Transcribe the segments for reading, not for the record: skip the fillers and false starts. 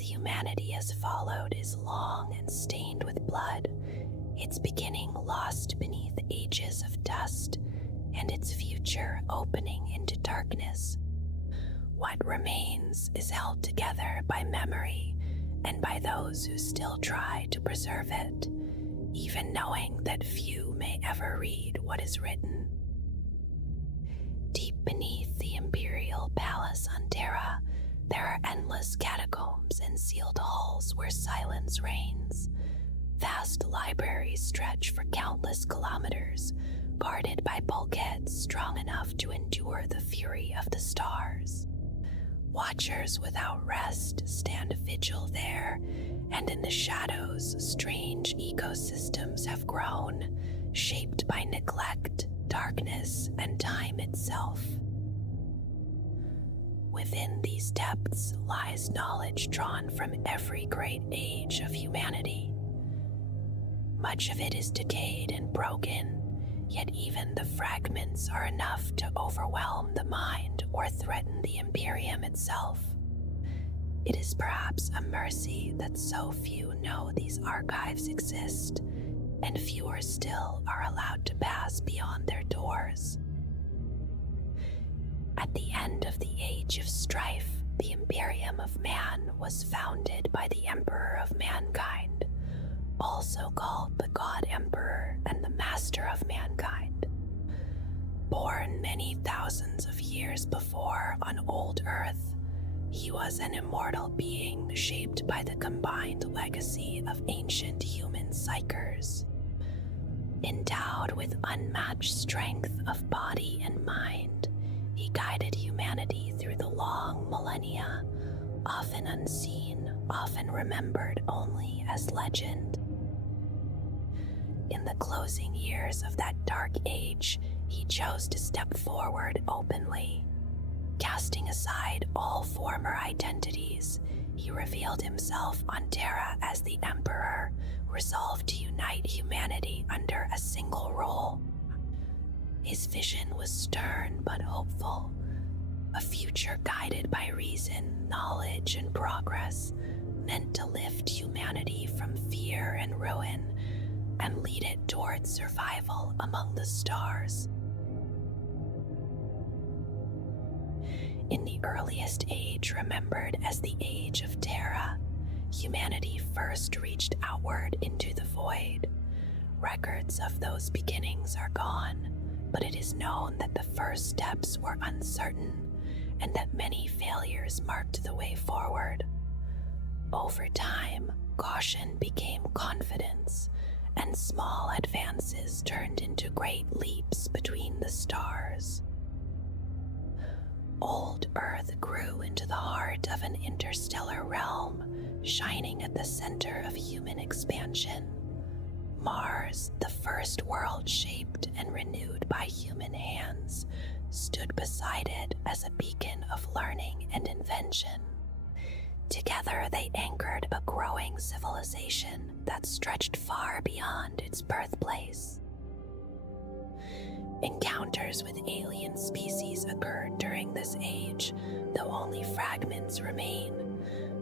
path humanity has followed is long and stained with blood, its beginning lost beneath ages of dust, and its future opening into darkness. What remains is held together by memory and by those who still try to preserve it, even knowing that few may ever read what is written. Deep beneath the Imperial Palace on Terra, there are endless catacombs and sealed halls where silence reigns. Vast libraries stretch for countless kilometers, guarded by bulkheads strong enough to endure the fury of the stars. Watchers without rest stand vigil there, and in the shadows, strange ecosystems have grown, shaped by neglect, darkness, and time itself. Within these depths lies knowledge drawn from every great age of humanity. Much of it is decayed and broken, yet even the fragments are enough to overwhelm the mind or threaten the Imperium itself. It is perhaps a mercy that so few know these archives exist, and fewer still are allowed to pass beyond their doors. At the end of the Age of Strife, the Imperium of Man was founded by the Emperor of Mankind, also called the God Emperor and the Master of Mankind. Born many thousands of years before on old Earth, he was an immortal being shaped by the combined legacy of ancient human psychers. Endowed with unmatched strength of body and mind, he guided humanity through the long millennia, often unseen, often remembered only as legend. In the closing years of that dark age, he chose to step forward openly. Casting aside all former identities, he revealed himself on Terra as the Emperor, resolved to unite humanity under a single rule. His vision was stern but hopeful, a future guided by reason, knowledge, and progress, meant to lift humanity from fear and ruin and lead it towards survival among the stars. In the earliest age remembered as the Age of Terra, humanity first reached outward into the void. Records of those beginnings are gone, but it is known that the first steps were uncertain and that many failures marked the way forward. Over time, caution became confidence, and small advances turned into great leaps between the stars. Old Earth grew into the heart of an interstellar realm, shining at the center of human expansion. Mars, the first world shaped and renewed by human hands, stood beside it as a beacon of learning and invention. Together they anchored a growing civilization that stretched far beyond its birthplace. Encounters with alien species occurred during this age, though only fragments remain.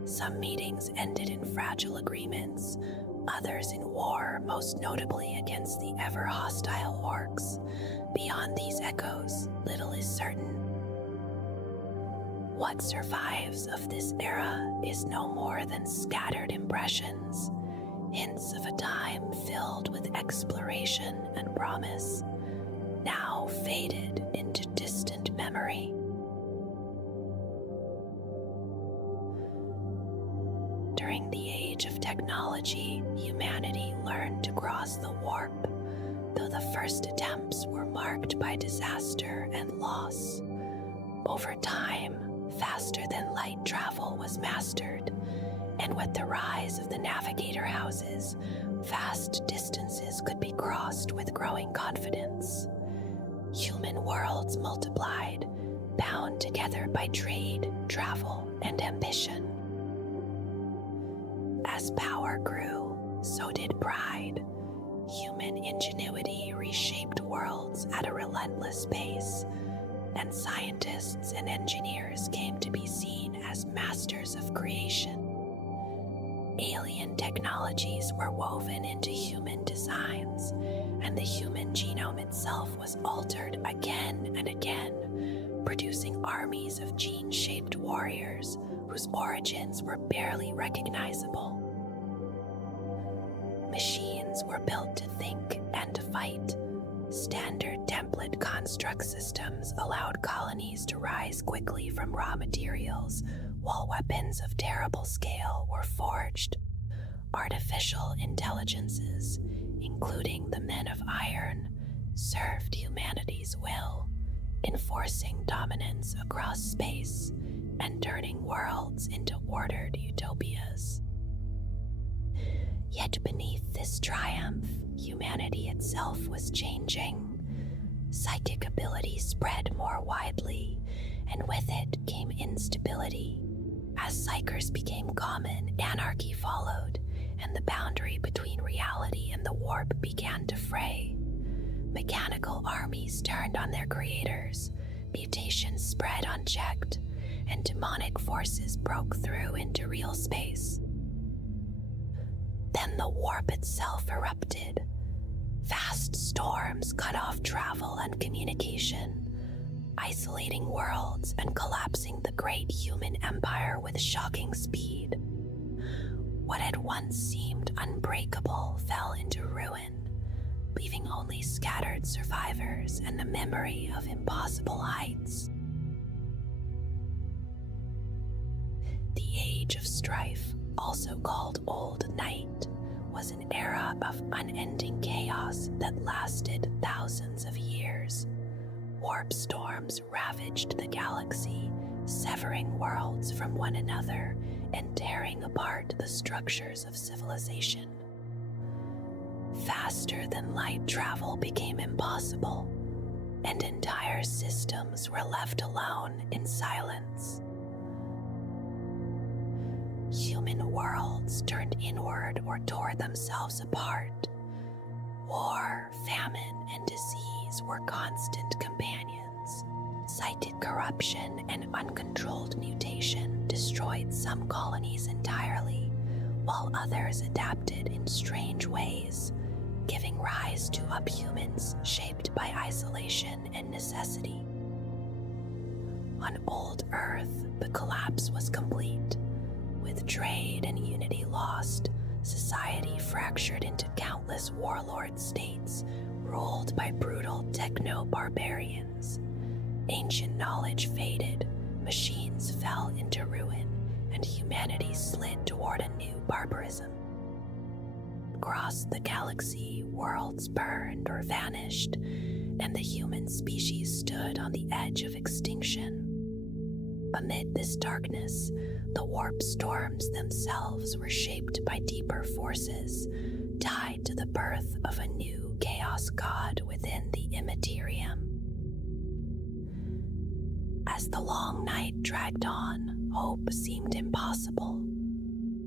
Some meetings ended in fragile agreements, others in war, most notably against the ever-hostile orcs. Beyond these echoes, little is certain. What survives of this era is no more than scattered impressions, hints of a time filled with exploration and promise, now faded into distant memory. During the age of technology, humanity learned to cross the warp, though the first attempts were marked by disaster and loss. Over time, faster than light travel was mastered, and with the rise of the navigator houses, vast distances could be crossed with growing confidence. Human worlds multiplied, bound together by trade, travel, and ambition. As power grew, so did pride. Human ingenuity reshaped worlds at a relentless pace, and scientists and engineers came to be seen as masters of creation. Alien technologies were woven into human designs, and the human genome itself was altered again and again, producing armies of gene-shaped warriors whose origins were barely recognizable. Machines were built to think and to fight. Standard template construct systems allowed colonies to rise quickly from raw materials, while weapons of terrible scale were forged. Artificial intelligences, including the Men of Iron, served humanity's will, enforcing dominance across space and turning worlds into ordered utopias. Yet beneath this triumph, humanity itself was changing. Psychic ability spread more widely, and with it came instability. As psychers became common, anarchy followed, and the boundary between reality and the warp began to fray. Mechanical armies turned on their creators, mutations spread unchecked, and demonic forces broke through into real space. Then the warp itself erupted. Vast storms cut off travel and communication, isolating worlds and collapsing the great human empire with shocking speed. What had once seemed unbreakable fell into ruin, leaving only scattered survivors and the memory of impossible heights. The Age of Strife, also called Old Night, was an era of unending chaos that lasted thousands of years. Warp storms ravaged the galaxy, severing worlds from one another and tearing apart the structures of civilization. Faster than light travel became impossible, and entire systems were left alone in silence. Human worlds turned inward or tore themselves apart. War, famine, and disease were constant companions. Cited corruption and uncontrolled mutation destroyed some colonies entirely, while others adapted in strange ways, giving rise to uphumans shaped by isolation and necessity. On Old Earth, the collapse was complete. With trade and unity lost, society fractured into countless warlord states ruled by brutal techno-barbarians. Ancient knowledge faded, machines fell into ruin, and humanity slid toward a new barbarism. Across the galaxy, worlds burned or vanished, and the human species stood on the edge of extinction. Amid this darkness, the warp storms themselves were shaped by deeper forces, tied to the birth of a new chaos god within the Immeterium. As the long night dragged on, hope seemed impossible.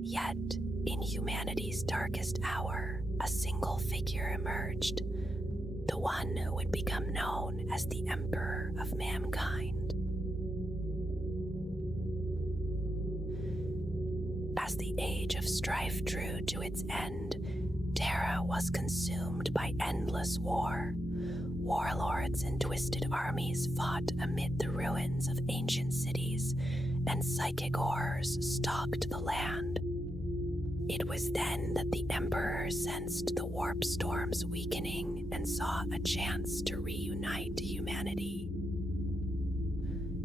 Yet, in humanity's darkest hour, a single figure emerged, the one who would become known as the Emperor of Mankind. As the Age of Strife drew to its end, Terra was consumed by endless war. Warlords and twisted armies fought amid the ruins of ancient cities, and psychic horrors stalked the land. It was then that the Emperor sensed the warp storms weakening and saw a chance to reunite humanity.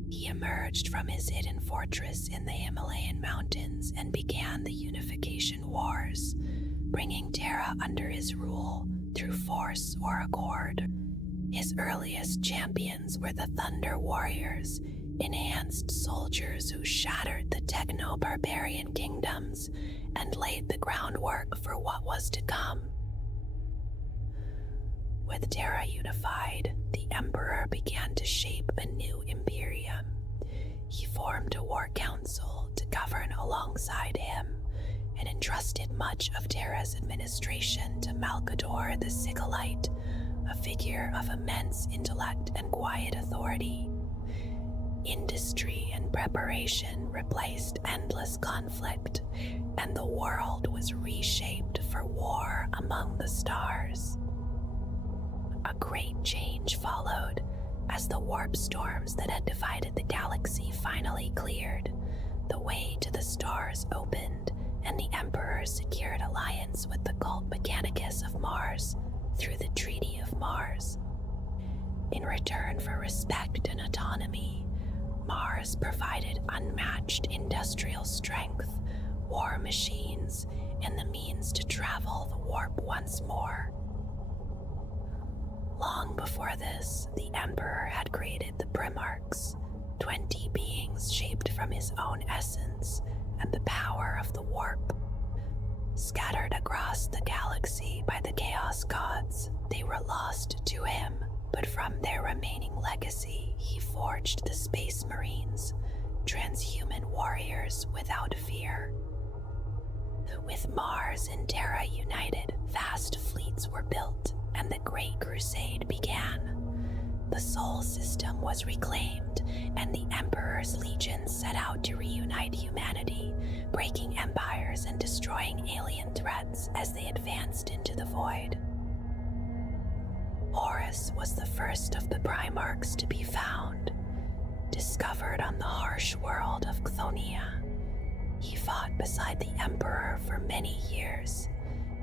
He emerged from his hidden fortress in the Himalayan mountains and began the Unification Wars, bringing Terra under his rule through force or accord. His earliest champions were the Thunder Warriors, enhanced soldiers who shattered the techno-barbarian kingdoms and laid the groundwork for what was to come. With Terra unified, the Emperor began to shape a new Imperium. He formed a war council to govern alongside him and entrusted much of Terra's administration to Malkador the Sigillite, a figure of immense intellect and quiet authority. Industry and preparation replaced endless conflict, and the world was reshaped for war among the stars. A great change followed as the warp storms that had divided the galaxy finally cleared. The way to the stars opened, and the Emperor secured alliance with the cult Mechanicus of Mars through the Treaty of Mars. In return for respect and autonomy, Mars provided unmatched industrial strength, war machines, and the means to travel the warp once more. Long before this, the Emperor had created the Primarchs, 20 beings shaped from his own essence and the power of the warp. Scattered across the galaxy by the Chaos Gods, they were lost to him, but from their remaining legacy, he forged the Space Marines, transhuman warriors without fear. With Mars and Terra united, vast fleets were built, and the Great Crusade began. The Sol System was reclaimed, and the Emperor's legions set out to reunite humanity, breaking empires and destroying alien threats as they advanced into the void. Horus was the first of the Primarchs to be found, discovered on the harsh world of Chthoniya. He fought beside the Emperor for many years,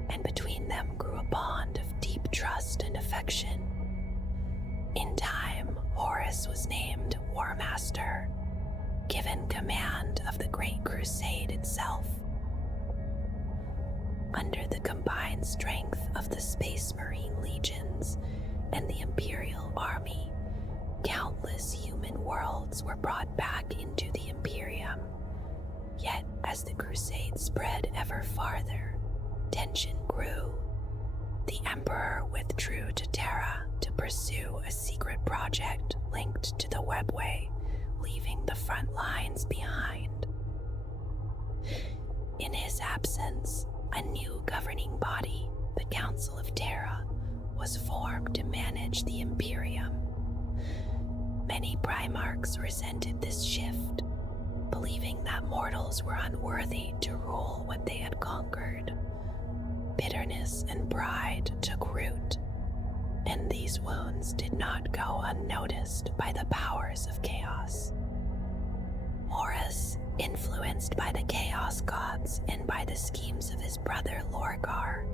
and between them grew a bond of deep trust and affection. In time, Horus was named War Master, given command of the Great Crusade itself. Under the combined strength of the Space Marine legions and the Imperial Army, countless human worlds were brought back into the Imperium. Yet, as the Crusade spread ever farther, tension grew. The Emperor withdrew to Terra to pursue a secret project linked to the Webway, leaving the front lines behind. In his absence, a new governing body, the Council of Terra, was formed to manage the Imperium. Many Primarchs resented this shift, believing that mortals were unworthy to rule what they had conquered. Bitterness and pride took root, and these wounds did not go unnoticed by the powers of chaos. Horus, influenced by the Chaos Gods and by the schemes of his brother Lorgar,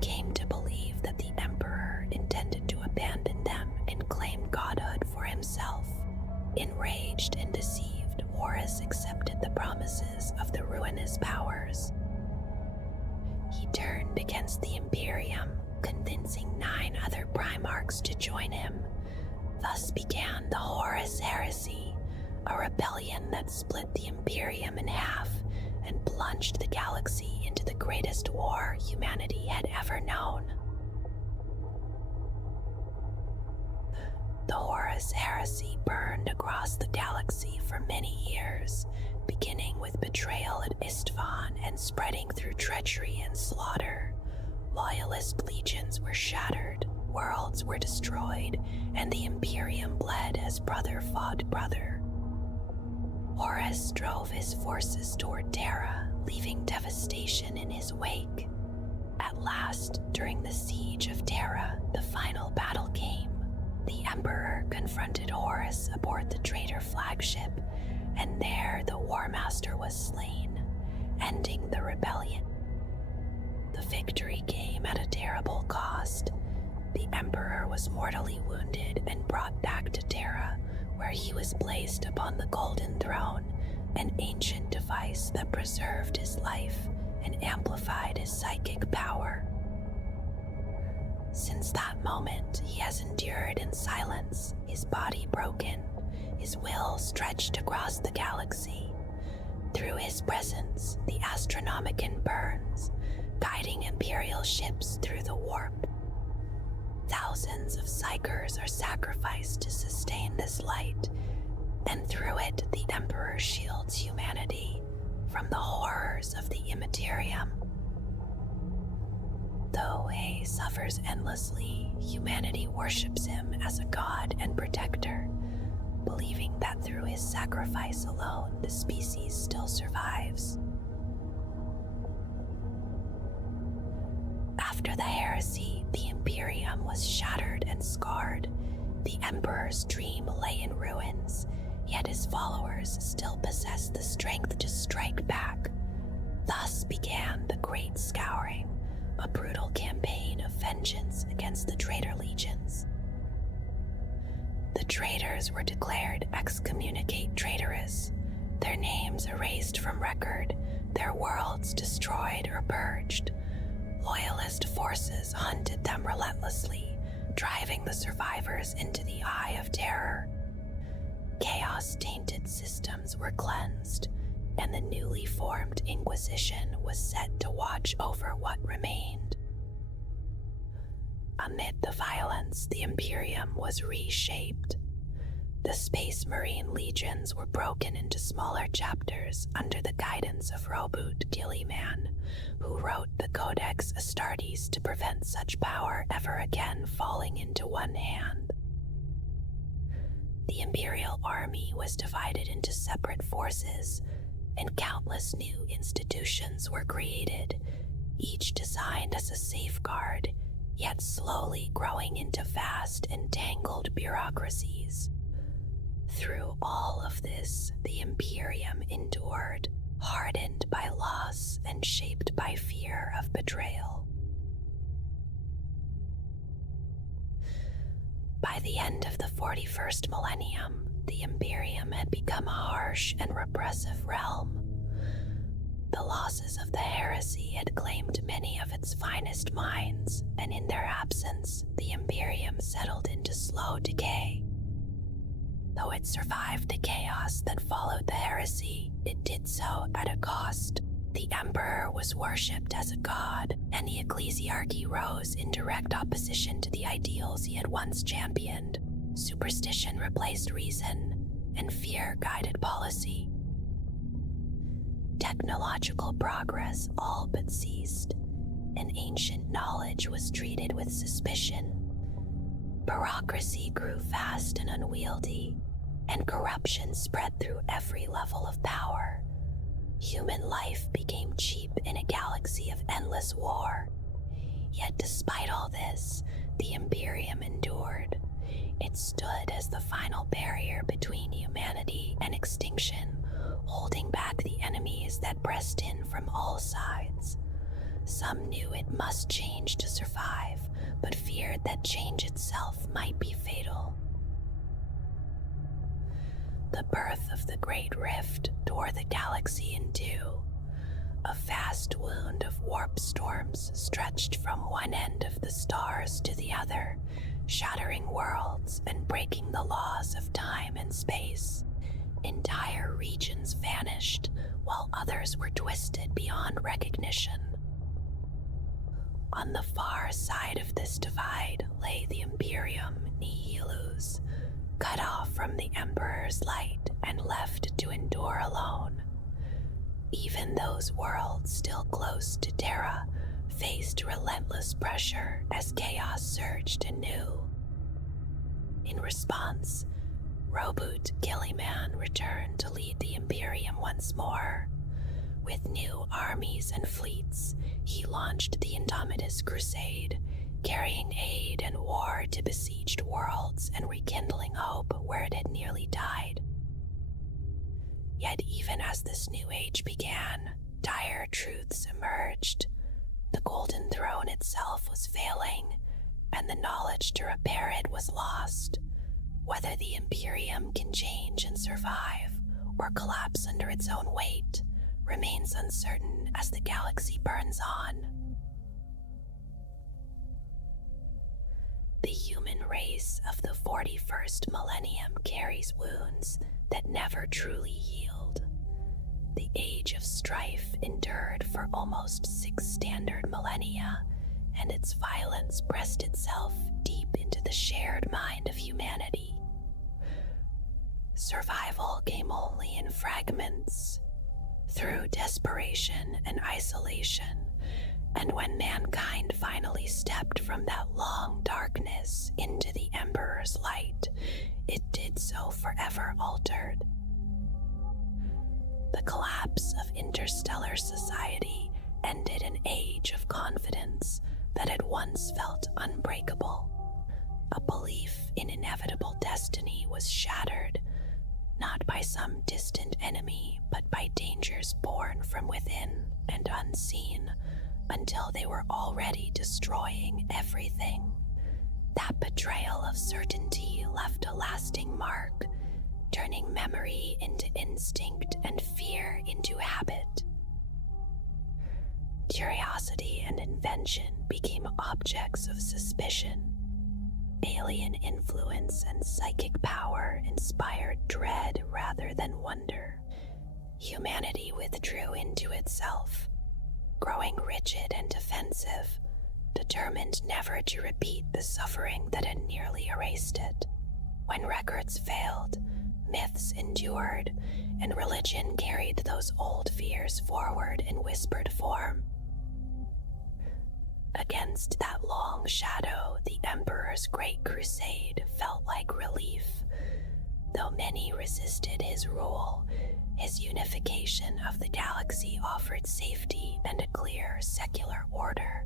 came to believe that the Emperor intended to abandon them and claim godhood for himself. Enraged and deceived, Horus accepted the promises of the ruinous powers. He turned against the Imperium, convincing 9 other Primarchs to join him. Thus began the Horus Heresy, a rebellion that split the Imperium in half and plunged the galaxy into the greatest war humanity had ever known. The Horus Heresy burned across the galaxy for many years, beginning with betrayal at Istvan and spreading through treachery and slaughter. Loyalist legions were shattered, worlds were destroyed, and the Imperium bled as brother fought brother. Horus drove his forces toward Terra, leaving devastation in his wake. At last, during the siege of Terra, the final battle came. The Emperor confronted Horus aboard the traitor flagship, and there the War Master was slain, ending the rebellion. The victory came at a terrible cost. The Emperor was mortally wounded and brought back to Terra, where he was placed upon the Golden Throne, an ancient device that preserved his life and amplified his psychic power. Since that moment, he has endured in silence, his body broken, his will stretched across the galaxy. Through his presence, the Astronomicon burns, guiding Imperial ships through the warp. Thousands of Psychers are sacrificed to sustain this light, and through it the Emperor shields humanity from the horrors of the Immaterium. Though He suffers endlessly, humanity worships him as a god and protector. believing that through his sacrifice alone the species still survives. After the heresy, the Imperium was shattered and scarred. The Emperor's dream lay in ruins, yet his followers still possessed the strength to strike back. Thus began the Great Scouring, a brutal campaign of vengeance against the traitor legions. The traitors were declared excommunicate traitorous, their names erased from record, their worlds destroyed or purged. Loyalist forces hunted them relentlessly, driving the survivors into the eye of terror. Chaos-tainted systems were cleansed, and the newly formed Inquisition was set to watch over what remained. Amid the violence, the Imperium was reshaped. The Space Marine legions were broken into smaller chapters under the guidance of Roboute Guilliman, who wrote the Codex Astartes to prevent such power ever again falling into one hand. The Imperial Army was divided into separate forces, and countless new institutions were created, each designed as a safeguard, yet slowly growing into vast and tangled bureaucracies. Through all of this, the Imperium endured, hardened by loss and shaped by fear of betrayal. By the end of the 41st millennium, the Imperium had become a harsh and repressive realm. The losses of the heresy had claimed many of its finest minds, and in their absence, the Imperium settled into slow decay. Though it survived the chaos that followed the heresy, it did so at a cost. The Emperor was worshipped as a god, and the ecclesiarchy rose in direct opposition to the ideals he had once championed. Superstition replaced reason, and fear guided policy. Technological progress all but ceased, and ancient knowledge was treated with suspicion. Bureaucracy grew fast and unwieldy, and corruption spread through every level of power. Human life became cheap in a galaxy of endless war. Yet despite all this, the Imperium endured. It stood as the final barrier between humanity and extinction, holding back the enemies that pressed in from all sides. Some knew it must change to survive, but feared that change itself might be fatal. The birth of the Great Rift tore the galaxy in two. A vast wound of warp storms stretched from one end of the stars to the other, shattering worlds and breaking the laws of time and space. Entire regions vanished, while others were twisted beyond recognition. On the far side of this divide lay the Imperium Nihilus, cut off from the Emperor's light and left to endure alone. Even those worlds still close to Terra faced relentless pressure as chaos surged anew. In response, Roboute Guilliman returned to lead the Imperium once more. With new armies and fleets, he launched the Indomitus Crusade, carrying aid and war to besieged worlds and rekindling hope where it had nearly died. Yet even as this new age began, dire truths emerged. The Golden Throne itself was failing, and the knowledge to repair it was lost. Whether the Imperium can change and survive, or collapse under its own weight, remains uncertain as the galaxy burns on. The human race of the 41st millennium carries wounds that never truly healed. The age of strife endured for almost 6 standard millennia, and its violence pressed itself deep into the shared mind of humanity. Survival came only in fragments. Through desperation and isolation, And when mankind finally stepped from that long darkness into the Emperor's light, it did so forever altered. The collapse of interstellar society ended an age of confidence that had once felt unbreakable. A belief in inevitable destiny was shattered, not by some distant enemy, but by dangers born from within and unseen, until they were already destroying everything. That betrayal of certainty left a lasting mark, turning memory into instinct and fear into habit. Curiosity and invention became objects of suspicion. Alien influence and psychic power inspired dread rather than wonder. Humanity withdrew into itself, growing rigid and defensive, determined never to repeat the suffering that had nearly erased it. When records failed, myths endured, and religion carried those old fears forward in whispered form. Against that long shadow, the Emperor's great crusade felt like relief. Though many resisted his rule, his unification of the galaxy offered safety and a clear secular order,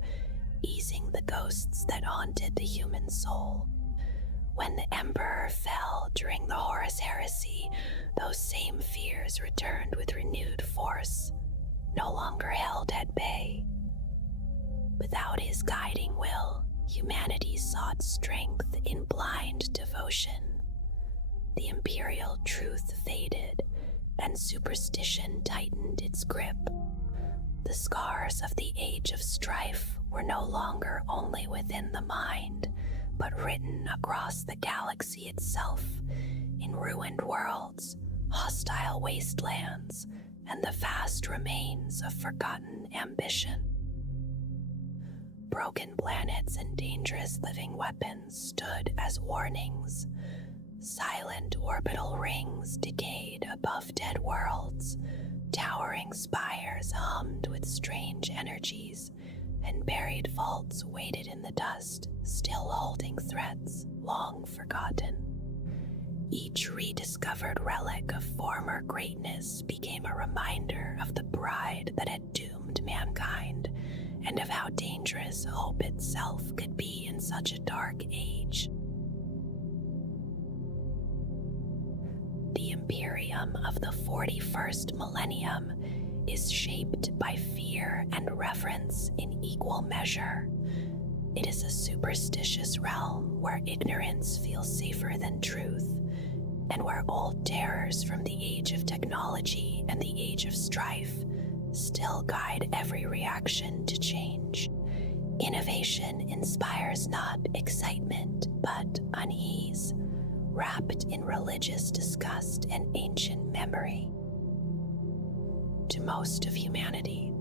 easing the ghosts that haunted the human soul. When the Emperor fell during the Horus Heresy, those same fears returned with renewed force, no longer held at bay. Without his guiding will, humanity sought strength in blind devotion. The imperial truth faded, and superstition tightened its grip. The scars of the age of strife were no longer only within the mind, but written across the galaxy itself, in ruined worlds, hostile wastelands, and the vast remains of forgotten ambition. Broken planets and dangerous living weapons stood as warnings. Silent orbital rings decayed above dead worlds. Towering spires hummed with strange energies, and buried vaults waited in the dust, still holding threats long forgotten. Each rediscovered relic of former greatness became a reminder of the pride that had doomed mankind, and of how dangerous hope itself could be in such a dark age. The Imperium of the 41st millennium is shaped by fear and reverence in equal measure. It is a superstitious realm where ignorance feels safer than truth, and where old terrors from the age of technology and the age of strife still guide every reaction to change. Innovation inspires not excitement, but unease, wrapped in religious disgust and ancient memory. To most of humanity,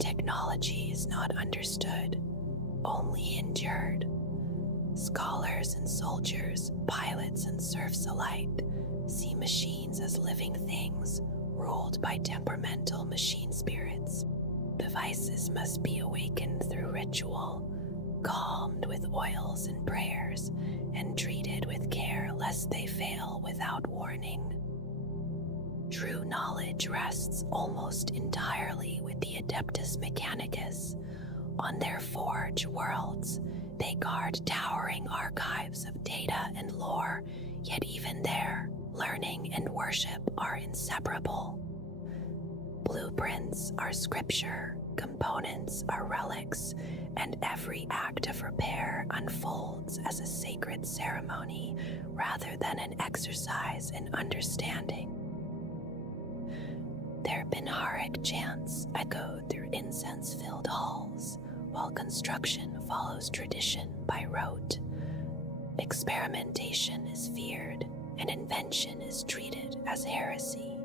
technology is not understood, only endured. Scholars and soldiers, pilots and serfs alike, see machines as living things, ruled by temperamental machine spirits. Devices must be awakened through ritual, calmed with oils and prayers, and treated with care lest they fail without warning. True knowledge rests almost entirely with the Adeptus Mechanicus. On their forge worlds, they guard towering archives of data and lore, yet even there, learning and worship are inseparable. Blueprints are scripture, components are relics, and every act of repair unfolds as a sacred ceremony rather than an exercise in understanding. Their Binaric chants echo through incense-filled halls, while construction follows tradition by rote. Experimentation is feared, and invention is treated as heresy.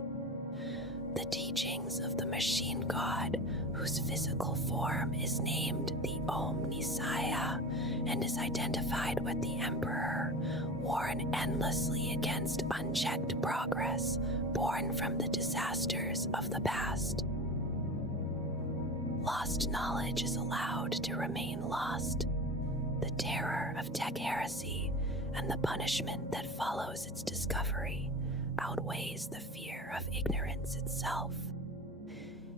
The teachings of the machine god, whose physical form is named the Omnisaya and is identified with the Emperor, warn endlessly against unchecked progress born from the disasters of the past. Lost lost knowledge is allowed to remain lost, the terror of tech heresy and the punishment that follows its discovery outweighs the fear of ignorance itself.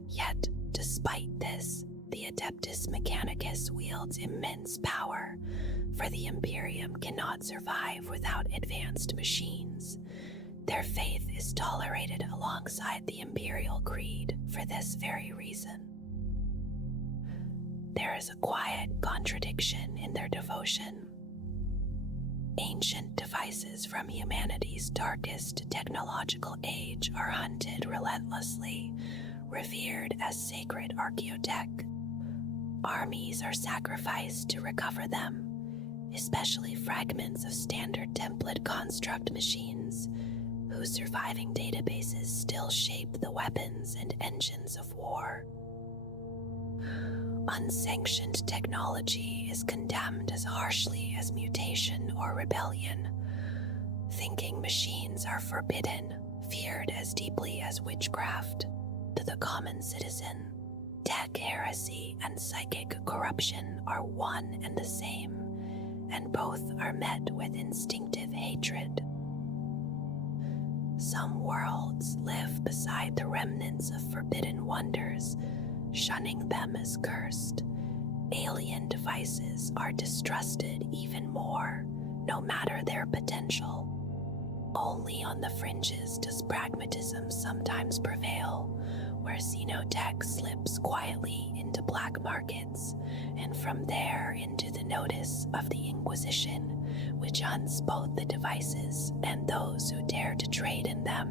Yet, despite this, the Adeptus Mechanicus wields immense power, for the Imperium cannot survive without advanced machines. Their faith is tolerated alongside the Imperial Creed for this very reason. There is a quiet contradiction in their devotion. Ancient devices from humanity's darkest technological age are hunted relentlessly, revered as sacred archaeotech. Armies are sacrificed to recover them, especially fragments of standard template construct machines, whose surviving databases still shape the weapons and engines of war. Unsanctioned technology is condemned as harshly as mutation or rebellion. Thinking machines are forbidden, feared as deeply as witchcraft. To the common citizen, tech heresy and psychic corruption are one and the same, and both are met with instinctive hatred. Some worlds live beside the remnants of forbidden wonders, shunning them as cursed. Alien devices are distrusted even more, no matter their potential. Only on the fringes does pragmatism sometimes prevail, where xenotech slips quietly into black markets, and from there into the notice of the Inquisition, which hunts both the devices and those who dare to trade in them.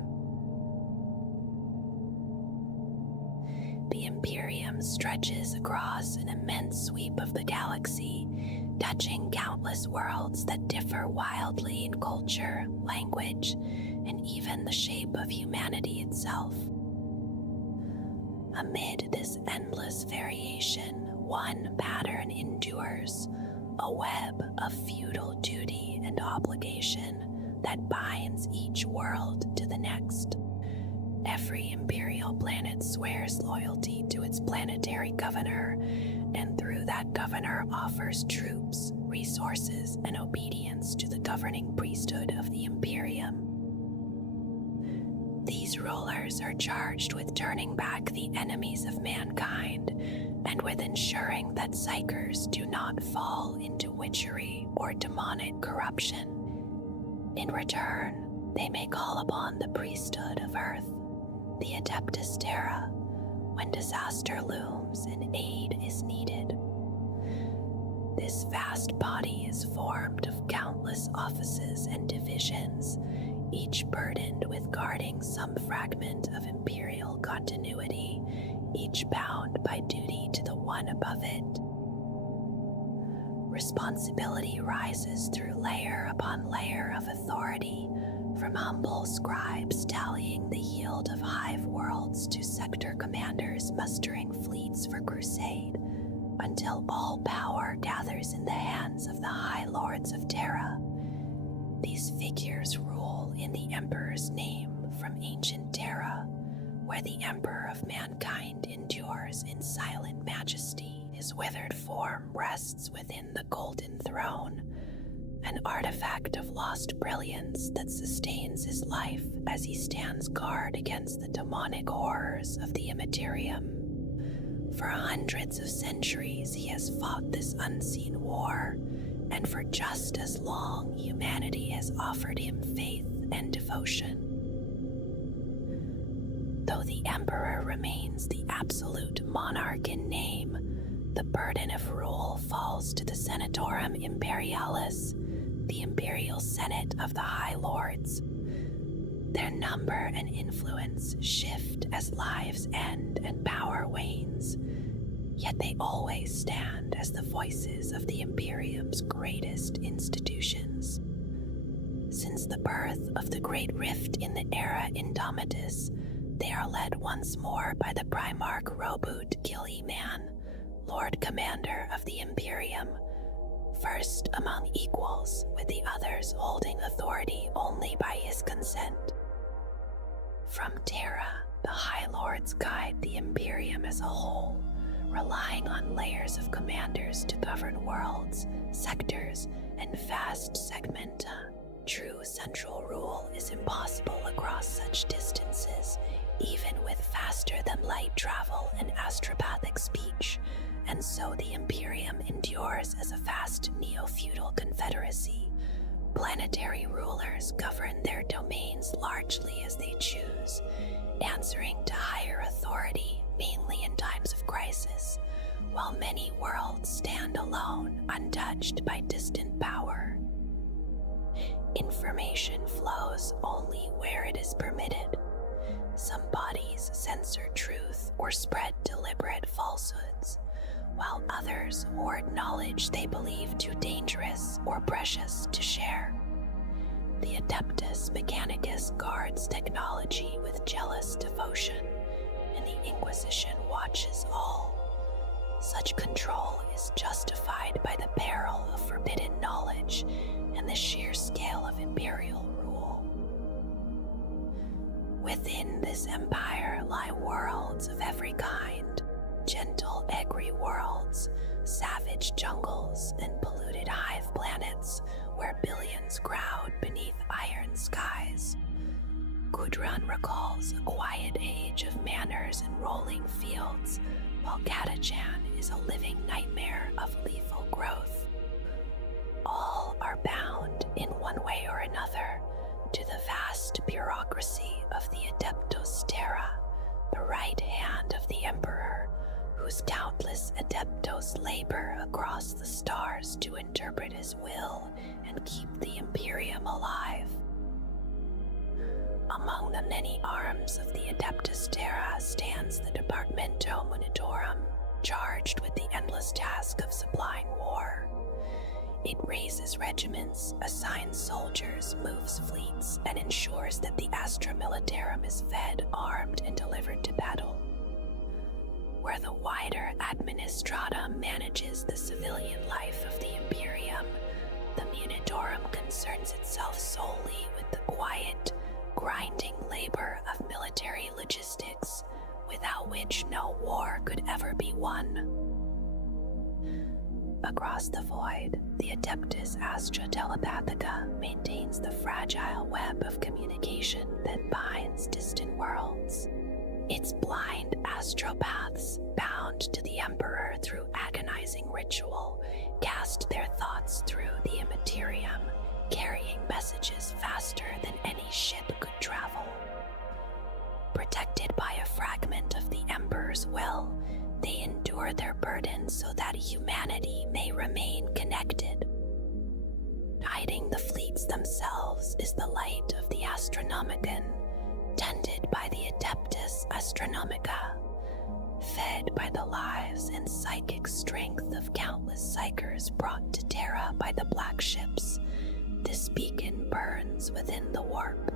The Imperium stretches across an immense sweep of the galaxy, touching countless worlds that differ wildly in culture, language, and even the shape of humanity itself. Amid this endless variation, one pattern endures, a web of feudal duty and obligation that binds each world to the next. Every imperial planet swears loyalty to its planetary governor, and through that governor offers troops, resources, and obedience to the governing priesthood of the Imperium. These rulers are charged with turning back the enemies of mankind and with ensuring that psychers do not fall into witchery or demonic corruption. In return, they may call upon the priesthood of Earth, the Adeptus Terra, when disaster looms and aid is needed. This vast body is formed of countless offices and divisions, each burdened with guarding some fragment of imperial continuity, each bound by duty to the one above it. Responsibility rises through layer upon layer of authority, from humble scribes tallying the yield of hive worlds to sector commanders mustering fleets for crusade, until all power gathers in the hands of the High Lords of Terra. These figures rule in the Emperor's name from ancient Terra, where the Emperor of mankind endures in silent majesty. His withered form rests within the Golden Throne, an artifact of lost brilliance that sustains his life as he stands guard against the demonic horrors of the Immaterium. For hundreds of centuries he has fought this unseen war, and for just as long humanity has offered him faith and devotion. Though the Emperor remains the absolute monarch in name, the burden of rule falls to the Senatorum Imperialis, the Imperial Senate of the High Lords. Their number and influence shift as lives end and power wanes, yet they always stand as the voices of the Imperium's greatest institutions. Since the birth of the Great Rift in the Era Indomitus, they are led once more by the Primarch Robut Gilly-Man, Lord Commander of the Imperium, first among equals, with the others holding authority only by his consent. From Terra, the High Lords guide the Imperium as a whole, relying on layers of commanders to govern worlds, sectors, and vast segmenta. True central rule is impossible across such distances, even with faster-than-light travel and astropathic speech, and so the Imperium endures as a vast neo-feudal confederacy. Planetary rulers govern their domains largely as they choose, answering to higher authority mainly in times of crisis, while many worlds stand alone, untouched by distant power. Information flows only where it is permitted. Some bodies censor truth or spread deliberate falsehoods, while others hoard knowledge they believe too dangerous or precious to share. The Adeptus Mechanicus guards technology with jealous devotion, and the Inquisition watches all. Such control is justified by the peril of forbidden knowledge and the sheer scale of imperial rule. Within this empire lie worlds of every kind, gentle Egri worlds, savage jungles, and polluted hive planets where billions crowd beneath iron skies. Gudrun recalls a quiet age of manors and rolling fields, while Katachan is a living nightmare of lethal growth. All are bound, in one way or another, to the vast bureaucracy of the Adeptus Terra, the right hand of the Emperor, whose countless Adeptos labor across the stars to interpret his will and keep the Imperium alive. Among the many arms of the Adeptus Terra stands the Departamento Munitorum, charged with the endless task of supplying war. It raises regiments, assigns soldiers, moves fleets, and ensures that the Astra Militarum is fed, armed, and delivered to battle. Where the wider Administratum manages the civilian life of the Imperium, the Munitorum concerns itself solely with the quiet, grinding labor of military logistics, without which no war could ever be won. Across the void, the Adeptus Astra Telepathica maintains the fragile web of communication that binds distant worlds. Its blind astropaths, bound to the Emperor through agonizing ritual, cast their thoughts through the Immaterium, carrying messages faster than any ship could travel. Protected by a fragment of the Emperor's will, they endure their burden so that humanity may remain connected. Guiding the fleets themselves is the light of the Astronomicon, tended by the Adeptus Astronomica, fed by the lives and psychic strength of countless psychers brought to Terra by the Black Ships. This beacon burns within the warp,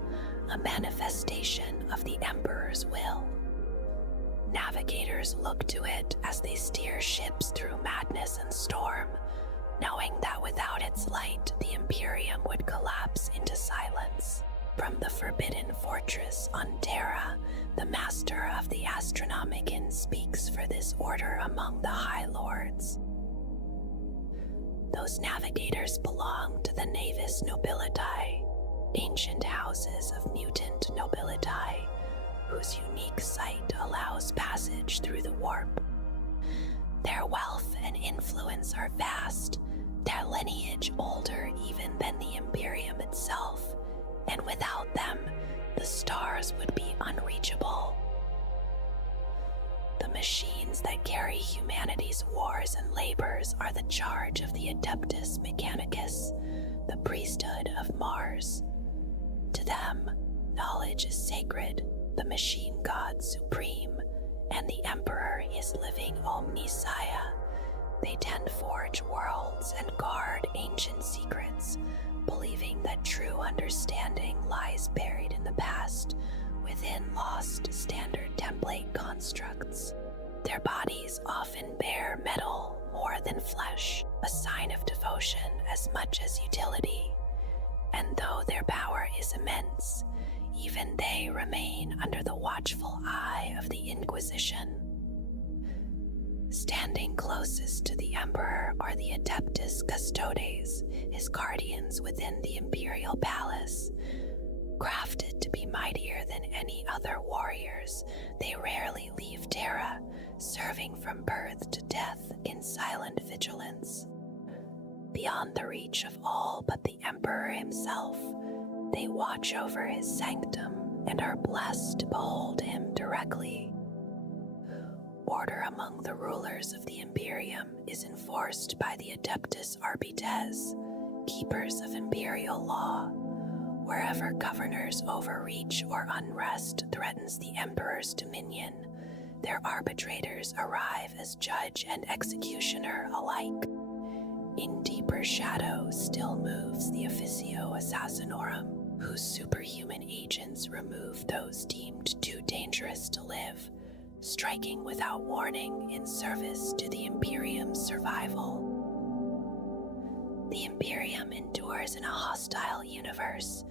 a manifestation of the Emperor's will. Navigators look to it as they steer ships through madness and storm, knowing that without its light, the Imperium would collapse into silence. From the Forbidden Fortress on Terra, the Master of the Astronomicon speaks for this order among the High Lords. Those navigators belong to the Navis Nobilitae, ancient houses of mutant nobilitae, whose unique sight allows passage through the warp. Their wealth and influence are vast, their lineage older even than the Imperium itself, and without them, the stars would be unreachable. The machines that carry humanity's wars and labors are the charge of the Adeptus Mechanicus, the priesthood of Mars. To them, knowledge is sacred, the machine god supreme, and the Emperor is living Omnissiah. They tend forge worlds and guard ancient secrets, believing that true understanding lies buried in the past, within lost standard template constructs. Their bodies often bear metal more than flesh, a sign of devotion as much as utility. And though their power is immense, even they remain under the watchful eye of the Inquisition. Standing closest to the Emperor are the Adeptus Custodes, his guardians within the Imperial Palace. Crafted to be mightier than any other warriors, they rarely leave Terra, serving from birth to death in silent vigilance. Beyond the reach of all but the Emperor himself, they watch over his sanctum and are blessed to behold him directly. Order among the rulers of the Imperium is enforced by the Adeptus Arbites, keepers of imperial law. Wherever governors' overreach or unrest threatens the Emperor's dominion, their arbitrators arrive as judge and executioner alike. In deeper shadow still moves the Officio Assassinorum, whose superhuman agents remove those deemed too dangerous to live, striking without warning in service to the Imperium's survival. The Imperium endures in a hostile universe,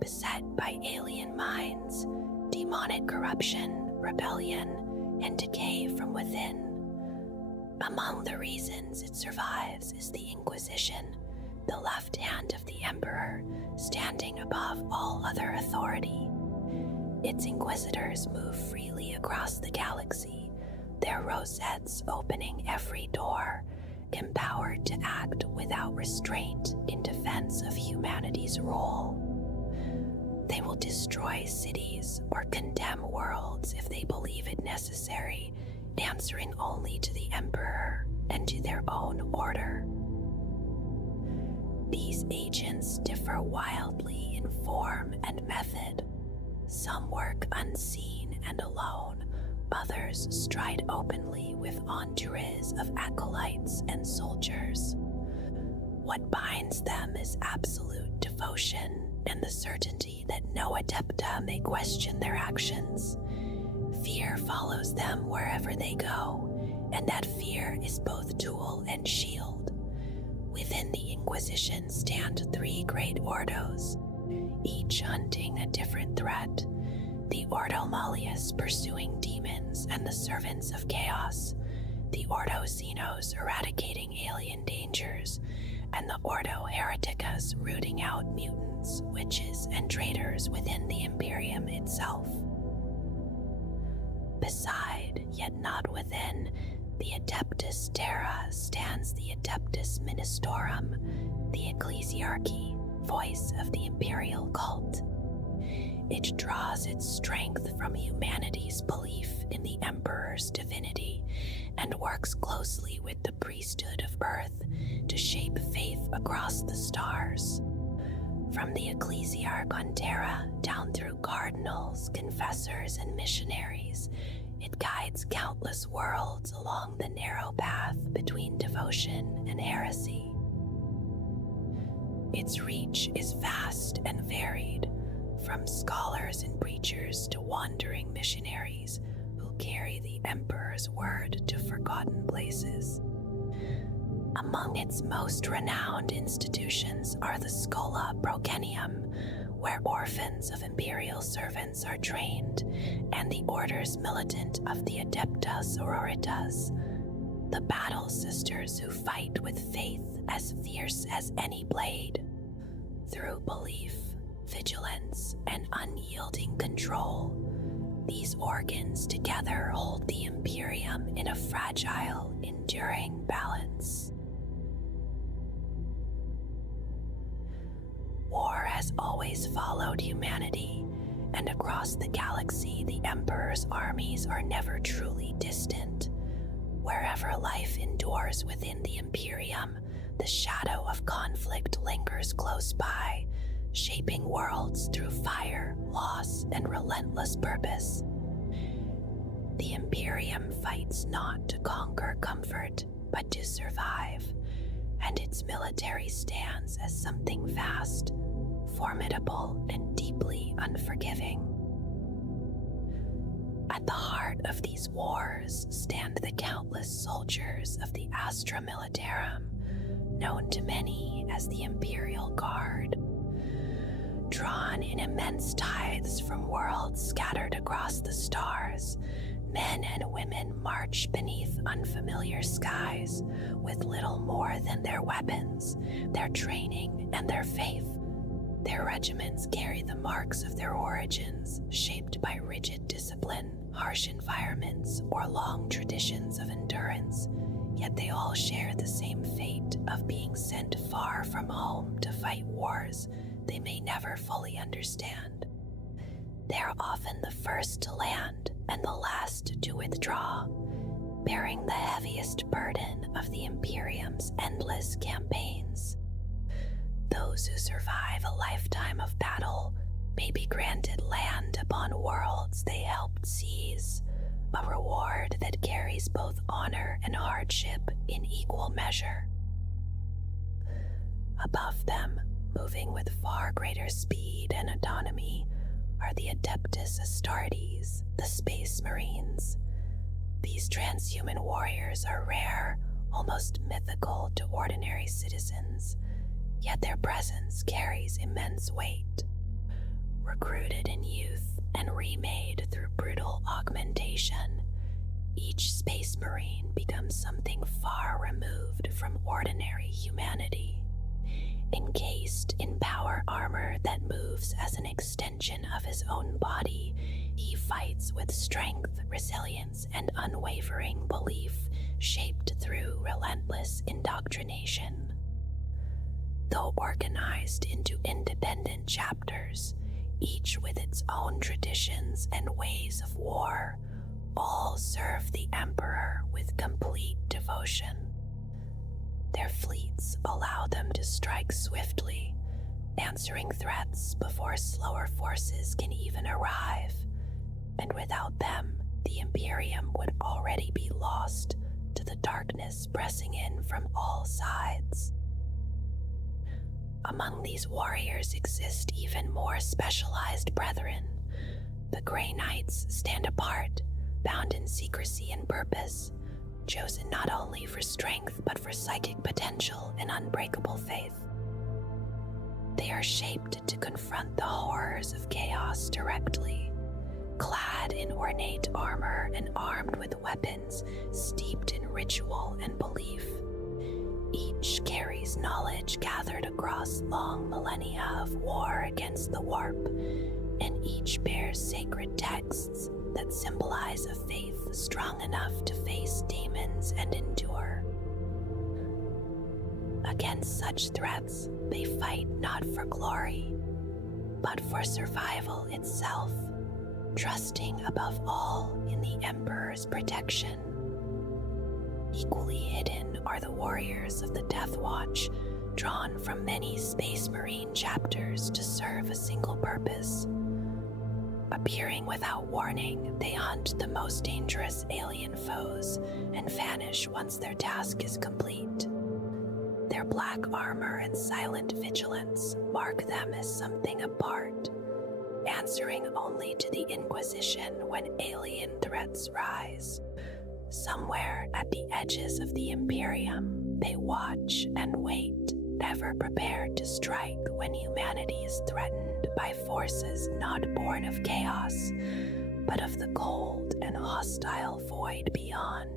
beset by alien minds, demonic corruption, rebellion, and decay from within. Among the reasons it survives is the Inquisition, the left hand of the Emperor, standing above all other authority. Its inquisitors move freely across the galaxy, their rosettes opening every door, empowered to act without restraint in defense of humanity's rule. They will destroy cities or condemn worlds if they believe it necessary, answering only to the Emperor and to their own order. These agents differ wildly in form and method. Some work unseen and alone, others stride openly with entourages of acolytes and soldiers. What binds them is absolute devotion and the certainty that no adepta may question their actions. Fear follows them wherever they go, and that fear is both tool and shield. Within the Inquisition stand 3 great ordos, each hunting a different threat. The Ordo Malleus pursuing demons and the servants of chaos, the Ordo Xenos eradicating alien dangers, and the Ordo Hereticus rooting out mutants, witches, and traitors within the Imperium itself. Beside, yet not within, the Adeptus Terra stands the Adeptus Ministorum, the ecclesiarchy, voice of the imperial cult. It draws its strength from humanity's belief in the Emperor's divinity and works closely with the priesthood of Earth to shape faith across the stars. From the ecclesiarch on Terra down through cardinals, confessors, and missionaries, it guides countless worlds along the narrow path between devotion and heresy. Its reach is vast and varied, from scholars and preachers to wandering missionaries who carry the Emperor's word to forgotten places. Among its most renowned institutions are the Schola Procenium, where orphans of imperial servants are trained, and the orders militant of the Adepta Sororitas, the battle sisters who fight with faith as fierce as any blade. Through belief, vigilance, and unyielding control, these organs together hold the Imperium in a fragile, enduring balance. War has always followed humanity, and across the galaxy the Emperor's armies are never truly distant. Wherever life endures within the Imperium, the shadow of conflict lingers close by, shaping worlds through fire, loss, and relentless purpose. The Imperium fights not to conquer comfort, but to survive, and its military stands as something vast, formidable, and deeply unforgiving. At the heart of these wars stand the countless soldiers of the Astra Militarum, known to many as the Imperial Guard. Drawn in immense tides from worlds scattered across the stars, Men and women march beneath unfamiliar skies with little more than their weapons, their training, and their faith. Their regiments carry the marks of their origins, shaped by rigid discipline, harsh environments, or long traditions of endurance, yet they all share the same fate of being sent far from home to fight wars they may never fully understand. They are often the first to land and the last to withdraw, bearing the heaviest burden of the Imperium's endless campaigns. Those who survive a lifetime of battle may be granted land upon worlds they helped seize, a reward that carries both honor and hardship in equal measure. Above them, moving with far greater speed and autonomy, are the Adeptus Astartes, the Space Marines. These transhuman warriors are rare, almost mythical to ordinary citizens, yet their presence carries immense weight. Recruited in youth and remade through brutal augmentation, each Space Marine becomes something far removed from ordinary humanity. Encased in power armor that moves as an extension of his own body, he fights with strength, resilience, and unwavering belief, shaped through relentless indoctrination. Though organized into independent chapters, each with its own traditions and ways of war, all serve the Emperor with complete devotion. Their fleets allow them to strike swiftly, answering threats before slower forces can even arrive, and without them, the Imperium would already be lost to the darkness pressing in from all sides. Among these warriors exist even more specialized brethren. The Grey Knights stand apart, bound in secrecy and purpose, chosen not only for strength but for psychic potential and unbreakable faith. They are shaped to confront the horrors of chaos directly, clad in ornate armor and armed with weapons steeped in ritual and belief. Each carries knowledge gathered across long millennia of war against the warp, and each bears sacred texts that symbolize a faith strong enough to face demons and endure. Against such threats, they fight not for glory, but for survival itself, trusting above all in the Emperor's protection. Equally hidden are the warriors of the Death Watch, drawn from many Space Marine chapters to serve a single purpose. Appearing without warning, they hunt the most dangerous alien foes and vanish once their task is complete. Their black armor and silent vigilance mark them as something apart, answering only to the Inquisition when alien threats rise. Somewhere at the edges of the Imperium, they watch and wait, ever prepared to strike when humanity is threatened by forces not born of chaos, but of the cold and hostile void beyond.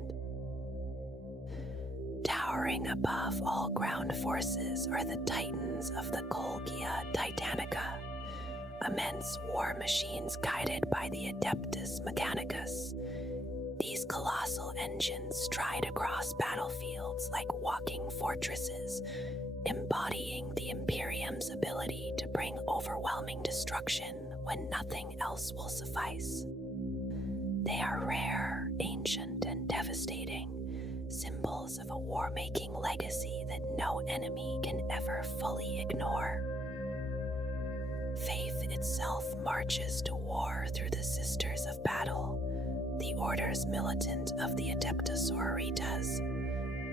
Towering above all ground forces are the Titans of the Colgia Titanica, immense war machines guided by the Adeptus Mechanicus. These colossal engines stride across battlefields like walking fortresses, embodying the Imperium's ability to bring overwhelming destruction when nothing else will suffice. They are rare, ancient, and devastating, symbols of a war-making legacy that no enemy can ever fully ignore. Faith itself marches to war through the Sisters of Battle, the orders militant of the Adeptus Sororitas.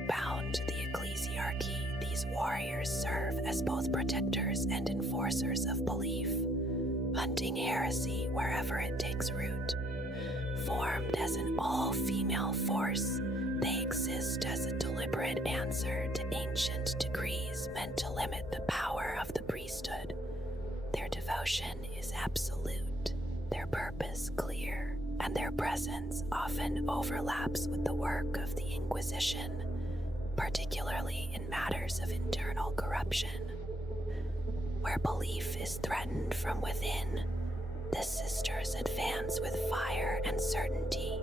Bound to the ecclesiarchy, these warriors serve as both protectors and enforcers of belief, hunting heresy wherever it takes root. Formed as an all-female force, they exist as a deliberate answer to ancient decrees meant to limit the power of the priesthood. Their devotion is absolute, their purpose clear, and their presence often overlaps with the work of the Inquisition, particularly in matters of internal corruption. Where belief is threatened from within, the sisters advance with fire and certainty,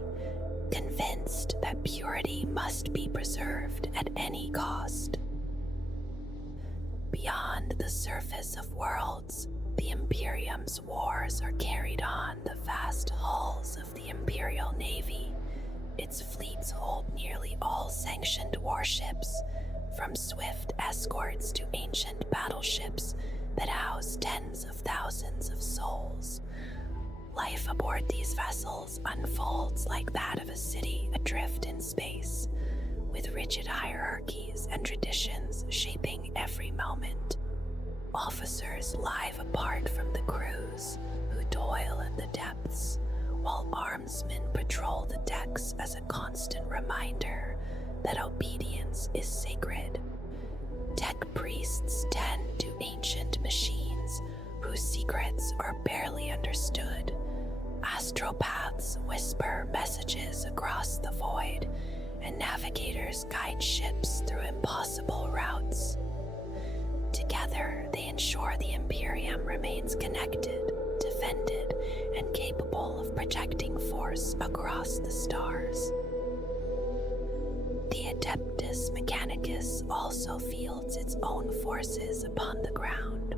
convinced that purity must be preserved at any cost. Beyond the surface of worlds, the Imperium's wars are carried on the vast hulls of the Imperial Navy. Its fleets hold nearly all sanctioned warships, from swift escorts to ancient battleships that house tens of thousands of souls. Life aboard these vessels unfolds like that of a city adrift in space, with rigid hierarchies and traditions shaping every moment. Officers live apart from the crews, who toil in the depths, while armsmen patrol the decks as a constant reminder that obedience is sacred. Tech priests tend to ancient machines whose secrets are barely understood. Astropaths whisper messages across the void, and navigators guide ships through impossible routes. Together, they ensure the Imperium remains connected, defended, and capable of projecting force across the stars. The Adeptus Mechanicus also fields its own forces upon the ground,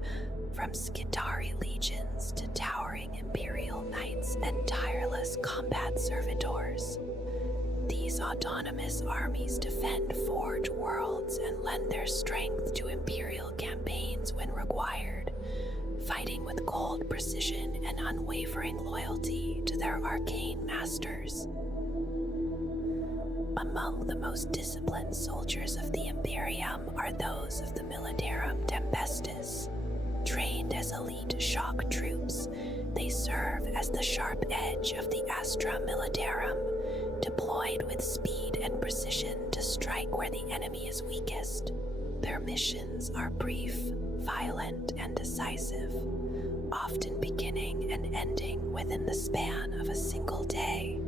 from Skitarii legions to towering Imperial Knights and tireless combat servitors. These autonomous armies defend forged worlds and lend their strength to Imperial campaigns when required, fighting with cold precision and unwavering loyalty to their arcane masters. Among the most disciplined soldiers of the Imperium are those of the Militarum Tempestus. Trained as elite shock troops, they serve as the sharp edge of the Astra Militarum, deployed with speed and precision to strike where the enemy is weakest. Their missions are brief, violent, and decisive, often beginning and ending within the span of a single day.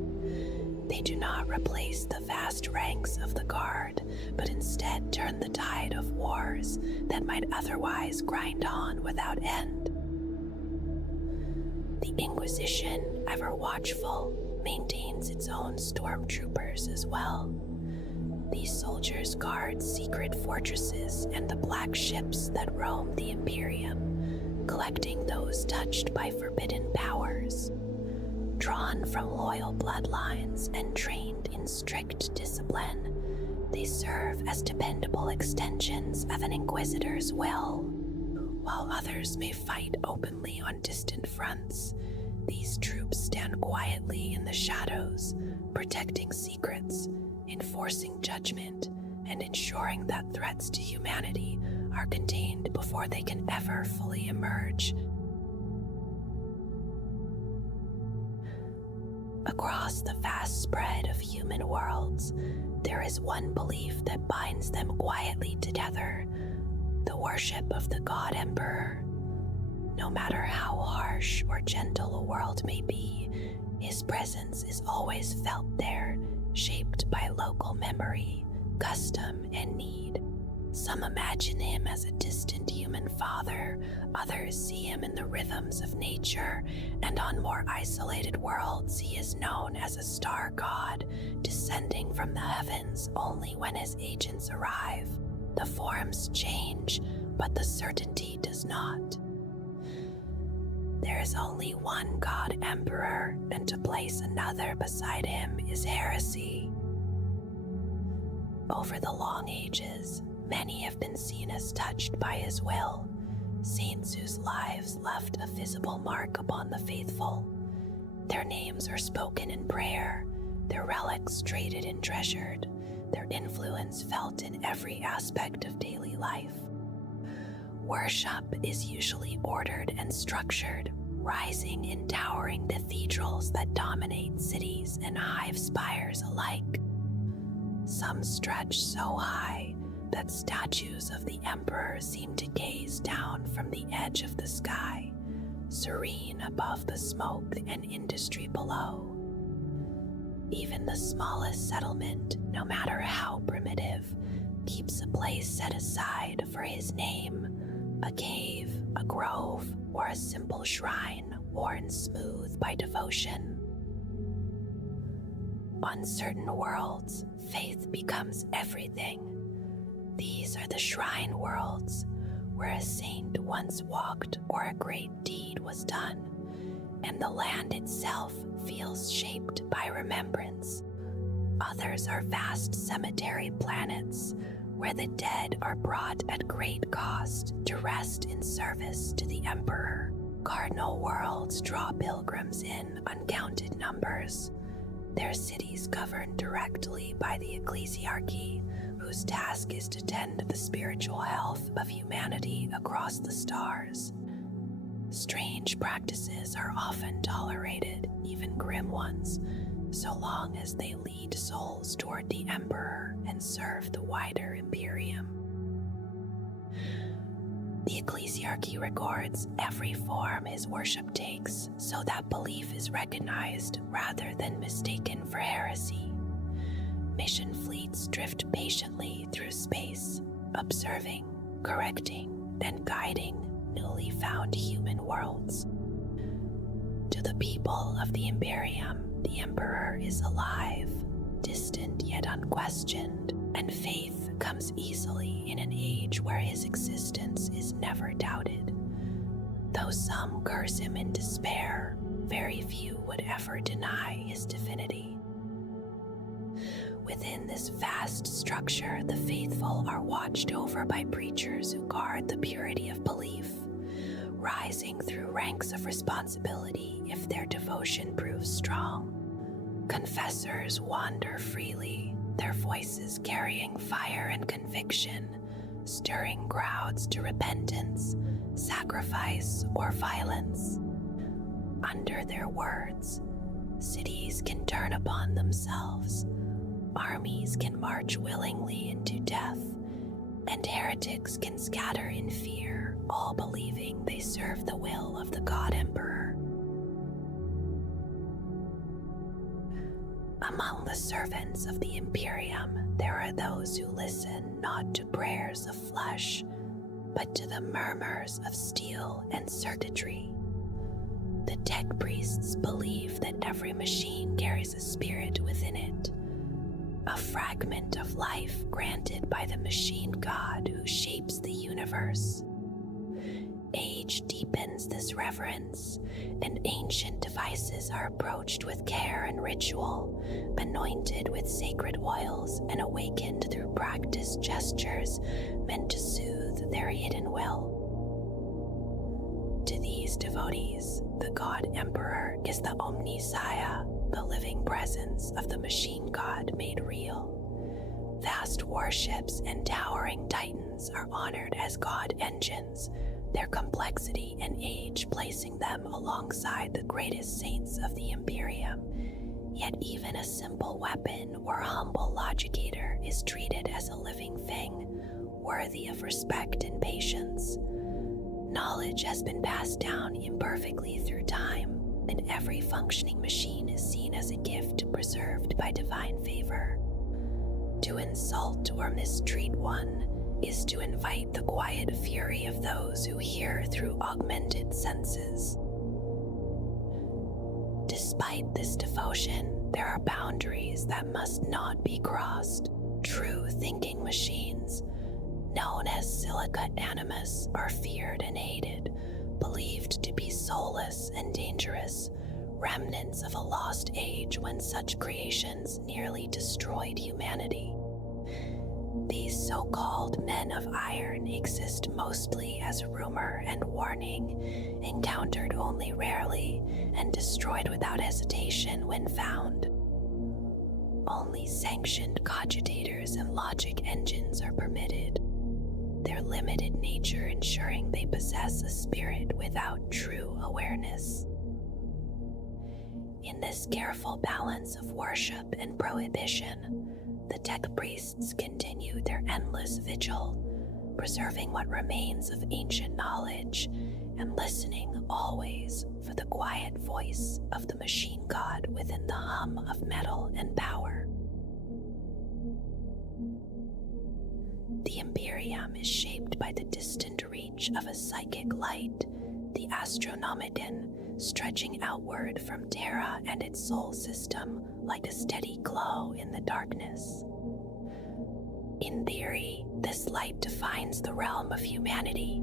They do not replace the vast ranks of the Guard, but instead turn the tide of wars that might otherwise grind on without end. The Inquisition, ever watchful, maintains its own stormtroopers as well. These soldiers guard secret fortresses and the black ships that roam the Imperium, collecting those touched by forbidden powers. Drawn from loyal bloodlines and trained in strict discipline, they serve as dependable extensions of an Inquisitor's will. While others may fight openly on distant fronts, these troops stand quietly in the shadows, protecting secrets, enforcing judgment, and ensuring that threats to humanity are contained before they can ever fully emerge. Across the vast spread of human worlds, there is one belief that binds them quietly together: the worship of the God Emperor. No matter how harsh or gentle a world may be, his presence is always felt there, shaped by local memory, custom, and need. Some imagine him as a distant human father, others see him in the rhythms of nature, and on more isolated worlds he is known as a star god, descending from the heavens only when his agents arrive. The forms change, but the certainty does not. There is only one God Emperor, and to place another beside him is heresy. Over the long ages, many have been seen as touched by his will, saints whose lives left a visible mark upon the faithful. Their names are spoken in prayer, their relics traded and treasured, their influence felt in every aspect of daily life. Worship is usually ordered and structured, rising in towering cathedrals that dominate cities and hive spires alike. Some stretch so high that statues of the Emperor seem to gaze down from the edge of the sky, serene above the smoke and industry below. Even the smallest settlement, no matter how primitive, keeps a place set aside for his name, a cave, a grove, or a simple shrine worn smooth by devotion. On certain worlds, faith becomes everything. These are the shrine worlds, where a saint once walked or a great deed was done, and the land itself feels shaped by remembrance. Others are vast cemetery planets, where the dead are brought at great cost to rest in service to the Emperor. Cardinal worlds draw pilgrims in uncounted numbers, their cities governed directly by the ecclesiarchy, whose task is to tend the spiritual health of humanity across the stars. Strange practices are often tolerated, even grim ones, so long as they lead souls toward the Emperor and serve the wider Imperium. The ecclesiarchy records every form his worship takes, so that belief is recognized rather than mistaken for heresy. Mission fleets drift patiently through space, observing, correcting, and guiding newly found human worlds. To the people of the Imperium, the Emperor is alive, distant yet unquestioned, and faith comes easily in an age where his existence is never doubted. Though some curse him in despair, very few would ever deny his divinity. Within this vast structure, the faithful are watched over by preachers who guard the purity of belief, rising through ranks of responsibility if their devotion proves strong. Confessors wander freely, their voices carrying fire and conviction, stirring crowds to repentance, sacrifice, or violence. Under their words, cities can turn upon themselves, armies can march willingly into death, and heretics can scatter in fear, all believing they serve the will of the God Emperor. Among the servants of the Imperium, there are those who listen not to prayers of flesh, but to the murmurs of steel and circuitry. The tech priests believe that every machine carries a spirit within it, a fragment of life granted by the machine god who shapes the universe. Age deepens this reverence, and ancient devices are approached with care and ritual, anointed with sacred oils and awakened through practiced gestures meant to soothe their hidden will. To these devotees, the God Emperor is the Omnisaya, the living presence of the machine god made real. Vast warships and towering titans are honored as god engines, their complexity and age placing them alongside the greatest saints of the Imperium. Yet even a simple weapon or humble logicator is treated as a living thing, worthy of respect and patience. Knowledge has been passed down imperfectly through time, and every functioning machine is seen as a gift preserved by divine favor. To insult or mistreat one is to invite the quiet fury of those who hear through augmented senses. Despite this devotion, there are boundaries that must not be crossed. True thinking machines, known as silica animus, are feared and hated, believed to be soulless and dangerous, remnants of a lost age when such creations nearly destroyed humanity. These so-called men of iron exist mostly as rumor and warning, encountered only rarely, and destroyed without hesitation when found. Only sanctioned cogitators and logic engines are permitted, their limited nature ensuring they possess a spirit without true awareness. In this careful balance of worship and prohibition, the tech priests continue their endless vigil, preserving what remains of ancient knowledge and listening always for the quiet voice of the machine god within the hum of metal and power. The Imperium is shaped by the distant reach of a psychic light, the Astronomedon, stretching outward from Terra and its soul system like a steady glow in the darkness. In theory, this light defines the realm of humanity,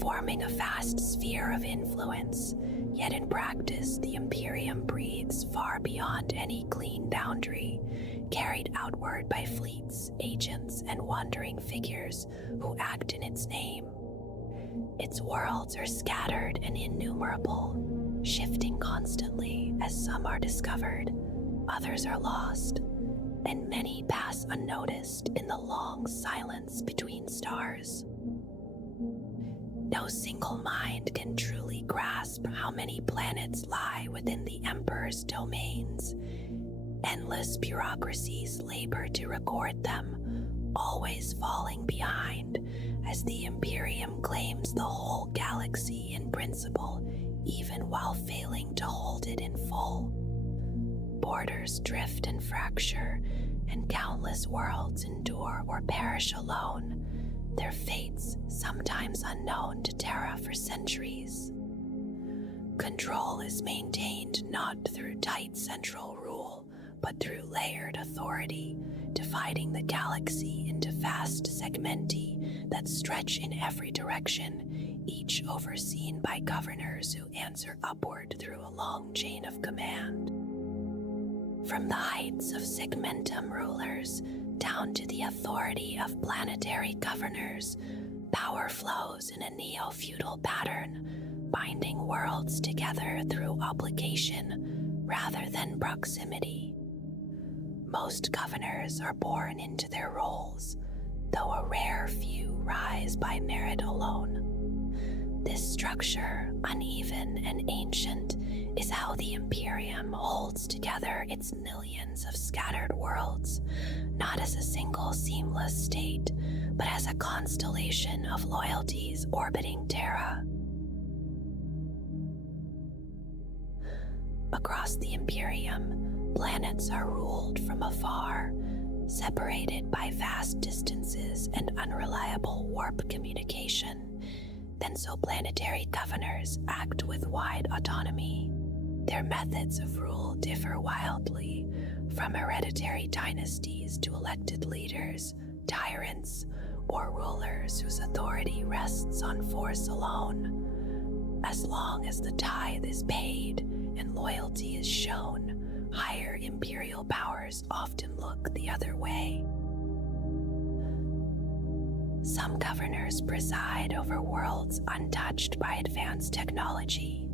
forming a vast sphere of influence, yet in practice the Imperium breathes far beyond any clean boundary, carried outward by fleets, agents, and wandering figures who act in its name. Its worlds are scattered and innumerable, shifting constantly as some are discovered, others are lost, and many pass unnoticed in the long silence between stars. No single mind can truly grasp how many planets lie within the Emperor's domains. Endless bureaucracies labor to record them, always falling behind, as the Imperium claims the whole galaxy in principle, even while failing to hold it in full. Borders drift and fracture, and countless worlds endure or perish alone, their fates sometimes unknown to Terra for centuries. Control is maintained not through tight central rule, but through layered authority, dividing the galaxy into vast segmenti that stretch in every direction, each overseen by governors who answer upward through a long chain of command. From the heights of segmentum rulers down to the authority of planetary governors, power flows in a neo-feudal pattern, binding worlds together through obligation rather than proximity. Most governors are born into their roles, though a rare few rise by merit alone. This structure, uneven and ancient, is how the Imperium holds together its millions of scattered worlds, not as a single seamless state, but as a constellation of loyalties orbiting Terra. Across the Imperium, planets are ruled from afar, separated by vast distances and unreliable warp communication. Then so planetary governors act with wide autonomy. Their methods of rule differ wildly, from hereditary dynasties to elected leaders, tyrants, or rulers whose authority rests on force alone. As long as the tithe is paid and loyalty is shown, higher imperial powers often look the other way. Some governors preside over worlds untouched by advanced technology,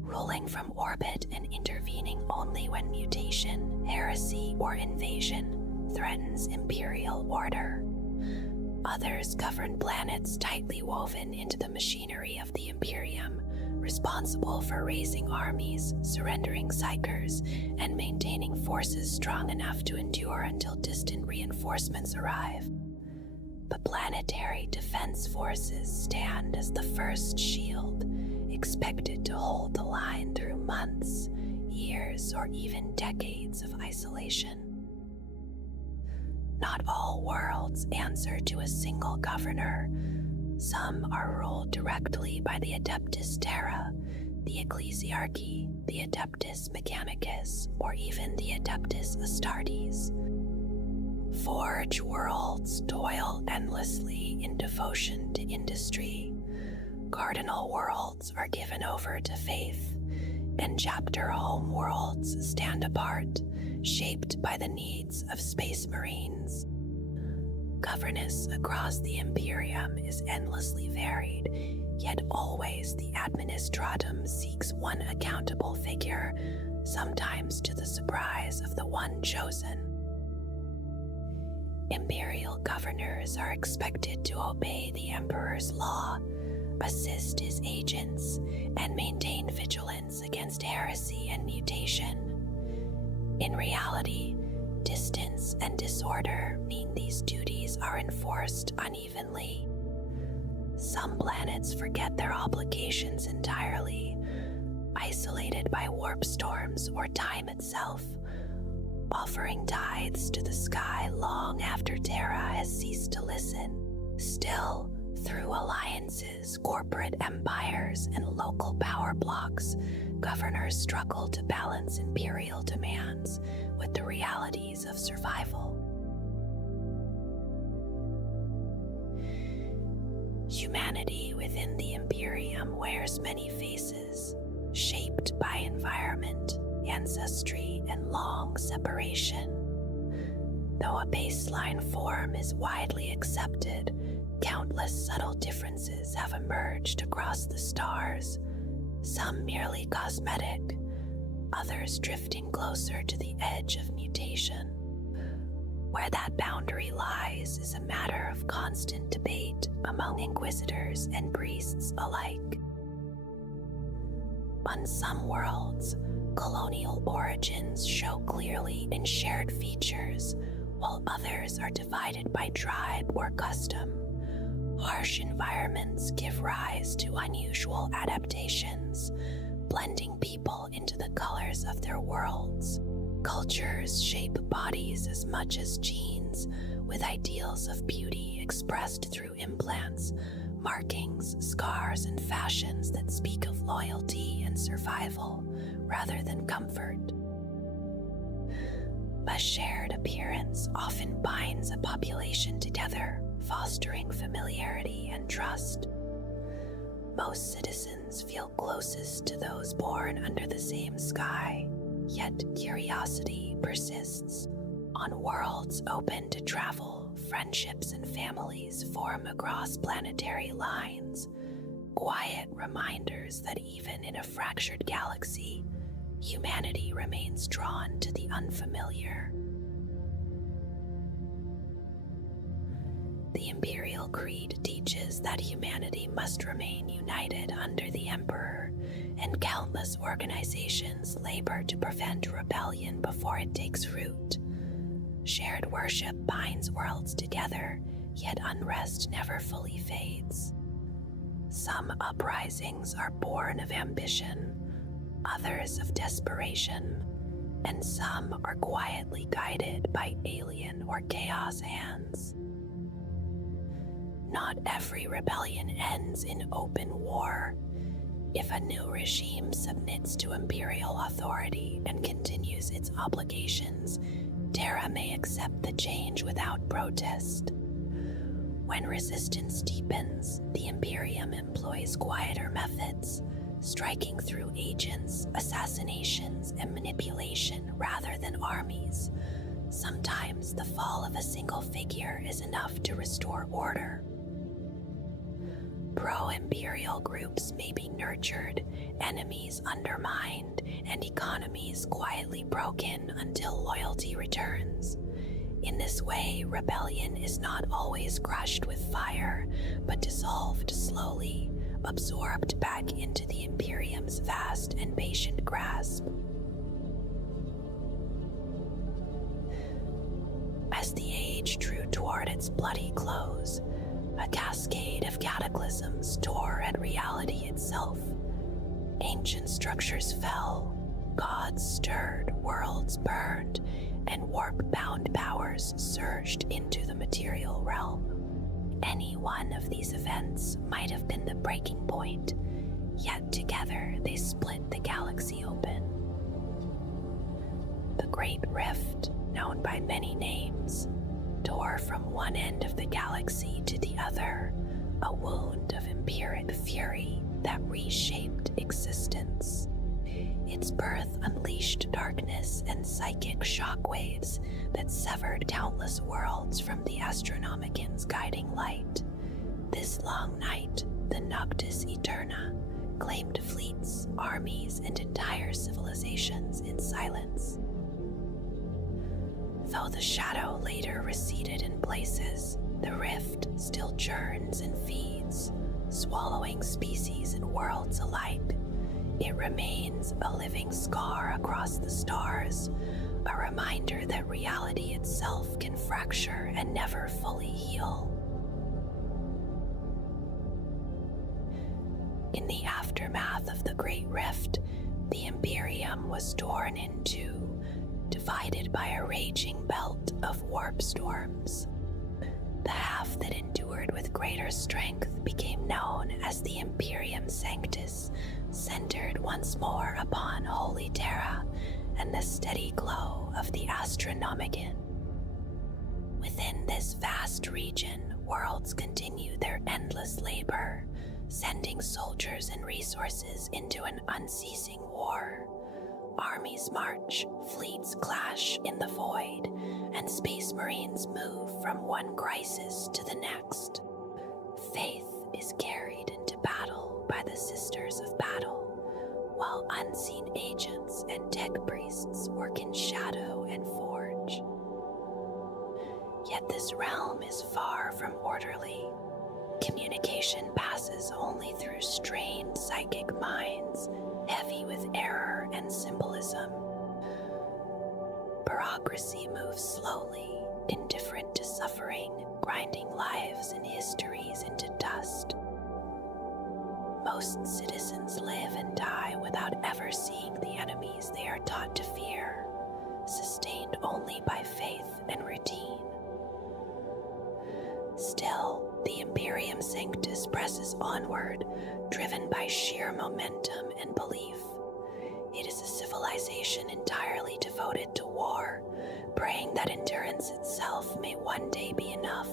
ruling from orbit and intervening only when mutation, heresy, or invasion threatens imperial order. Others govern planets tightly woven into the machinery of the Imperium, responsible for raising armies, surrendering psychers, and maintaining forces strong enough to endure until distant reinforcements arrive. The planetary defense forces stand as the first shield, expected to hold the line through months, years, or even decades of isolation. Not all worlds answer to a single governor. Some are ruled directly by the Adeptus Terra, the Ecclesiarchy, the Adeptus Mechanicus, or even the Adeptus Astartes. Forge worlds toil endlessly in devotion to industry. Cardinal worlds are given over to faith, and chapter home worlds stand apart, shaped by the needs of space marines. Governance across the Imperium is endlessly varied, yet always the administratum seeks one accountable figure, sometimes to the surprise of the one chosen. Imperial governors are expected to obey the Emperor's law, assist his agents, and maintain vigilance against heresy and mutation. In reality, distance and disorder mean these duties are enforced unevenly. Some planets forget their obligations entirely, isolated by warp storms or time itself, offering tithes to the sky long after Terra has ceased to listen. Still, through alliances, corporate empires, and local power blocks, governors struggle to balance imperial demands with the realities of survival. Humanity within the Imperium wears many faces, shaped by environment, ancestry, and long separation. Though a baseline form is widely accepted, countless subtle differences have emerged across the stars, some merely cosmetic, others drifting closer to the edge of mutation. Where that boundary lies is a matter of constant debate among inquisitors and priests alike. On some worlds, colonial origins show clearly in shared features, while others are divided by tribe or custom. Harsh environments give rise to unusual adaptations, blending people into the colors of their worlds. Cultures shape bodies as much as genes, with ideals of beauty expressed through implants, markings, scars, and fashions that speak of loyalty and survival rather than comfort. A shared appearance often binds a population together, fostering familiarity and trust. Most citizens feel closest to those born under the same sky, yet curiosity persists. On worlds open to travel, friendships and families form across planetary lines, quiet reminders that even in a fractured galaxy, humanity remains drawn to the unfamiliar. The Imperial Creed teaches that humanity must remain united under the Emperor, and countless organizations labor to prevent rebellion before it takes root. Shared worship binds worlds together, yet unrest never fully fades. Some uprisings are born of ambition, others of desperation, and some are quietly guided by alien or chaos hands. Not every rebellion ends in open war. If a new regime submits to imperial authority and continues its obligations, Terra may accept the change without protest. When resistance deepens, the Imperium employs quieter methods, striking through agents, assassinations, and manipulation rather than armies. Sometimes the fall of a single figure is enough to restore order. Pro-imperial groups may be nurtured, enemies undermined, and economies quietly broken until loyalty returns. In this way, rebellion is not always crushed with fire, but dissolved slowly, absorbed back into the Imperium's vast and patient grasp. As the age drew toward its bloody close, a cascade of cataclysms tore at reality itself. Ancient structures fell, gods stirred, worlds burned, and warp-bound powers surged into the material realm. Any one of these events might have been the breaking point, yet together they split the galaxy open. The Great Rift, known by many names, tore from one end of the galaxy to the other, a wound of empiric fury that reshaped existence. Its birth unleashed darkness and psychic shockwaves that severed countless worlds from the Astronomican's guiding light. This long night, the Noctis Eterna, claimed fleets, armies, and entire civilizations in silence. Though the shadow later receded in places, the rift still churns and feeds, swallowing species and worlds alike. It remains a living scar across the stars, a reminder that reality itself can fracture and never fully heal. In the aftermath of the Great Rift, the Imperium was torn in two, divided by a raging belt of warp storms. The half that endured with greater strength became known as the Imperium Sanctus, centered once more upon Holy Terra and the steady glow of the Astronomicon. Within this vast region, worlds continue their endless labor, sending soldiers and resources into an unceasing war. Armies march, fleets clash in the void, and space marines move from one crisis to the next. Faith is carried into battle by the Sisters of Battle, while unseen agents and tech priests work in shadow and forge. Yet this realm is far from orderly. Communication passes only through strained psychic minds, heavy with error and symbolism. Bureaucracy moves slowly, indifferent to suffering, grinding lives and histories into dust. Most citizens live and die without ever seeing the enemies they are taught to fear, sustained only by faith and routine. Still, the Imperium Sanctus presses onward, driven by sheer momentum and belief. It is a civilization entirely devoted to war, praying that endurance itself may one day be enough.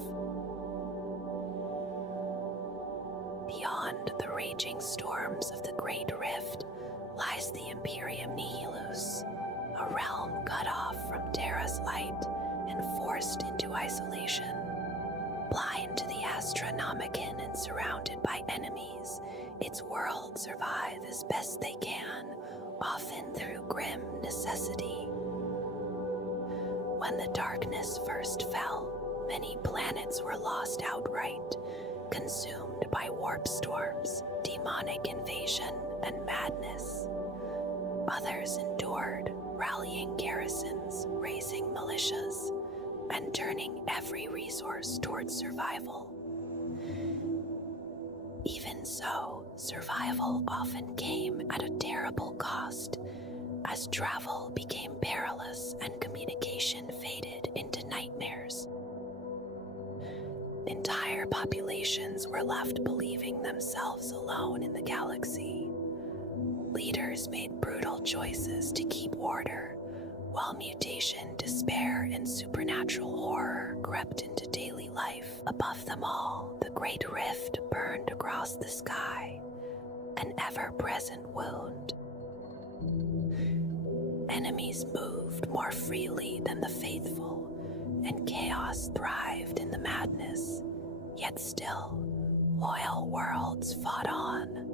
Beyond the raging storms of the Great Rift lies the Imperium Nihilus, a realm cut off from Terra's light and forced into isolation. Blind to the Astronomicon and surrounded by enemies, its worlds survive as best they can, often through grim necessity. When the darkness first fell, many planets were lost outright, consumed by warp storms, demonic invasion, and madness. Others endured, rallying garrisons, raising militias, and turning every resource towards survival. Even so, survival often came at a terrible cost, as travel became perilous and communication faded into nightmares. Entire populations were left believing themselves alone in the galaxy. Leaders made brutal choices to keep order, while mutation, despair, and supernatural horror crept into daily life. Above them all, the Great Rift burned across the sky, an ever-present wound. Enemies moved more freely than the faithful, and chaos thrived in the madness. Yet still, loyal worlds fought on.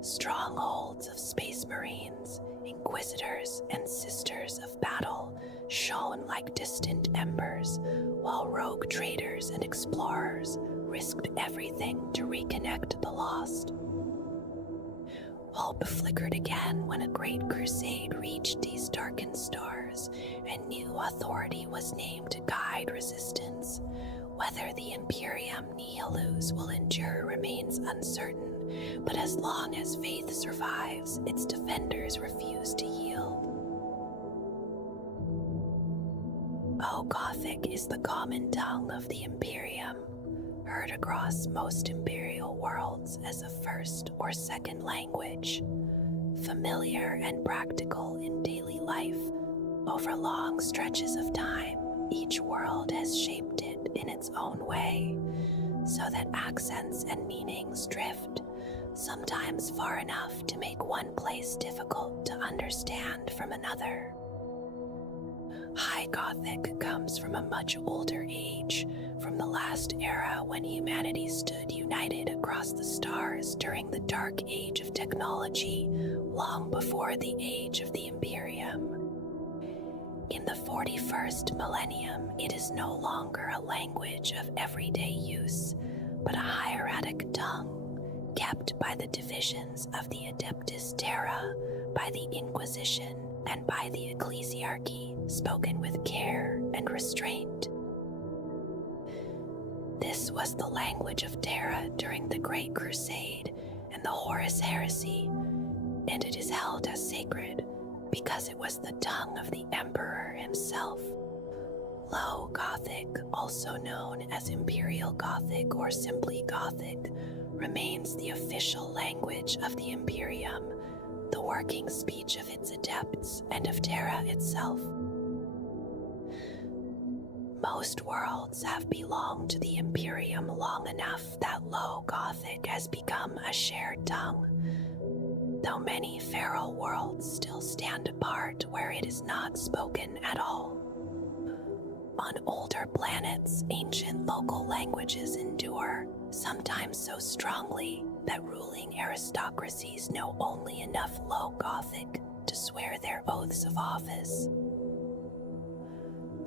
Strongholds of space marines, inquisitors, and sisters of battle shone like distant embers, while rogue traders and explorers risked everything to reconnect the lost. Hope flickered again when a great crusade reached these darkened stars, and new authority was named to guide resistance. Whether the Imperium Nihilus will endure remains uncertain, but as long as faith survives, its defenders refuse to yield. O Gothic is the common tongue of the Imperium, heard across most imperial worlds as a first or second language, familiar and practical in daily life. Over long stretches of time, each world has shaped it in its own way, so that accents and meanings drift, sometimes far enough to make one place difficult to understand from another. High Gothic comes from a much older age, from the last era when humanity stood united across the stars during the dark age of technology, long before the age of the Imperium. In the 41st millennium, it is no longer a language of everyday use, but a hieratic tongue, kept by the divisions of the Adeptus Terra, by the Inquisition, and by the Ecclesiarchy, spoken with care and restraint. This was the language of Terra during the Great Crusade, and the Horus Heresy, and it is held as sacred because it was the tongue of the Emperor himself. Low Gothic, also known as Imperial Gothic or simply Gothic, remains the official language of the Imperium, the working speech of its adepts and of Terra itself. Most worlds have belonged to the Imperium long enough that Low Gothic has become a shared tongue, though many feral worlds still stand apart where it is not spoken at all. On older planets, ancient local languages endure, sometimes so strongly that ruling aristocracies know only enough Low Gothic to swear their oaths of office.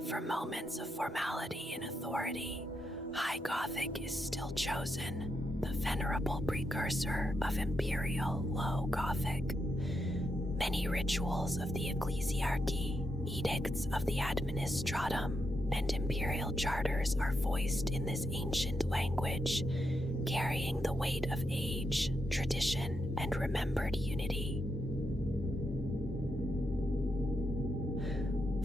For moments of formality and authority, High Gothic is still chosen, the venerable precursor of Imperial Low Gothic. Many rituals of the ecclesiarchy, edicts of the administratum, and imperial charters are voiced in this ancient language, carrying the weight of age, tradition, and remembered unity.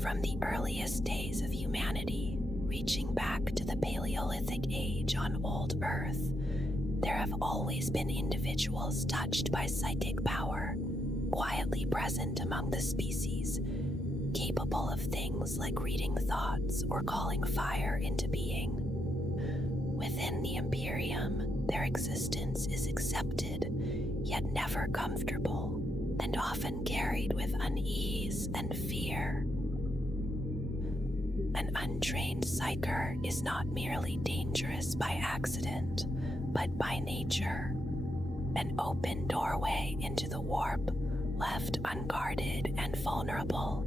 From the earliest days of humanity, reaching back to the Paleolithic age on old Earth, there have always been individuals touched by psychic power, quietly present among the species, capable of things like reading thoughts or calling fire into being. Within the Imperium, their existence is accepted, yet never comfortable, and often carried with unease and fear. An untrained psyker is not merely dangerous by accident, but by nature, an open doorway into the warp, left unguarded and vulnerable,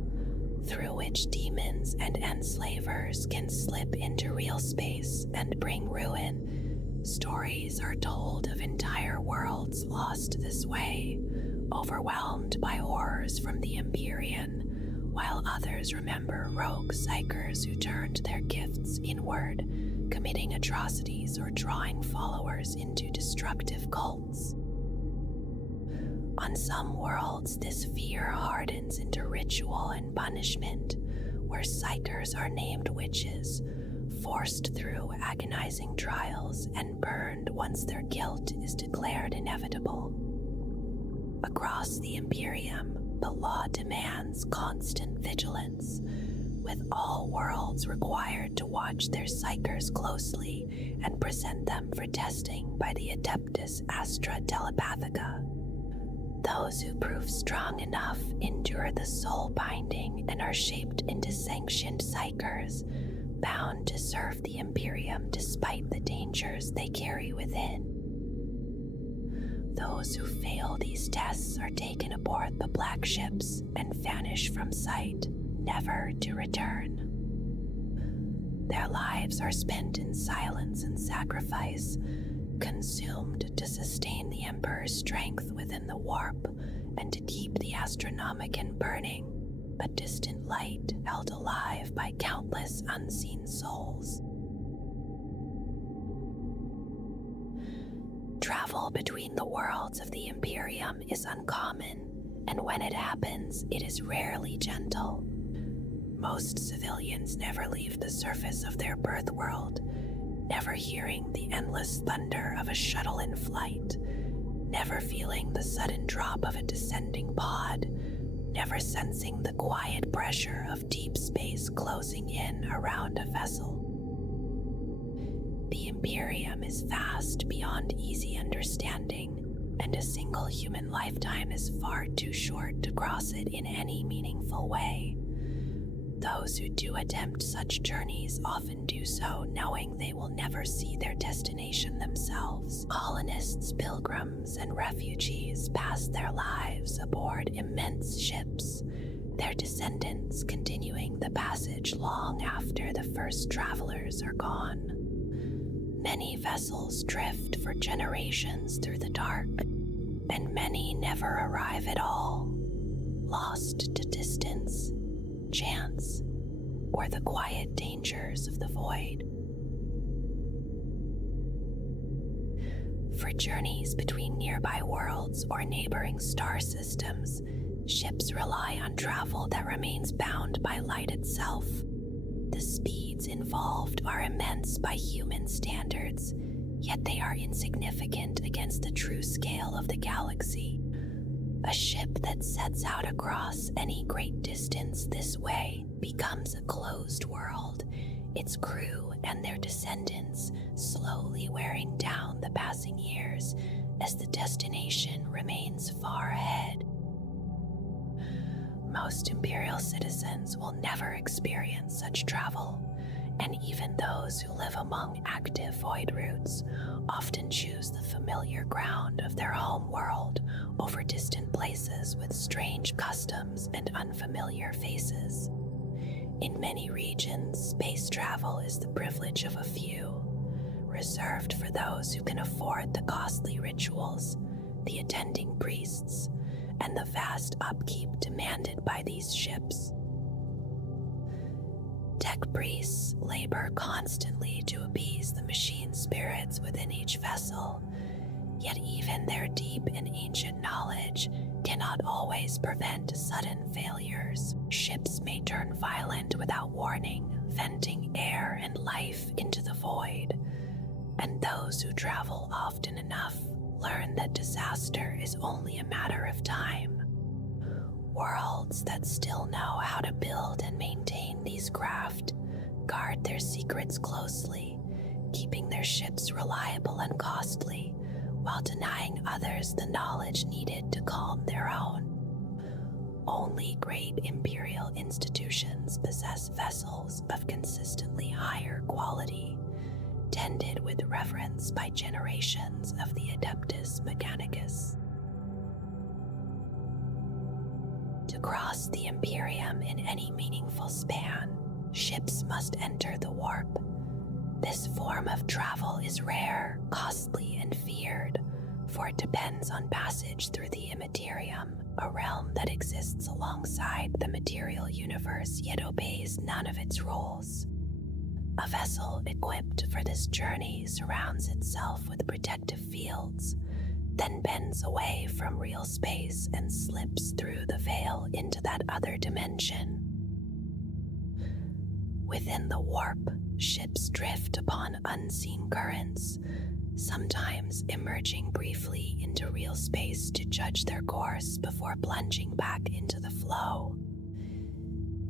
through which demons and enslavers can slip into real space and bring ruin. Stories are told of entire worlds lost this way, overwhelmed by horrors from the Empyrean, while others remember rogue psychers who turned their gifts inward, committing atrocities or drawing followers into destructive cults. On some worlds, this fear hardens into ritual and punishment, where psychers are named witches, forced through agonizing trials and burned once their guilt is declared inevitable. Across the Imperium, the law demands constant vigilance, with all worlds required to watch their psychers closely and present them for testing by the Adeptus Astra Telepathica. Those who prove strong enough endure the soul binding and are shaped into sanctioned psychers, bound to serve the Imperium despite the dangers they carry within. Those who fail these tests are taken aboard the black ships and vanish from sight, never to return. Their lives are spent in silence and sacrifice, consumed to sustain the Emperor's strength within the warp and to keep the Astronomicon burning, a distant light held alive by countless unseen souls. Travel between the worlds of the Imperium is uncommon, and when it happens, it is rarely gentle. Most civilians never leave the surface of their birth world, never hearing the endless thunder of a shuttle in flight, never feeling the sudden drop of a descending pod, never sensing the quiet pressure of deep space closing in around a vessel. The Imperium is vast beyond easy understanding, and a single human lifetime is far too short to cross it in any meaningful way. Those who do attempt such journeys often do so knowing they will never see their destination themselves. Colonists, pilgrims, and refugees pass their lives aboard immense ships, their descendants continuing the passage long after the first travelers are gone. Many vessels drift for generations through the dark, and many never arrive at all, lost to distance, chance, or the quiet dangers of the void. For journeys between nearby worlds or neighboring star systems, ships rely on travel that remains bound by light itself. The speeds involved are immense by human standards, yet they are insignificant against the true scale of the galaxy. A ship that sets out across any great distance this way becomes a closed world, its crew and their descendants slowly wearing down the passing years as the destination remains far ahead. Most Imperial citizens will never experience such travel, and even those who live among active void routes often choose the familiar ground of their home world over distant places with strange customs and unfamiliar faces. In many regions, space travel is the privilege of a few, reserved for those who can afford the costly rituals, the attending priests, and the vast upkeep demanded by these ships. Tech priests labor constantly to appease the machine spirits within each vessel, yet even their deep and ancient knowledge cannot always prevent sudden failures. Ships may turn violent without warning, venting air and life into the void, and those who travel often enough learn that disaster is only a matter of time. Worlds that still know how to build and maintain these craft guard their secrets closely, keeping their ships reliable and costly, while denying others the knowledge needed to calm their own. Only great imperial institutions possess vessels of consistently higher quality, tended with reverence by generations of the Adeptus Mechanicus. To cross the Imperium in any meaningful span, ships must enter the warp. This form of travel is rare, costly, and feared, for it depends on passage through the immaterium, a realm that exists alongside the material universe yet obeys none of its rules. A vessel equipped for this journey surrounds itself with protective fields, then bends away from real space and slips through the veil into that other dimension. Within the warp, ships drift upon unseen currents, sometimes emerging briefly into real space to judge their course before plunging back into the flow.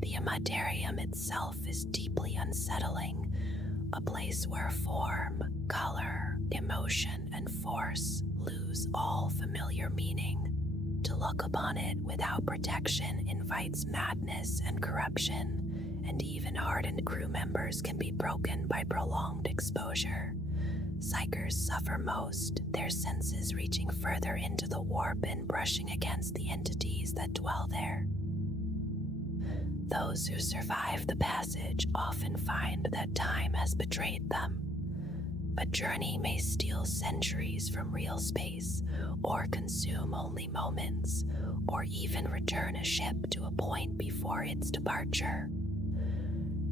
The immaterium itself is deeply unsettling, a place where form, color, emotion, and force lose all familiar meaning. To look upon it without protection invites madness and corruption, and even hardened crew members can be broken by prolonged exposure. Psychers suffer most, their senses reaching further into the warp and brushing against the entities that dwell there. Those who survive the passage often find that time has betrayed them. A journey may steal centuries from real space, or consume only moments, or even return a ship to a point before its departure.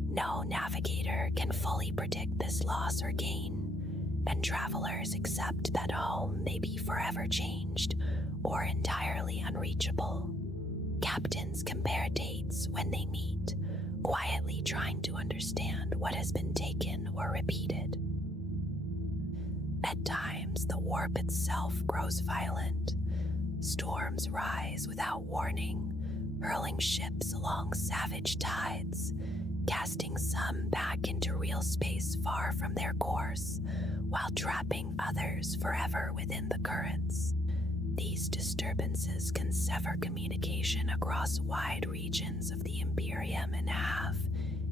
No navigator can fully predict this loss or gain, and travelers accept that home may be forever changed or entirely unreachable. Captains compare dates when they meet, quietly trying to understand what has been taken or repeated. At times, the warp itself grows violent. Storms rise without warning, hurling ships along savage tides, casting some back into real space far from their course, while trapping others forever within the currents. These disturbances can sever communication across wide regions of the Imperium and have,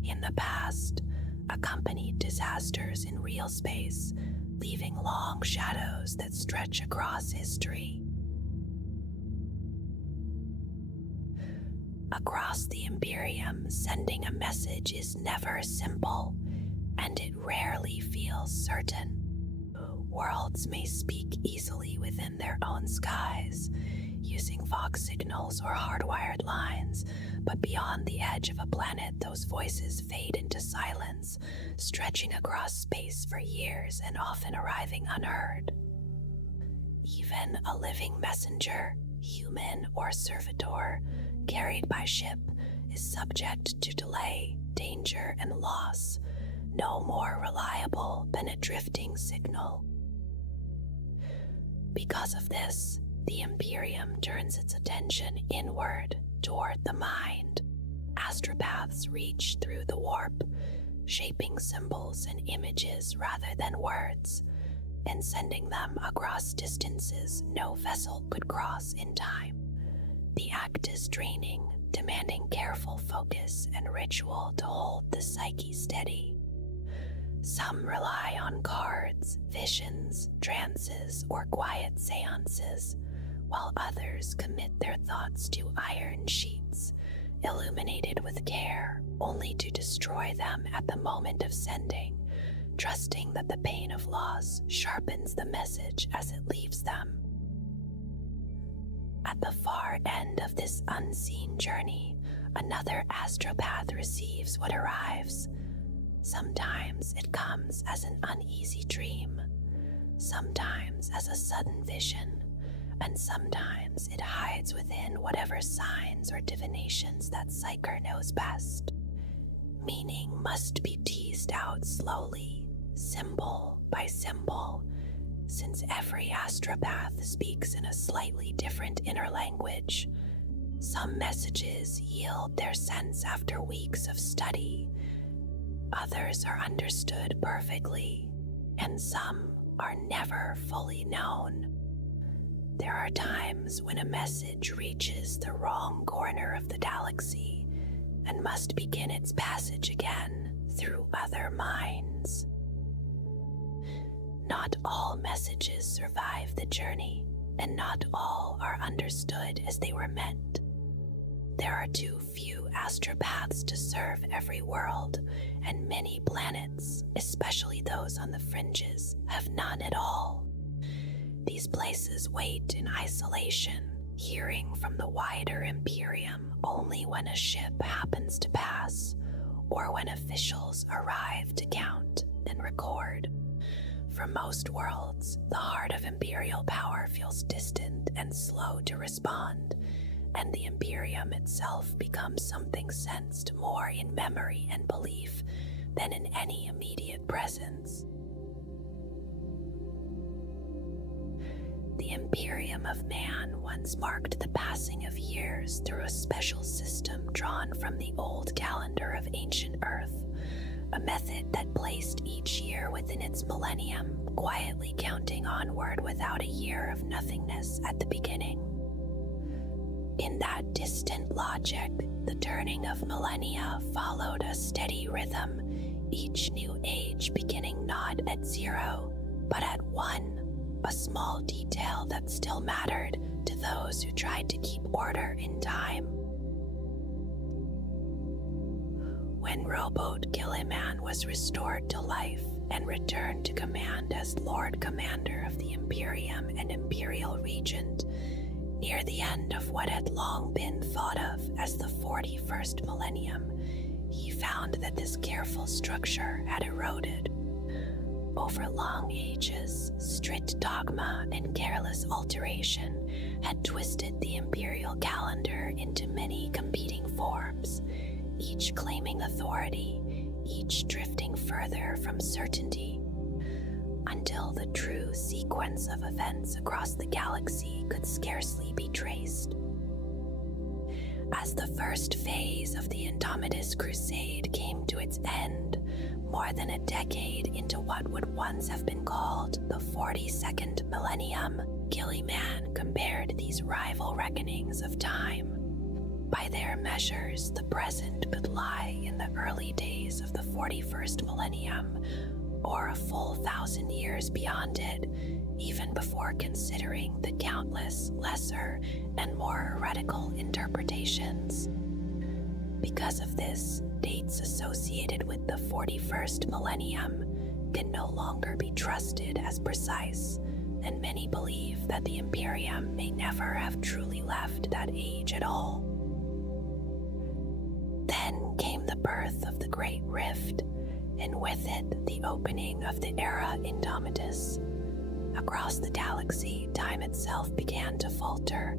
in the past, accompanied disasters in real space, leaving long shadows that stretch across history. Across the Imperium, sending a message is never simple, and it rarely feels certain. Worlds may speak easily within their own skies, using Vox signals or hardwired lines, but beyond the edge of a planet, those voices fade into silence, stretching across space for years and often arriving unheard. Even a living messenger, human or servitor, carried by ship is subject to delay, danger, and loss, no more reliable than a drifting signal. Because of this, the Imperium turns its attention inward toward the mind. Astropaths reach through the warp, shaping symbols and images rather than words, and sending them across distances no vessel could cross in time. The act is draining, demanding careful focus and ritual to hold the psyche steady. Some rely on cards, visions, trances, or quiet seances, while others commit their thoughts to iron sheets, illuminated with care, only to destroy them at the moment of sending, trusting that the pain of loss sharpens the message as it leaves them. At the far end of this unseen journey, another astropath receives what arrives. Sometimes it comes as an uneasy dream, sometimes as a sudden vision, and sometimes it hides within whatever signs or divinations that psyker knows best. Meaning must be teased out slowly, symbol by symbol, since every astropath speaks in a slightly different inner language. Some messages yield their sense after weeks of study, others are understood perfectly, and some are never fully known. There are times when a message reaches the wrong corner of the galaxy and must begin its passage again through other minds. Not all messages survive the journey, and not all are understood as they were meant. There are too few astropaths to serve every world, and many planets, especially those on the fringes, have none at all. These places wait in isolation, hearing from the wider Imperium only when a ship happens to pass, or when officials arrive to count and record. For most worlds, the heart of Imperial power feels distant and slow to respond, and the Imperium itself becomes something sensed more in memory and belief than in any immediate presence. The Imperium of Man once marked the passing of years through a special system drawn from the old calendar of ancient Earth, a method that placed each year within its millennium, quietly counting onward without a year of nothingness at the beginning. In that distant logic, the turning of millennia followed a steady rhythm, each new age beginning not at 0, but at 1, a small detail that still mattered to those who tried to keep order in time. When rowboat Gilliman was restored to life and returned to command as Lord Commander of the Imperium and Imperial Regent, near the end of what had long been thought of as the 41st millennium, he found that this careful structure had eroded. Over long ages, strict dogma and careless alteration had twisted the imperial calendar into many competing forms, each claiming authority, each drifting further from certainty, until the true sequence of events across the galaxy could scarcely be traced. As the first phase of the Indomitus Crusade came to its end, more than a decade into what would once have been called the 42nd millennium, Gilliman compared these rival reckonings of time. By their measures, the present could lie in the early days of the 41st millennium, or a full 1,000 years beyond it, even before considering the countless lesser and more heretical interpretations. Because of this, dates associated with the 41st millennium can no longer be trusted as precise, and many believe that the Imperium may never have truly left that age at all. Then came the birth of the Great Rift, and with it the opening of the Era Indomitus. Across the galaxy, time itself began to falter,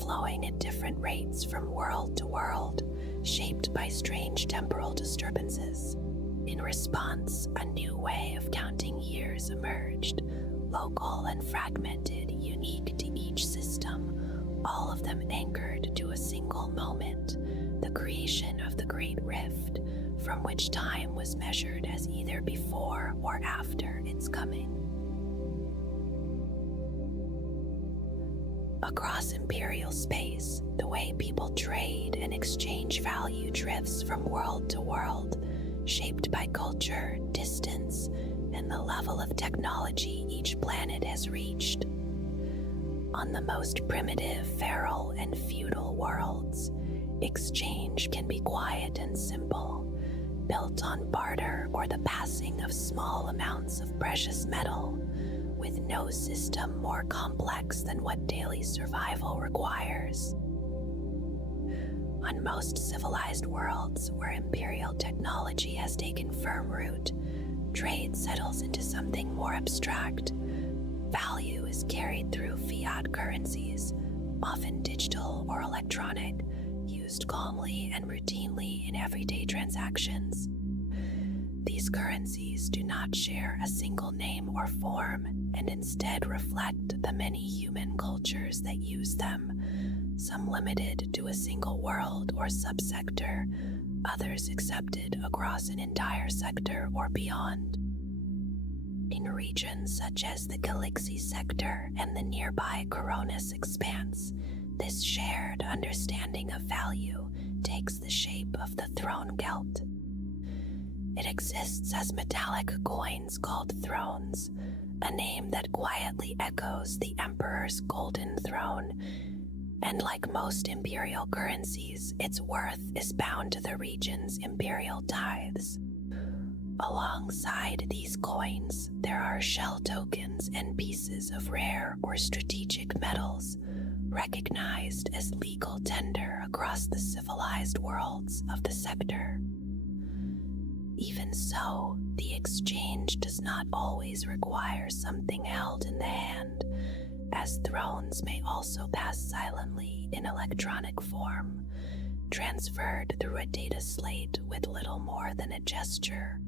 flowing at different rates from world to world, shaped by strange temporal disturbances. In response, a new way of counting years emerged, local and fragmented, unique to each system, all of them anchored to a single moment, the creation of the Great Rift, from which time was measured as either before or after its coming. Across Imperial space, the way people trade and exchange value drifts from world to world, shaped by culture, distance, and the level of technology each planet has reached. On the most primitive, feral, and feudal worlds, exchange can be quiet and simple, built on barter or the passing of small amounts of precious metal, with no system more complex than what daily survival requires. On most civilized worlds where imperial technology has taken firm root, trade settles into something more abstract. Value is carried through fiat currencies, often digital or electronic, used calmly and routinely in everyday transactions. These currencies do not share a single name or form, and instead reflect the many human cultures that use them, some limited to a single world or subsector, others accepted across an entire sector or beyond. In regions such as the Calixi sector and the nearby Coronis expanse, this shared understanding of value takes the shape of the throne gelt. It exists as metallic coins called thrones, a name that quietly echoes the Emperor's golden throne, and like most imperial currencies, its worth is bound to the region's imperial tithes. Alongside these coins, there are shell tokens and pieces of rare or strategic metals, recognized as legal tender across the civilized worlds of the sector. Even so, the exchange does not always require something held in the hand, as thrones may also pass silently in electronic form, transferred through a data slate with little more than a gesture.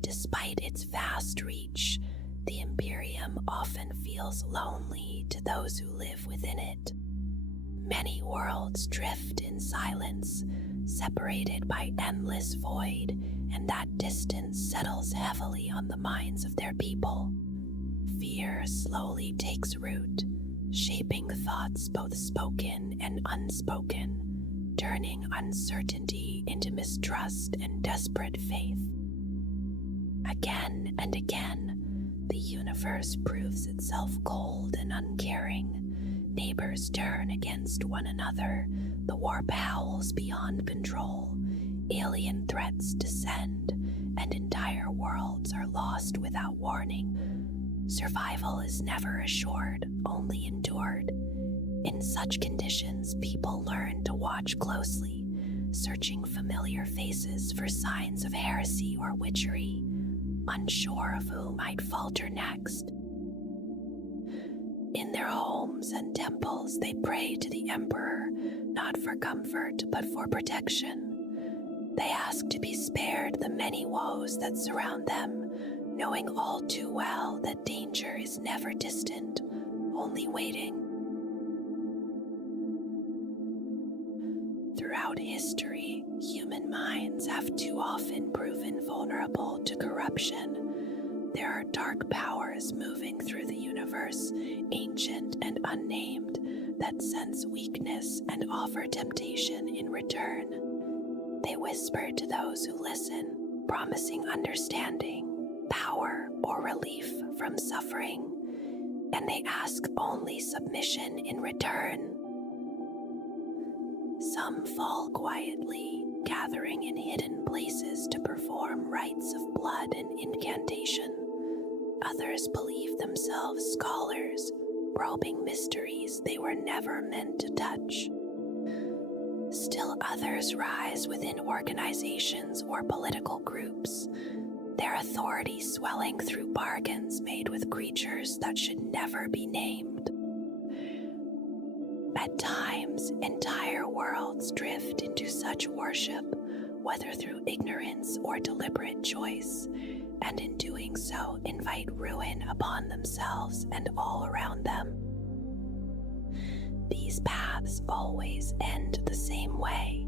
Despite its vast reach, the Imperium often feels lonely to those who live within it. Many worlds drift in silence, separated by endless void, and that distance settles heavily on the minds of their people. Fear slowly takes root, shaping thoughts both spoken and unspoken, turning uncertainty into mistrust and desperate faith. Again and again, the universe proves itself cold and uncaring. Neighbors turn against one another, the warp howls beyond control, alien threats descend, and entire worlds are lost without warning. Survival is never assured, only endured. In such conditions, people learn to watch closely, searching familiar faces for signs of heresy or witchery, unsure of who might falter next. In their homes and temples, they pray to the Emperor, not for comfort, but for protection. They ask to be spared the many woes that surround them, knowing all too well that danger is never distant, only waiting. Throughout history, human minds have too often proven vulnerable to corruption. There are dark powers moving through the universe, ancient and unnamed, that sense weakness and offer temptation in return. They whisper to those who listen, promising understanding, power, or relief from suffering, and they ask only submission in return. Some fall quietly, gathering in hidden places to perform rites of blood and incantation. Others believe themselves scholars, probing mysteries they were never meant to touch. Still others rise within organizations or political groups, their authority swelling through bargains made with creatures that should never be named. At times, entire worlds drift into such worship, whether through ignorance or deliberate choice, and in doing so invite ruin upon themselves and all around them. These paths always end the same way.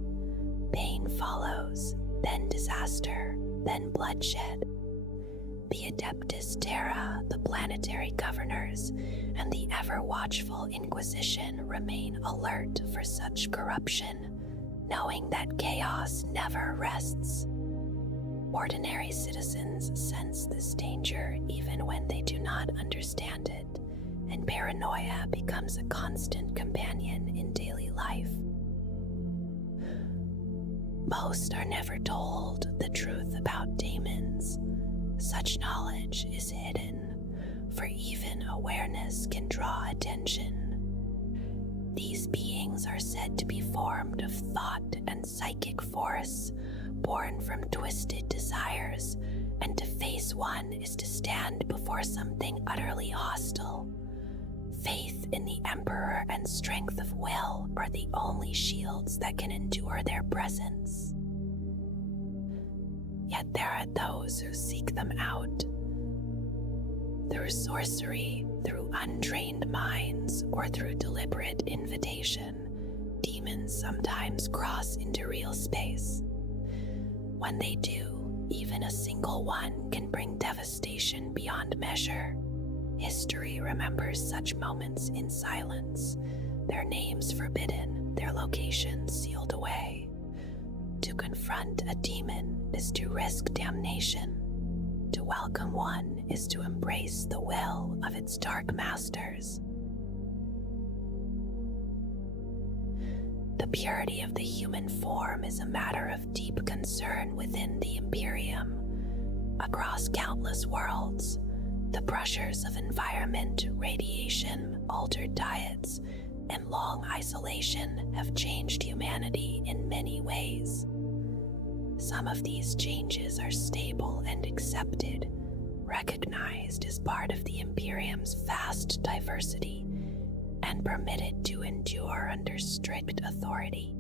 Pain follows, then disaster, then bloodshed. The Adeptus Terra, the planetary governors, and the ever-watchful Inquisition remain alert for such corruption, knowing that chaos never rests. Ordinary citizens sense this danger even when they do not understand it, and paranoia becomes a constant companion in daily life. Most are never told the truth about demons. Such knowledge is hidden, for even awareness can draw attention. These beings are said to be formed of thought and psychic force, born from twisted desires, and to face one is to stand before something utterly hostile. Faith in the Emperor and strength of will are the only shields that can endure their presence. Yet there are those who seek them out. Through sorcery, through untrained minds, or through deliberate invitation, demons sometimes cross into real space. When they do, even a single one can bring devastation beyond measure. History remembers such moments in silence, their names forbidden, their locations sealed away. To confront a demon is to risk damnation. To welcome one is to embrace the will of its dark masters. The purity of the human form is a matter of deep concern within the Imperium. Across countless worlds, the pressures of environment, radiation, altered diets, and long isolation have changed humanity in many ways. Some of these changes are stable and accepted, recognized as part of the Imperium's vast diversity, and permitted to endure under strict authority.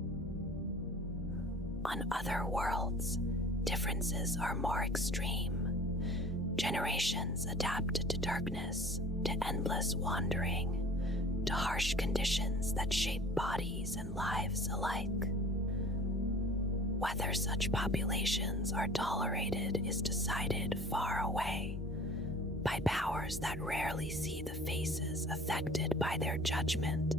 On other worlds, differences are more extreme. Generations adapt to darkness, to endless wandering, to harsh conditions that shape bodies and lives alike. Whether such populations are tolerated is decided far away, by powers that rarely see the faces affected by their judgment.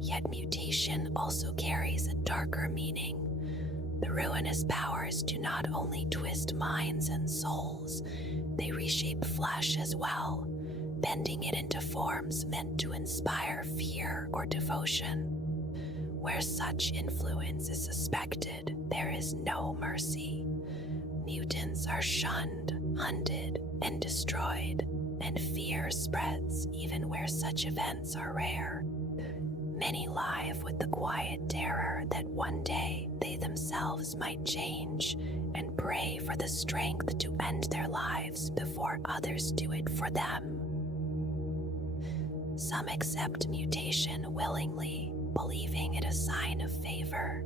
Yet mutation also carries a darker meaning. The ruinous powers do not only twist minds and souls, they reshape flesh as well, bending it into forms meant to inspire fear or devotion. Where such influence is suspected, there is no mercy. Mutants are shunned, hunted, and destroyed, and fear spreads even where such events are rare. Many live with the quiet terror that one day they themselves might change, and pray for the strength to end their lives before others do it for them. Some accept mutation willingly, believing it a sign of favor.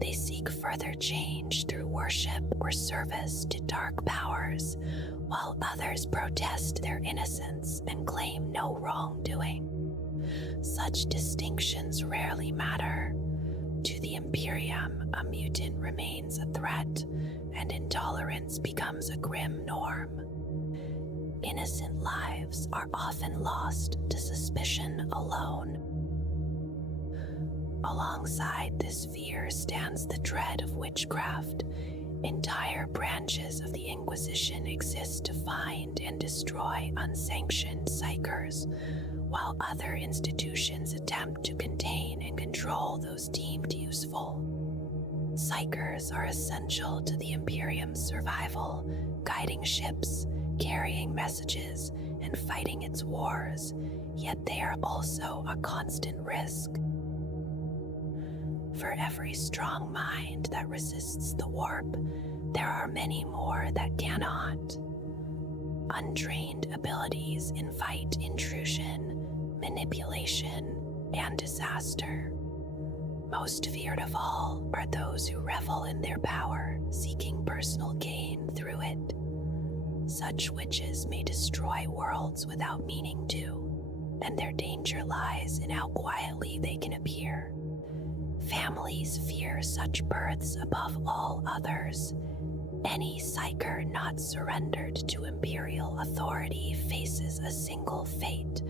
They seek further change through worship or service to dark powers, while others protest their innocence and claim no wrongdoing. Such distinctions rarely matter. To the Imperium, a mutant remains a threat, and intolerance becomes a grim norm. Innocent lives are often lost to suspicion alone. Alongside this fear stands the dread of witchcraft. Entire branches of the Inquisition exist to find and destroy unsanctioned psychers, while other institutions attempt to contain and control those deemed useful. Psychers are essential to the Imperium's survival, guiding ships, carrying messages, and fighting its wars, yet they are also a constant risk. For every strong mind that resists the warp, there are many more that cannot. Untrained abilities invite intrusion, manipulation, and disaster. Most feared of all are those who revel in their power, seeking personal gain through it. Such witches may destroy worlds without meaning to, and their danger lies in how quietly they can appear. Families fear such births above all others. Any psyker not surrendered to imperial authority faces a single fate,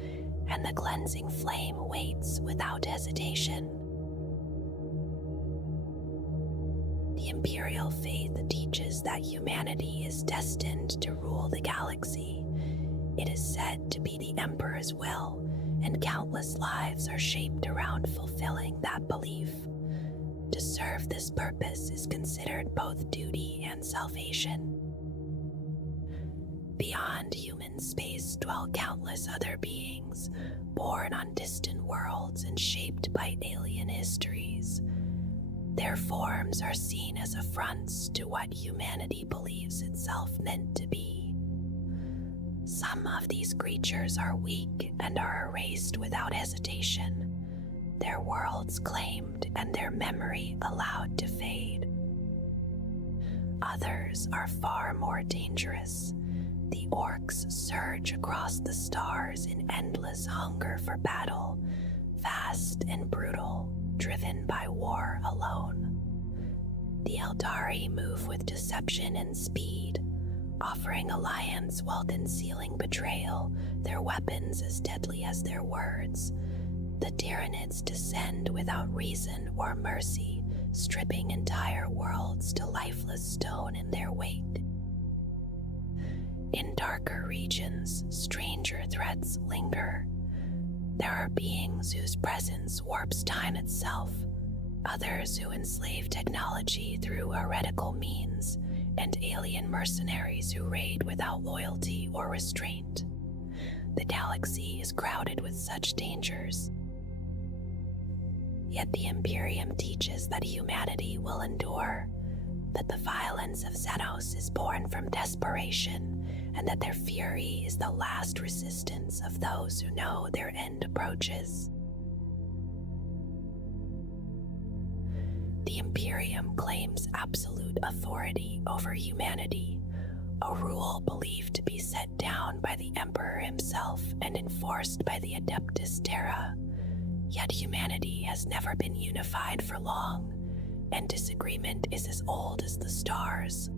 and the cleansing flame waits without hesitation. The imperial faith teaches that humanity is destined to rule the galaxy. It is said to be the Emperor's will, and countless lives are shaped around fulfilling that belief. To serve this purpose is considered both duty and salvation. Beyond human space dwell countless other beings, born on distant worlds and shaped by alien histories. Their forms are seen as affronts to what humanity believes itself meant to be. Some of these creatures are weak and are erased without hesitation, their worlds claimed and their memory allowed to fade. Others are far more dangerous. The orcs surge across the stars in endless hunger for battle, vast and brutal, driven by war alone. The Eldari move with deception and speed, offering alliance while concealing betrayal, their weapons as deadly as their words. The Tyranids descend without reason or mercy, stripping entire worlds to lifeless stone in their wake. In darker regions, stranger threats linger. There are beings whose presence warps time itself, others who enslave technology through heretical means, and alien mercenaries who raid without loyalty or restraint. The galaxy is crowded with such dangers. Yet the Imperium teaches that humanity will endure, that the violence of Xenos is born from desperation, and that their fury is the last resistance of those who know their end approaches. The Imperium claims absolute authority over humanity, a rule believed to be set down by the Emperor himself and enforced by the Adeptus Terra. Yet humanity has never been unified for long, and disagreement is as old as the stars.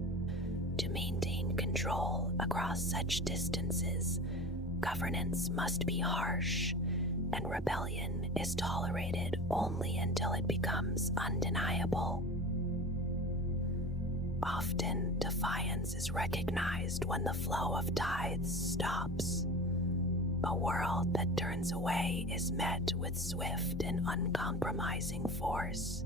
To maintain control across such distances, governance must be harsh, and rebellion is tolerated only until it becomes undeniable. Often, defiance is recognized when the flow of tides stops. A world that turns away is met with swift and uncompromising force.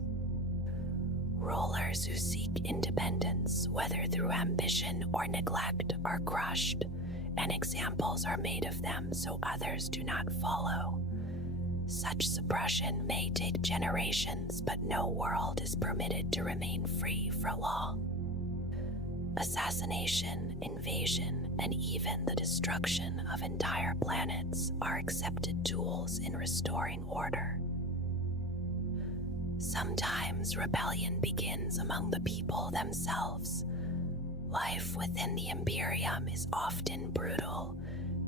Rulers who seek independence, whether through ambition or neglect, are crushed, and examples are made of them so others do not follow. Such suppression may take generations, but no world is permitted to remain free for long. Assassination, invasion, and even the destruction of entire planets are accepted tools in restoring order. Sometimes rebellion begins among the people themselves. Life within the Imperium is often brutal,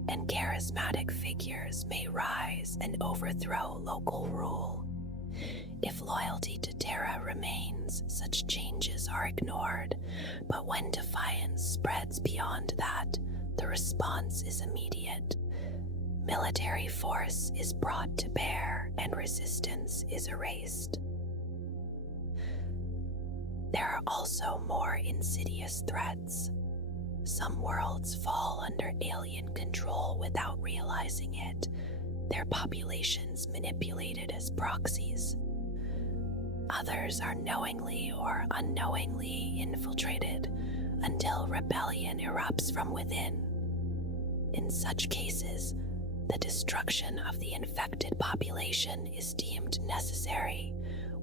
and charismatic figures may rise and overthrow local rule. If loyalty to Terra remains, such changes are ignored, but when defiance spreads beyond that, the response is immediate. Military force is brought to bear, and resistance is erased. There are also more insidious threats. Some worlds fall under alien control without realizing it, their populations manipulated as proxies. Others are knowingly or unknowingly infiltrated until rebellion erupts from within. In such cases, the destruction of the infected population is deemed necessary,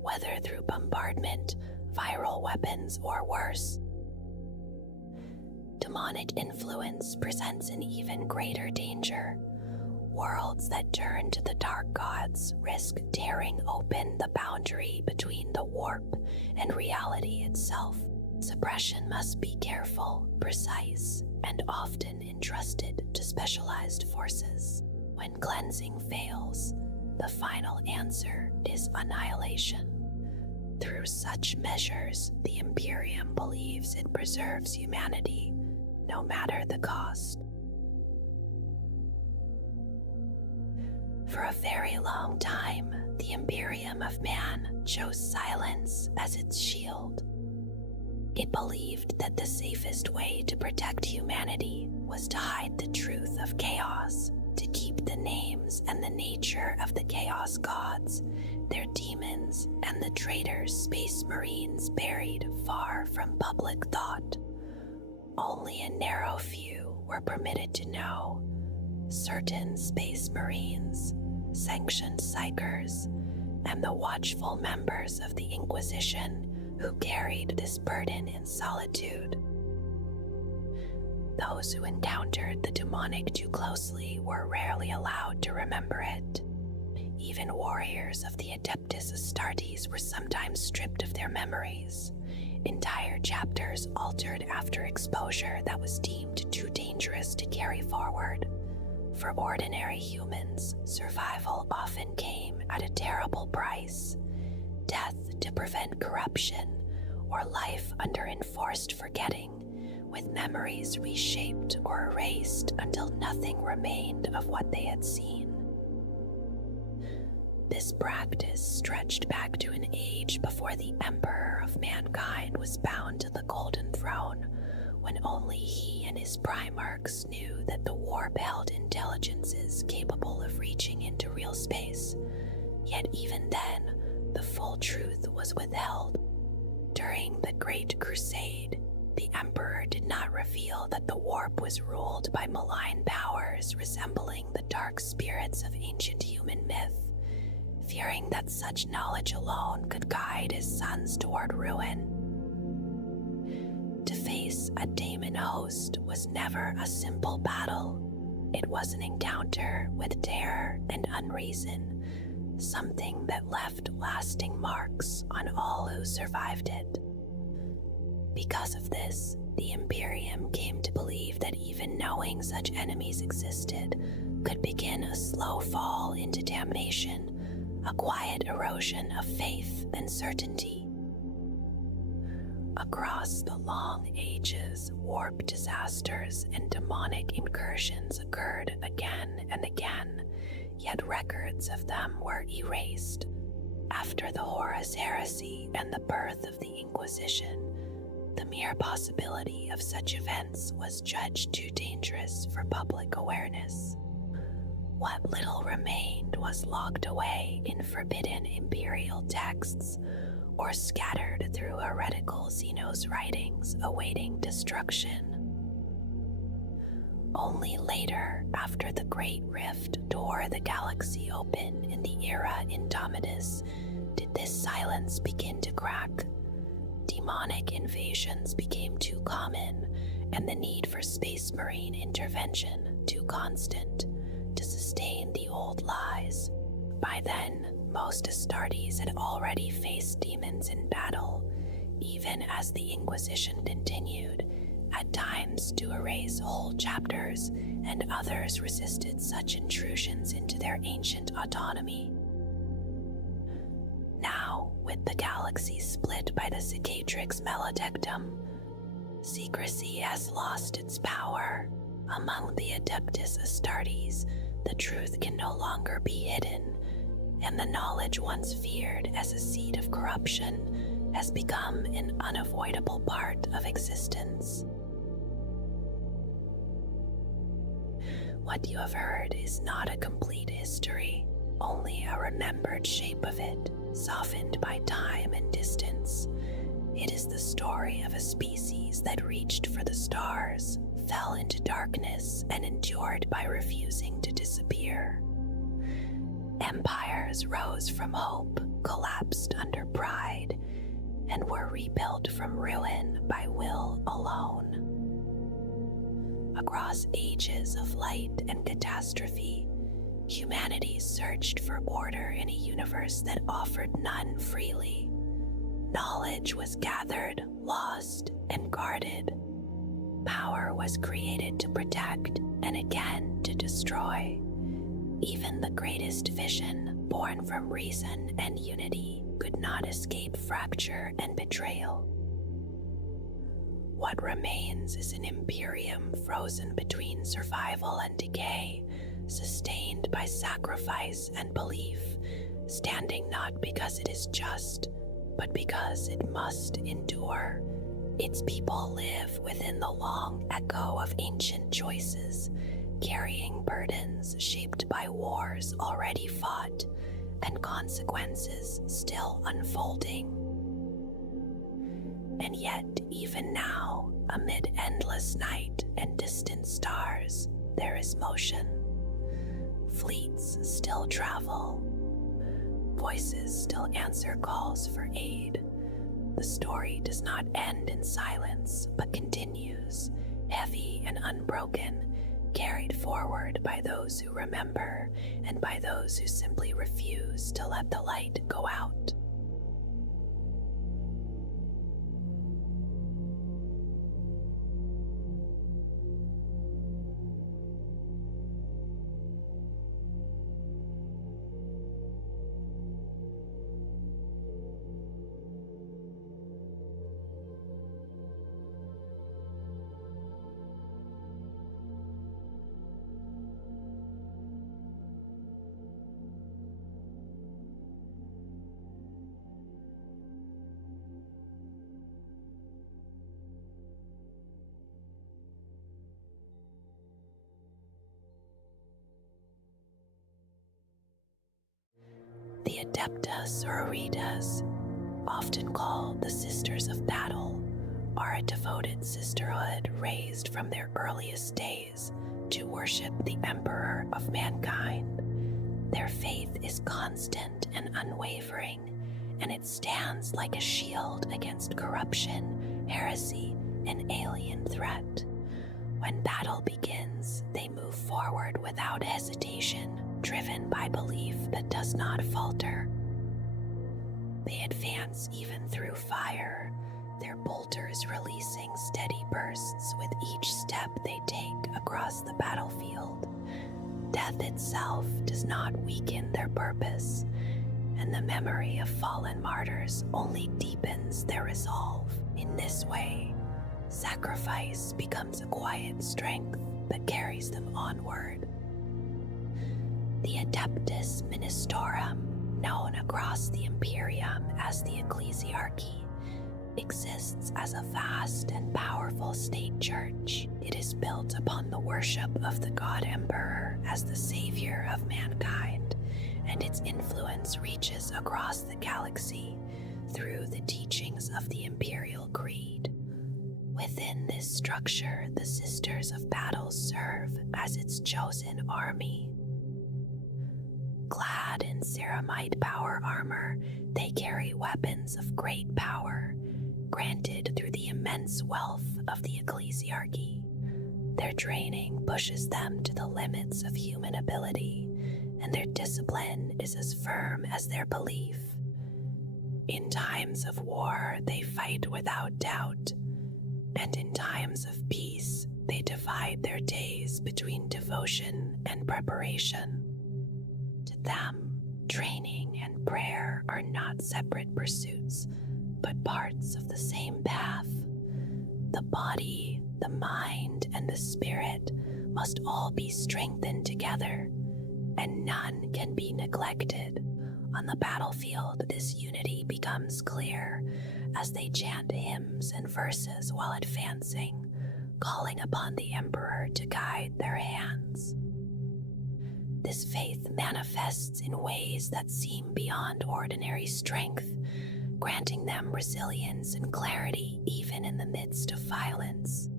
whether through bombardment, viral weapons, or worse. demonic influence presents an even greater danger. Worlds that turn to the dark gods risk tearing open the boundary between the warp and reality itself. Suppression must be careful, precise, and often entrusted to specialized forces. When cleansing fails, the final answer is annihilation. Through such measures, the Imperium believes it preserves humanity, no matter the cost. For a very long time, the Imperium of Man chose silence as its shield. It believed that the safest way to protect humanity was to hide the truth of chaos, to keep the names and the nature of the Chaos Gods, their demons, and the traitor Space Marines buried far from public thought. Only a narrow few were permitted to know. Certain Space Marines, sanctioned psychers, and the watchful members of the Inquisition who carried this burden in solitude. Those who encountered the demonic too closely were rarely allowed to remember it. Even warriors of the Adeptus Astartes were sometimes stripped of their memories, entire chapters altered after exposure that was deemed too dangerous to carry forward. For ordinary humans, survival often came at a terrible price. Death to prevent corruption, or life under enforced forgetting, with memories reshaped or erased until nothing remained of what they had seen. This practice stretched back to an age before the Emperor of Mankind was bound to the Golden Throne, when only he and his Primarchs knew that the warp held intelligences capable of reaching into real space. Yet even then, the full truth was withheld. During the Great Crusade, the Emperor did not reveal that the warp was ruled by malign powers resembling the dark spirits of ancient human myth, fearing that such knowledge alone could guide his sons toward ruin. To face a daemon host was never a simple battle. It was an encounter with terror and unreason, something that left lasting marks on all who survived it. Because of this, the Imperium came to believe that even knowing such enemies existed could begin a slow fall into damnation, a quiet erosion of faith and certainty. Across the long ages, warp disasters and demonic incursions occurred again and again, yet records of them were erased. After the Horus Heresy and the birth of the Inquisition, the mere possibility of such events was judged too dangerous for public awareness. What little remained was locked away in forbidden imperial texts or scattered through heretical Xenos writings awaiting destruction. Only later, after the Great Rift tore the galaxy open in the era Indomitus, did this silence begin to crack. Demonic invasions became too common, and the need for Space Marine intervention too constant to sustain the old lies. By then, most Astartes had already faced demons in battle, even as the Inquisition continued, at times to erase whole chapters, and others resisted such intrusions into their ancient autonomy. Now, with the galaxy split by the cicatrix maledictum, secrecy has lost its power. Among the Adeptus Astartes, the truth can no longer be hidden, and the knowledge once feared as a seed of corruption has become an unavoidable part of existence. What you have heard is not a complete history, only a remembered shape of it, softened by time and distance. It is the story of a species that reached for the stars, fell into darkness, and endured by refusing to disappear. Empires rose from hope, collapsed under pride, and were rebuilt from ruin by will alone. across ages of light and catastrophe, humanity searched for order in a universe that offered none freely. Knowledge was gathered, lost, and guarded. Power was created to protect and again to destroy. Even the greatest vision, born from reason and unity, could not escape fracture and betrayal. What remains is an imperium frozen between survival and decay, sustained by sacrifice and belief, standing not because it is just, but because it must endure. Its people live within the long echo of ancient choices, carrying burdens shaped by wars already fought and consequences still unfolding. And yet, even now, amid endless night and distant stars, there is motion. Fleets still travel. Voices still answer calls for aid. The story does not end in silence, but continues, heavy and unbroken, carried forward by those who remember and by those who simply refuse to let the light go out. The Adeptus Mechanicus, often called the Sisters of Battle, are a devoted sisterhood raised from their earliest days to worship the Emperor of Mankind. Their faith is constant and unwavering, and it stands like a shield against corruption, heresy, and alien threat. When battle begins, they move forward without hesitation, driven by belief that does not falter. They advance even through fire, their bolters releasing steady bursts with each step they take across the battlefield. Death itself does not weaken their purpose, and the memory of fallen martyrs only deepens their resolve. In this way, sacrifice becomes a quiet strength that carries them onward. The Adeptus Ministorum, known across the Imperium as the Ecclesiarchy, exists as a vast and powerful state church. It is built upon the worship of the God Emperor as the savior of mankind, and its influence reaches across the galaxy through the teachings of the Imperial Creed. Within this structure, the Sisters of Battle serve as its chosen army. Clad in ceramite power armor, they carry weapons of great power, granted through the immense wealth of the Ecclesiarchy. Their training pushes them to the limits of human ability, and their discipline is as firm as their belief. In times of war, they fight without doubt, and in times of peace, they divide their days between devotion and preparation. To them, training and prayer are not separate pursuits, but parts of the same path. The body, the mind, and the spirit must all be strengthened together, and none can be neglected. On the battlefield, this unity becomes clear as they chant hymns and verses while advancing, calling upon the Emperor to guide their hands. This faith manifests in ways that seem beyond ordinary strength, granting them resilience and clarity even in the midst of violence.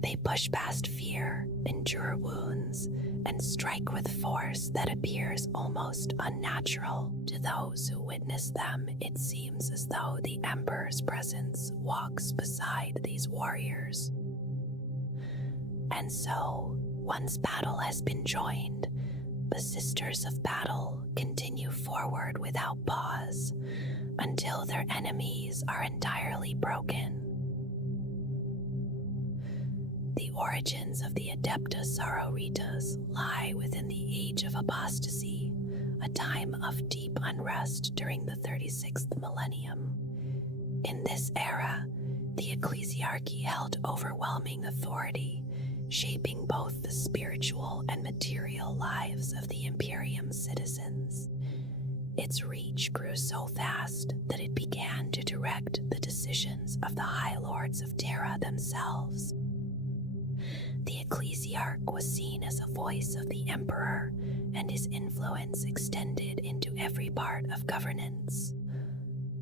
They push past fear, endure wounds, and strike with force that appears almost unnatural. To those who witness them, it seems as though the Emperor's presence walks beside these warriors. And so, once battle has been joined, the Sisters of Battle continue forward without pause until their enemies are entirely broken. The origins of the Adeptus Sororitas lie within the Age of Apostasy, a time of deep unrest during the 36th millennium. In this era, the ecclesiarchy held overwhelming authority, shaping both the spiritual and material lives of the Imperium's citizens. Its reach grew so fast that it began to direct the decisions of the High Lords of Terra themselves. The ecclesiarch was seen as a voice of the Emperor, and his influence extended into every part of governance.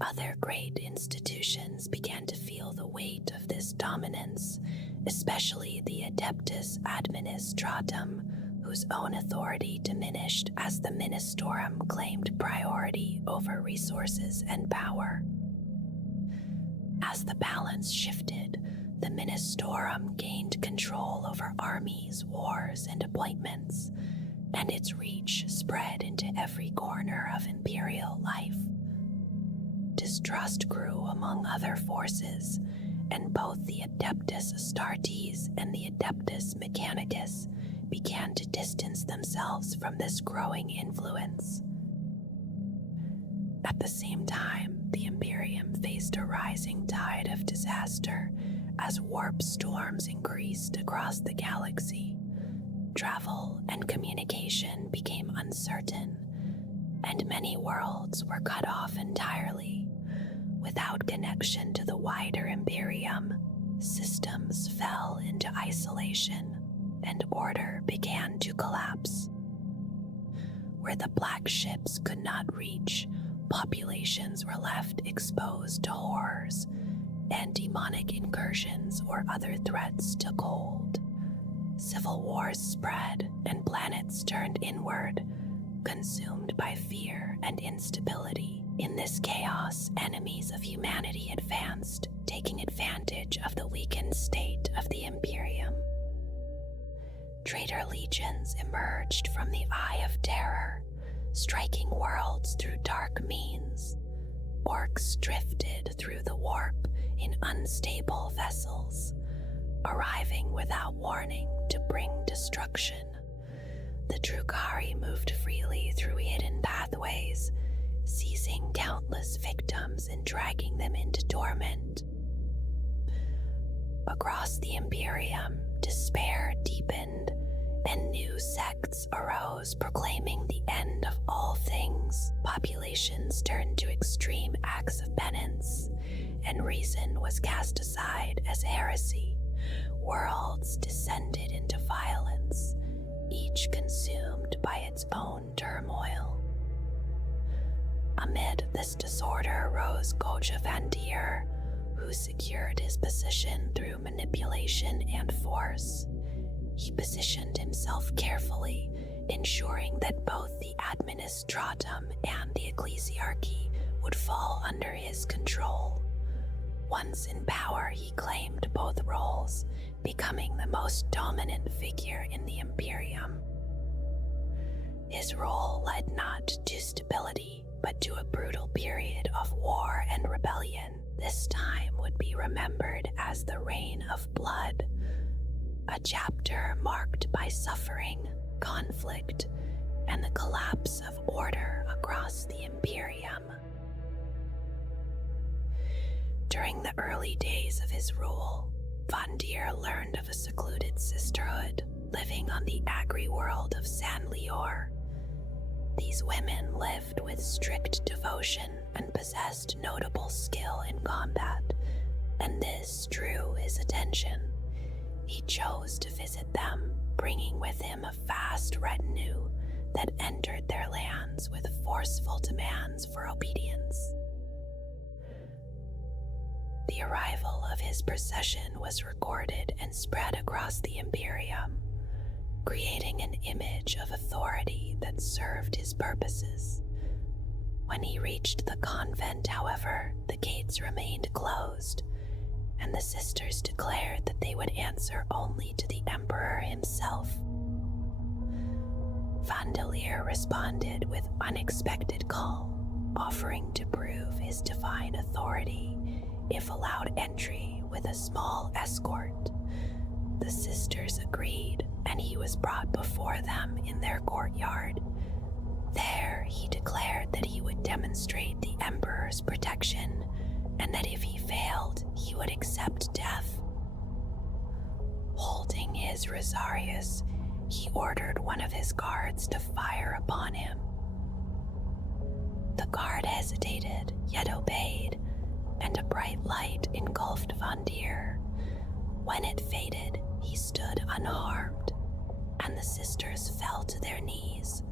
Other great institutions began to feel the weight of this dominance, especially the Adeptus Administratum, whose own authority diminished as the Ministorum claimed priority over resources and power. As the balance shifted, the Ministorum gained control over armies, wars, and appointments, and its reach spread into every corner of imperial life. Distrust grew among other forces, and both the Adeptus Astartes and the Adeptus Mechanicus began to distance themselves from this growing influence. At the same time, the Imperium faced a rising tide of disaster as warp storms increased across the galaxy. Travel and communication became uncertain, and many worlds were cut off entirely. Without connection to the wider Imperium, systems fell into isolation, and order began to collapse. Where the black ships could not reach, populations were left exposed to horrors, and demonic incursions or other threats took hold. Civil wars spread, and planets turned inward, consumed by fear and instability. In this chaos, enemies of humanity advanced, taking advantage of the weakened state of the Imperium. Traitor legions emerged from the Eye of Terror, striking worlds through dark means. Orcs drifted through the warp in unstable vessels, arriving without warning to bring destruction. The Drukari moved freely through hidden pathways, seizing countless victims and dragging them into torment. Across the Imperium, despair deepened, and new sects arose proclaiming the end of all things. Populations turned to extreme acts of penance, and reason was cast aside as heresy. Worlds descended into violence, each consumed by its own turmoil. Amid this disorder rose Goja Vandir, who secured his position through manipulation and force. He positioned himself carefully, ensuring that both the Administratum and the Ecclesiarchy would fall under his control. Once in power, he claimed both roles, becoming the most dominant figure in the Imperium. His role led not to stability, but to a brutal period of war and rebellion. This time would be remembered as the Reign of Blood, a chapter marked by suffering, conflict, and the collapse of order across the Imperium. During the early days of his rule, Vandir learned of a secluded sisterhood living on the agri-world of San Lior. These women lived with strict devotion and possessed notable skill in combat, and this drew his attention. He chose to visit them, bringing with him a vast retinue that entered their lands with forceful demands for obedience. The arrival of his procession was recorded and spread across the Imperium, creating an image of authority that served his purposes. When he reached the convent, however, the gates remained closed, and the sisters declared that they would answer only to the Emperor himself. Vandalier responded with unexpected calm, offering to prove his divine authority if allowed entry with a small escort. The sisters agreed, and he was brought before them in their courtyard. There, he declared that he would demonstrate the Emperor's protection, and that if he failed, he would accept death. Holding his Rosarius, he ordered one of his guards to fire upon him. The guard hesitated, yet obeyed, and a bright light engulfed Vandir. When it faded, he stood unharmed, and the sisters fell to their knees,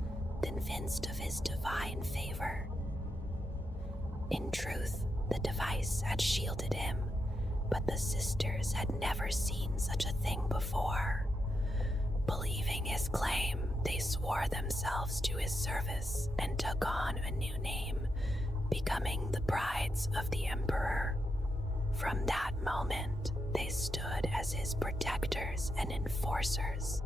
convinced of his divine favor. In truth, the device had shielded him, but the sisters had never seen such a thing before. Believing his claim, they swore themselves to his service and took on a new name, becoming the brides of the Emperor. From that moment, they stood as his protectors and enforcers.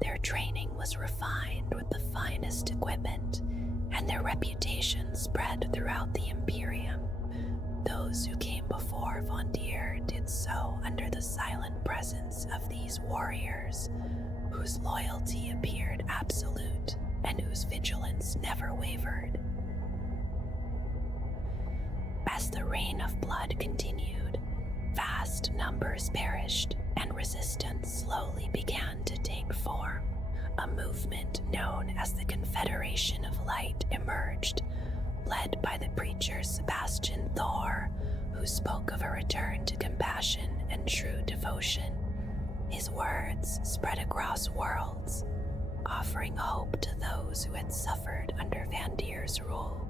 Their training was refined with the finest equipment, and their reputation spread throughout the Imperium. Those who came before Vandir did so under the silent presence of these warriors, whose loyalty appeared absolute and whose vigilance never wavered. As the reign of blood continued, vast numbers perished, and resistance slowly began to take form. A movement known as the Confederation of Light emerged, led by the preacher Sebastian Thor, who spoke of a return to compassion and true devotion. His words spread across worlds, offering hope to those who had suffered under Vandir's rule.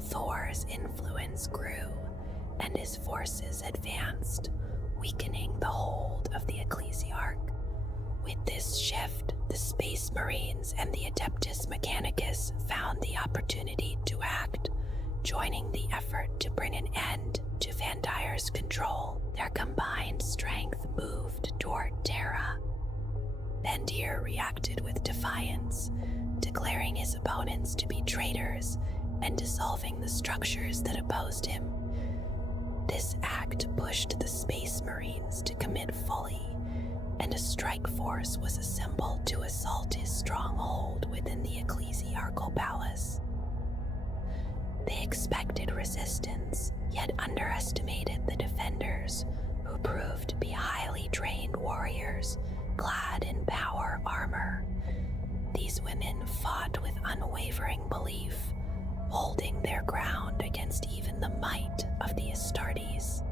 Thor's influence grew, and his forces advanced, weakening the hold of the Ecclesiarch. With this shift, the Space Marines and the Adeptus Mechanicus found the opportunity to act, joining the effort to bring an end to Vandir's control. Their combined strength moved toward Terra. Vandir reacted with defiance, declaring his opponents to be traitors and dissolving the structures that opposed him. This act pushed the Space Marines to commit fully, and a strike force was assembled to assault his stronghold within the Ecclesiarchal Palace. They expected resistance, yet underestimated the defenders, who proved to be highly trained warriors, clad in power armor. These women fought with unwavering belief, holding their ground against even the might of the Astartes.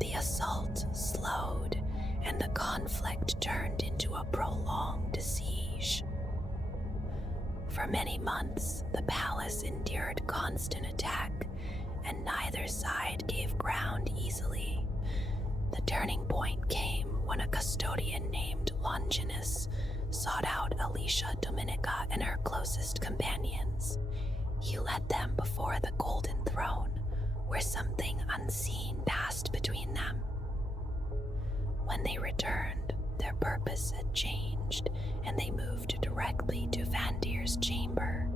The assault slowed, and the conflict turned into a prolonged siege. For many months, the palace endured constant attack, and neither side gave ground easily. The turning point came when a custodian named Longinus sought out Alicia Dominica and her closest companions. He led them before the Golden Throne, where something unseen passed between them. When they returned, their purpose had changed, and they moved directly to Vandir's chamber.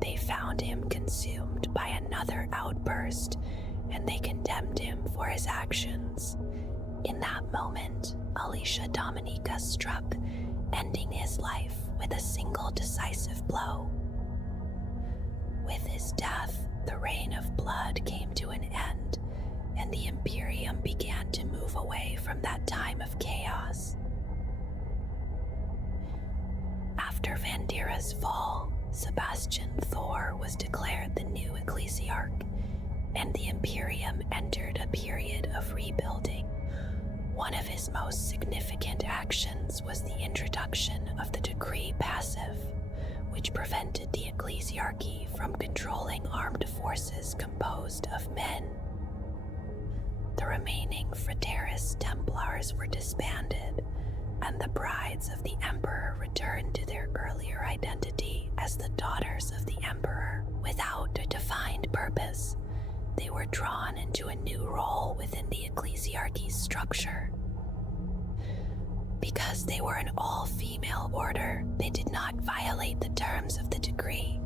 They found him consumed by another outburst, and they condemned him for his actions. In that moment, Alicia Dominica struck, ending his life with a single decisive blow. With his death, the reign of blood came to an end, and the Imperium began to move away from that time of chaos. After Vandira's fall, Sebastian Thor was declared the new Ecclesiarch, and the Imperium entered a period of rebuilding. One of his most significant actions was the introduction of the Decree Passive, which prevented the Ecclesiarchy from controlling armed forces composed of men. The remaining Frateris Templars were disbanded, and the brides of the Emperor returned to their earlier identity as the daughters of the Emperor. Without a defined purpose, they they were drawn into a new role within the ecclesiarchy's structure. Because they were an all-female order, they did not violate the terms of the decree,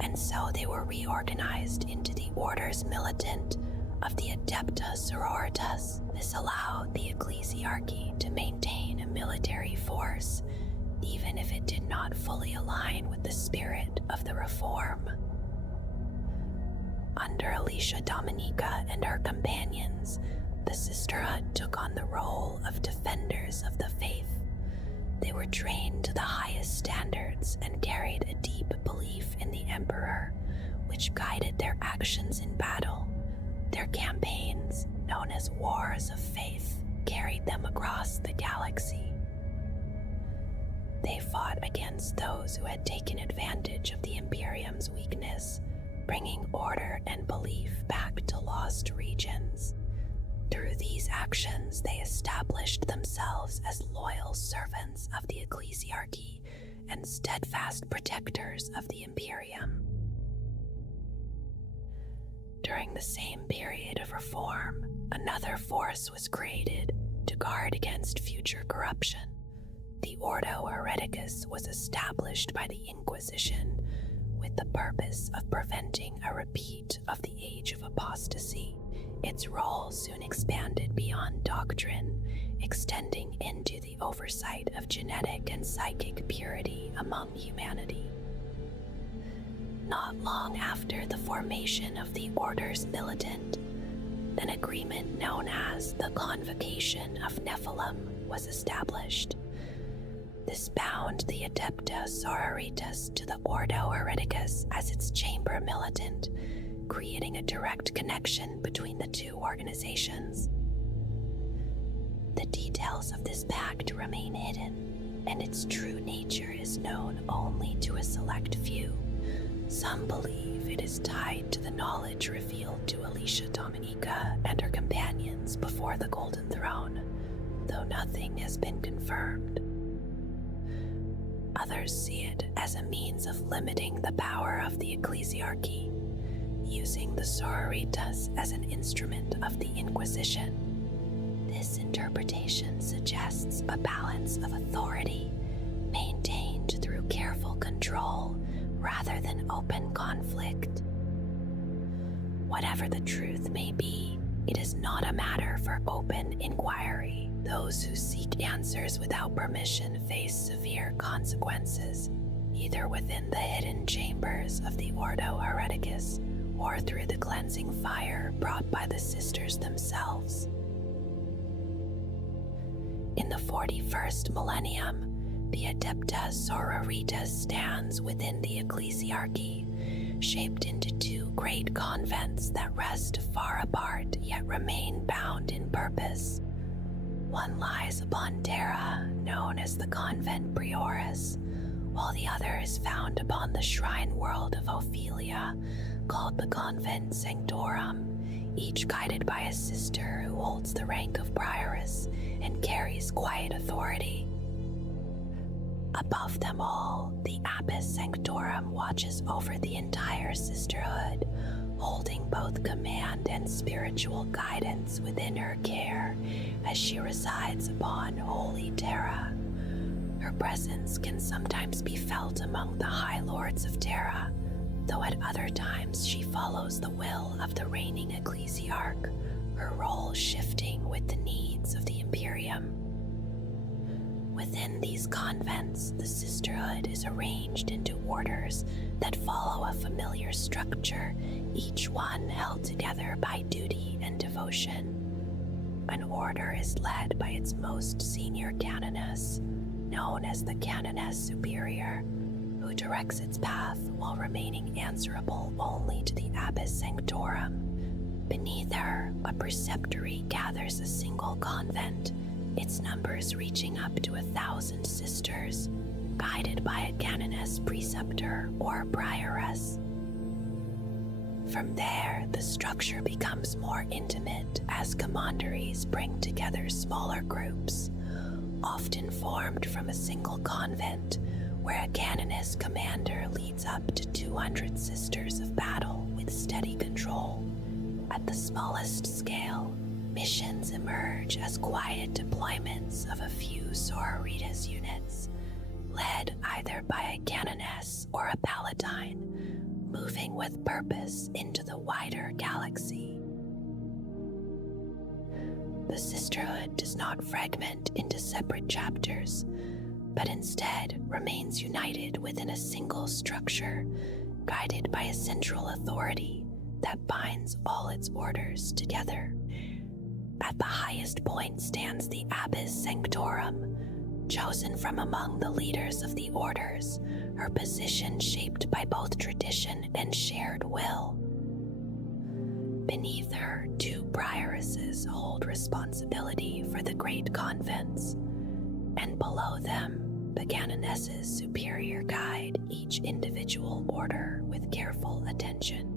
and so they were reorganized into the Orders Militant of the Adeptus Sororitas. This allowed the ecclesiarchy to maintain a military force, even if it did not fully align with the spirit of the Reform. Under Alicia Dominica and her companions, the sisterhood took on the role of defenders of the faith. They were trained to the highest standards and carried a deep belief in the Emperor, which guided their actions in battle. Their campaigns, known as Wars of Faith, carried them across the galaxy. They fought against those who had taken advantage of the Imperium's weakness, bringing order and belief back to lost regions. Through these actions, they established themselves as loyal servants of the ecclesiarchy and steadfast protectors of the Imperium. During the same period of reform, another force was created to guard against future corruption. The Ordo Hereticus was established by the Inquisition with the purpose of preventing a repeat of the Age of Apostasy. Its role soon expanded beyond doctrine, extending into the oversight of genetic and psychic purity among humanity. Not long after the formation of the Orders Militant, an agreement known as the Convocation of Nephilim was established. This bound the Adeptus Sororitas to the Ordo Hereticus as its chamber militant, creating a direct connection between the two organizations. The details of this pact remain hidden, and its true nature is known only to a select few. Some believe it is tied to the knowledge revealed to Alicia Dominica and her companions before the Golden Throne, though nothing has been confirmed. Others see it as a means of limiting the power of the ecclesiarchy, using the Sororitas as an instrument of the Inquisition. This interpretation suggests a balance of authority maintained through careful control rather than open conflict. Whatever the truth may be, it is not a matter for open inquiry. Those who seek answers without permission face severe consequences, either within the hidden chambers of the Ordo Hereticus or through the cleansing fire brought by the sisters themselves. In the 41st millennium, the Adeptus Sororitas stands within the ecclesiarchy, shaped into two great convents that rest far apart yet remain bound in purpose. One lies upon Terra, known as the Convent Prioris, while the other is found upon the shrine world of Ophelia, called the Convent Sanctorum, each guided by a sister who holds the rank of prioress and carries quiet authority. Above them all, the Abbess Sanctorum watches over the entire sisterhood, holding both command and spiritual guidance within her care as she resides upon Holy Terra. Her presence can sometimes be felt among the High Lords of Terra, though at other times she follows the will of the reigning ecclesiarch, her role shifting with the needs of the Imperium. Within these convents, the sisterhood is arranged into orders that follow a familiar structure, each one held together by duty and devotion. An order is led by its most senior canoness, known as the Canoness Superior, who directs its path while remaining answerable only to the Abbess Sanctorum. Beneath her, a preceptory gathers a single convent, its numbers reaching up to 1,000 sisters, guided by a canoness preceptor or prioress. From there, the structure becomes more intimate as commanderies bring together smaller groups, often formed from a single convent, where a canoness commander leads up to 200 sisters of battle with steady control. At the smallest scale, missions emerge as quiet deployments of a few sororitas units, led either by a canoness or a paladin, moving with purpose into the wider galaxy. The Sisterhood does not fragment into separate chapters, but instead remains united within a single structure, guided by a central authority that binds all its orders together. At the highest point stands the Abbess Sanctorum, chosen from among the leaders of the orders, her position shaped by both tradition and shared will. Beneath her, 2 prioresses hold responsibility for the great convents, and below them, the canonesses superior guide each individual order with careful attention.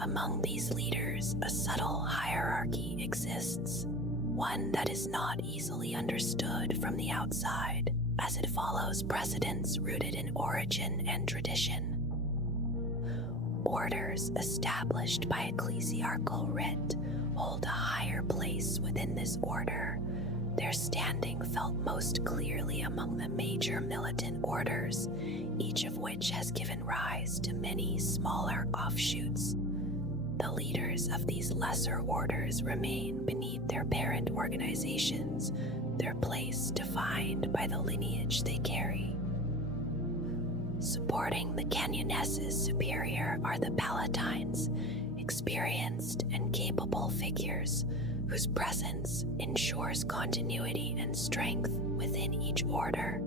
Among these leaders, a subtle hierarchy exists, one that is not easily understood from the outside, as it follows precedents rooted in origin and tradition. Orders established by ecclesiarchal writ hold a higher place within this order, their standing felt most clearly among the major militant orders, each of which has given rise to many smaller offshoots. The leaders of these lesser orders remain beneath their parent organizations, their place defined by the lineage they carry. Supporting the Canyonesses superior are the Palatines, experienced and capable figures whose presence ensures continuity and strength within each order.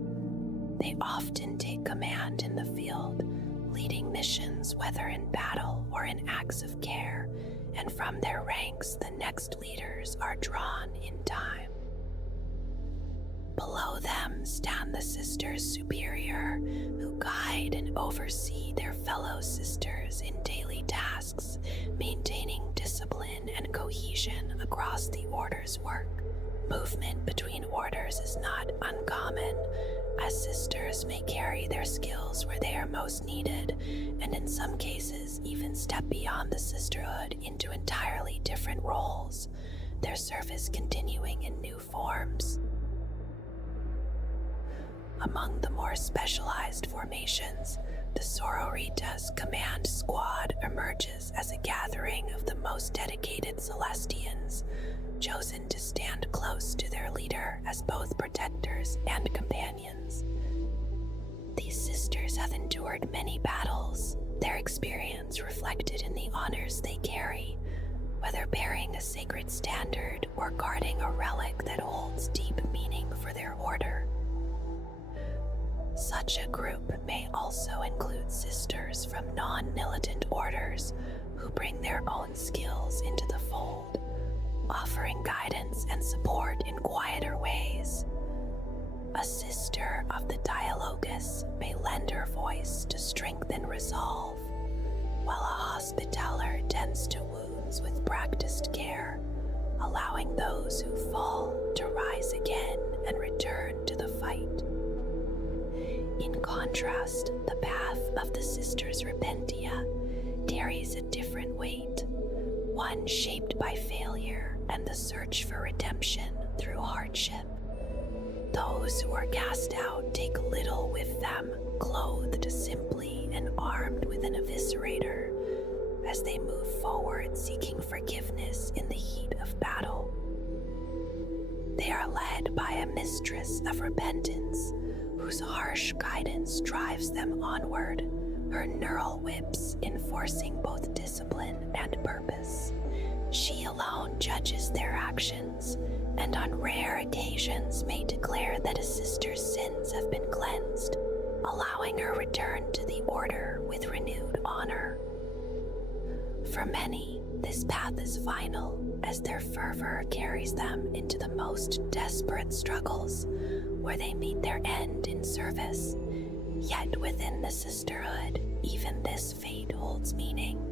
They often take command in the field, leading missions whether in battle or in acts of care, and from their ranks the next leaders are drawn in time. Below them stand the Sisters Superior, who guide and oversee their fellow sisters in daily tasks, maintaining discipline and cohesion across the Order's work. Movement between orders is not uncommon, as sisters may carry their skills where they are most needed, and in some cases even step beyond the sisterhood into entirely different roles, their service continuing in new forms. Among the more specialized formations, the Sororitas Command Squad emerges as a gathering of the most dedicated Celestians, chosen to stand close to their leader as both protectors and companions. These sisters have endured many battles, their experience reflected in the honors they carry, whether bearing a sacred standard or guarding a relic that holds deep meaning for their order. Such a group may also include sisters from non-militant orders who bring their own skills into the fold, offering guidance and support in quieter ways. A sister of the Dialogus may lend her voice to strengthen resolve, while a Hospitaller tends to wounds with practiced care, allowing those who fall to rise again and return to the fight. In contrast, the path of the Sisters Repentia carries a different weight, one shaped by failure and the search for redemption through hardship. Those who are cast out take little with them, clothed simply and armed with an eviscerator, as they move forward seeking forgiveness in the heat of battle. They are led by a mistress of repentance, whose harsh guidance drives them onward, her neural whips enforcing both discipline and purpose. She alone judges their actions, and on rare occasions may declare that a sister's sins have been cleansed, allowing her return to the order with renewed honor. For many, this path is final, as their fervor carries them into the most desperate struggles, where they meet their end in service. Yet within the sisterhood, even this fate holds meaning,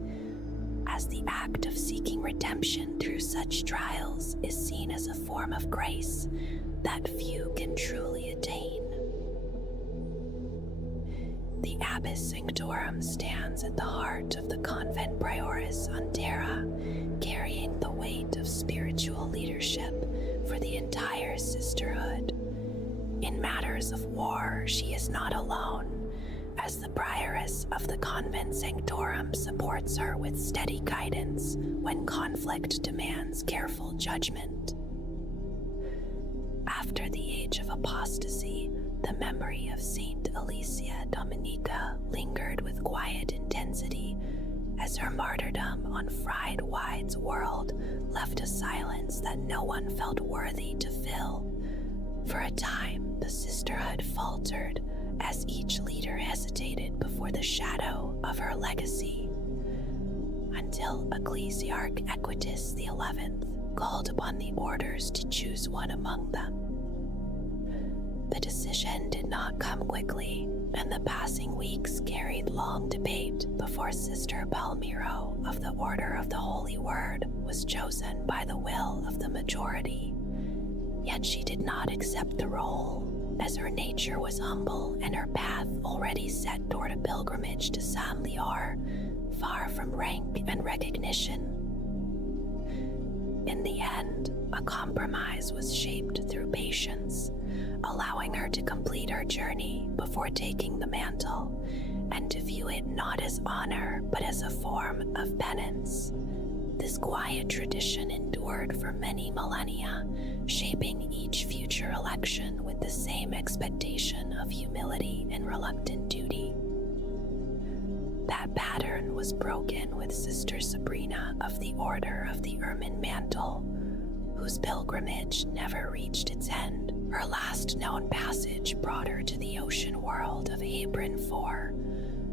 as the act of seeking redemption through such trials is seen as a form of grace that few can truly attain. The Abbess Sanctorum stands at the heart of the convent prioris on Terra, carrying carrying the weight of spiritual leadership for the entire sisterhood. In matters of war, she is not alone, as the prioress of the convent sanctorum supports her with steady guidance when conflict demands careful judgment. After the age of apostasy, the memory of Saint Alicia Dominica lingered with quiet intensity as her martyrdom on Fried Wide's world left a silence that no one felt worthy to fill. For a time, the sisterhood faltered as each leader hesitated before the shadow of her legacy, until Ecclesiarch Equitus XI called upon the orders to choose one among them. The decision did not come quickly, and the passing weeks carried long debate before Sister Palmiro of the Order of the Holy Word was chosen by the will of the majority. Yet she did not accept the role, as her nature was humble and her path already set toward a pilgrimage to San Lior, far from rank and recognition. In the end, a compromise was shaped through patience, allowing her to complete her journey before taking the mantle, and to view it not as honor but as a form of penance. This quiet tradition endured for many millennia, shaping each future election with the same expectation of humility and reluctant duty. That pattern was broken with Sister Sabrina of the Order of the Ermine Mantle, whose pilgrimage never reached its end. Her last known passage brought her to the ocean world of Hebron IV,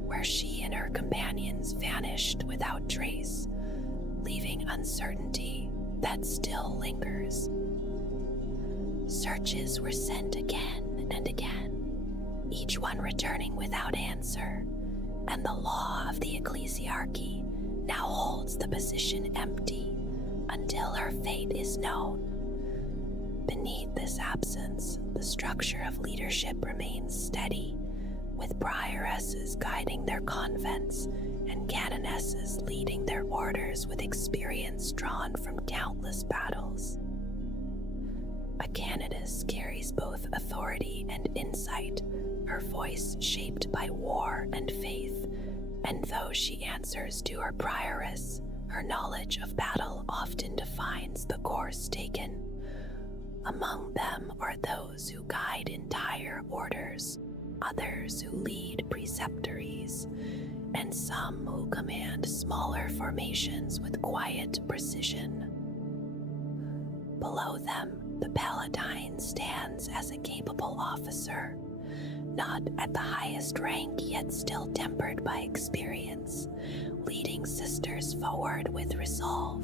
where she and her companions vanished without trace, leaving uncertainty that still lingers. Searches were sent again and again, each one returning without answer, and the law of the ecclesiarchy now holds the position empty until her fate is known. Beneath this absence, the structure of leadership remains steady, with prioresses guiding their convents and canonesses leading their orders with experience drawn from countless battles. A canoness carries both authority and insight, her voice shaped by war and faith, and though she answers to her prioress, her knowledge of battle often defines the course taken. Among them are those who guide entire orders, others who lead preceptories, and some who command smaller formations with quiet precision. Below them, the Paladin stands as a capable officer, not at the highest rank yet still tempered by experience, leading sisters forward with resolve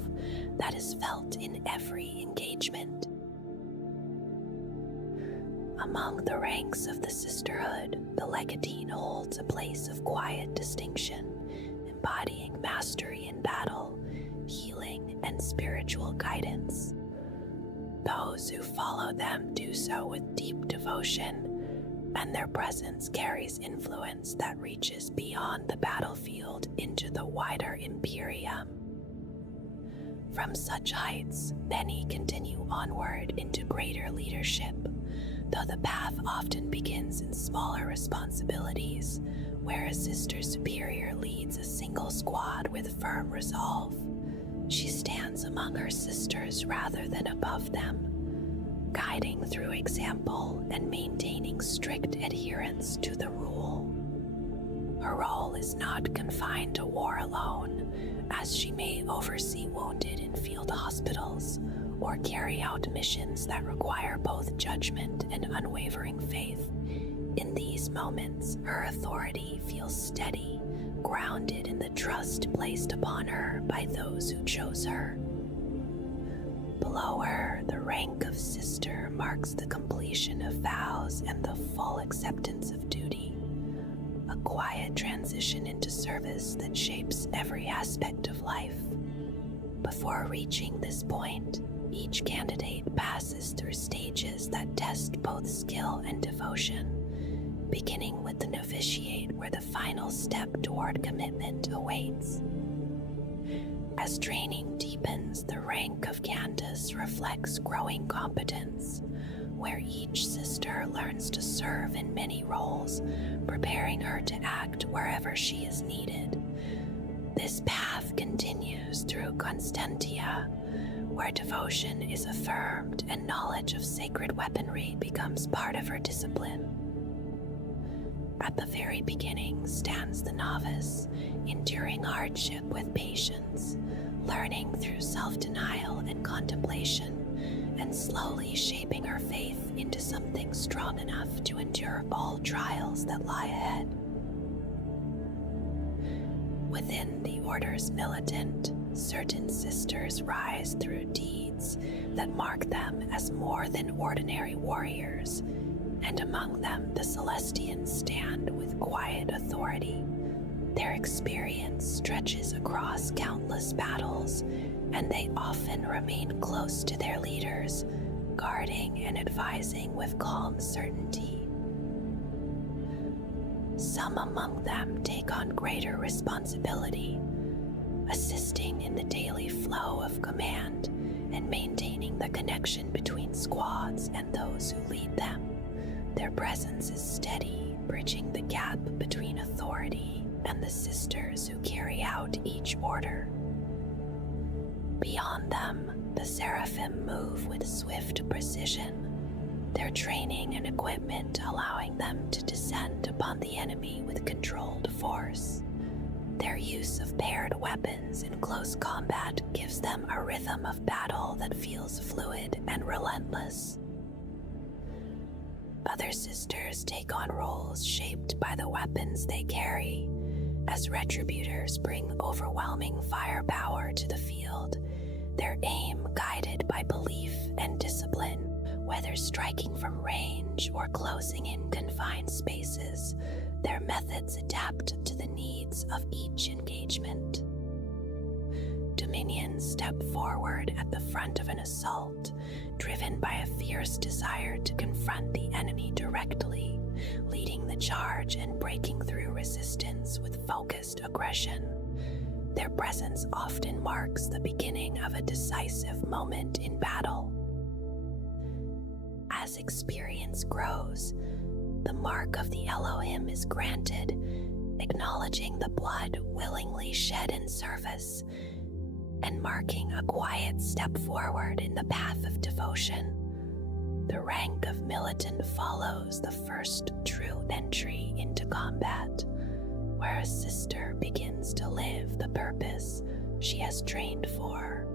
that is felt in every engagement. Among the ranks of the sisterhood, the legatine holds a place of quiet distinction, embodying mastery in battle, healing, and spiritual guidance. Those who follow them do so with deep devotion, and their presence carries influence that reaches beyond the battlefield into the wider Imperium. From such heights, many continue onward into greater leadership, though the path often begins in smaller responsibilities, where a sister superior leads a single squad with firm resolve. She stands among her sisters rather than above them, guiding through example and maintaining strict adherence to the rule. Her role is not confined to war alone, as she may oversee wounded in field hospitals or carry out missions that require both judgment and unwavering faith. In these moments, her authority feels steady, grounded in the trust placed upon her by those who chose her. Below her, the rank of sister marks the completion of vows and the full acceptance of duty, a quiet transition into service that shapes every aspect of life. Before reaching this point, each candidate passes through stages that test both skill and devotion, beginning with the novitiate where the final step toward commitment awaits. As training deepens, the rank of Candace reflects growing competence, where each sister learns to serve in many roles, preparing her to act wherever she is needed. This path continues through Constantia, where devotion is affirmed and knowledge of sacred weaponry becomes part of her discipline. At the very beginning stands the novice, enduring hardship with patience, learning through self-denial and contemplation, and slowly shaping her faith into something strong enough to endure all trials that lie ahead. Within the Order's militant, certain sisters rise through deeds that mark them as more than ordinary warriors, and among them the Celestians stand with quiet authority. Their experience stretches across countless battles, and they often remain close to their leaders, guarding and advising with calm certainty. Some among them take on greater responsibility, assisting in the daily flow of command and maintaining the connection between squads and those who lead them. Their presence is steady, bridging the gap between authority and the sisters who carry out each order. Beyond them, the Seraphim move with swift precision, their training and equipment allowing them to descend upon the enemy with controlled force. Their use of paired weapons in close combat gives them a rhythm of battle that feels fluid and relentless. Other sisters take on roles shaped by the weapons they carry, as retributors bring overwhelming firepower to the field, their aim guided by belief and discipline. Whether striking from range or closing in confined spaces, their methods adapt to the needs of each engagement. Dominions step forward at the front of an assault, driven by a fierce desire to confront the enemy directly, leading the charge and breaking through resistance with focused aggression. Their presence often marks the beginning of a decisive moment in battle. As experience grows, the mark of the Elohim is granted, acknowledging the blood willingly shed in service, and marking a quiet step forward in the path of devotion. The rank of militant follows the first true entry into combat, where a sister begins to live the purpose she has trained for.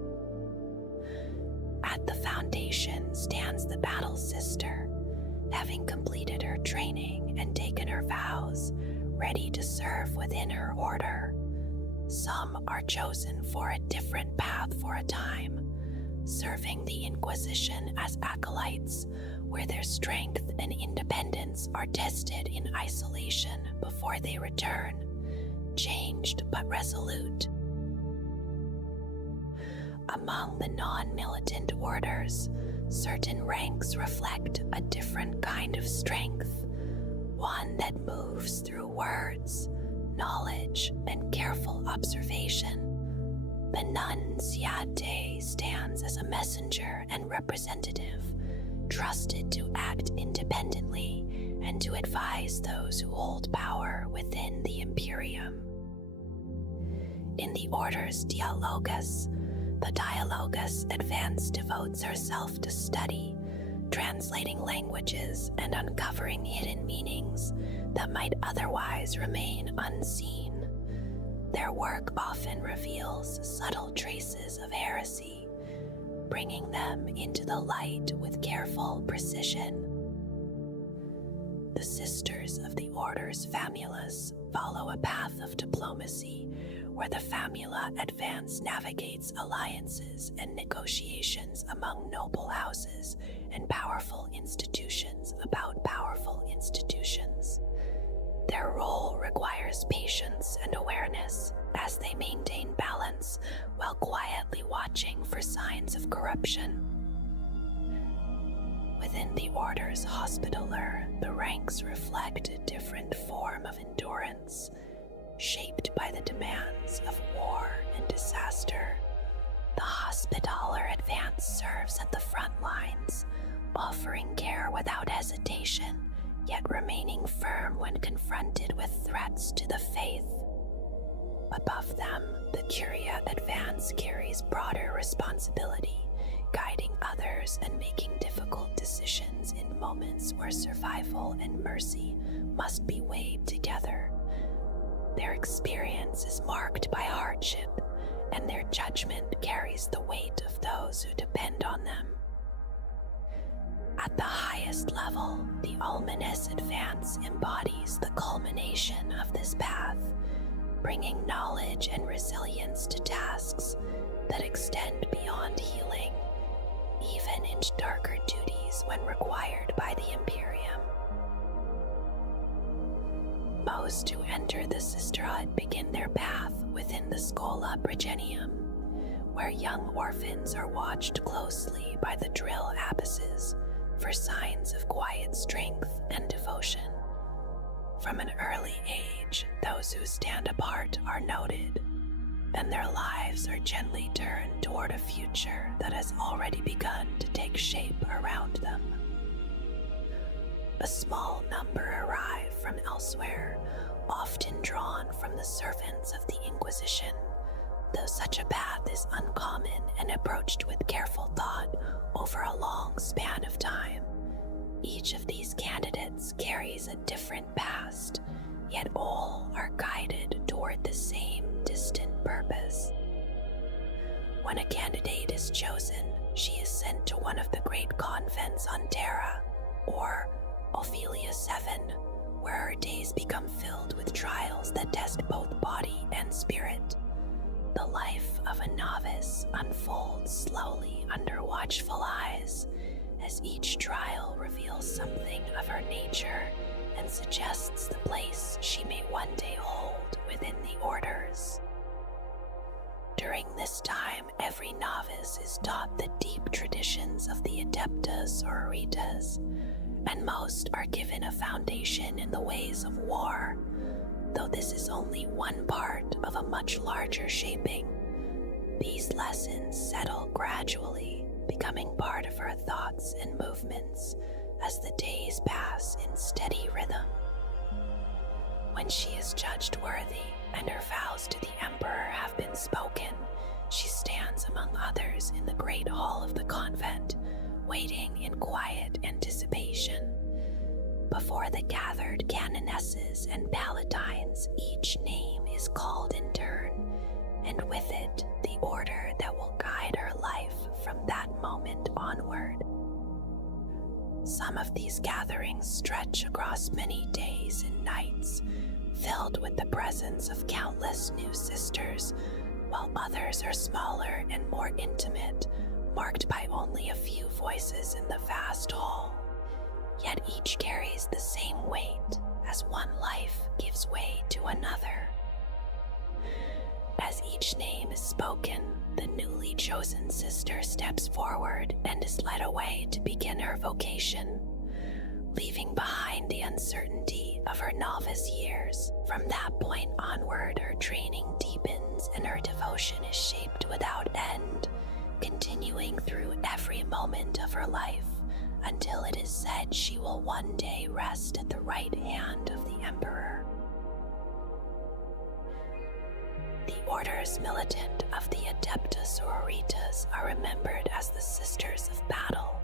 At the foundation stands the battle sister, having completed her training and taken her vows, ready to serve within her order. Some are chosen for a different path for a time, serving the Inquisition as acolytes, where their strength and independence are tested in isolation before they return, changed but resolute. Among the non-militant orders, certain ranks reflect a different kind of strength, one that moves through words, knowledge, and careful observation. The Nunciate stands as a messenger and representative, trusted to act independently and to advise those who hold power within the Imperium. In the Order's Dialogus, the Dialogus Advanced devotes herself to study, translating languages and uncovering hidden meanings that might otherwise remain unseen. Their work often reveals subtle traces of heresy, bringing them into the light with careful precision. The Sisters of the Order's Famulus follow a path of diplomacy, where the Famula Advance navigates alliances and negotiations among noble houses and powerful institutions about powerful institutions. Their role requires patience and awareness as they maintain balance while quietly watching for signs of corruption. Within the Order's Hospitaller, the ranks reflect a different form of endurance, shaped by the demands of war and disaster. The Hospitaller Advance serves at the front lines, offering care without hesitation, yet remaining firm when confronted with threats to the faith. Above them, the Curia Advance carries broader responsibility, guiding others and making difficult decisions in moments where survival and mercy must be weighed together. Their experience is marked by hardship, and their judgment carries the weight of those who depend on them. At the highest level, the Almanis Advance embodies the culmination of this path, bringing knowledge and resilience to tasks that extend beyond healing, even into darker duties when required by the Imperium. Most who enter the Sisterhood begin their path within the Schola Progenium, where young orphans are watched closely by the drill abbesses for signs of quiet strength and devotion. From an early age, those who stand apart are noted, and their lives are gently turned toward a future that has already begun to take shape around them. A small number arrive from elsewhere, often drawn from the servants of the Inquisition, though such a path is uncommon and approached with careful thought over a long span of time. Each of these candidates carries a different past, yet all are guided toward the same distant purpose. When a candidate is chosen, she is sent to one of the great convents on Terra, or Ophelia 7, where her days become filled with trials that test both body and spirit. The life of a novice unfolds slowly under watchful eyes, as each trial reveals something of her nature and suggests the place she may one day hold within the orders. During this time, every novice is taught the deep traditions of the Adeptus Sororitas, and most are given a foundation in the ways of war, though this is only one part of a much larger shaping. These lessons settle gradually, becoming part of her thoughts and movements as the days pass in steady rhythm. When she is judged worthy and her vows to the Emperor have been spoken, she stands among others in the great hall of the convent, waiting in quiet anticipation. Before the gathered canonesses and palatines, each name is called in turn, and with it, the order that will guide her life from that moment onward. Some of these gatherings stretch across many days and nights, filled with the presence of countless new sisters, while others are smaller and more intimate, marked by only a few voices in the vast hall. Yet each carries the same weight, as one life gives way to another. As each name is spoken, the newly chosen sister steps forward and is led away to begin her vocation, leaving behind the uncertainty of her novice years. From that point onward, her training deepens and her devotion is shaped without end, continuing through every moment of her life, until it is said she will one day rest at the right hand of the Emperor. The orders militant of the Adeptus Sororitas are remembered as the Sisters of Battle,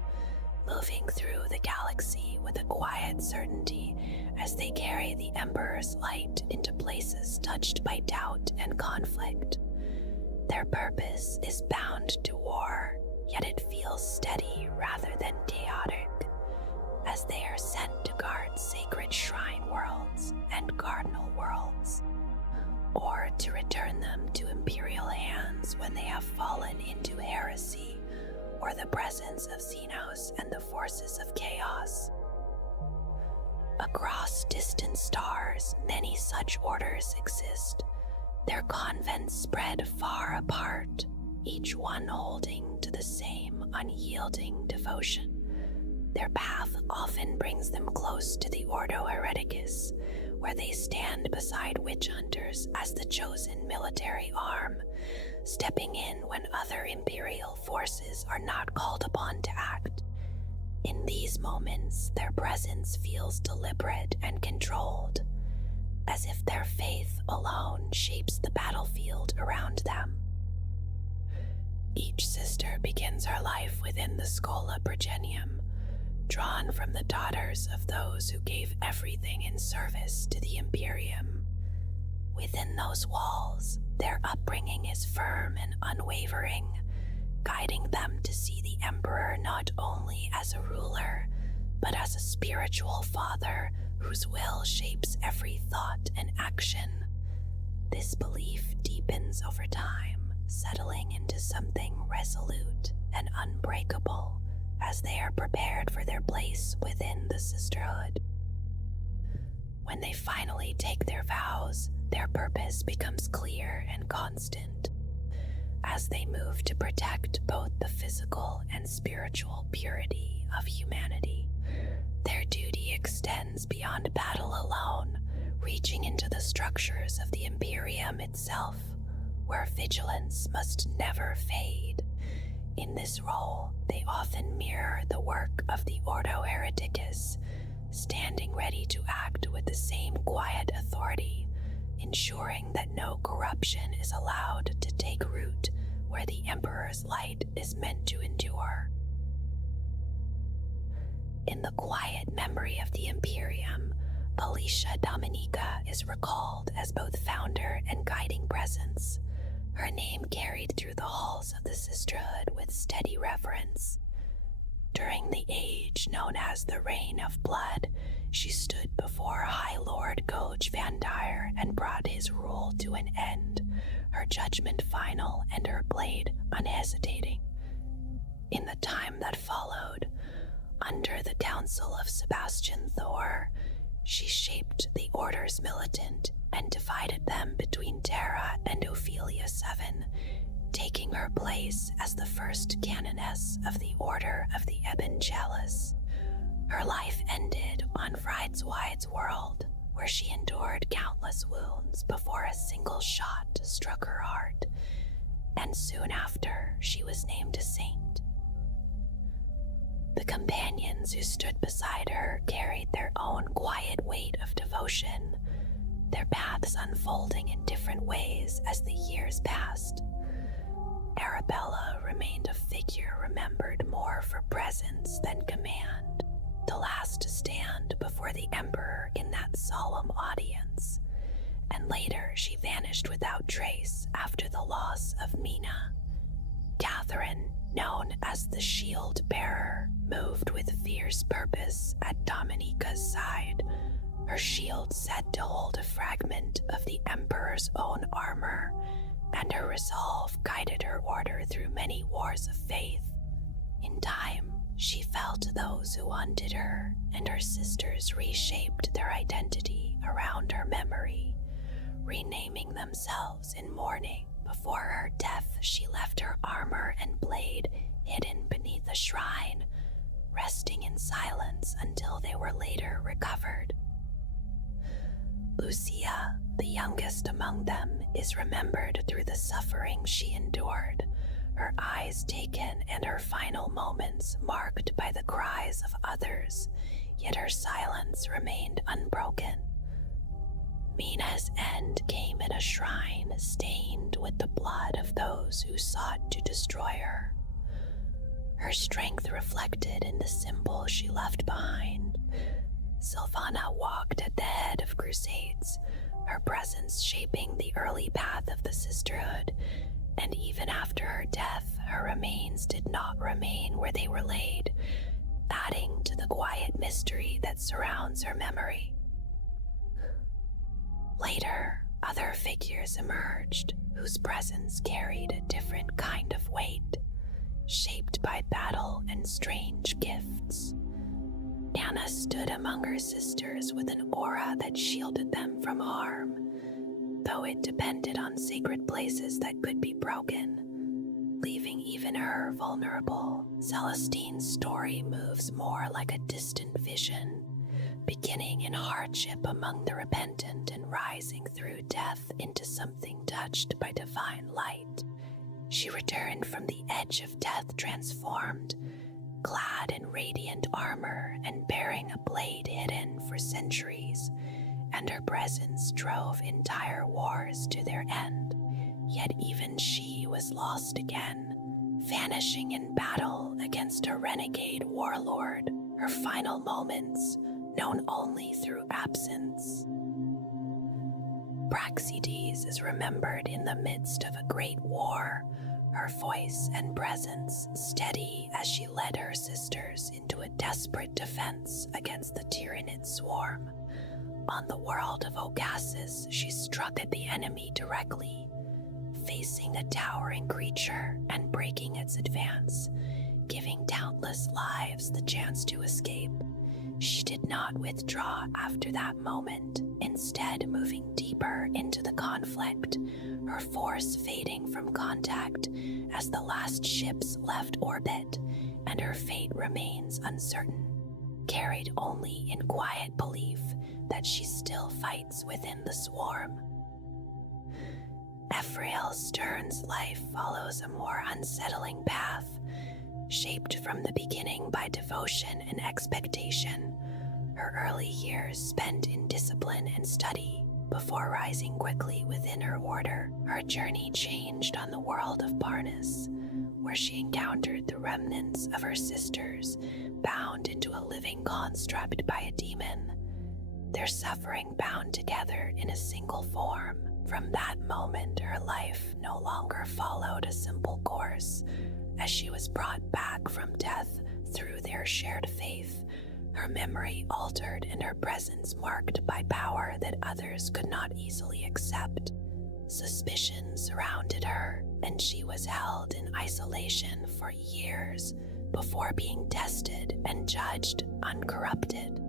moving through the galaxy with a quiet certainty as they carry the Emperor's light into places touched by doubt and conflict. Their purpose is bound to war, yet it feels steady rather than chaotic, as they are sent to guard sacred shrine worlds and cardinal worlds, or to return them to Imperial hands when they have fallen into heresy or the presence of Xenos and the forces of chaos. Across distant stars, many such orders exist, their convents spread far apart, each one holding to the same unyielding devotion. Their path often brings them close to the Ordo Hereticus, where they stand beside witch hunters as the chosen military arm, stepping in when other Imperial forces are not called upon to act. In these moments, their presence feels deliberate and controlled, as if their faith alone shapes the battlefield around them. Each sister begins her life within the Schola Progenium, drawn from the daughters of those who gave everything in service to the Imperium. Within those walls, their upbringing is firm and unwavering, guiding them to see the Emperor not only as a ruler, but as a spiritual father whose will shapes every thought and action. This belief deepens over time, settling into something resolute and unbreakable as they are prepared for their place within the sisterhood. When they finally take their vows, their purpose becomes clear and constant. As they move to protect both the physical and spiritual purity of humanity, their duty extends beyond battle alone, reaching into the structures of the Imperium itself, where vigilance must never fade. In this role, they often mirror the work of the Ordo Hereticus, standing ready to act with the same quiet authority, ensuring that no corruption is allowed to take root where the Emperor's light is meant to endure. In the quiet memory of the Imperium, Alicia Dominica is recalled as both founder and guiding presence, her name carried through the halls of the sisterhood with steady reverence. During the age known as the Reign of Blood, she stood before High Lord Goj Van Dyer and brought his rule to an end, her judgment final and her blade unhesitating. In the time that followed, under the counsel of Sebastian Thor, she shaped the Order's militant and divided them between Terra and Ophelia VII, taking her place as the first canoness of the Order of the Ebon Chalice. Her life ended on Friedeswide's world, where she endured countless wounds before a single shot struck her heart, and soon after she was named a saint. The companions who stood beside her carried their own quiet weight of devotion, their paths unfolding in different ways as the years passed. Arabella remained a figure remembered more for presence than command, the last to stand before the Emperor in that solemn audience, and later she vanished without trace after the loss of Mina. Catherine, known as the Shield Bearer, moved with fierce purpose at Dominica's side, her shield said to hold a fragment of the Emperor's own armor, and her resolve guided her order through many wars of faith. In time, she fell to those who hunted her, and her sisters reshaped their identity around her memory, renaming themselves in mourning. Before her death, she left her armor and blade hidden beneath a shrine, resting in silence until they were later recovered. Lucia, the youngest among them, is remembered through the suffering she endured, her eyes taken and her final moments marked by the cries of others, yet her silence remained unbroken. Mina's end came in a shrine stained with the blood of those who sought to destroy her. Her strength reflected in the symbol she left behind. Sylvana walked at the head of crusades, her presence shaping the early path of the sisterhood, and even after her death, her remains did not remain where they were laid, adding to the quiet mystery that surrounds her memory. Later, other figures emerged, whose presence carried a different kind of weight, shaped by battle and strange gifts. Anna stood among her sisters with an aura that shielded them from harm, though it depended on sacred places that could be broken, leaving even her vulnerable. Celestine's story moves more like a distant vision, beginning in hardship among the repentant and rising through death into something touched by divine light. She returned from the edge of death transformed, clad in radiant armor and bearing a blade hidden for centuries, and her presence drove entire wars to their end. Yet even she was lost again, vanishing in battle against a renegade warlord, her final moments known only through absence. Praxedes is remembered in the midst of a great war, her voice and presence steady as she led her sisters into a desperate defense against the Tyranid swarm. On the world of Ogasis, she struck at the enemy directly, facing a towering creature and breaking its advance, giving countless lives the chance to escape. She did not withdraw after that moment, instead moving deeper into the conflict, her force fading from contact as the last ships left orbit, and her fate remains uncertain, carried only in quiet belief that she still fights within the swarm. Ephrael Stern's life follows a more unsettling path, shaped from the beginning by devotion and expectation. Her early years spent in discipline and study before rising quickly within her order. Her journey changed on the world of Parnas, where she encountered the remnants of her sisters bound into a living construct by a demon, their suffering bound together in a single form. From that moment, her life no longer followed a simple course, as she was brought back from death through their shared faith, her memory altered and her presence marked by power that others could not easily accept. Suspicion surrounded her, and she was held in isolation for years before being tested and judged uncorrupted.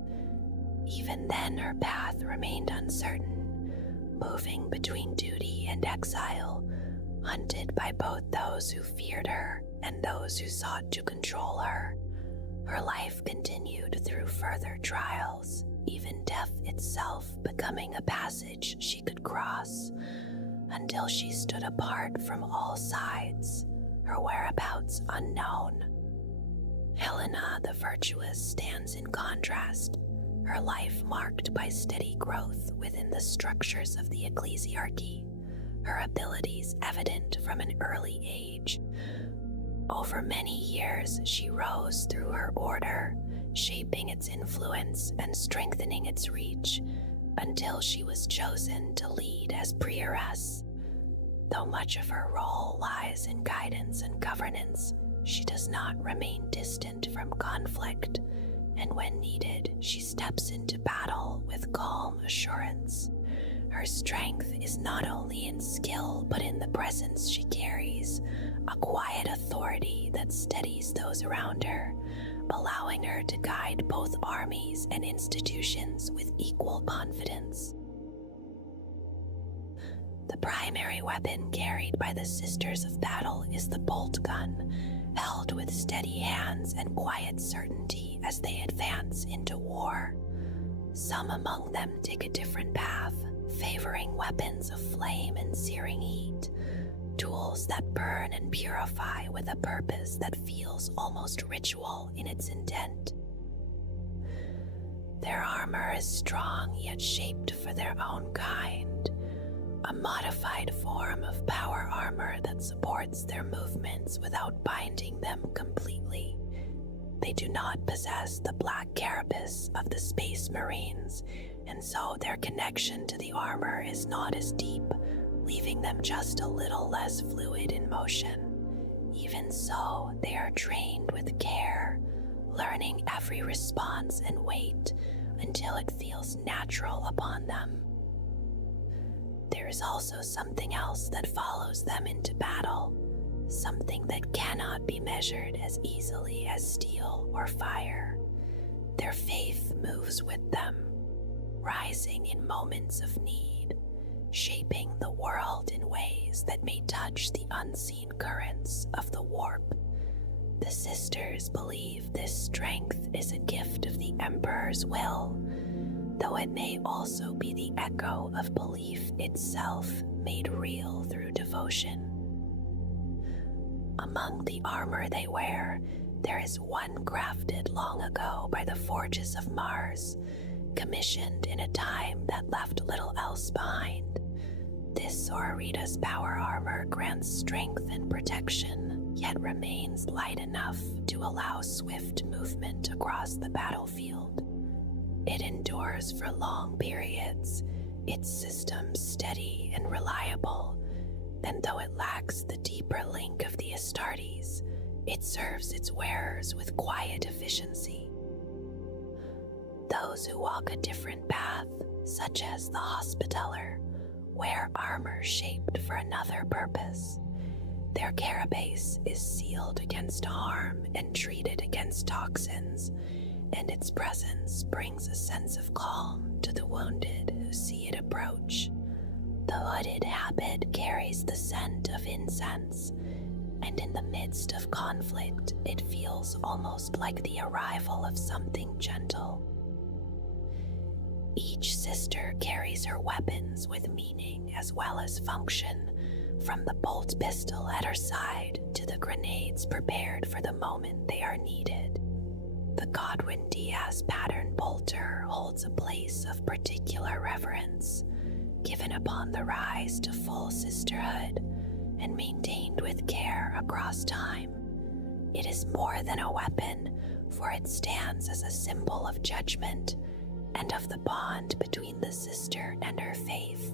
Even then, her path remained uncertain, moving between duty and exile, hunted by both those who feared her and those who sought to control her. Her life continued through further trials, even death itself becoming a passage she could cross, until she stood apart from all sides, her whereabouts unknown. Helena the Virtuous stands in contrast, her life marked by steady growth within the structures of the ecclesiarchy, her abilities evident from an early age. Over many years, she rose through her order, shaping its influence and strengthening its reach, until she was chosen to lead as prioress. Though much of her role lies in guidance and governance, she does not remain distant from conflict, and when needed, she steps into battle with calm assurance. Her strength is not only in skill, but in the presence she carries, a quiet authority that steadies those around her, allowing her to guide both armies and institutions with equal confidence. The primary weapon carried by the Sisters of Battle is the bolt gun, held with steady hands and quiet certainty as they advance into war. Some among them take a different path, favoring weapons of flame and searing heat, tools that burn and purify with a purpose that feels almost ritual in its intent. Their armor is strong yet shaped for their own kind, a modified form of power armor that supports their movements without binding them completely. They do not possess the black carapace of the Space Marines, and so their connection to the armor is not as deep, leaving them just a little less fluid in motion. Even so, they are trained with care, learning every response and weight until it feels natural upon them. There is also something else that follows them into battle, something that cannot be measured as easily as steel or fire. Their faith moves with them, rising in moments of need, shaping the world in ways that may touch the unseen currents of the warp. The sisters believe this strength is a gift of the Emperor's will, though it may also be the echo of belief itself made real through devotion. Among the armor they wear, there is one crafted long ago by the forges of Mars, commissioned in a time that left little else behind. This Sororita's power armor grants strength and protection, yet remains light enough to allow swift movement across the battlefield. It endures for long periods, its system steady and reliable, and though it lacks the deeper link of the Astartes, it serves its wearers with quiet efficiency. Those who walk a different path, such as the Hospitaller, wear armor shaped for another purpose. Their carapace is sealed against harm and treated against toxins, and its presence brings a sense of calm to the wounded who see it approach. The hooded habit carries the scent of incense, and in the midst of conflict, it feels almost like the arrival of something gentle. Each sister carries her weapons with meaning as well as function, from the bolt pistol at her side to the grenades prepared for the moment they are needed. The Godwin Diaz pattern bolter holds a place of particular reverence, given upon the rise to full sisterhood and maintained with care across time. It is more than a weapon, for it stands as a symbol of judgment and of the bond between the sister and her faith.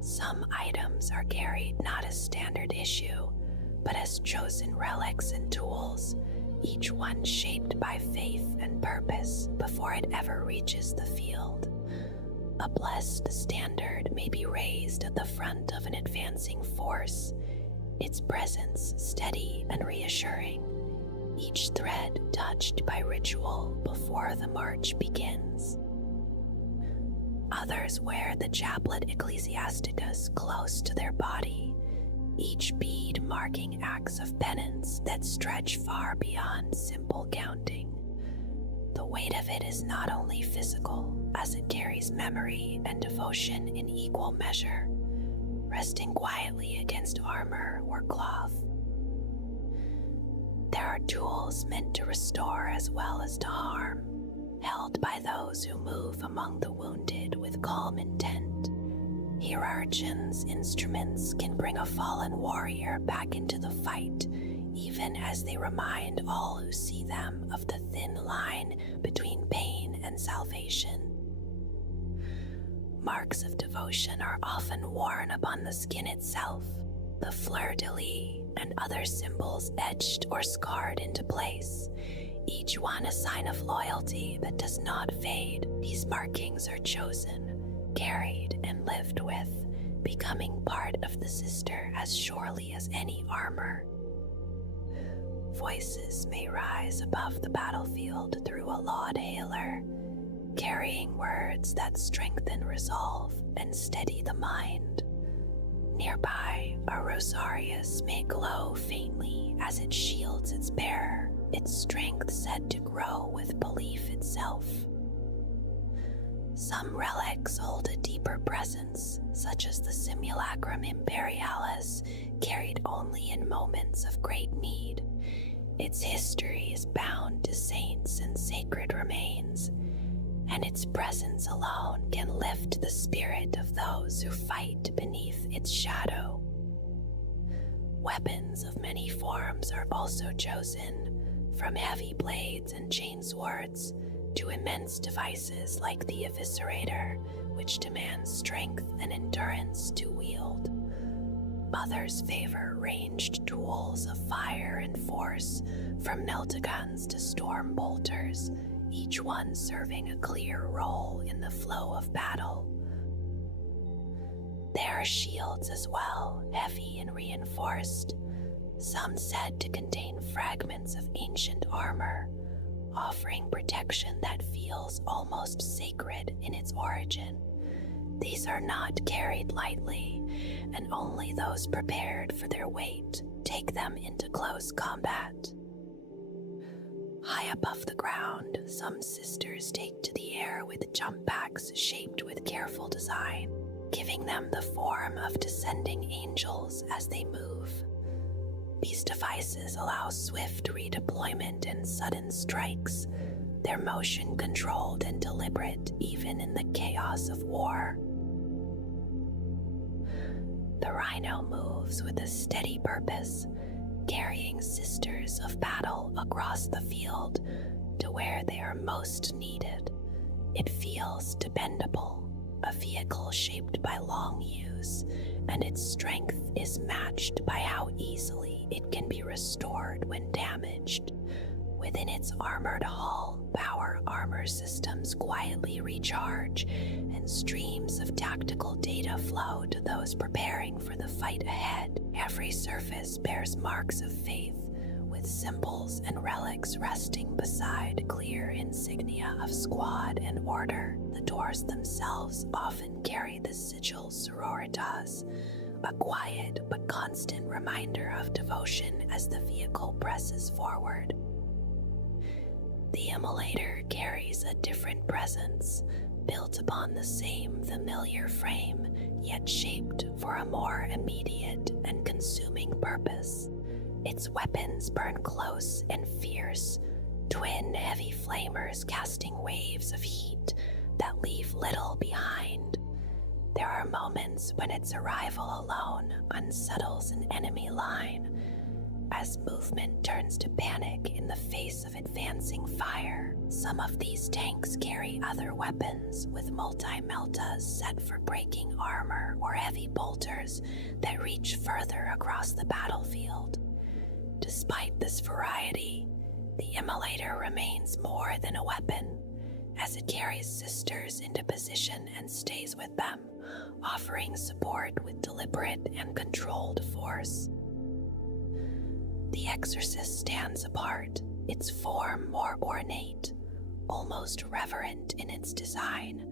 Some items are carried not as standard issue, but as chosen relics and tools, each one shaped by faith and purpose before it ever reaches the field. A blessed standard may be raised at the front of an advancing force, its presence steady and reassuring, each thread touched by ritual before the march begins. Others wear the chaplet ecclesiasticus close to their body, each bead marking acts of penance that stretch far beyond simple counting. The weight of it is not only physical, as it carries memory and devotion in equal measure, resting quietly against armor or cloth. There are tools meant to restore as well as to harm, held by those who move among the wounded with calm intent. Hierarchians' instruments can bring a fallen warrior back into the fight, even as they remind all who see them of the thin line between pain and salvation. Marks of devotion are often worn upon the skin itself, the fleur-de-lis and other symbols etched or scarred into place, each one a sign of loyalty that does not fade. These markings are chosen, carried, and lived with, becoming part of the sister as surely as any armor. Voices may rise above the battlefield through a laud-hailer, carrying words that strengthen resolve and steady the mind. Nearby, a rosarius may glow faintly as it shields its bearer, its strength said to grow with belief itself. Some relics hold a deeper presence, such as the Simulacrum Imperialis, carried only in moments of great need. Its history is bound to saints and sacred remains, and its presence alone can lift the spirit of those who fight beneath its shadow. Weapons of many forms are also chosen, from heavy blades and chain swords to immense devices like the Eviscerator, which demands strength and endurance to wield. Others favor ranged tools of fire and force, from meltaguns to storm bolters, each one serving a clear role in the flow of battle. There are shields as well, heavy and reinforced, some said to contain fragments of ancient armor, offering protection that feels almost sacred in its origin. These are not carried lightly, and only those prepared for their weight take them into close combat. High above the ground, some sisters take to the air with jump packs shaped with careful design, giving them the form of descending angels as they move. These devices allow swift redeployment and sudden strikes, their motion controlled and deliberate even in the chaos of war. The Rhino moves with a steady purpose, carrying sisters of battle across the field to where they are most needed. It feels dependable, a vehicle shaped by long use, and its strength is matched by how easily it can be restored when damaged. Within its armored hull, power armor systems quietly recharge, and streams of tactical data flow to those preparing for the fight ahead. Every surface bears marks of faith, with symbols and relics resting beside clear insignia of squad and order. The doors themselves often carry the sigil Sororitas, a quiet but constant reminder of devotion as the vehicle presses forward. The Immolator carries a different presence, built upon the same familiar frame, yet shaped for a more immediate and consuming purpose. Its weapons burn close and fierce, twin heavy flamers casting waves of heat that leave little behind. There are moments when its arrival alone unsettles an enemy line, as movement turns to panic in the face of advancing fire. Some of these tanks carry other weapons with multi-meltas set for breaking armor or heavy bolters that reach further across the battlefield. Despite this variety, the Immolator remains more than a weapon, as it carries sisters into position and stays with them, offering support with deliberate and controlled force. The Exorcist stands apart, its form more ornate, almost reverent in its design,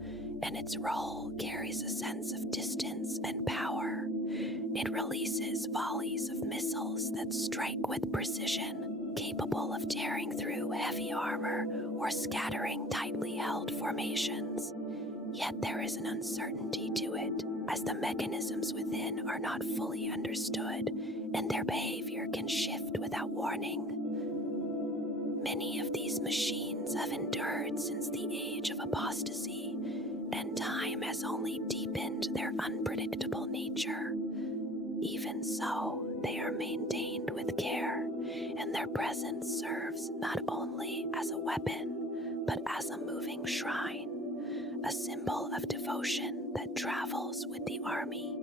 and its role carries a sense of distance and power. It releases volleys of missiles that strike with precision, capable of tearing through heavy armor or scattering tightly held formations. Yet there is an uncertainty to it, as the mechanisms within are not fully understood, and their behavior can shift without warning. Many of these machines have endured since the age of apostasy, and time has only deepened their unpredictable nature. Even so, they are maintained with care, and their presence serves not only as a weapon, but as a moving shrine, a symbol of devotion that travels with the army.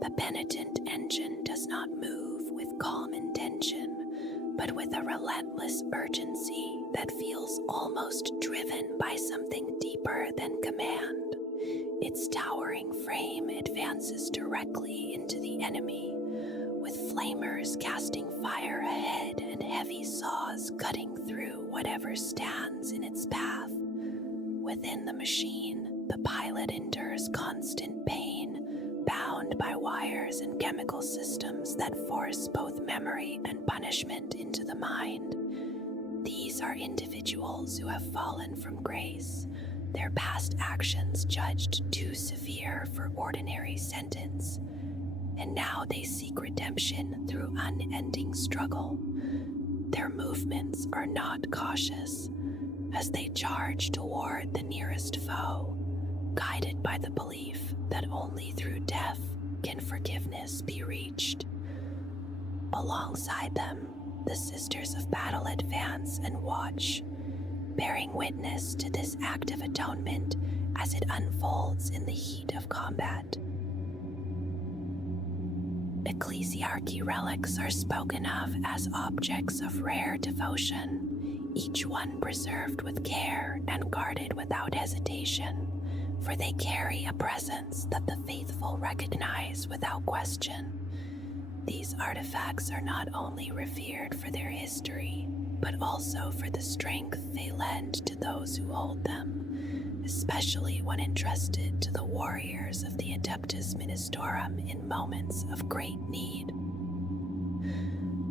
The penitent engine does not move with calm intention, but with a relentless urgency that feels almost driven by something deeper than command. Its towering frame advances directly into the enemy, with flamers casting fire ahead and heavy saws cutting through whatever stands in its path. Within the machine, the pilot endures constant pain, bound by wires and chemical systems that force both memory and punishment into the mind. These are individuals who have fallen from grace, their past actions judged too severe for ordinary sentence, and now they seek redemption through unending struggle. Their movements are not cautious, as they charge toward the nearest foe, guided by the belief that only through death can forgiveness be reached. Alongside them, the Sisters of Battle advance and watch, bearing witness to this act of atonement as it unfolds in the heat of combat. Ecclesiarchy relics are spoken of as objects of rare devotion, each one preserved with care and guarded without hesitation, for they carry a presence that the faithful recognize without question. These artifacts are not only revered for their history, but also for the strength they lend to those who hold them, especially when entrusted to the warriors of the Adeptus Ministorum in moments of great need.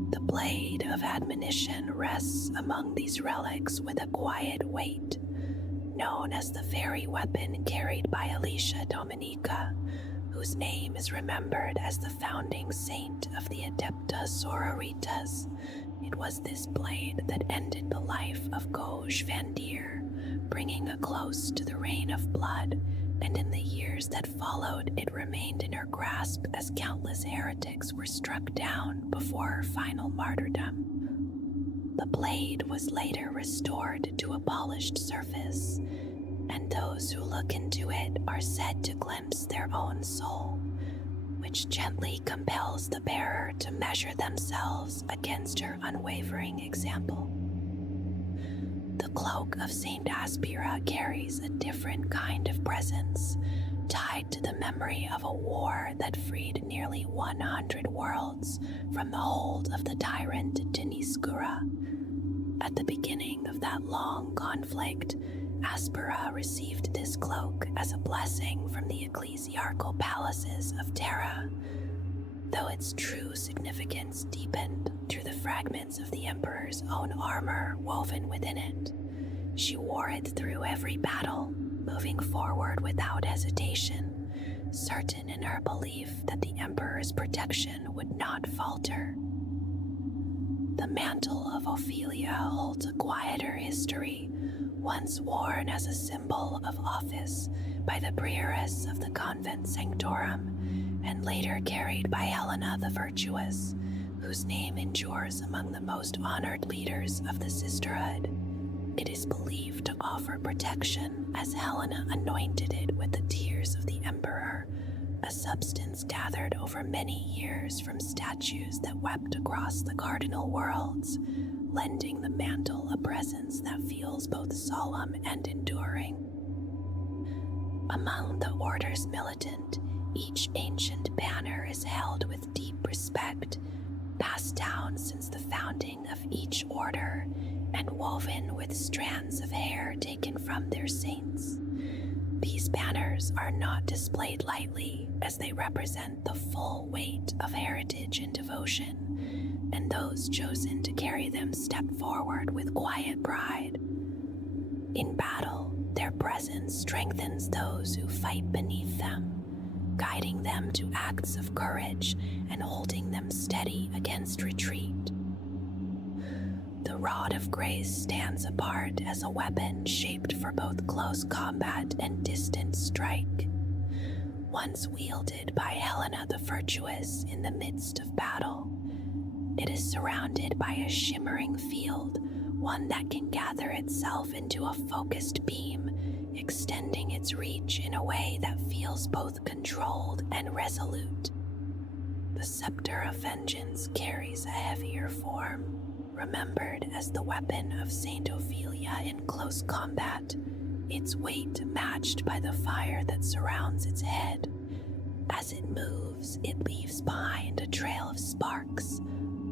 The blade of admonition rests among these relics with a quiet weight, known as the very weapon carried by Alicia Dominica, whose name is remembered as the founding saint of the Adeptus Sororitas. It was this blade that ended the life of Gauge Van Deer, bringing a close to the reign of blood, and in the years that followed it remained in her grasp as countless heretics were struck down before her final martyrdom. The blade was later restored to a polished surface, and those who look into it are said to glimpse their own soul, which gently compels the bearer to measure themselves against her unwavering example. The cloak of Saint Aspera carries a different kind of presence, tied to the memory of a war that freed nearly 100 worlds from the hold of the tyrant Diniskura. At the beginning of that long conflict, Aspera received this cloak as a blessing from the ecclesiarchal palaces of Terra, though its true significance deepened through the fragments of the Emperor's own armor woven within it. She wore it through every battle, moving forward without hesitation, certain in her belief that the Emperor's protection would not falter. The mantle of Ophelia holds a quieter history, once worn as a symbol of office by the prioress of the convent sanctorum, and later carried by Helena the Virtuous, whose name endures among the most honored leaders of the sisterhood. It is believed to offer protection, as Helena anointed it with the tears of the Emperor, a substance gathered over many years from statues that wept across the cardinal worlds, lending the mantle a presence that feels both solemn and enduring. Among the Order's militant, each ancient banner is held with deep respect, passed down since the founding of each order, and woven with strands of hair taken from their saints. These banners are not displayed lightly, as they represent the full weight of heritage and devotion, and those chosen to carry them step forward with quiet pride. In battle, their presence strengthens those who fight beneath them, guiding them to acts of courage and holding them steady against retreat. The Rod of Grace stands apart as a weapon shaped for both close combat and distant strike. Once wielded by Helena the Virtuous in the midst of battle, it is surrounded by a shimmering field, one that can gather itself into a focused beam, extending its reach in a way that feels both controlled and resolute. The Scepter of Vengeance carries a heavier form, remembered as the weapon of Saint Ophelia in close combat, its weight matched by the fire that surrounds its head. As it moves, it leaves behind a trail of sparks,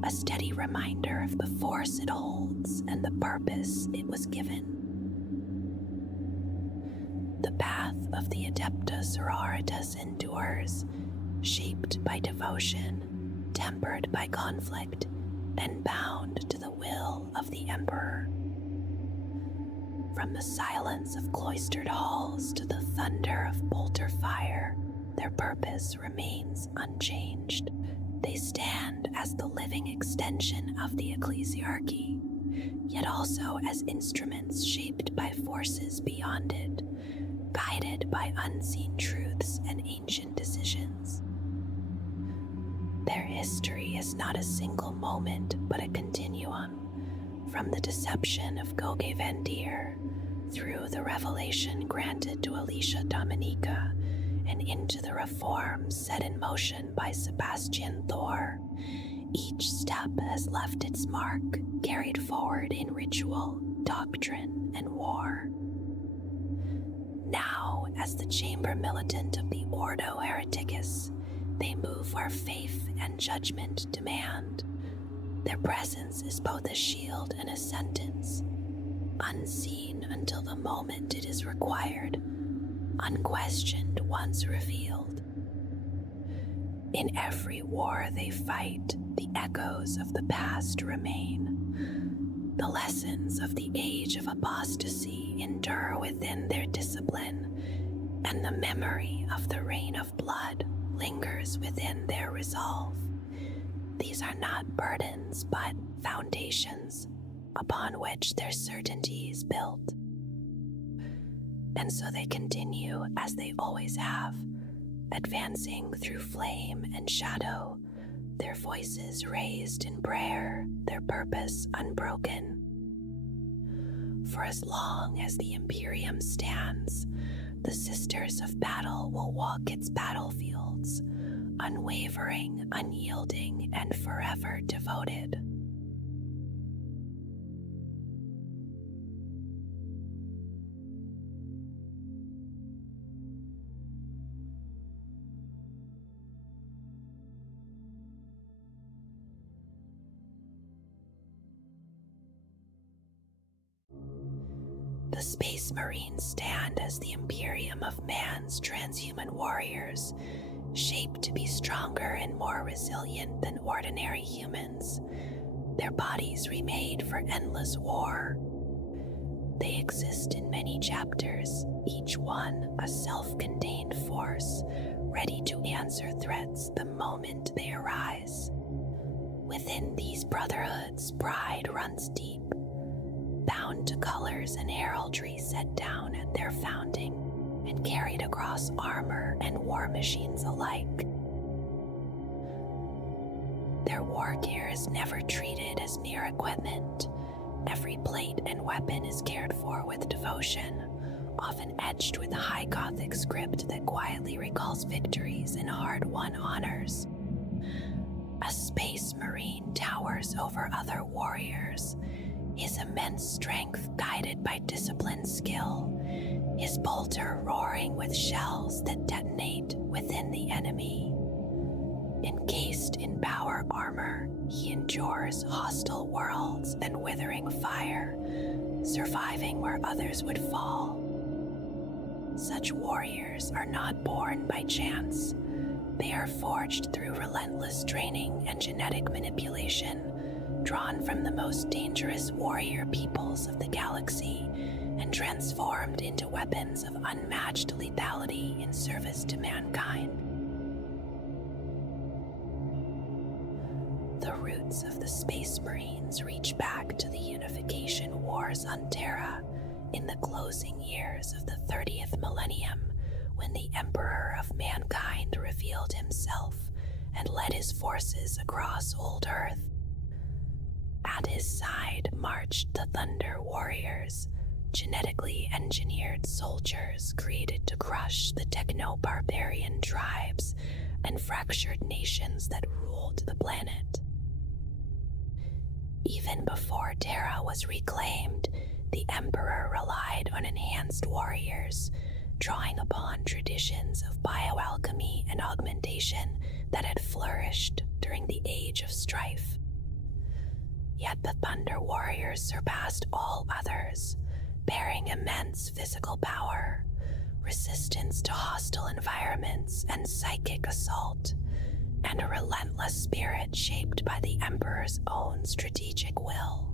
a steady reminder of the force it holds and the purpose it was given. The path of the Adeptus Sororitas endures, shaped by devotion, tempered by conflict, and bound to the will of the Emperor. From the silence of cloistered halls to the thunder of bolter fire, their purpose remains unchanged. They stand as the living extension of the ecclesiarchy, yet also as instruments shaped by forces beyond it, guided by unseen truths and ancient decisions. Their history is not a single moment, but a continuum, from the deception of Goge Van Deer, through the revelation granted to Alicia Dominica, and into the reforms set in motion by Sebastian Thor. Each step has left its mark, carried forward in ritual, doctrine, and war. Now, as the chamber militant of the Ordo Hereticus, they move where faith and judgment demand. Their presence is both a shield and a sentence, unseen until the moment it is required, unquestioned once revealed. In every war they fight, the echoes of the past remain. The lessons of the age of apostasy endure within their discipline, and the memory of the reign of blood lingers within their resolve. These are not burdens, but foundations upon which their certainty is built. And so they continue as they always have, advancing through flame and shadow, their voices raised in prayer, their purpose unbroken. For as long as the Imperium stands, the Sisters of Battle will walk its battlefields, unwavering, unyielding, and forever devoted. The Space Marines stand as the Imperium of Man's transhuman warriors, shaped to be stronger and more resilient than ordinary humans, their bodies remade for endless war. They exist in many chapters, each one a self-contained force, ready to answer threats the moment they arise. Within these brotherhoods, pride runs deep, bound to colors and heraldry set down at their founding and carried across armor and war machines alike. Their war gear is never treated as mere equipment. Every plate and weapon is cared for with devotion, often etched with a high Gothic script that quietly recalls victories and hard-won honors. A Space Marine towers over other warriors, his immense strength guided by disciplined skill, his bolter roaring with shells that detonate within the enemy. Encased in power armor, he endures hostile worlds and withering fire, surviving where others would fall. Such warriors are not born by chance. They are forged through relentless training and genetic manipulation, drawn from the most dangerous warrior peoples of the galaxy and transformed into weapons of unmatched lethality in service to mankind. The roots of the Space Marines reach back to the unification wars on Terra in the closing years of the 30th millennium, when the Emperor of Mankind revealed himself and led his forces across Old Earth. At his side marched the Thunder Warriors, genetically engineered soldiers created to crush the techno-barbarian tribes and fractured nations that ruled the planet. Even before Terra was reclaimed, the Emperor relied on enhanced warriors, drawing upon traditions of bioalchemy and augmentation that had flourished during the Age of Strife. Yet the Thunder Warriors surpassed all others, bearing immense physical power, resistance to hostile environments and psychic assault, and a relentless spirit shaped by the Emperor's own strategic will.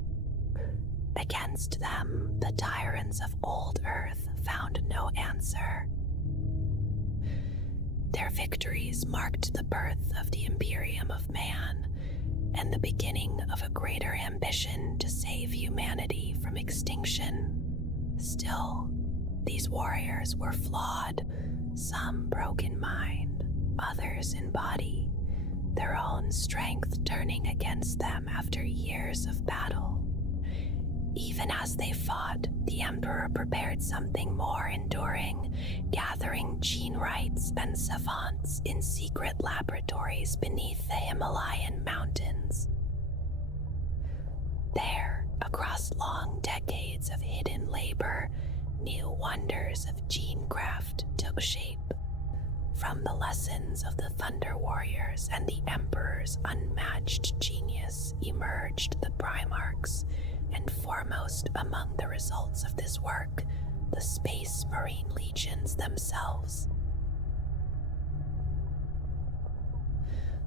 Against them, the tyrants of Old Earth found no answer. Their victories marked the birth of the Imperium of Man, and the beginning of a greater ambition to save humanity from extinction. Still, these warriors were flawed, some broke in mind, others in body, their own strength turning against them after years of battle. Even as they fought, the Emperor prepared something more enduring, gathering gene rights and savants in secret laboratories beneath the Himalayan mountains. There, across long decades of hidden labor, new wonders of genecraft took shape. From the lessons of the Thunder Warriors and the Emperor's unmatched genius emerged the Primarchs, and foremost among the results of this work, the Space Marine Legions themselves.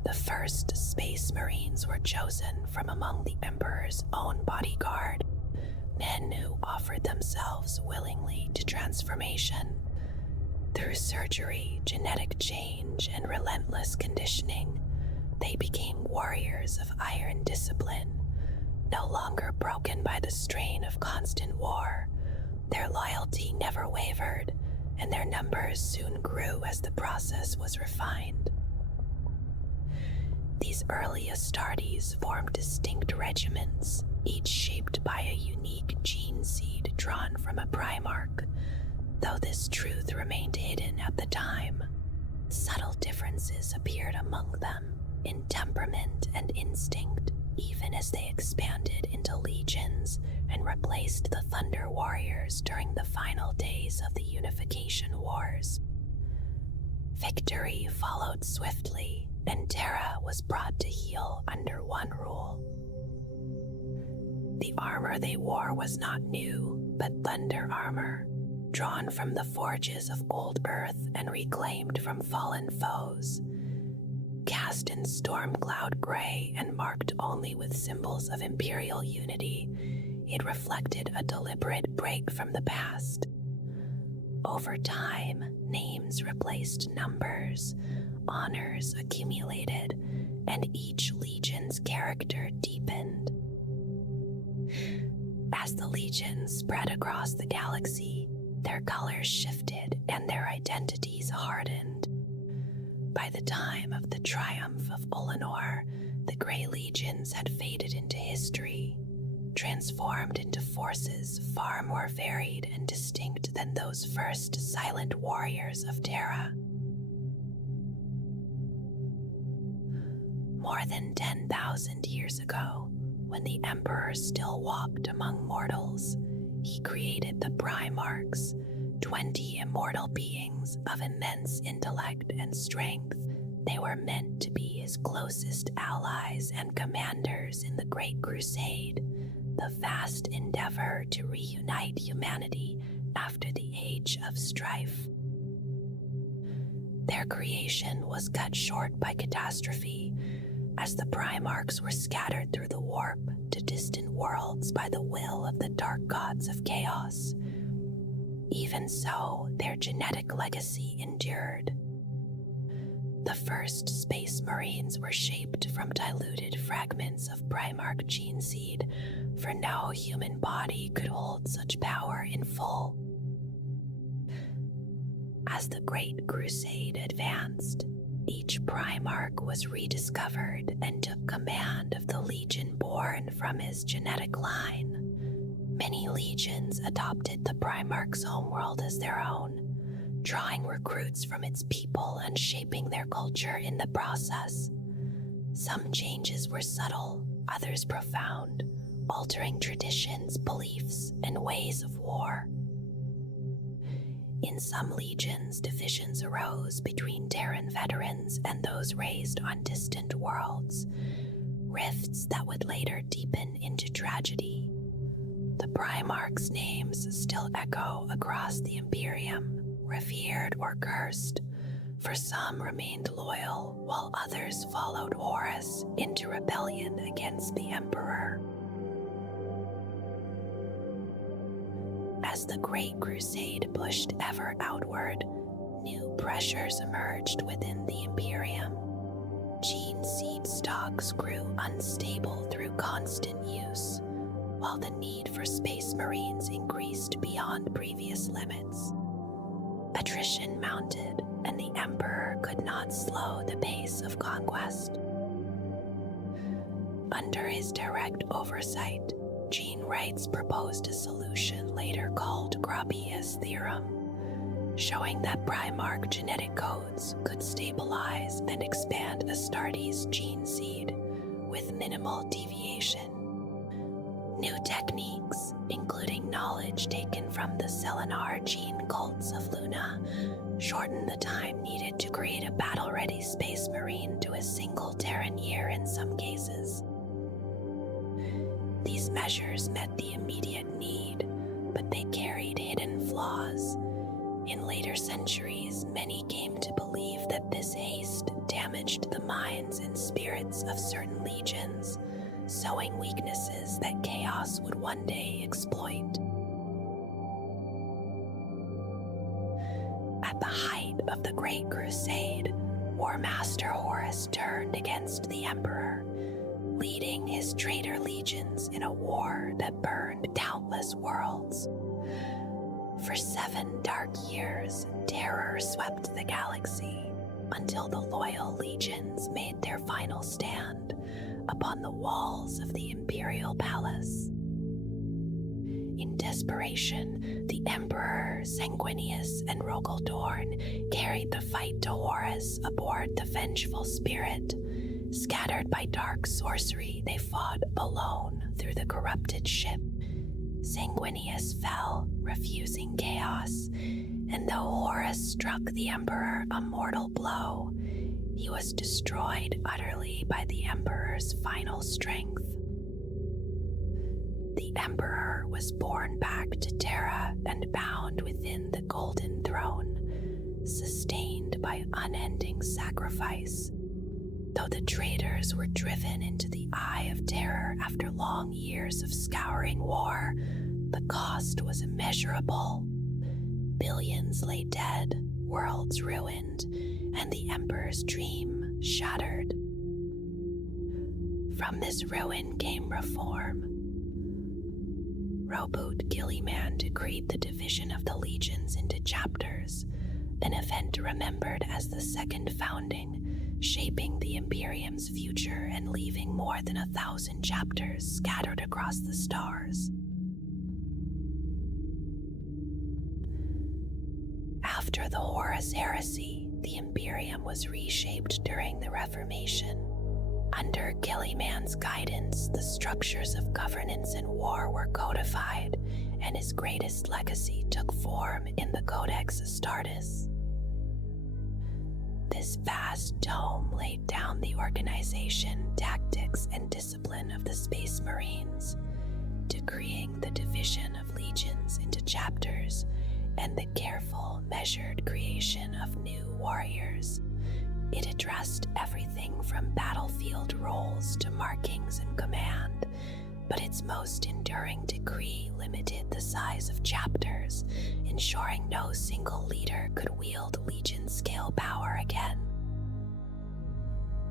The first Space Marines were chosen from among the Emperor's own bodyguard, men who offered themselves willingly to transformation. Through surgery, genetic change, and relentless conditioning, they became warriors of iron discipline, no longer broken by the strain of constant war. Their loyalty never wavered, and their numbers soon grew as the process was refined. These early Astartes formed distinct regiments, each shaped by a unique gene seed drawn from a Primarch. Though this truth remained hidden at the time, subtle differences appeared among them in temperament and instinct, even as they expanded into legions and replaced the Thunder Warriors during the final days of the Unification Wars. Victory followed swiftly, and Terra was brought to heel under one rule. The armor they wore was not new, but thunder armor, drawn from the forges of old Earth and reclaimed from fallen foes. Cast in storm cloud gray and marked only with symbols of imperial unity, it reflected a deliberate break from the past. Over time, names replaced numbers, honors accumulated, and each legion's character deepened. As the legions spread across the galaxy, their colors shifted and their identities hardened. By the time of the triumph of Olenor, the Grey Legions had faded into history, transformed into forces far more varied and distinct than those first silent warriors of Terra. More than 10,000 years ago, when the Emperor still walked among mortals, he created the Primarchs, 20 immortal beings of immense intellect and strength. They were meant to be his closest allies and commanders in the Great Crusade, the vast endeavor to reunite humanity after the Age of Strife. Their creation was cut short by catastrophe, as the Primarchs were scattered through the warp to distant worlds by the will of the dark gods of chaos. Even so, their genetic legacy endured. The first Space Marines were shaped from diluted fragments of Primarch gene seed, for no human body could hold such power in full. As the Great Crusade advanced, each Primarch was rediscovered and took command of the legion born from his genetic line. Many legions adopted the Primarch's homeworld as their own, drawing recruits from its people and shaping their culture in the process. Some changes were subtle, others profound, altering traditions, beliefs, and ways of war. In some legions, divisions arose between Terran veterans and those raised on distant worlds, rifts that would later deepen into tragedy. The Primarchs' names still echo across the Imperium, revered or cursed, for some remained loyal, while others followed Horus into rebellion against the Emperor. As the Great Crusade pushed ever outward, new pressures emerged within the Imperium. Gene seed stocks grew unstable through constant use, while the need for Space Marines increased beyond previous limits. Attrition mounted, and the Emperor could not slow the pace of conquest. Under his direct oversight, Gene Wrights proposed a solution later called Gropius's theorem, showing that Primarch genetic codes could stabilize and expand Astartes' gene seed with minimal deviation. New techniques, including knowledge taken from the Selenar gene cults of Luna, shortened the time needed to create a battle-ready Space Marine to a single Terran year in some cases. These measures met the immediate need, but they carried hidden flaws. In later centuries, many came to believe that this haste damaged the mind minds and spirits of certain legions, sowing weaknesses that chaos would one day exploit. At the height of the Great Crusade, War Master Horus turned against the Emperor, leading his traitor legions in a war that burned countless worlds. For 7 dark years, terror swept the galaxy until the loyal legions made their final stand upon the walls of the Imperial Palace. In desperation, the Emperor, Sanguinius, and Rogaldorn carried the fight to Horus aboard the Vengeful Spirit. Scattered by dark sorcery, they fought alone through the corrupted ship. Sanguinius fell, refusing chaos, and though Horus struck the Emperor a mortal blow, he was destroyed utterly by the Emperor's final strength. The Emperor was borne back to Terra and bound within the Golden Throne, sustained by unending sacrifice. Though the traitors were driven into the Eye of Terror after long years of scouring war, the cost was immeasurable. Billions lay dead, worlds ruined, and the Emperor's dream shattered. From this ruin came reform. Robot Gilliman decreed the division of the legions into chapters, an event remembered as the Second Founding, shaping the Imperium's future and leaving more than 1,000 chapters scattered across the stars. After the Horus Heresy, the Imperium was reshaped during the Reformation. Under Gilliman's guidance, the structures of governance and war were codified, and his greatest legacy took form in the Codex Astartes. This vast tome laid down the organization, tactics, and discipline of the Space Marines, decreeing the division of legions into chapters and the careful, measured creation of new warriors. It addressed everything from battlefield roles to markings and command, but its most enduring decree limited the size of chapters, ensuring no single leader could wield legion-scale power again.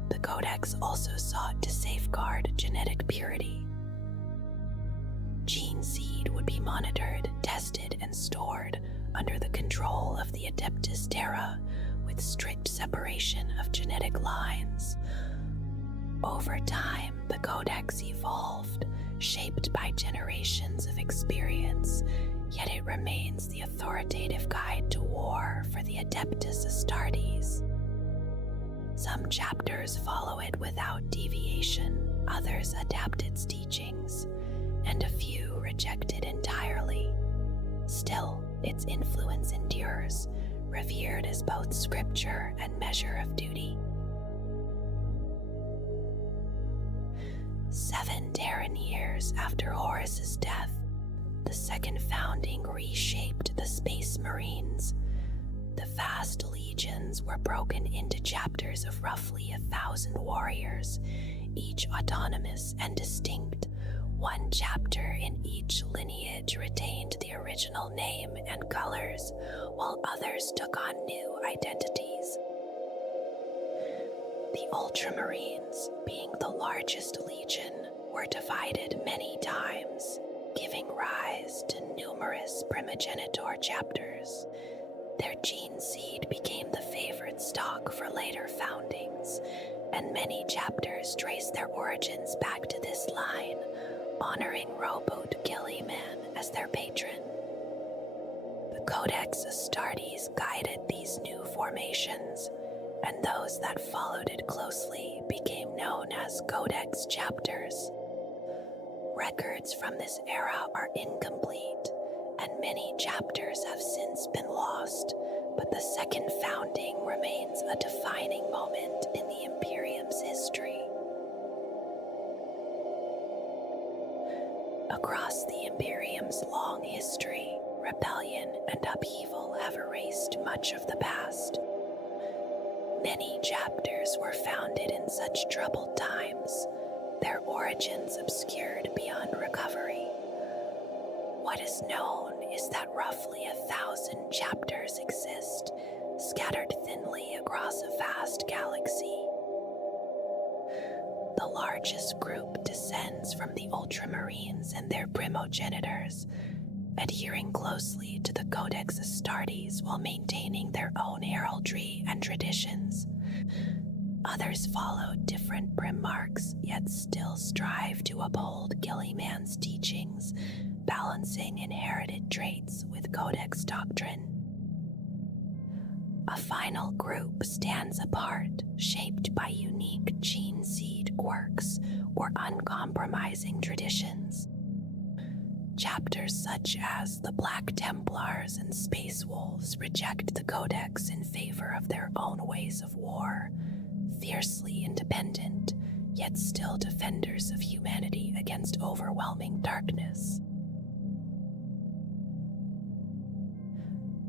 The Codex also sought to safeguard genetic purity. Gene seed would be monitored, tested, and stored under the control of the Adeptus Terra, with strict separation of genetic lines. Over time, the Codex evolved, shaped by generations of experience, yet it remains the authoritative guide to war for the Adeptus Astartes. Some chapters follow it without deviation, others adapt its teachings, and a few reject it entirely. Still, its influence endures, revered as both scripture and measure of duty. 7 Terran years after Horus's death, the Second Founding reshaped the Space Marines. The vast legions were broken into chapters of roughly 1,000 warriors, each autonomous and distinct. One chapter in each lineage retained the original name and colors, while others took on new identities. The Ultramarines, being the largest legion, were divided many times, giving rise to numerous primogenitor chapters. Their gene seed became the favored stock for later foundings, and many chapters trace their origins back to this line, honoring Robot Gilliman as their patron. The Codex Astartes guided these new formations, and those that followed it closely became known as Codex chapters. Records from this era are incomplete, and many chapters have since been lost, but the Second Founding remains a defining moment in the Imperium's history. Across the Imperium's long history, rebellion and upheaval have erased much of the past. Many chapters were founded in such troubled times, their origins obscured beyond recovery. What is known is that roughly 1,000 chapters exist, scattered thinly across a vast galaxy. The largest group descends from the Ultramarines and their primogenitors, adhering closely to the Codex Astartes while maintaining their own heraldry and traditions. Others follow different Primarchs, yet still strive to uphold Gilliman's teachings, balancing inherited traits with Codex doctrine. A final group stands apart, shaped by unique gene seed quirks or uncompromising traditions. Chapters such as the Black Templars and Space Wolves reject the Codex in favor of their own ways of war, fiercely independent, yet still defenders of humanity against overwhelming darkness.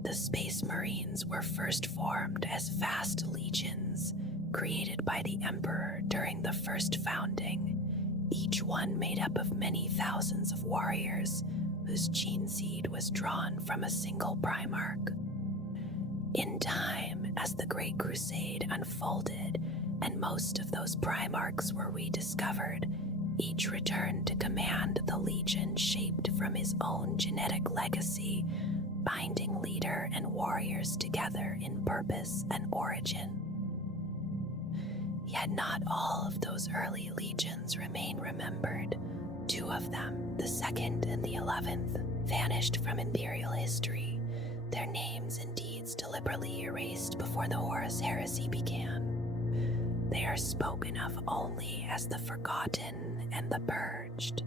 The Space Marines were first formed as vast legions, created by the Emperor during the first founding, each one made up of many thousands of warriors whose gene seed was drawn from a single Primarch. In time, as the Great Crusade unfolded and most of those Primarchs were rediscovered, each returned to command the legion shaped from his own genetic legacy, binding leader and warriors together in purpose and origin. Yet not all of those early legions remain remembered. Two of them, the 2nd and the 11th, vanished from Imperial history, their names and deeds deliberately erased before the Horus Heresy began. They are spoken of only as the Forgotten and the Purged,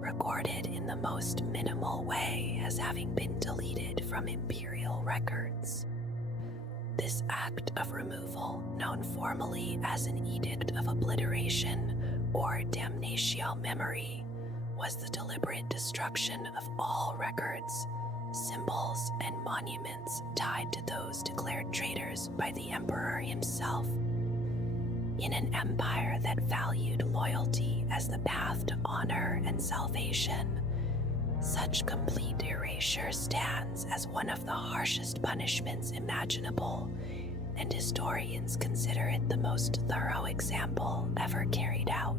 recorded in the most minimal way as having been deleted from Imperial records. This act of removal, known formally as an Edict of Obliteration or Damnatio Memoriae, was the deliberate destruction of all records, symbols, and monuments tied to those declared traitors by the Emperor himself. In an empire that valued loyalty as the path to honor and salvation, such complete erasure stands as one of the harshest punishments imaginable, and historians consider it the most thorough example ever carried out.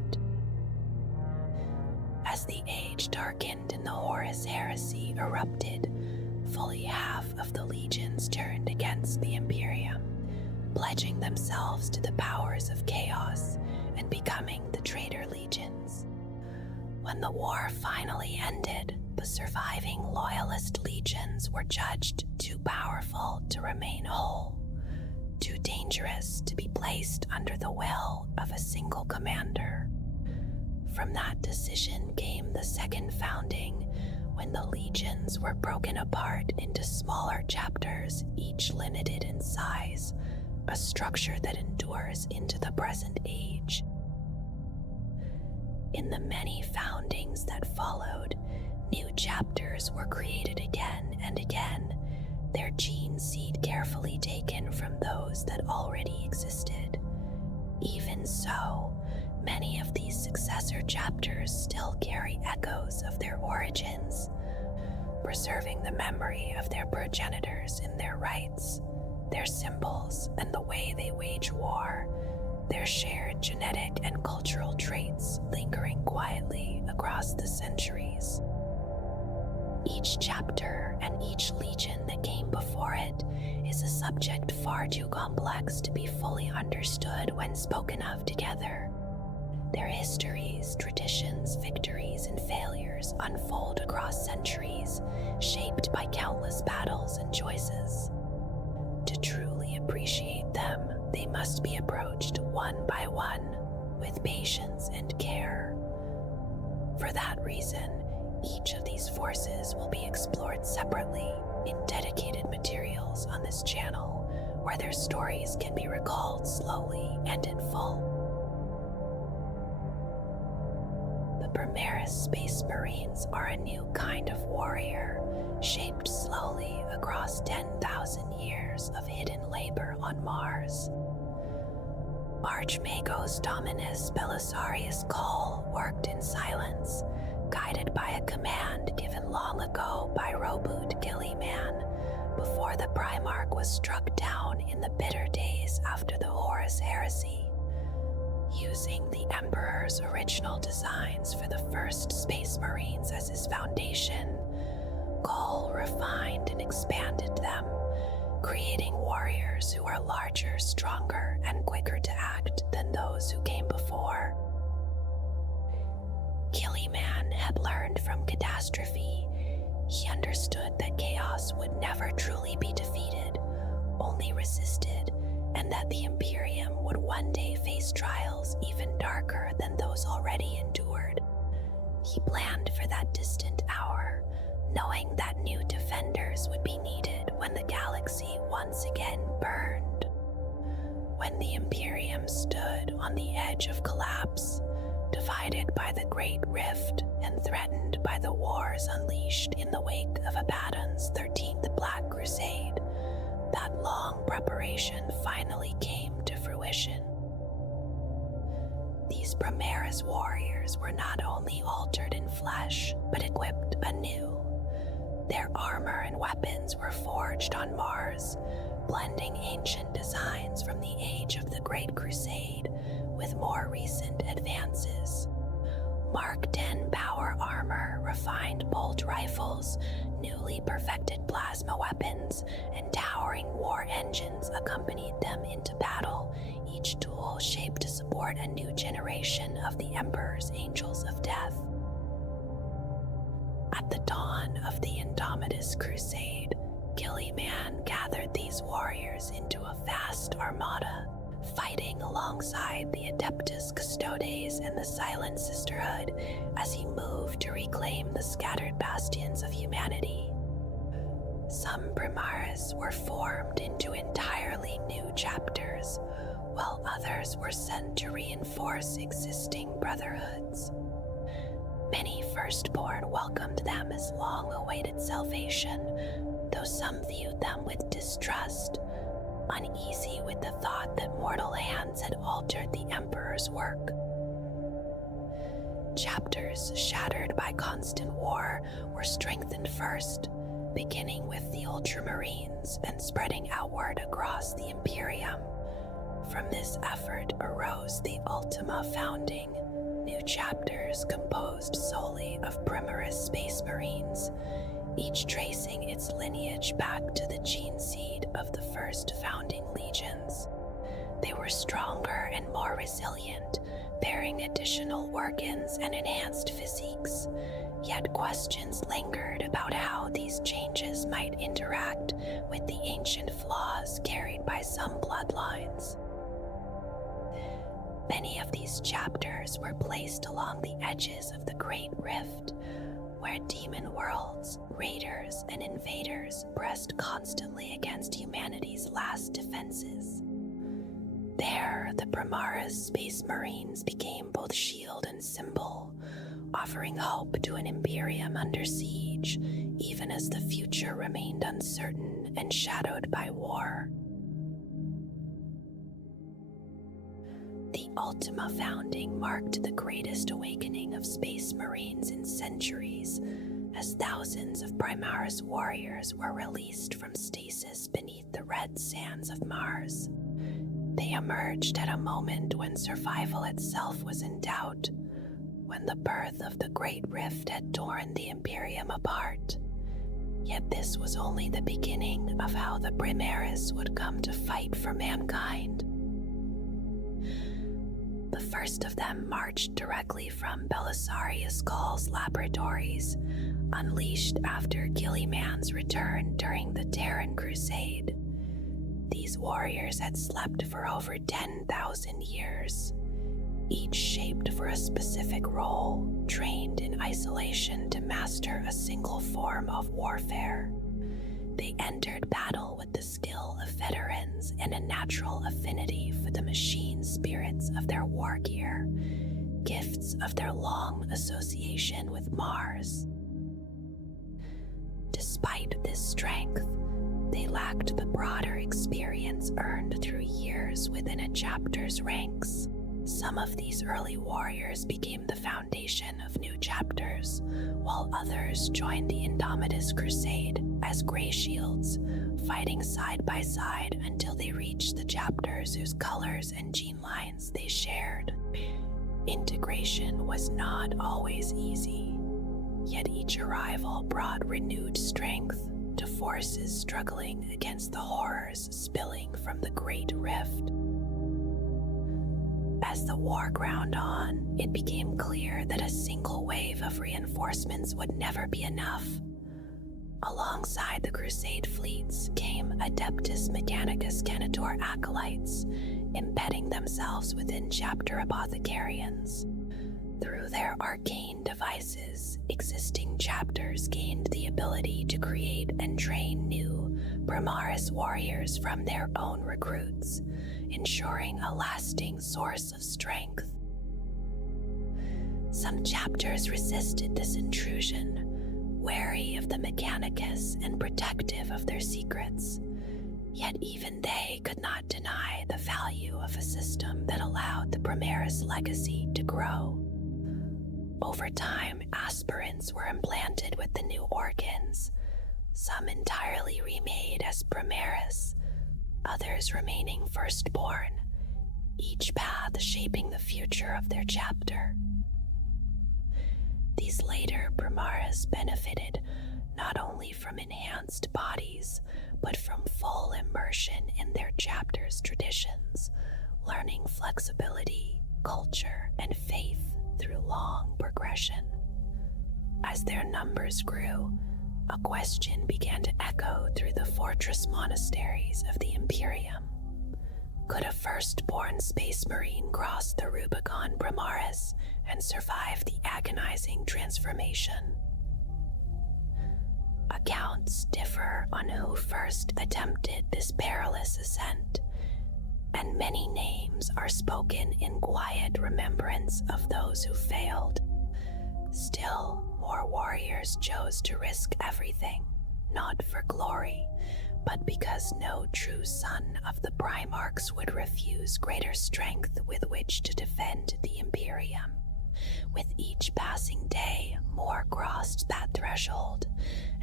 As the age darkened and the Horus Heresy erupted, fully half of the legions turned against the Imperium, pledging themselves to the powers of chaos and becoming the traitor legions. When the war finally ended, the surviving loyalist legions were judged too powerful to remain whole, too dangerous to be placed under the will of a single commander. From that decision came the second founding, when the legions were broken apart into smaller chapters, each limited in size, a structure that endures into the present age. In the many foundings that followed, new chapters were created again and again, their gene seed carefully taken from those that already existed. Even so, many of these successor chapters still carry echoes of their origins, preserving the memory of their progenitors in their rites, their symbols, and the way they wage war, their shared genetic and cultural traits lingering quietly across the centuries. Each chapter and each legion that came before it is a subject far too complex to be fully understood when spoken of together. Their histories, traditions, victories, and failures unfold across centuries, shaped by countless battles and choices. To truly appreciate them, they must be approached one by one, with patience and care. For that reason, each of these forces will be explored separately in dedicated materials on this channel, where their stories can be recalled slowly and in full. The Primaris Space Marines are a new kind of warrior, shaped slowly across 10,000 years of hidden labor on Mars. Archmagos Dominus Belisarius Cull worked in silence, guided by a command given long ago by Roboot Gillyman, before the Primarch was struck down in the bitter days after the Horus Heresy. Using the Emperor's original designs for the first Space Marines as his foundation, Cull refined and expanded them, creating warriors who are larger, stronger, and quicker to act than those who came before. Gillyman had learned from catastrophe. He understood that chaos would never truly be defeated, only resisted, and that the Imperium would one day face trials even darker than those already endured. He planned for that distant hour, knowing that new defenders would be needed when the galaxy once again burned. When the Imperium stood on the edge of collapse, divided by the Great Rift and threatened by the wars unleashed in the wake of Abaddon's 13th Black Crusade, that long preparation finally came to fruition. These Primarchs warriors were not only altered in flesh, but equipped anew. Their armor and weapons were forged on Mars, blending ancient designs from the age of the Great Crusade with more recent advances. Mark X power armor, refined bolt rifles, newly perfected plasma weapons, and towering war engines accompanied them into battle, each tool shaped to support a new generation of the Emperor's Angels of Death. At the dawn of the Indomitus Crusade, Gillyman gathered these warriors into a vast armada, fighting alongside the Adeptus Custodes and the Silent Sisterhood as he moved to reclaim the scattered bastions of humanity. Some Primarchs were formed into entirely new chapters, while others were sent to reinforce existing brotherhoods. Many Firstborn welcomed them as long-awaited salvation, though some viewed them with distrust, uneasy with the thought that mortal hands had altered the Emperor's work. Chapters shattered by constant war were strengthened first, beginning with the Ultramarines and spreading outward across the Imperium. From this effort arose the Ultima founding, new chapters composed solely of Primarchs Space Marines, each tracing its lineage back to the gene seed of the first founding legions. They were stronger and more resilient, bearing additional organs and enhanced physiques, yet questions lingered about how these changes might interact with the ancient flaws carried by some bloodlines. Many of these chapters were placed along the edges of the Great Rift, where demon worlds, raiders, and invaders pressed constantly against humanity's last defenses. There, the Primarchs Space Marines became both shield and symbol, offering hope to an Imperium under siege, even as the future remained uncertain and shadowed by war. The Ultima founding marked the greatest awakening of Space Marines in centuries, as thousands of Primarchs warriors were released from stasis beneath the red sands of Mars. They emerged at a moment when survival itself was in doubt, when the birth of the Great Rift had torn the Imperium apart. Yet this was only the beginning of how the Primarchs would come to fight for mankind. The first of them marched directly from Belisarius Cull's laboratories, unleashed after Gillyman's return during the Terran Crusade. These warriors had slept for over 10,000 years, each shaped for a specific role, trained in isolation to master a single form of warfare. They entered battle with the skill of veterans and a natural affinity for the machine spirits of their war gear, gifts of their long association with Mars. Despite this strength, they lacked the broader experience earned through years within a chapter's ranks. Some of these early warriors became the foundation of new chapters, while others joined the Indomitus Crusade as Grey Shields, fighting side by side until they reached the chapters whose colors and gene lines they shared. Integration was not always easy, yet each arrival brought renewed strength to forces struggling against the horrors spilling from the Great Rift. As the war ground on, it became clear that a single wave of reinforcements would never be enough. Alongside the Crusade fleets came Adeptus Mechanicus Canator acolytes, embedding themselves within chapter apothecarians. Through their arcane devices, existing chapters gained the ability to create and train new Primarchs warriors from their own recruits, ensuring a lasting source of strength. Some chapters resisted this intrusion, wary of the Mechanicus and protective of their secrets. Yet even they could not deny the value of a system that allowed the Primaris legacy to grow. Over time, aspirants were implanted with the new organs, some entirely remade as Primaris, others remaining firstborn, each path shaping the future of their chapter. These later Primaris benefited not only from enhanced bodies, but from full immersion in their chapter's traditions, learning flexibility, culture, and faith through long progression. As their numbers grew, a question began to echo through the fortress monasteries of the Imperium. Could a firstborn space marine cross the Rubicon Primaris and survive the agonizing transformation? Accounts differ on who first attempted this perilous ascent, and many names are spoken in quiet remembrance of those who failed. Still, more warriors chose to risk everything, not for glory, but because no true son of the Primarchs would refuse greater strength with which to defend the Imperium. With each passing day, more crossed that threshold,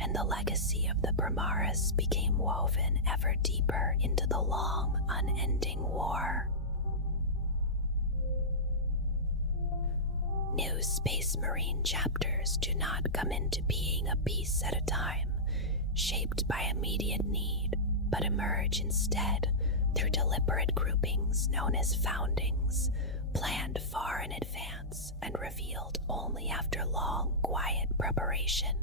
and the legacy of the Primaris became woven ever deeper into the long, unending war. New Space Marine chapters do not come into being a piece at a time, shaped by immediate need, but emerge instead through deliberate groupings known as foundings, planned far in advance and revealed only after long, quiet preparation.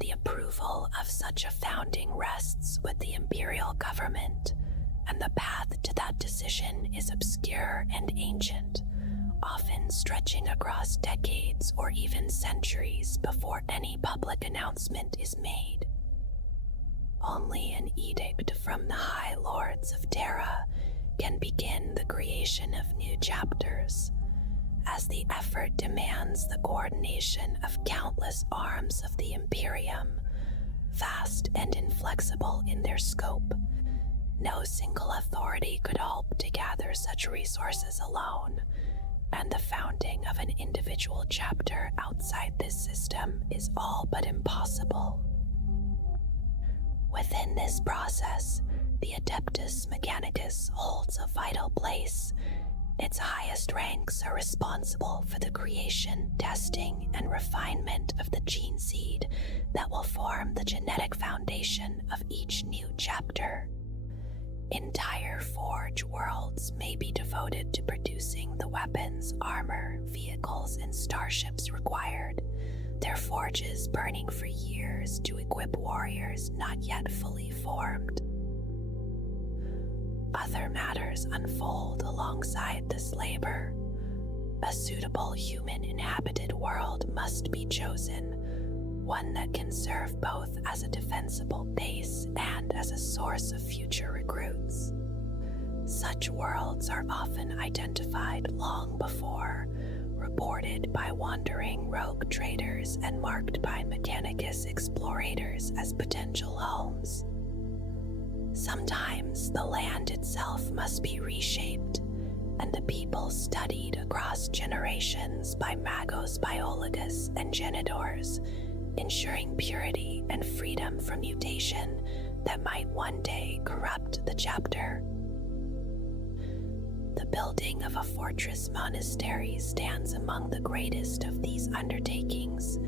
The approval of such a founding rests with the imperial government, and the path to that decision is obscure and ancient, often stretching across decades or even centuries before any public announcement is made. Only an edict from the High Lords of Terra can begin the creation of new chapters, as the effort demands the coordination of countless arms of the Imperium, vast and inflexible in their scope. No single authority could hope to gather such resources alone, and the founding of an individual chapter outside this system is all but impossible. Within this process, the Adeptus Mechanicus holds a vital place. Its highest ranks are responsible for the creation, testing, and refinement of the gene seed that will form the genetic foundation of each new chapter. Entire forge worlds may be devoted to producing the weapons, armor, vehicles, and starships required, their forges burning for years to equip warriors not yet fully formed. Other matters unfold alongside this labor. A suitable human-inhabited world must be chosen, one that can serve both as a defensible base and as a source of future recruits. Such worlds are often identified long before, reported by wandering rogue traders and marked by Mechanicus explorators as potential homes. Sometimes the land itself must be reshaped, and the people studied across generations by magos biologus and genitors, ensuring purity and freedom from mutation that might one day corrupt the chapter. The building of a fortress monastery stands among the greatest of these undertakings,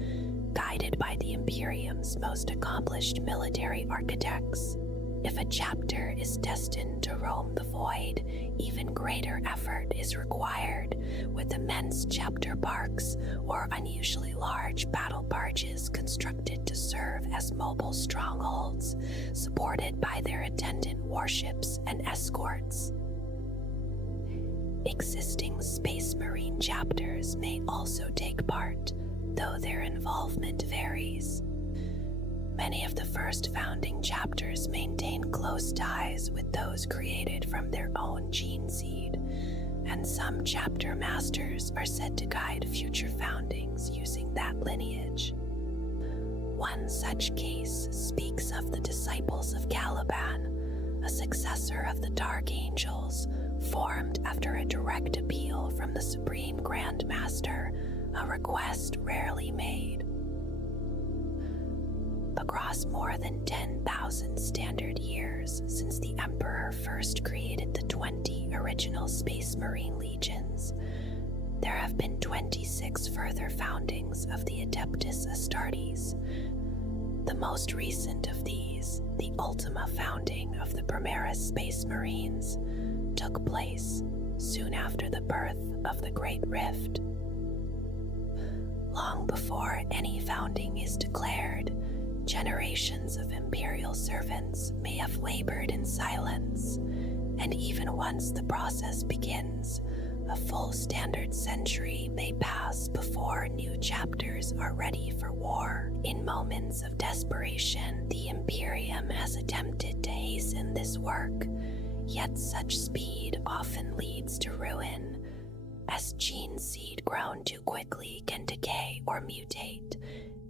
guided by the Imperium's most accomplished military architects. If a chapter is destined to roam the void, even greater effort is required, with immense chapter parks or unusually large battle barges constructed to serve as mobile strongholds, supported by their attendant warships and escorts. Existing Space Marine chapters may also take part, though their involvement varies. Many of the first founding chapters maintain close ties with those created from their own gene seed, and some chapter masters are said to guide future foundings using that lineage. One such case speaks of the Disciples of Caliban, a successor of the Dark Angels, formed after a direct appeal from the Supreme Grand Master, a request rarely made. Across more than 10,000 standard years since the Emperor first created the 20 original Space Marine legions, there have been 26 further foundings of the Adeptus Astartes. The most recent of these, the Ultima founding of the Primarchs Space Marines, took place soon after the birth of the Great Rift. Long before any founding is declared, generations of Imperial servants may have labored in silence, and even once the process begins, a full standard century may pass before new chapters are ready for war. In moments of desperation, the Imperium has attempted to hasten this work, yet such speed often leads to ruin, as gene seed grown too quickly can decay or mutate,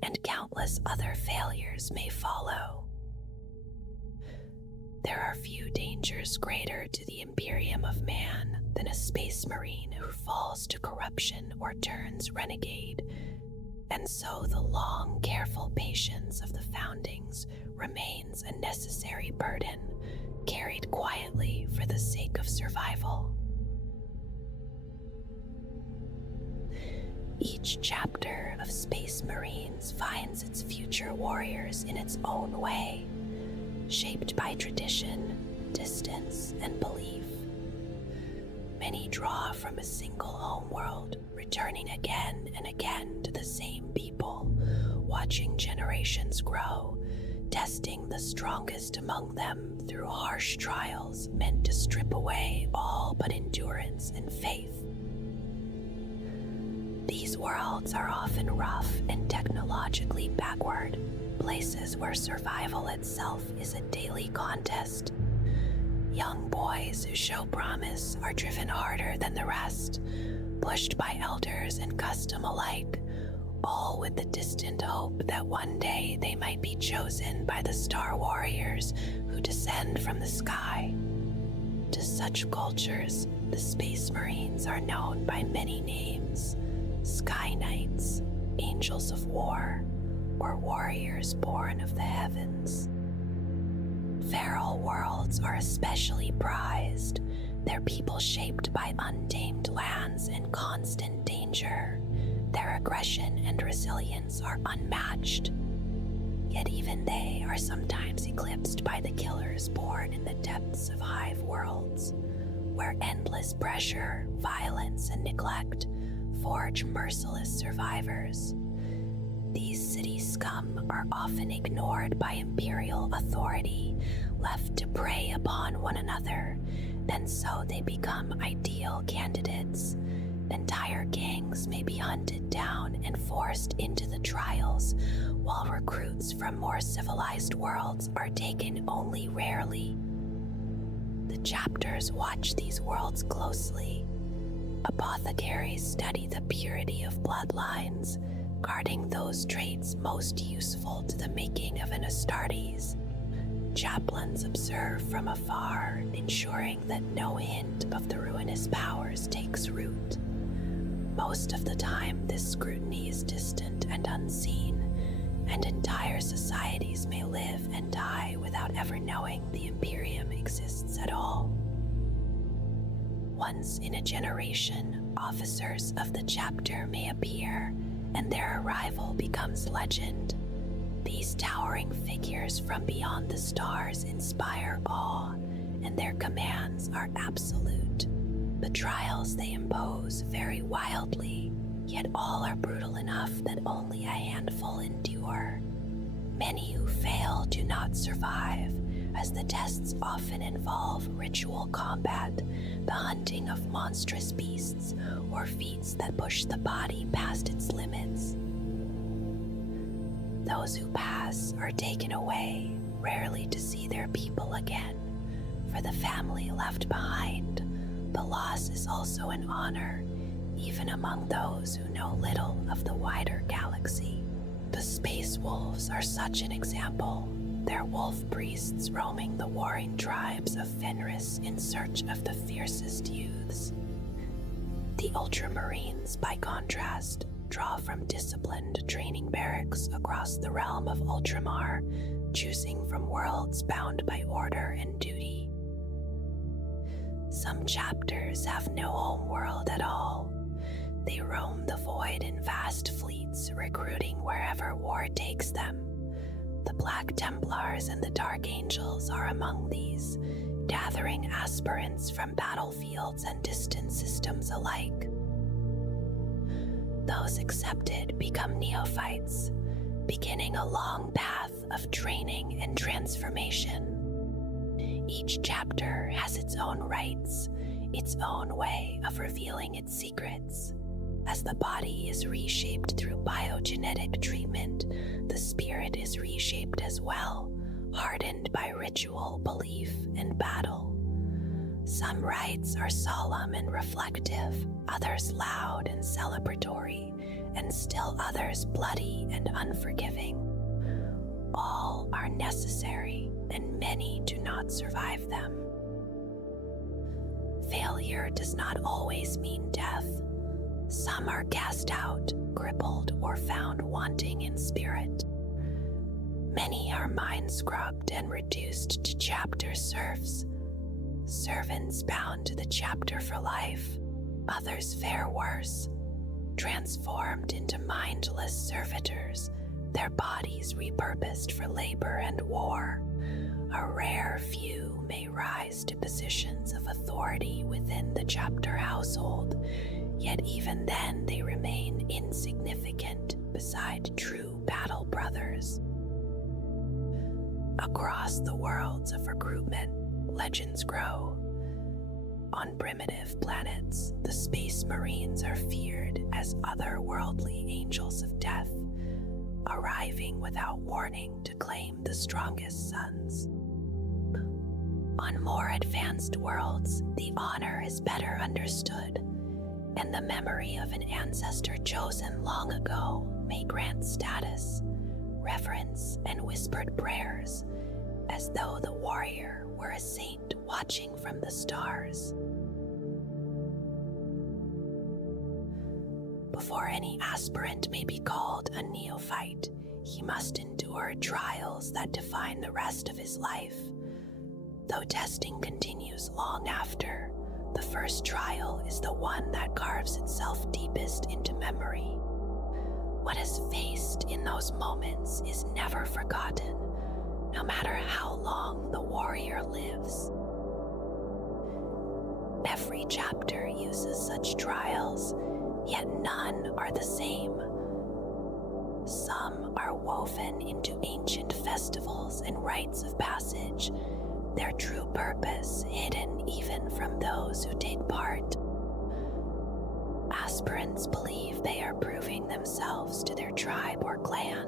and countless other failures may follow. There are few dangers greater to the Imperium of Man than a space marine who falls to corruption or turns renegade, and so the long, careful patience of the foundings remains a necessary burden, carried quietly for the sake of survival. Each chapter of Space Marines finds its future warriors in its own way, shaped by tradition, distance, and belief. Many draw from a single homeworld, returning again and again to the same people, watching generations grow, testing the strongest among them through harsh trials meant to strip away all but endurance and faith. These worlds are often rough and technologically backward, places where survival itself is a daily contest. Young boys who show promise are driven harder than the rest, pushed by elders and custom alike, all with the distant hope that one day they might be chosen by the Star Warriors who descend from the sky. To such cultures, the Space Marines are known by many names: Sky Knights, Angels of War, or warriors born of the heavens. Feral worlds are especially prized, their people shaped by untamed lands and constant danger. Their aggression and resilience are unmatched. Yet even they are sometimes eclipsed by the killers born in the depths of hive worlds, where endless pressure, violence, and neglect forge merciless survivors. These city scum are often ignored by Imperial authority, left to prey upon one another, and so they become ideal candidates. Entire gangs may be hunted down and forced into the trials, while recruits from more civilized worlds are taken only rarely. The chapters watch these worlds closely. Apothecaries study the purity of bloodlines, guarding those traits most useful to the making of an Astartes. chaplains observe from afar, ensuring that no hint of the ruinous powers takes root. Most of the time, this scrutiny is distant and unseen, and entire societies may live and die without ever knowing the Imperium exists at all. Once in a generation, officers of the chapter may appear, and their arrival becomes legend. These towering figures from beyond the stars inspire awe, and their commands are absolute. The trials they impose vary wildly, yet all are brutal enough that only a handful endure. Many who fail do not survive, as the tests often involve ritual combat, the hunting of monstrous beasts, or feats that push the body past its limits. Those who pass are taken away, rarely to see their people again. For the family left behind, the loss is also an honor, even among those who know little of the wider galaxy. The Space Wolves are such an example, their wolf priests roaming the warring tribes of Fenris in search of the fiercest youths. The Ultramarines, by contrast, draw from disciplined training barracks across the realm of Ultramar, choosing from worlds bound by order and duty. Some chapters have no home world at all. They roam the void in vast fleets, recruiting wherever war takes them. The Black Templars and the Dark Angels are among these, gathering aspirants from battlefields and distant systems alike. Those accepted become neophytes, beginning a long path of training and transformation. Each chapter has its own rites, its own way of revealing its secrets. As the body is reshaped through biogenetic treatment, the spirit is reshaped as well, hardened by ritual, belief, and battle. Some rites are solemn and reflective, others loud and celebratory, and still others bloody and unforgiving. All are necessary, and many do not survive them. Failure does not always mean death. Some are cast out, crippled, or found wanting in spirit. Many are mind-scrubbed and reduced to chapter serfs, servants bound to the chapter for life. Others fare worse, transformed into mindless servitors, their bodies repurposed for labor and war. A rare few may rise to positions of authority within the chapter household, yet even then they remain insignificant beside true battle brothers. Across the worlds of recruitment, legends grow. On primitive planets, the Space Marines are feared as otherworldly angels of death, arriving without warning to claim the strongest sons. On more advanced worlds, the honor is better understood, and the memory of an ancestor chosen long ago may grant status, reverence, and whispered prayers, as though the warrior were a saint watching from the stars. Before any aspirant may be called a neophyte, he must endure trials that define the rest of his life. Though testing continues long after, the first trial is the one that carves itself deepest into memory. What is faced in those moments is never forgotten, no matter how long the warrior lives. Every chapter uses such trials, yet none are the same. Some are woven into ancient festivals and rites of passage, their true purpose hidden even from those who take part. Aspirants believe they are proving themselves to their tribe or clan,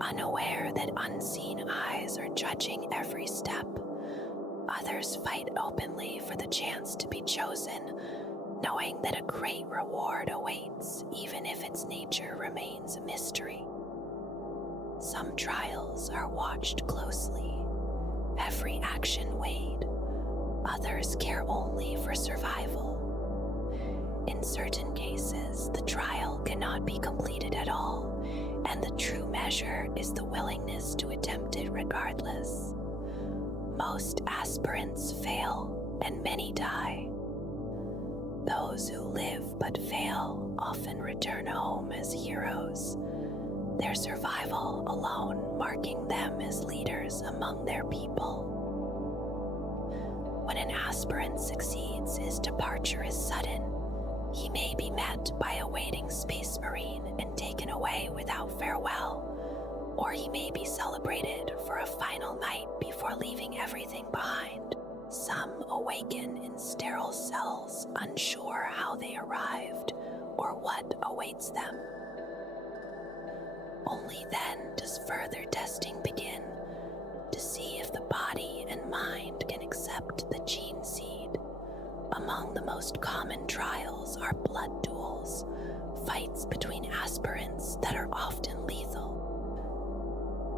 unaware that unseen eyes are judging every step. Others fight openly for the chance to be chosen, knowing that a great reward awaits, even if its nature remains a mystery. Some trials are watched closely, every action weighed. Others care only for survival. In certain cases, the trial cannot be completed at all, and the true measure is the willingness to attempt it regardless. Most aspirants fail, and many die. Those who live but fail often return home as heroes, their survival alone marking them as leaders among their people. When an aspirant succeeds, his departure is sudden. He may be met by a waiting space marine and taken away without farewell, or he may be celebrated for a final night before leaving everything behind. Some awaken in sterile cells, unsure how they arrived or what awaits them. Only then does further testing begin, to see if the body and mind can accept the gene seed. Among the most common trials are blood duels, fights between aspirants that are often lethal.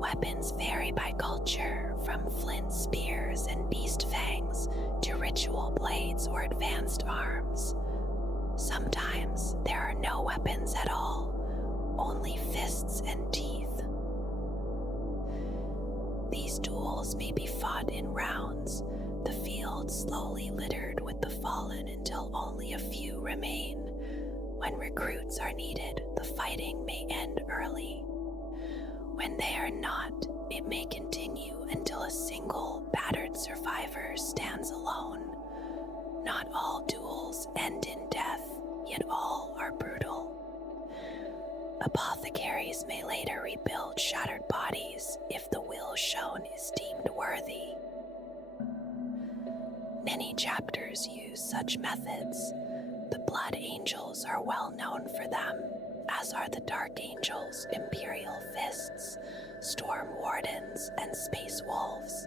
Weapons vary by culture, from flint spears and beast fangs to ritual blades or advanced arms. Sometimes there are no weapons at all, only fists and teeth. These duels may be fought in rounds, the field slowly littered with the fallen until only a few remain. When recruits are needed, the fighting may end early. When they are not, it may continue until a single battered survivor stands alone. Not all duels end in death, yet all are brutal. Apothecaries may later rebuild shattered bodies if the will shown is deemed worthy. Many chapters use such methods. The Blood Angels are well known for them, as are the Dark Angels, Imperial Fists, Storm Wardens, and Space Wolves.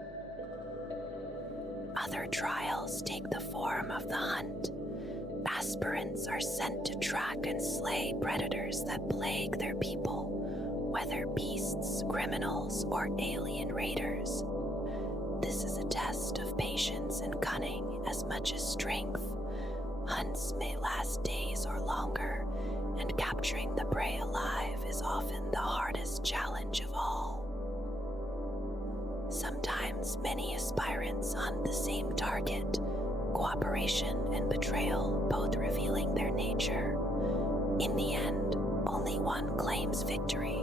Other trials take the form of the hunt. Aspirants are sent to track and slay predators that plague their people, whether beasts, criminals, or alien raiders. This is a test of patience and cunning as much as strength. Hunts may last days or longer, and capturing the prey alive is often the hardest challenge of all. Sometimes many aspirants hunt the same target, cooperation and betrayal both revealing their nature. In the end, only one claims victory.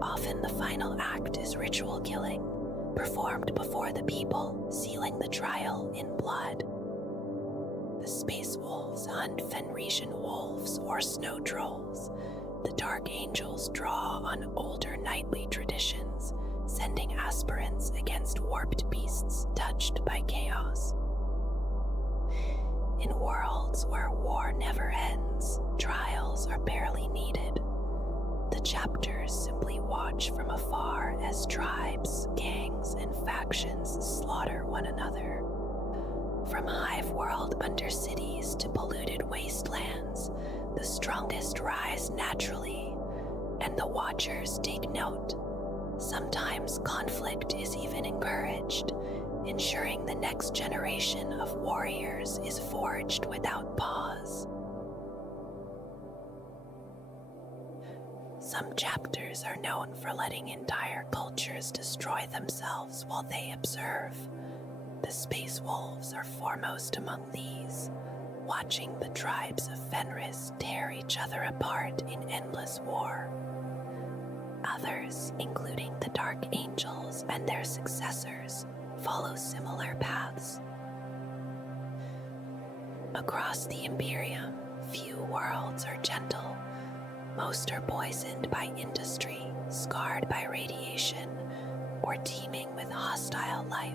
Often the final act is ritual killing, performed before the people, sealing the trial in blood. The Space Wolves hunt Fenrisian wolves or snow trolls. The Dark Angels draw on older knightly traditions, sending aspirants against warped beasts touched by chaos. In worlds where war never ends, trials are barely needed. The chapters simply watch from afar as tribes, gangs, and factions slaughter one another. From hive world undercities to polluted wastelands, the strongest rise naturally, and the watchers take note. Sometimes conflict is even encouraged, ensuring the next generation of warriors is forged without pause. Some chapters are known for letting entire cultures destroy themselves while they observe. The Space Wolves are foremost among these, watching the tribes of Fenris tear each other apart in endless war. Others, including the Dark Angels and their successors, follow similar paths. Across the Imperium, few worlds are gentle. Most are poisoned by industry, scarred by radiation, or teeming with hostile life.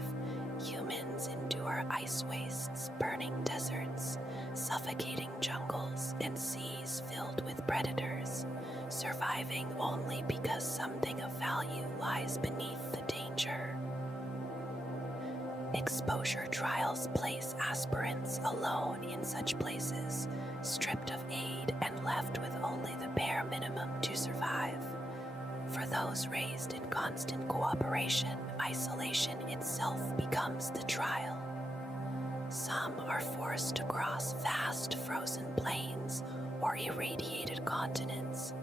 Humans endure ice wastes, burning deserts, suffocating jungles, and seas filled with predators, surviving only because something of value lies beneath the danger. Exposure trials place aspirants alone in such places, stripped of aid and left with only the bare minimum to survive. For those raised in constant cooperation, isolation itself becomes the trial. Some are forced to cross vast frozen plains or irradiated continents,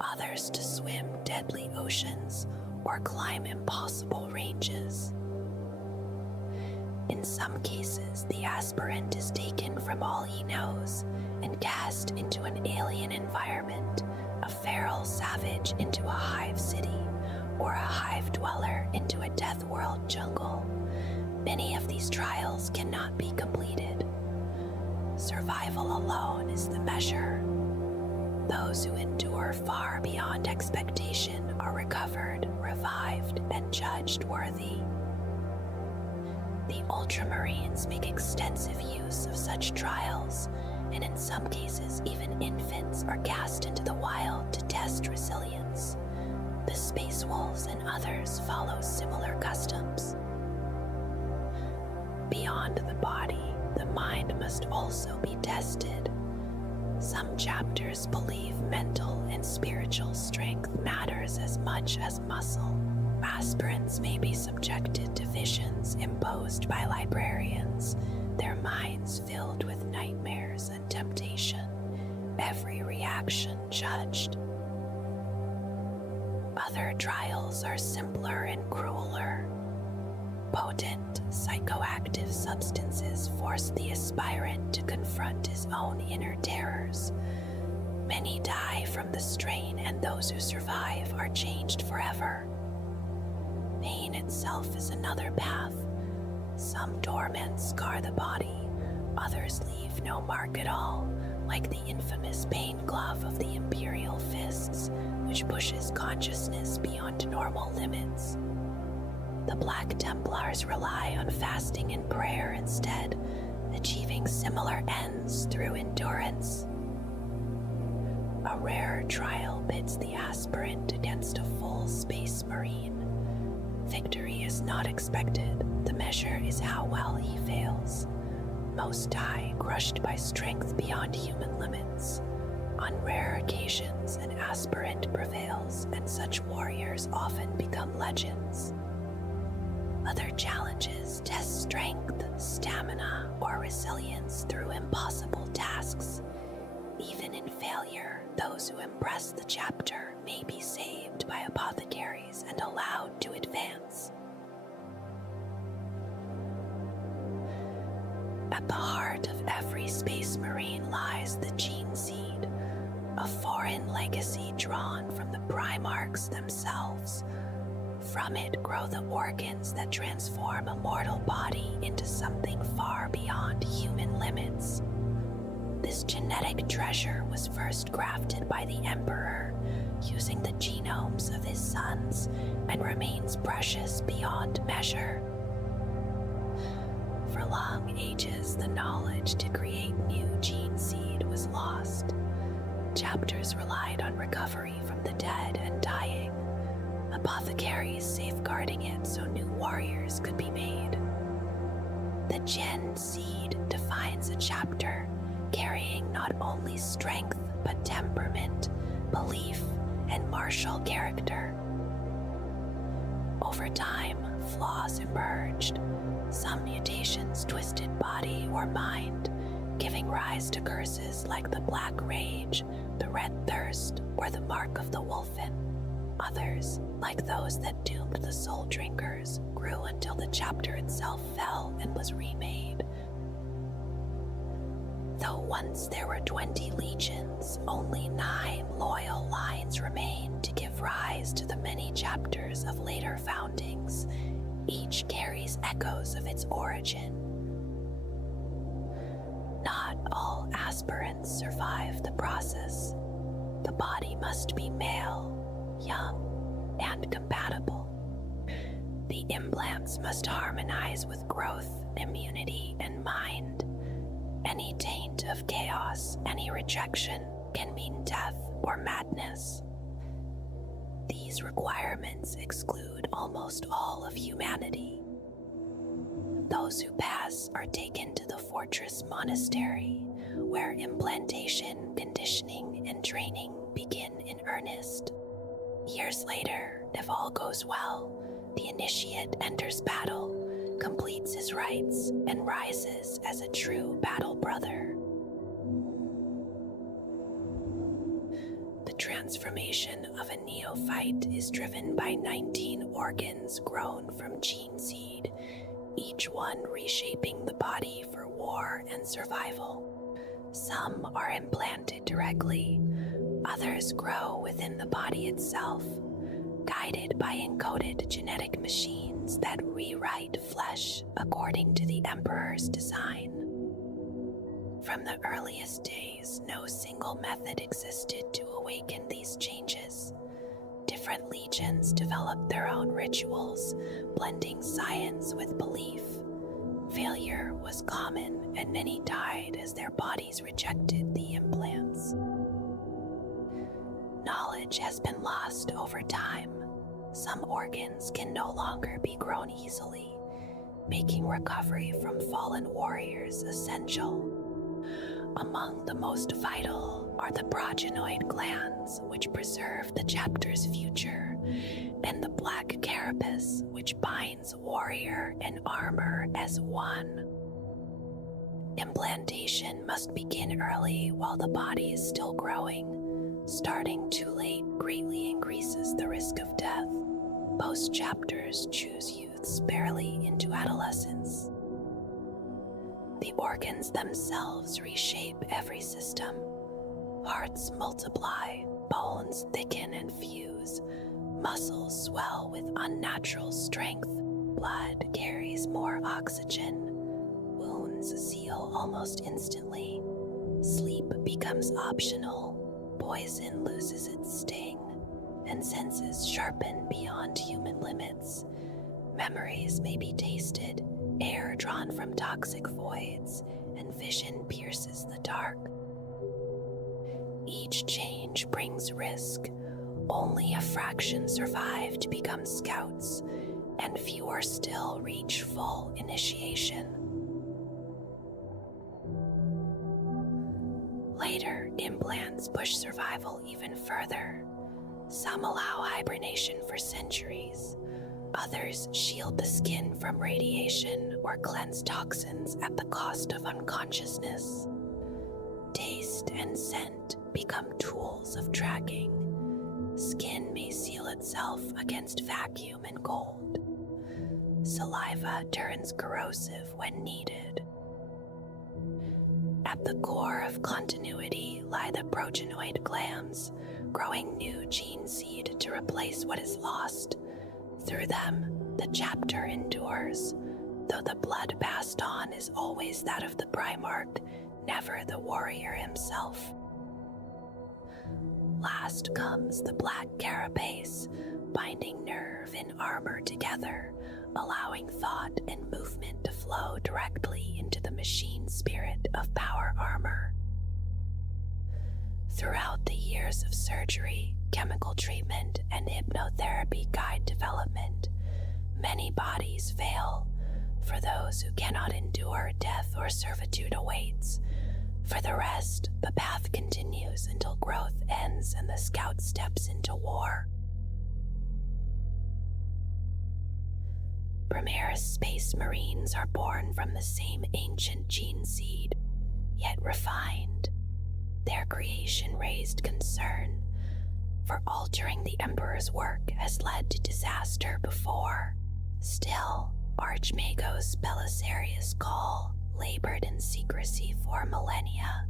others to swim deadly oceans or climb impossible ranges. In some cases, the aspirant is taken from all he knows and cast into an alien environment, a feral savage into a hive city, or a hive dweller into a death world jungle. Many of these trials cannot be completed. Survival alone is the measure. Those who endure far beyond expectation are recovered, revived, and judged worthy. The Ultramarines make extensive use of such trials, and in some cases even infants are cast into the wild to test resilience. The Space Wolves and others follow similar customs. Beyond the body, the mind must also be tested. Some chapters believe mental and spiritual strength matters as much as muscle. Aspirants may be subjected to visions imposed by librarians, their minds filled with nightmares and temptation, every reaction judged. Other trials are simpler and crueler. Potent psychoactive substances force the aspirant to confront his own inner terrors. Many die from the strain, and those who survive are changed forever. Pain itself is another path. Some torments scar the body, others leave no mark at all, like the infamous pain glove of the Imperial Fists, which pushes consciousness beyond normal limits. The Black Templars rely on fasting and prayer instead, achieving similar ends through endurance. A rare trial pits the aspirant against a full Space Marine. Victory is not expected, the measure is how well he fails. Most die crushed by strength beyond human limits. On rare occasions, an aspirant prevails, and such warriors often become legends. Other challenges test strength, stamina, or resilience through impossible tasks. Even in failure, those who impress the chapter may be saved by apothecaries and allowed to advance. At the heart of every Space Marine lies the gene seed, a foreign legacy drawn from the Primarchs themselves. From it grow the organs that transform a mortal body into something far beyond human limits. This genetic treasure was first crafted by the Emperor, using the genomes of his sons, and remains precious beyond measure. For long ages, the knowledge to create new gene seed was lost. Chapters relied on recovery from the dead and dying, apothecaries safeguarding it so new warriors could be made. The gen seed defines a chapter, carrying not only strength but temperament, belief, and martial character. Over time, flaws emerged. Some mutations twisted body or mind, giving rise to curses like the Black Rage, the Red Thirst, or the Mark of the Wolfen. Others, like those that doomed the Soul Drinkers, grew until the chapter itself fell and was remade. Though once there were 20 legions, only 9 loyal lines remain to give rise to the many chapters of later foundings. Each carries echoes of its origin. Not all aspirants survive the process. The body must be male, young, and compatible. The implants must harmonize with growth, immunity, and mind. Any taint of chaos, any rejection, can mean death or madness. These requirements exclude almost all of humanity. Those who pass are taken to the fortress monastery, where implantation, conditioning, and training begin in earnest. Years later, if all goes well, the initiate enters battle, completes his rites, and rises as a true battle brother. The transformation of a neophyte is driven by 19 organs grown from gene seed, each one reshaping the body for war and survival. Some are implanted directly, others grow within the body itself, guided by encoded genetic machines that rewrite flesh according to the Emperor's design. From the earliest days, no single method existed to awaken these changes. Different legions developed their own rituals, blending science with belief. Failure was common, and many died as their bodies rejected the implants. Knowledge has been lost over time. Some organs can no longer be grown easily, making recovery from fallen warriors essential. Among the most vital are the progenoid glands, which preserve the chapter's future, and the black carapace, which binds warrior and armor as one. Implantation must begin early while the body is still growing. Starting too late greatly increases the risk of death. Most chapters choose youths barely into adolescence. The organs themselves reshape every system. Hearts multiply, bones thicken and fuse, muscles swell with unnatural strength, blood carries more oxygen, wounds seal almost instantly, sleep becomes optional, poison loses its sting, and senses sharpen beyond human limits. Memories may be tasted, air drawn from toxic voids, and vision pierces the dark. Each change brings risk. Only a fraction survive to become scouts, and fewer still reach full initiation. Later, implants push survival even further. Some allow hibernation for centuries. Others shield the skin from radiation or cleanse toxins at the cost of unconsciousness. Taste and scent become tools of tracking. Skin may seal itself against vacuum and cold. Saliva turns corrosive when needed. At the core of continuity lie the progenoid glands, growing new gene seed to replace what is lost. Through them, the chapter endures, though the blood passed on is always that of the Primarch, never the warrior himself. Last comes the black carapace, binding nerve and armor together, allowing thought and movement to flow directly into the machine spirit of power armor. Throughout the years of surgery, chemical treatment, and hypnotherapy guide development, many bodies fail. For those who cannot endure, death or servitude awaits. For the rest, the path continues until growth ends and the scout steps into war. Primaris Space Marines are born from the same ancient gene seed, yet refined. Their creation raised concern, for altering the Emperor's work has led to disaster before. Still, Archmagos Belisarius Gaul labored in secrecy for millennia,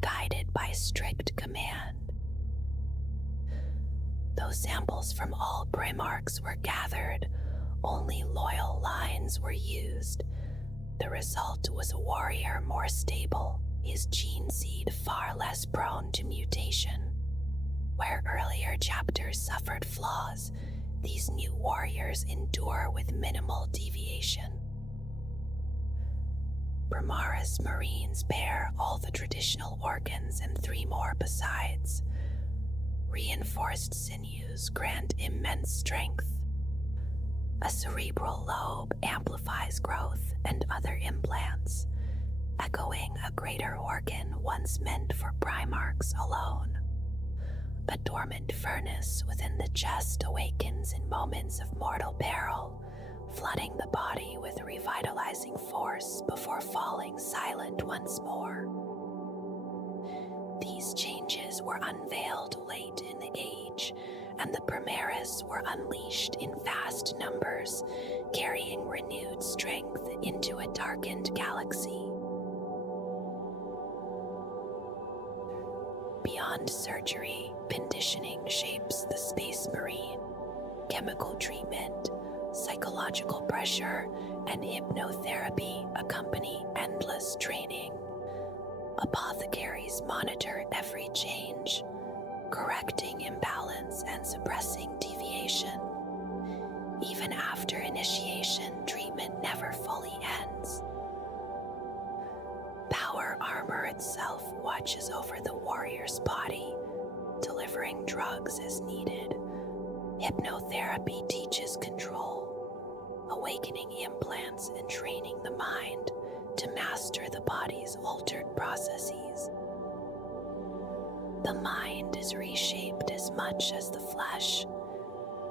guided by strict command. Though samples from all Primarchs were gathered, only loyal lines were used. The result was a warrior more stable, his gene seed far less prone to mutation. Where earlier chapters suffered flaws, these new warriors endure with minimal deviation. Primaris Marines bear all the traditional organs and 3 more besides. Reinforced sinews grant immense strength. A cerebral lobe amplifies growth and other implants, echoing a greater organ once meant for Primarchs alone. A dormant furnace within the chest awakens in moments of mortal peril, flooding the body with revitalizing force before falling silent once more. These changes were unveiled late in the age, and the Primarchs were unleashed in vast numbers, carrying renewed strength into a darkened galaxy. Beyond surgery, conditioning shapes the Space Marine. Chemical treatment, psychological pressure, and hypnotherapy accompany endless training. Apothecaries monitor every change, correcting imbalance and suppressing deviation. Even after initiation, treatment never fully ends. Power armor itself watches over the warrior's body, delivering drugs as needed. Hypnotherapy teaches control, awakening implants and training the mind to master the body's altered processes. The mind is reshaped as much as the flesh.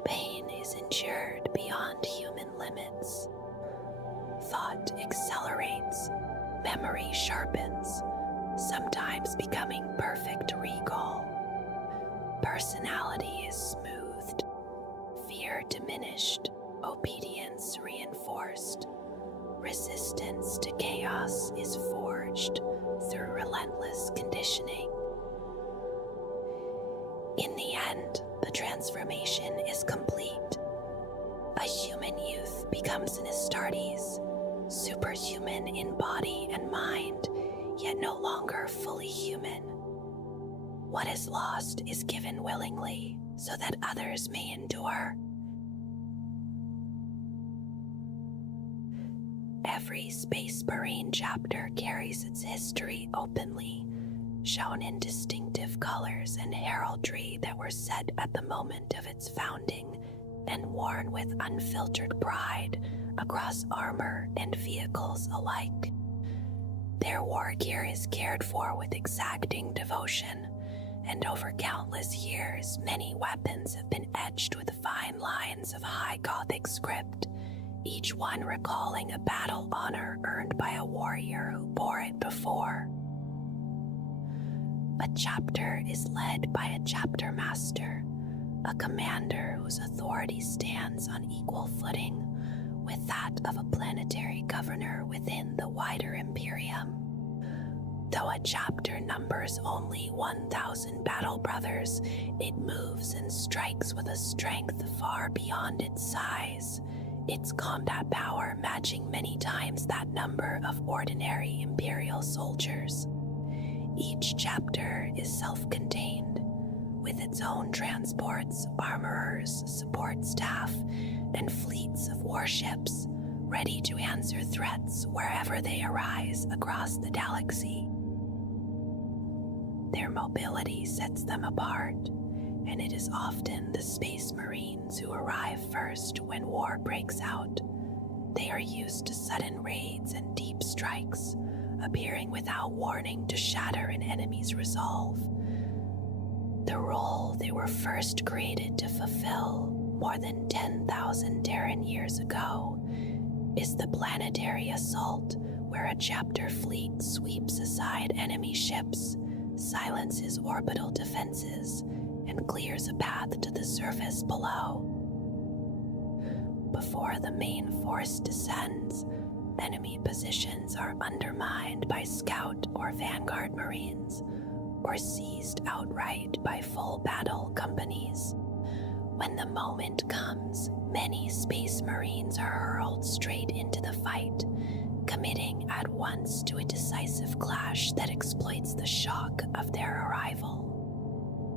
Pain is endured beyond human limits. Thought accelerates, memory sharpens, sometimes becoming perfect recall. Personality is smoothed, fear diminished, obedience reinforced. Resistance to chaos is forged through relentless conditioning. In the end, the transformation is complete. A human youth becomes an Astartes, superhuman in body and mind, yet no longer fully human. What is lost is given willingly, so that others may endure. Every Space Marine chapter carries its history openly, shown in distinctive colors and heraldry that were set at the moment of its founding and worn with unfiltered pride across armor and vehicles alike. Their war gear is cared for with exacting devotion, and over countless years, many weapons have been etched with fine lines of high Gothic script, each one recalling a battle honor earned by a warrior who bore it before. A chapter is led by a chapter master, a commander whose authority stands on equal footing with that of a planetary governor within the wider Imperium. Though a chapter numbers only 1,000 battle brothers, it moves and strikes with a strength far beyond its size, its combat power matching many times that number of ordinary Imperial soldiers. Each chapter is self-contained, with its own transports, armorers, support staff, and fleets of warships, ready to answer threats wherever they arise across the galaxy. Their mobility sets them apart, and it is often the Space Marines who arrive first when war breaks out. They are used to sudden raids and deep strikes, appearing without warning to shatter an enemy's resolve. The role they were first created to fulfill more than 10,000 Terran years ago is the planetary assault, where a chapter fleet sweeps aside enemy ships, silences orbital defenses, and clears a path to the surface below. Before the main force descends, enemy positions are undermined by scout or vanguard marines, or seized outright by full battle companies. When the moment comes, many Space Marines are hurled straight into the fight, committing at once to a decisive clash that exploits the shock of their arrival.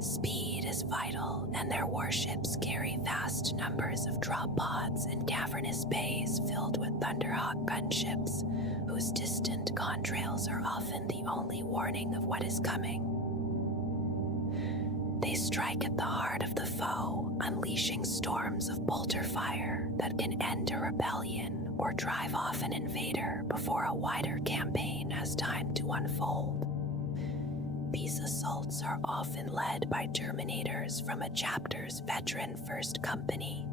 Speed is vital, and their warships carry vast numbers of drop pods and cavernous bays filled with Thunderhawk gunships, whose distant contrails are often the only warning of what is coming. They strike at the heart of the foe, unleashing storms of bolter fire that can end a rebellion or drive off an invader before a wider campaign has time to unfold. These assaults are often led by Terminators from a chapter's veteran first company,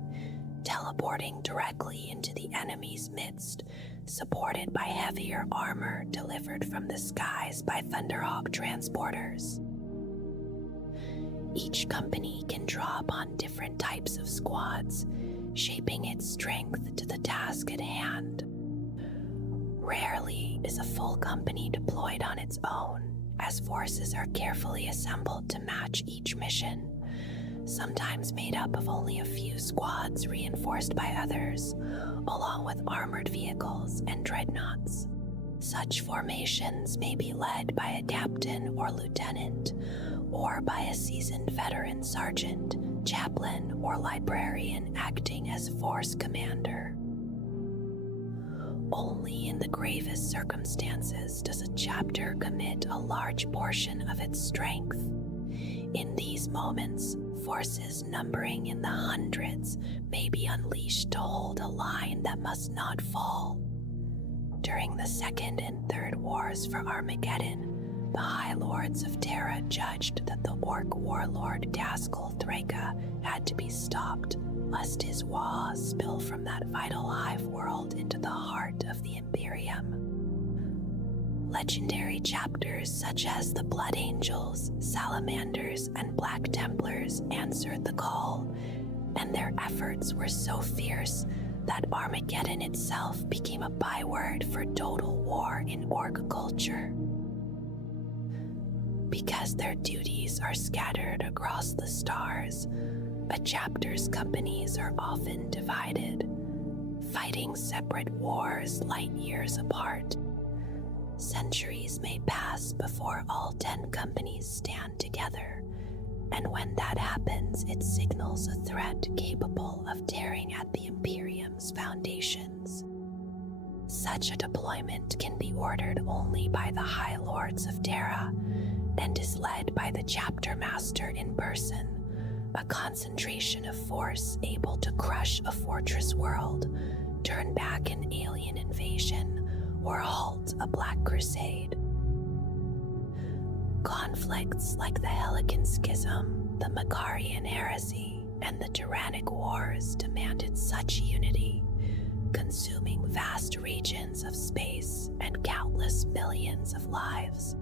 teleporting directly into the enemy's midst, supported by heavier armor delivered from the skies by Thunderhawk transporters. Each company can draw upon different types of squads, shaping its strength to the task at hand. Rarely is a full company deployed on its own, as forces are carefully assembled to match each mission, sometimes made up of only a few squads reinforced by others, along with armored vehicles and dreadnoughts. Such formations may be led by a captain or lieutenant, or by a seasoned veteran sergeant, chaplain, or librarian acting as force commander. Only in the gravest circumstances does a chapter commit a large portion of its strength. In these moments, forces numbering in the hundreds may be unleashed to hold a line that must not fall. During the Second and Third Wars for Armageddon, the High Lords of Terra judged that the Orc warlord Daskal Threka had to be stopped, lest his waws spill from that vital hive world into the heart of the Imperium. Legendary chapters such as the Blood Angels, Salamanders, and Black Templars answered the call, and their efforts were so fierce that Armageddon itself became a byword for total war in Orc culture. Because their duties are scattered across the stars, a chapter's companies are often divided, fighting separate wars light years apart. Centuries may pass before all 10 companies stand together, and when that happens, it signals a threat capable of tearing at the Imperium's foundations. Such a deployment can be ordered only by the High Lords of Terra, and is led by the chapter master in person, a concentration of force able to crush a fortress world, turn back an alien invasion, or halt a Black Crusade. Conflicts like the Helican Schism, the Macarian Heresy, and the Tyrannic Wars demanded such unity, consuming vast regions of space and countless millions of lives.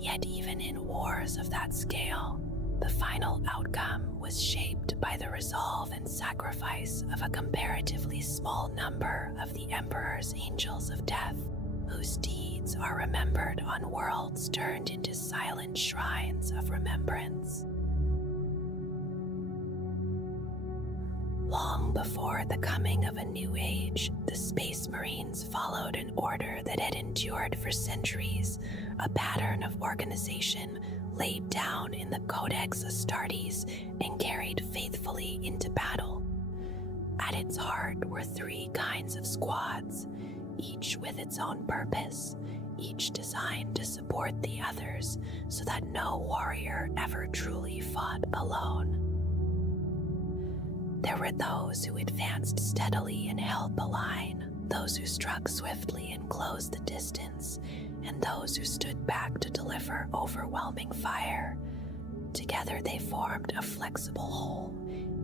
Yet even in wars of that scale, the final outcome was shaped by the resolve and sacrifice of a comparatively small number of the Emperor's Angels of Death, whose deeds are remembered on worlds turned into silent shrines of remembrance. Long before the coming of a new age, the Space Marines followed an order that had endured for centuries, a pattern of organization laid down in the Codex Astartes and carried faithfully into battle. At its heart were 3 kinds of squads, each with its own purpose, each designed to support the others so that no warrior ever truly fought alone. There were those who advanced steadily and held the line, those who struck swiftly and closed the distance, and those who stood back to deliver overwhelming fire. Together they formed a flexible whole,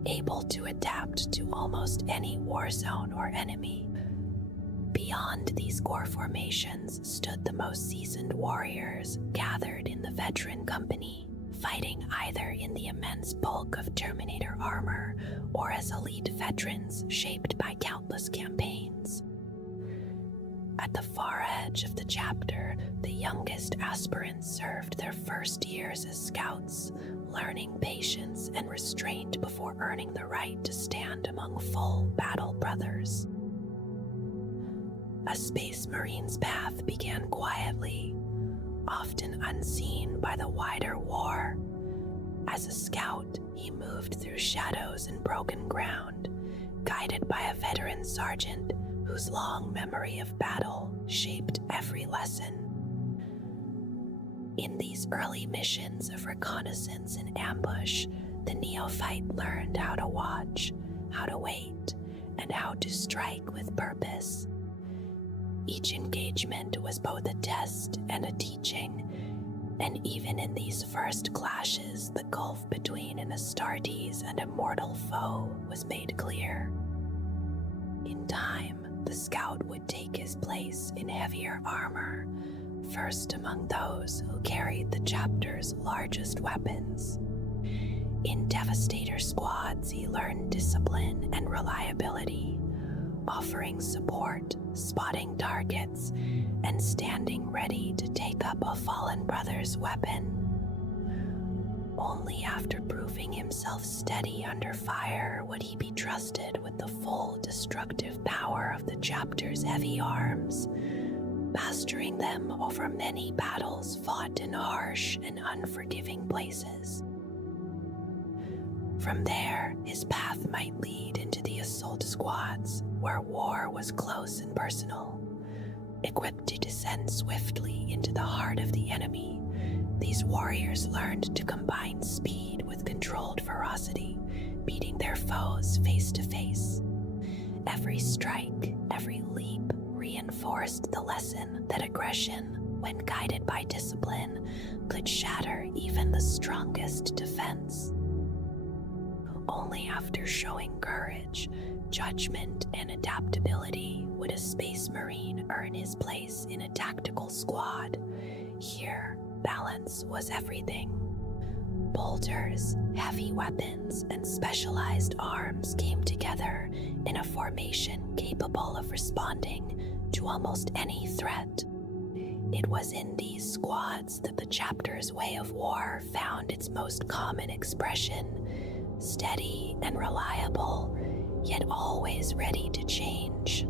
able to adapt to almost any war zone or enemy. Beyond these core formations stood the most seasoned warriors gathered in the veteran company, fighting either in the immense bulk of Terminator armor or as elite veterans shaped by countless campaigns. At the far edge of the chapter, the youngest aspirants served their first years as scouts, learning patience and restraint before earning the right to stand among full battle brothers. A Space Marine's path began quietly, often unseen by the wider war. As a scout, he moved through shadows and broken ground, guided by a veteran sergeant whose long memory of battle shaped every lesson. In these early missions of reconnaissance and ambush, the neophyte learned how to watch, how to wait, and how to strike with purpose. Each engagement was both a test and a teaching, And even in these first clashes, the gulf between an Astartes and a mortal foe was made clear. In time, the scout would take his place in heavier armor, first among those who carried the chapter's largest weapons. In Devastator squads, he learned discipline and reliability, offering support, spotting targets, and standing ready to take up a fallen brother's weapon. Only after proving himself steady under fire would he be trusted with the full destructive power of the chapter's heavy arms, mastering them over many battles fought in harsh and unforgiving places. From there, his path might lead into the assault squads, where war was close and personal. Equipped to descend swiftly into the heart of the enemy, these warriors learned to combine speed with controlled ferocity, beating their foes face to face. Every strike, every leap reinforced the lesson that aggression, when guided by discipline, could shatter even the strongest defense. Only after showing courage, judgment, and adaptability would a Space Marine earn his place in a tactical squad. Here, balance was everything. Bolters, heavy weapons, and specialized arms came together in a formation capable of responding to almost any threat. It was in these squads that the chapter's way of war found its most common expression, steady and reliable, yet always ready to change.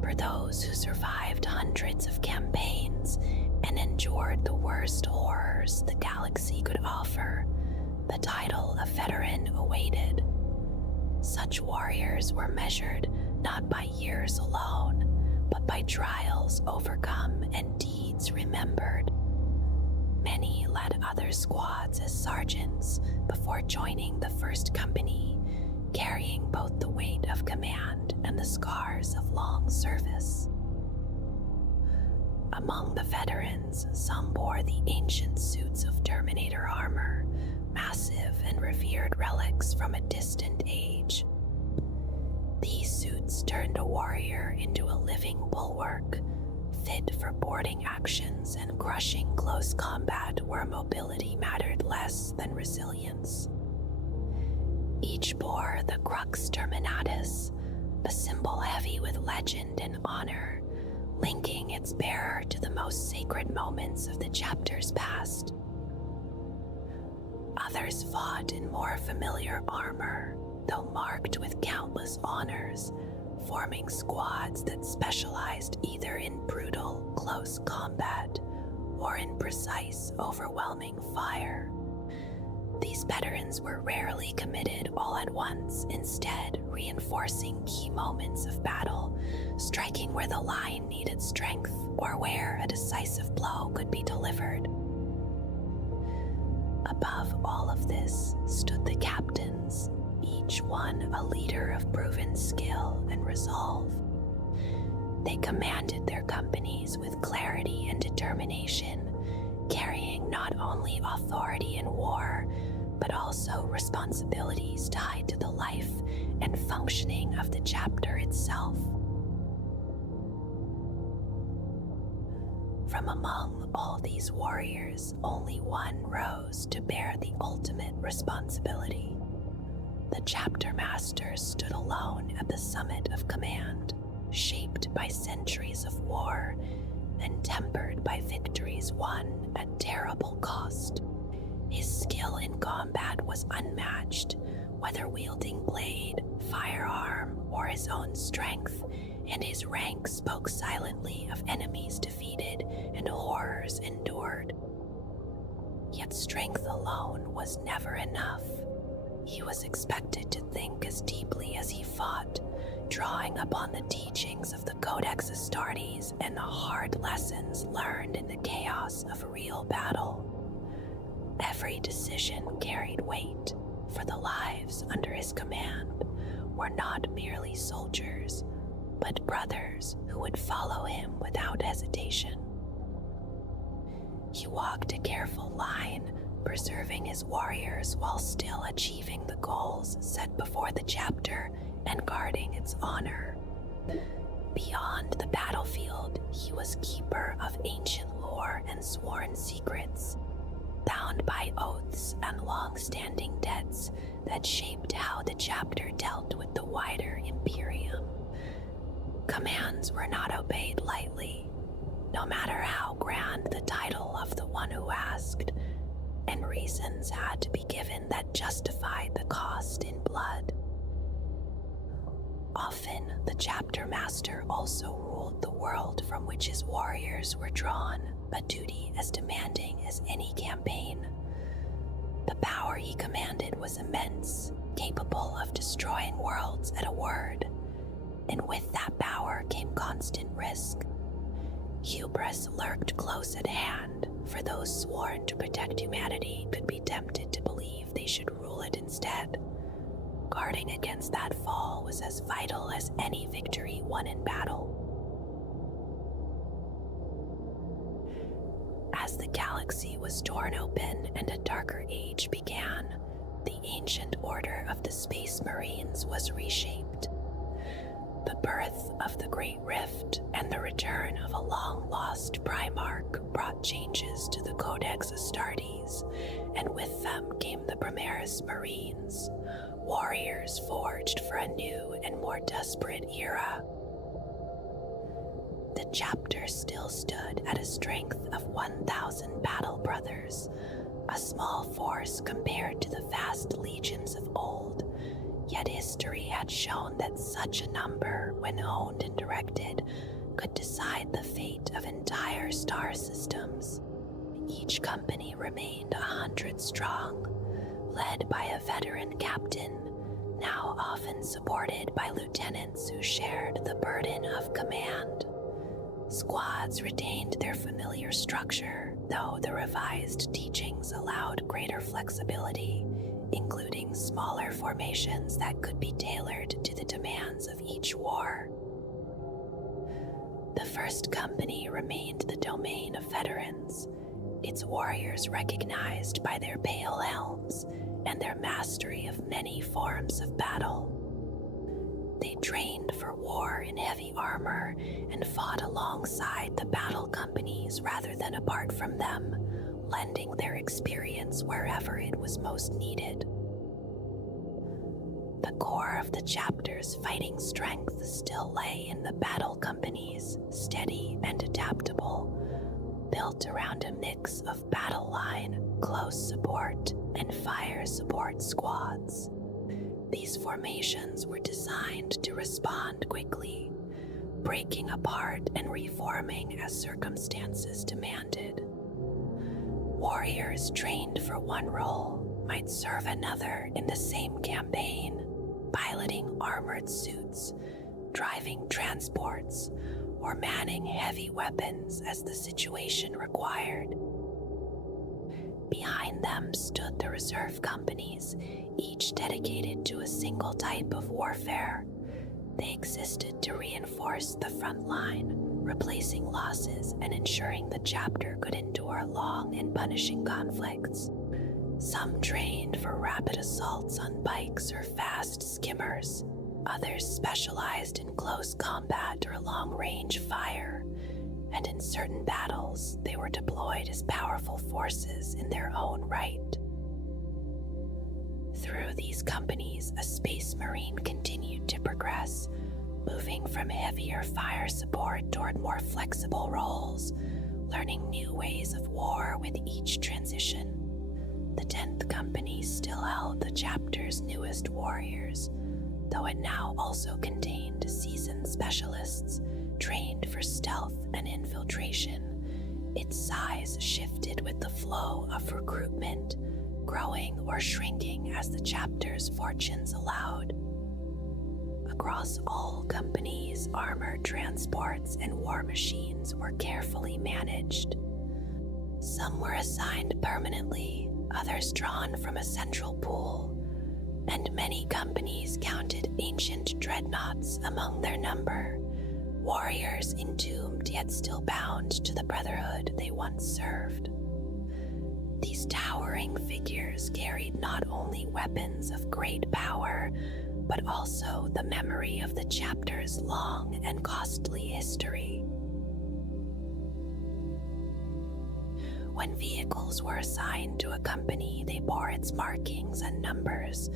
For those who survived hundreds of campaigns and endured the worst horrors the galaxy could offer, the title of veteran awaited. Such warriors were measured not by years alone, but by trials overcome and deeds remembered. Many led other squads as sergeants before joining the first company, carrying both the weight of command and the scars of long service. Among the veterans, some bore the ancient suits of Terminator armor, massive and revered relics from a distant age. These suits turned a warrior into a living bulwark, fit for boarding actions and crushing close combat where mobility mattered less than resilience. Each bore the Crux Terminatus, a symbol heavy with legend and honor, linking its bearer to the most sacred moments of the chapter's past. Others fought in more familiar armor, though marked with countless honors, forming squads that specialized either in brutal, close combat or in precise, overwhelming fire. These veterans were rarely committed all at once, instead reinforcing key moments of battle, striking where the line needed strength or where a decisive blow could be delivered. Above all of this stood the captains, each one a leader of proven skill and resolve. They commanded their companies with clarity and determination, carrying not only authority in war, but also responsibilities tied to the life and functioning of the chapter itself. From among all these warriors, only one rose to bear the ultimate responsibility. The chapter master stood alone at the summit of command, shaped by centuries of war and tempered by victories won at terrible cost. His skill in combat was unmatched, whether wielding blade, firearm, or his own strength, and his rank spoke silently of enemies defeated and horrors endured. Yet strength alone was never enough. He was expected to think as deeply as he fought, drawing upon the teachings of the Codex Astartes and the hard lessons learned in the chaos of real battle. Every decision carried weight, for the lives under his command were not merely soldiers, but brothers who would follow him without hesitation. He walked a careful line, preserving his warriors while still achieving the goals set before the chapter and guarding its honor. Beyond the battlefield, he was keeper of ancient lore and sworn secrets, bound by oaths and long-standing debts that shaped how the chapter dealt with the wider Imperium. Commands were not obeyed lightly, no matter how grand the title of the one who asked, and reasons had to be given that justified the cost in blood. Often, the chapter master also ruled the world from which his warriors were drawn, a duty as demanding as any campaign. The power he commanded was immense, capable of destroying worlds at a word, and with that power came constant risk. Hubris lurked close at hand, for those sworn to protect humanity could be tempted to believe they should rule it instead. Guarding against that fall was as vital as any victory won in battle. As the galaxy was torn open and a darker age began, the ancient order of the Space Marines was reshaped. The birth of the Great Rift and the return of a long-lost Primarch brought changes to the Codex Astartes, and with them came the Primaris Marines, warriors forged for a new and more desperate era. The chapter still stood at a strength of 1,000 battle brothers, a small force compared to the vast legions of old. Yet history had shown that such a number, when owned and directed, could decide the fate of entire star systems. Each company remained 100 strong, led by a veteran captain, now often supported by lieutenants who shared the burden of command. Squads retained their familiar structure, though the revised teachings allowed greater flexibility, including smaller formations that could be tailored to the demands of each war. The first company remained the domain of veterans, its warriors recognized by their pale helms and their mastery of many forms of battle. They trained for war in heavy armor and fought alongside the battle companies rather than apart from them, lending their experience wherever it was most needed. The core of the chapter's fighting strength still lay in the battle companies, steady and adaptable, built around a mix of battle line, close support, and fire support squads. These formations were designed to respond quickly, breaking apart and reforming as circumstances demanded. Warriors trained for one role might serve another in the same campaign, piloting armored suits, driving transports, or manning heavy weapons as the situation required. Behind them stood the reserve companies, each dedicated to a single type of warfare. They existed to reinforce the front line, replacing losses and ensuring the chapter could endure long and punishing conflicts. Some trained for rapid assaults on bikes or fast skimmers. Others specialized in close combat or long-range fire. And in certain battles, they were deployed as powerful forces in their own right. Through these companies, a Space Marine continued to progress, moving from heavier fire support toward more flexible roles, learning new ways of war with each transition. The 10th Company still held the chapter's newest warriors, though it now also contained seasoned specialists trained for stealth and infiltration. Its size shifted with the flow of recruitment, growing or shrinking as the chapter's fortunes allowed. Across all companies, armored transports and war machines were carefully managed. Some were assigned permanently, others drawn from a central pool, and many companies counted ancient dreadnoughts among their number, warriors entombed yet still bound to the brotherhood they once served. These towering figures carried not only weapons of great power, but also the memory of the chapter's long and costly history. When vehicles were assigned to a company, they bore its markings and numbers,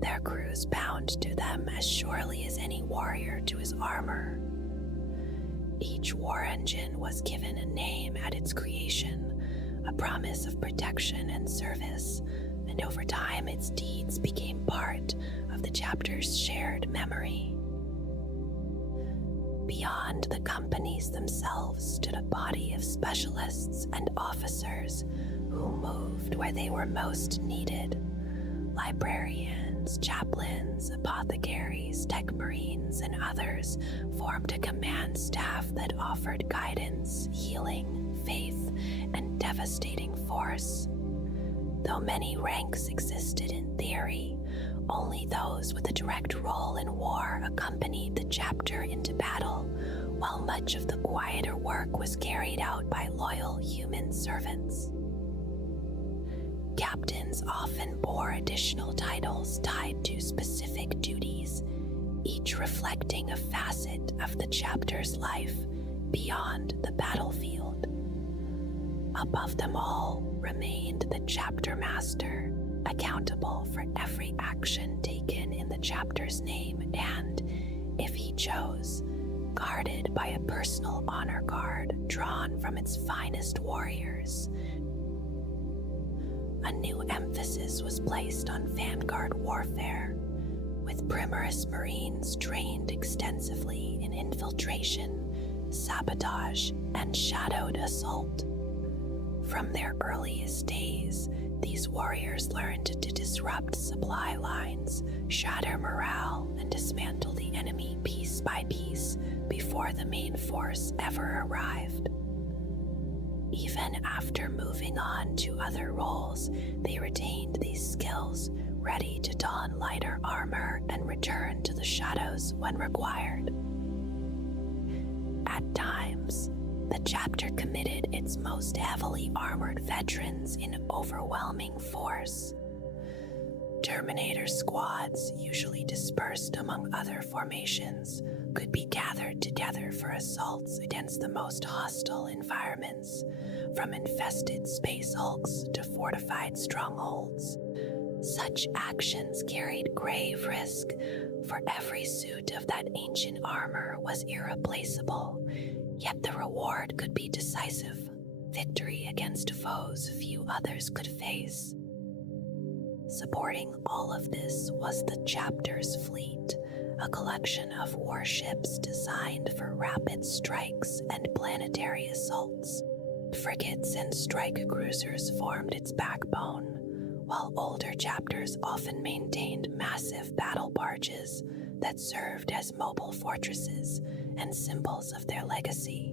their crews bound to them as surely as any warrior to his armor. Each war engine was given a name at its creation, a promise of protection and service, and over time its deeds became part of the chapter's shared memory. Beyond the companies themselves stood a body of specialists and officers who moved where they were most needed. Librarians, chaplains, apothecaries, tech marines, and others formed a command staff that offered guidance, healing, faith, and devastating force. Though many ranks existed in theory, only those with a direct role in war accompanied the chapter into battle, while much of the quieter work was carried out by loyal human servants. Captains often bore additional titles tied to specific duties, each reflecting a facet of the chapter's life beyond the battlefield. Above them all remained the chapter master, accountable for every action taken in the chapter's name and, if he chose, guarded by a personal honor guard drawn from its finest warriors. A new emphasis was placed on vanguard warfare, with Primarchs Marines trained extensively in infiltration, sabotage, and shadowed assault. From their earliest days, these warriors learned to disrupt supply lines, shatter morale, and dismantle the enemy piece by piece before the main force ever arrived. Even after moving on to other roles, they retained these skills, ready to don lighter armor and return to the shadows when required. At times, the chapter committed its most heavily armored veterans in overwhelming force. Terminator squads, usually dispersed among other formations, could be gathered together for assaults against the most hostile environments, from infested space hulks to fortified strongholds. Such actions carried grave risk, for every suit of that ancient armor was irreplaceable, yet the reward could be decisive, victory against foes few others could face. Supporting all of this was the chapter's fleet, a collection of warships designed for rapid strikes and planetary assaults. Frigates and strike cruisers formed its backbone, while older chapters often maintained massive battle barges that served as mobile fortresses and symbols of their legacy.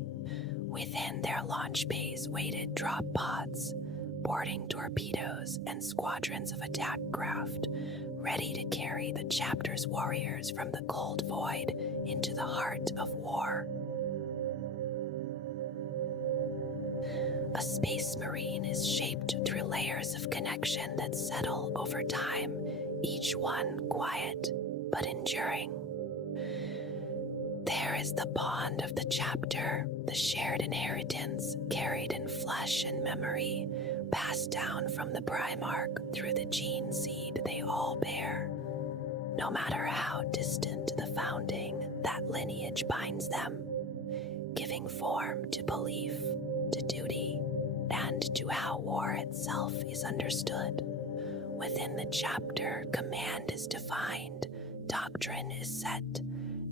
Within their launch bays waited drop pods, boarding torpedoes, and squadrons of attack craft, ready to carry the chapter's warriors from the cold void into the heart of war. A space marine is shaped through layers of connection that settle over time, each one quiet but enduring. There is the bond of the chapter, the shared inheritance carried in flesh and memory, passed down from the Primarch through the gene seed they all bear. No matter how distant the founding, that lineage binds them, giving form to belief, to duty, and to how war itself is understood. Within the chapter, command is defined, doctrine is set,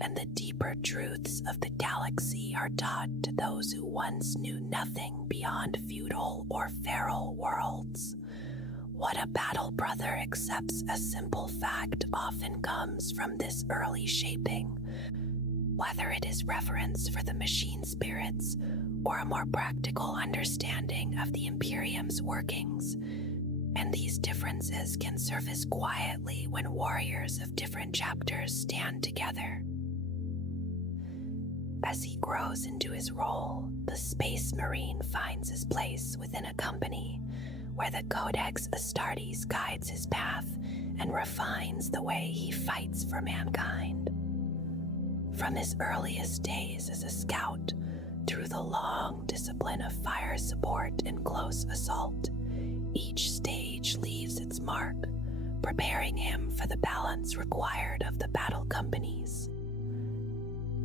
and the deeper truths of the galaxy are taught to those who once knew nothing beyond feudal or feral worlds. What a battle brother accepts as simple fact often comes from this early shaping, whether it is reverence for the machine spirits or a more practical understanding of the Imperium's workings. And these differences can surface quietly when warriors of different chapters stand together. As he grows into his role, the Space Marine finds his place within a company, where the Codex Astartes guides his path and refines the way he fights for mankind. From his earliest days as a scout, through the long discipline of fire support and close assault, each stage leaves its mark, preparing him for the balance required of the battle companies.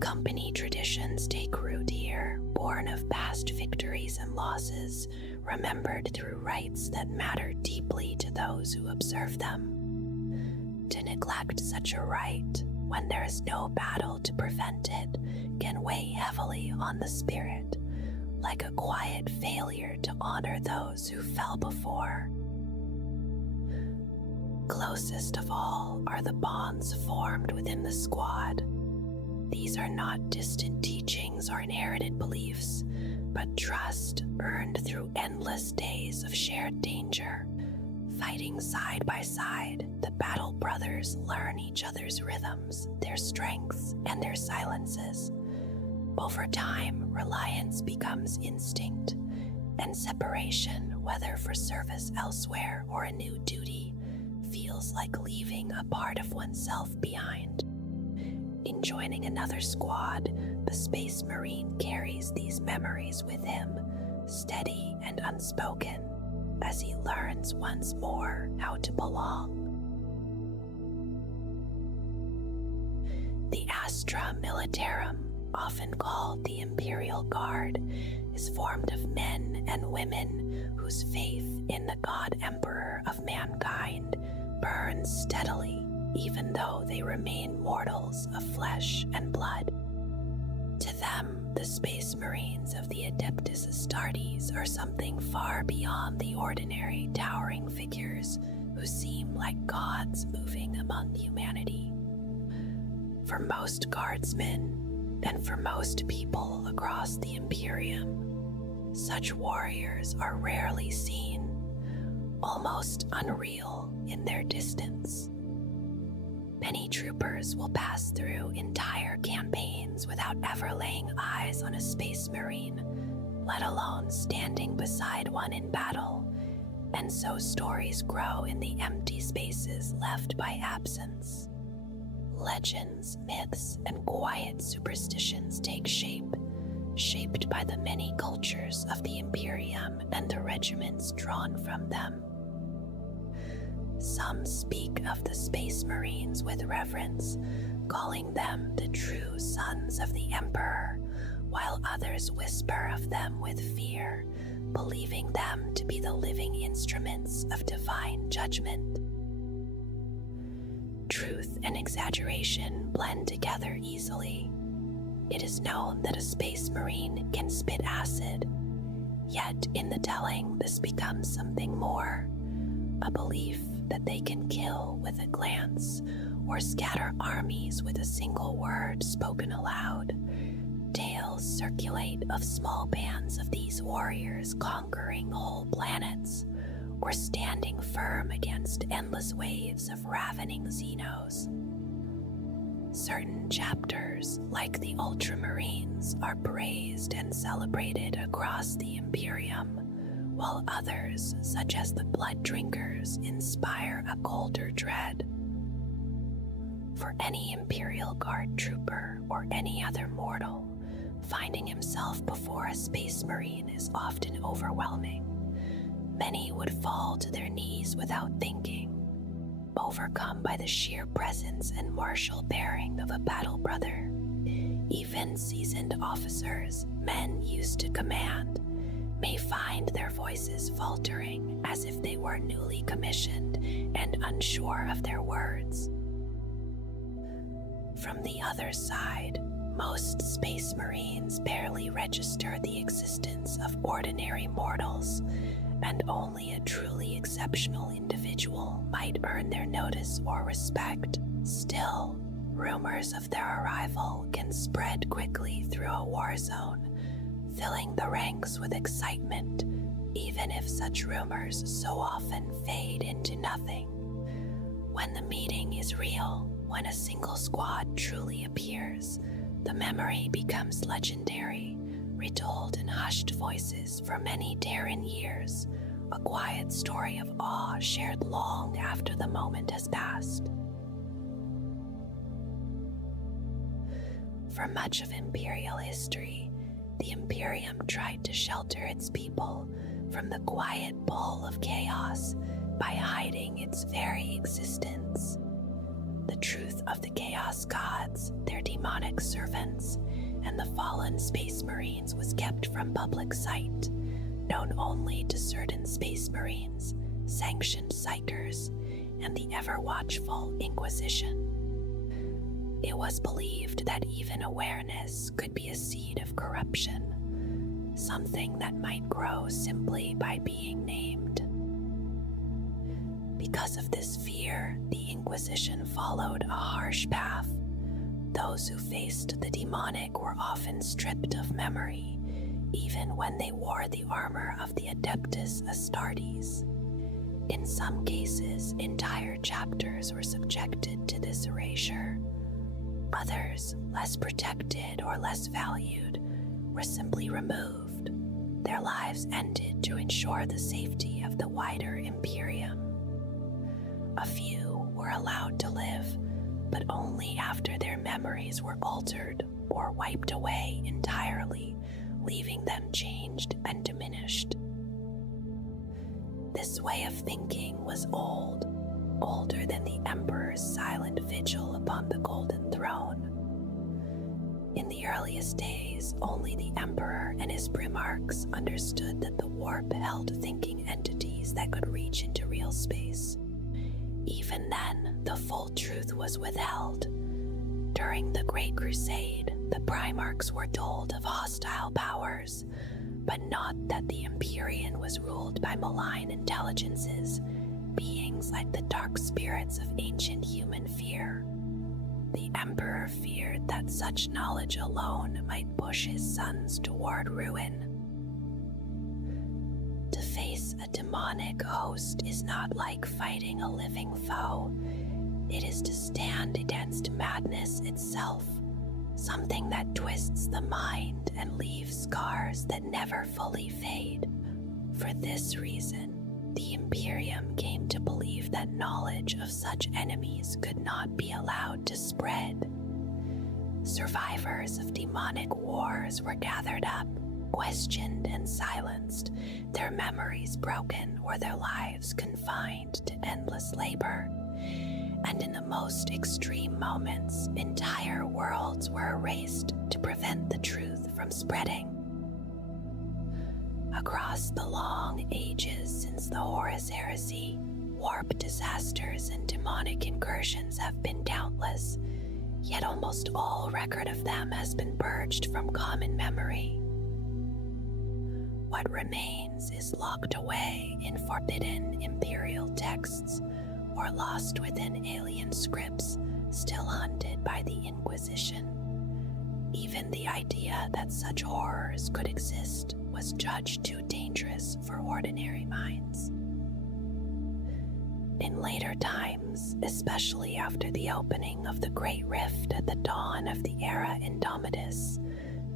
Company traditions take root here, born of past victories and losses, remembered through rites that matter deeply to those who observe them. To neglect such a rite, when there is no battle to prevent it, can weigh heavily on the spirit, like a quiet failure to honor those who fell before. Closest of all are the bonds formed within the squad. These are not distant teachings or inherited beliefs, but trust earned through endless days of shared danger. Fighting side by side, the battle brothers learn each other's rhythms, their strengths, and their silences. Over time, reliance becomes instinct, and separation, whether for service elsewhere or a new duty, feels like leaving a part of oneself behind. In joining another squad, the Space Marine carries these memories with him, steady and unspoken, as he learns once more how to belong. The Astra Militarum, often called the Imperial Guard, is formed of men and women whose faith in the God Emperor of mankind burns steadily, even though they remain mortals of flesh and blood. To them, the Space Marines of the Adeptus Astartes are something far beyond the ordinary towering figures who seem like gods moving among humanity. For most guardsmen, and for most people across the Imperium, such warriors are rarely seen, almost unreal in their distance. Many troopers will pass through entire campaigns without ever laying eyes on a Space Marine, let alone standing beside one in battle, and so stories grow in the empty spaces left by absence. Legends, myths, and quiet superstitions take shape, shaped by the many cultures of the Imperium and the regiments drawn from them. Some speak of the Space Marines with reverence, calling them the true sons of the Emperor, while others whisper of them with fear, believing them to be the living instruments of divine judgment. Truth and exaggeration blend together easily. It is known that a Space Marine can spit acid, yet in the telling this becomes something more, a belief that they can kill with a glance or scatter armies with a single word spoken aloud. Tales circulate of small bands of these warriors conquering whole planets or standing firm against endless waves of ravening Xenos. Certain chapters, like the Ultramarines, are praised and celebrated across the Imperium, while others, such as the Blood Drinkers, inspire a colder dread. For any Imperial Guard trooper or any other mortal, finding himself before a Space Marine is often overwhelming. Many would fall to their knees without thinking, overcome by the sheer presence and martial bearing of a battle brother. Even seasoned officers, men used to command, may find their voices faltering as if they were newly commissioned and unsure of their words. From the other side, most Space Marines barely register the existence of ordinary mortals, and only a truly exceptional individual might earn their notice or respect. Still, rumors of their arrival can spread quickly through a war zone, filling the ranks with excitement, even if such rumors so often fade into nothing. When the meeting is real, when a single squad truly appears, the memory becomes legendary, retold in hushed voices for many Terran years, a quiet story of awe shared long after the moment has passed. For much of Imperial history, the Imperium tried to shelter its people from the quiet pull of chaos by hiding its very existence. The truth of the Chaos Gods, their demonic servants, and the fallen Space Marines was kept from public sight, known only to certain Space Marines, sanctioned psychers, and the ever-watchful Inquisition. It was believed that even awareness could be a seed of corruption, something that might grow simply by being named. Because of this fear, the Inquisition followed a harsh path. Those who faced the demonic were often stripped of memory, even when they wore the armor of the Adeptus Astartes. In some cases, entire chapters were subjected to this erasure. Others, less protected or less valued, were simply removed. Their lives ended to ensure the safety of the wider Imperium. A few were allowed to live, but only after their memories were altered or wiped away entirely, leaving them changed and diminished. This way of thinking was old, older than the Emperor's silent vigil upon the Golden Throne. In the earliest days, only the Emperor and his Primarchs understood that the warp held thinking entities that could reach into real space. Even then, the full truth was withheld. During the Great Crusade, the Primarchs were told of hostile powers, but not that the Empyrean was ruled by malign intelligences, beings like the dark spirits of ancient human fear. The Emperor feared that such knowledge alone might push his sons toward ruin. To face a demonic host is not like fighting a living foe. It is to stand against madness itself, something that twists the mind and leaves scars that never fully fade. For this reason, the Imperium came to believe that knowledge of such enemies could not be allowed to spread. Survivors of demonic wars were gathered up, questioned and silenced, their memories broken or their lives confined to endless labor. And in the most extreme moments, entire worlds were erased to prevent the truth from spreading. Across the long ages since the Horus Heresy, warp disasters and demonic incursions have been countless, yet almost all record of them has been purged from common memory. What remains is locked away in forbidden imperial texts or lost within alien scripts still hunted by the Inquisition. Even the idea that such horrors could exist was judged too dangerous for ordinary minds. In later times, especially after the opening of the Great Rift at the dawn of the era Indomitus,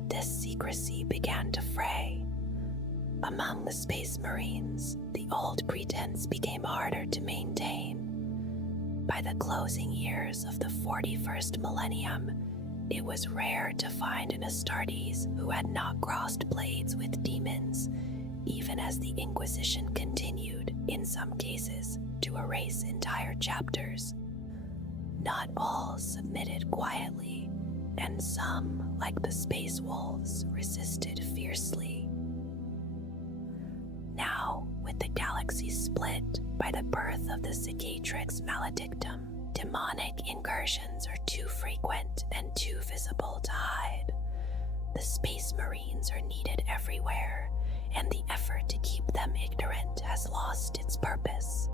this secrecy began to fray. Among the Space Marines, the old pretense became harder to maintain. By the closing years of the 41st millennium, it was rare to find an Astartes who had not crossed blades with demons, even as the Inquisition continued, in some cases, to erase entire chapters. Not all submitted quietly, and some, like the Space Wolves, resisted fiercely. Now, with the galaxy split by the birth of the Cicatrix Maledictum, demonic incursions are too frequent and too visible to hide. The Space Marines are needed everywhere, and the effort to keep them ignorant has lost its purpose.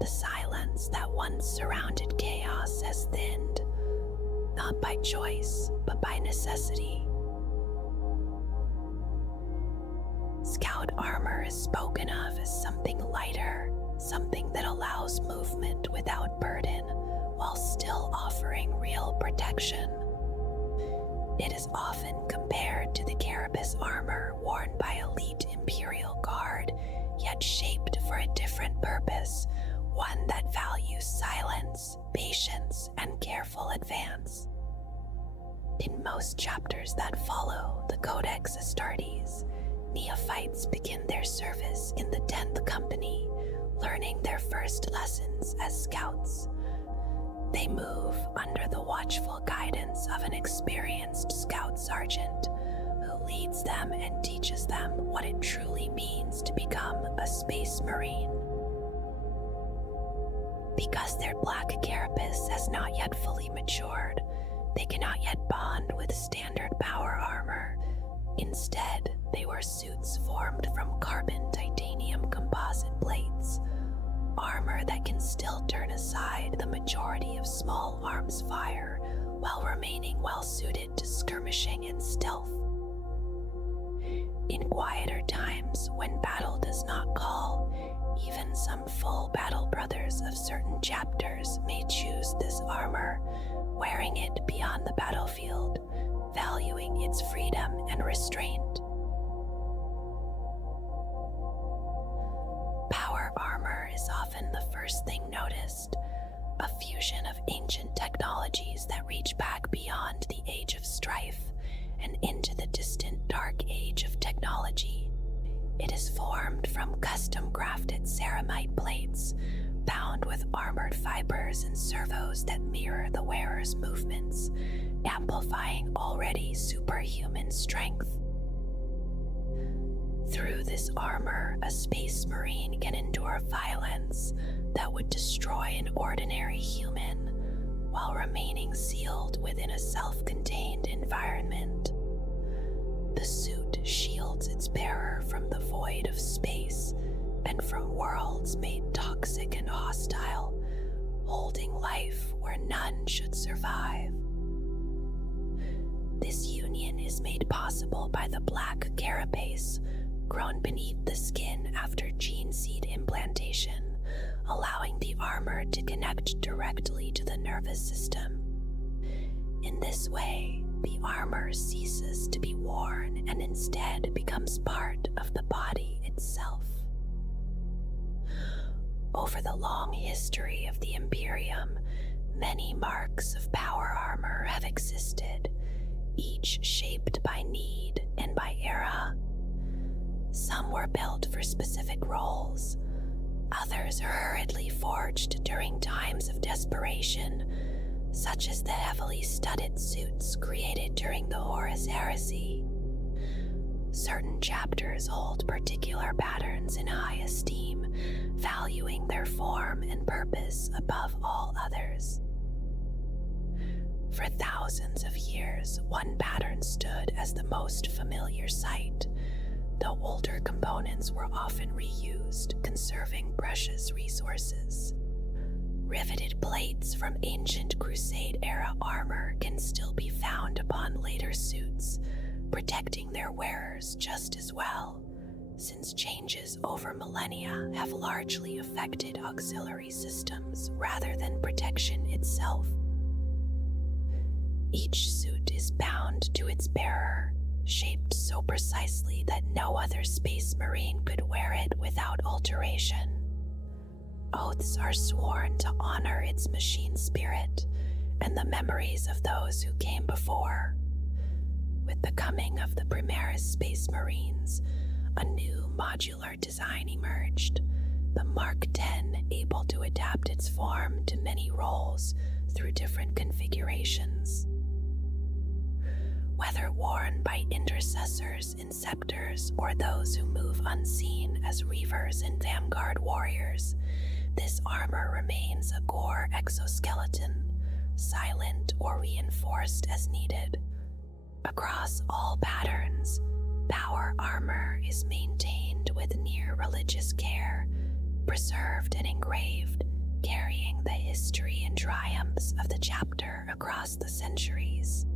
The silence that once surrounded chaos has thinned, not by choice, but by necessity. Scout armor is spoken of as something lighter, something that allows movement without burden, while still offering real protection. It is often compared to the carapace armor worn by elite Imperial Guard yet shaped for a different purpose, one that values silence, patience, and careful advance. In most chapters that follow the Codex Astartes, neophytes begin their service in the 10th Company, learning their first lessons as scouts. They move under the watchful guidance of an experienced scout sergeant who leads them and teaches them what it truly means to become a space marine. Because their black carapace has not yet fully matured, they cannot yet bond with standard power armor. Instead, they wear suits formed from carbon titanium composite plates, armor that can still turn aside the majority of small arms fire while remaining well suited to skirmishing and stealth. In quieter times, when battle does not call, even some full battle brothers of certain chapters may choose this armor, wearing it beyond the battlefield, valuing its freedom and restraint. Power armor is often the first thing noticed, a fusion of ancient technologies that reach back beyond the Age of Strife and into the distant Dark Age of technology. It is formed from custom-crafted ceramite plates, bound with armored fibers and servos that mirror the wearer's movements, amplifying already superhuman strength. Through this armor, a space marine can endure violence that would destroy an ordinary human, while remaining sealed within a self-contained environment. The suit shields its bearer from the void of space and from worlds made toxic and hostile, holding life where none should survive. This union is made possible by the black carapace, grown beneath the skin after gene seed implantation, allowing the armor to connect directly to the nervous system. In this way, the armor ceases to be worn and instead becomes part of the body itself. Over the long history of the Imperium, many marks of power armor have existed, each shaped by need and by era. Some were built for specific roles, others are hurriedly forged during times of desperation, such as the heavily studded suits created during the Horus Heresy. Certain chapters hold particular patterns in high esteem, valuing their form and purpose above all others. For thousands of years, one pattern stood as the most familiar sight, though older components were often reused, conserving precious resources. Riveted plates from ancient Crusade-era armor can still be found upon later suits, protecting their wearers just as well, since changes over millennia have largely affected auxiliary systems rather than protection itself. Each suit is bound to its bearer, shaped so precisely that no other space marine could wear it without alteration. Oaths are sworn to honor its machine spirit and the memories of those who came before. With the coming of the Primarchs Space Marines, a new modular design emerged, the Mark X, able to adapt its form to many roles through different configurations. Whether worn by intercessors, inceptors, or those who move unseen as reavers and vanguard warriors, this armor remains a core exoskeleton, silent or reinforced as needed. Across all patterns, power armor is maintained with near religious care, preserved and engraved, carrying the history and triumphs of the chapter across the centuries.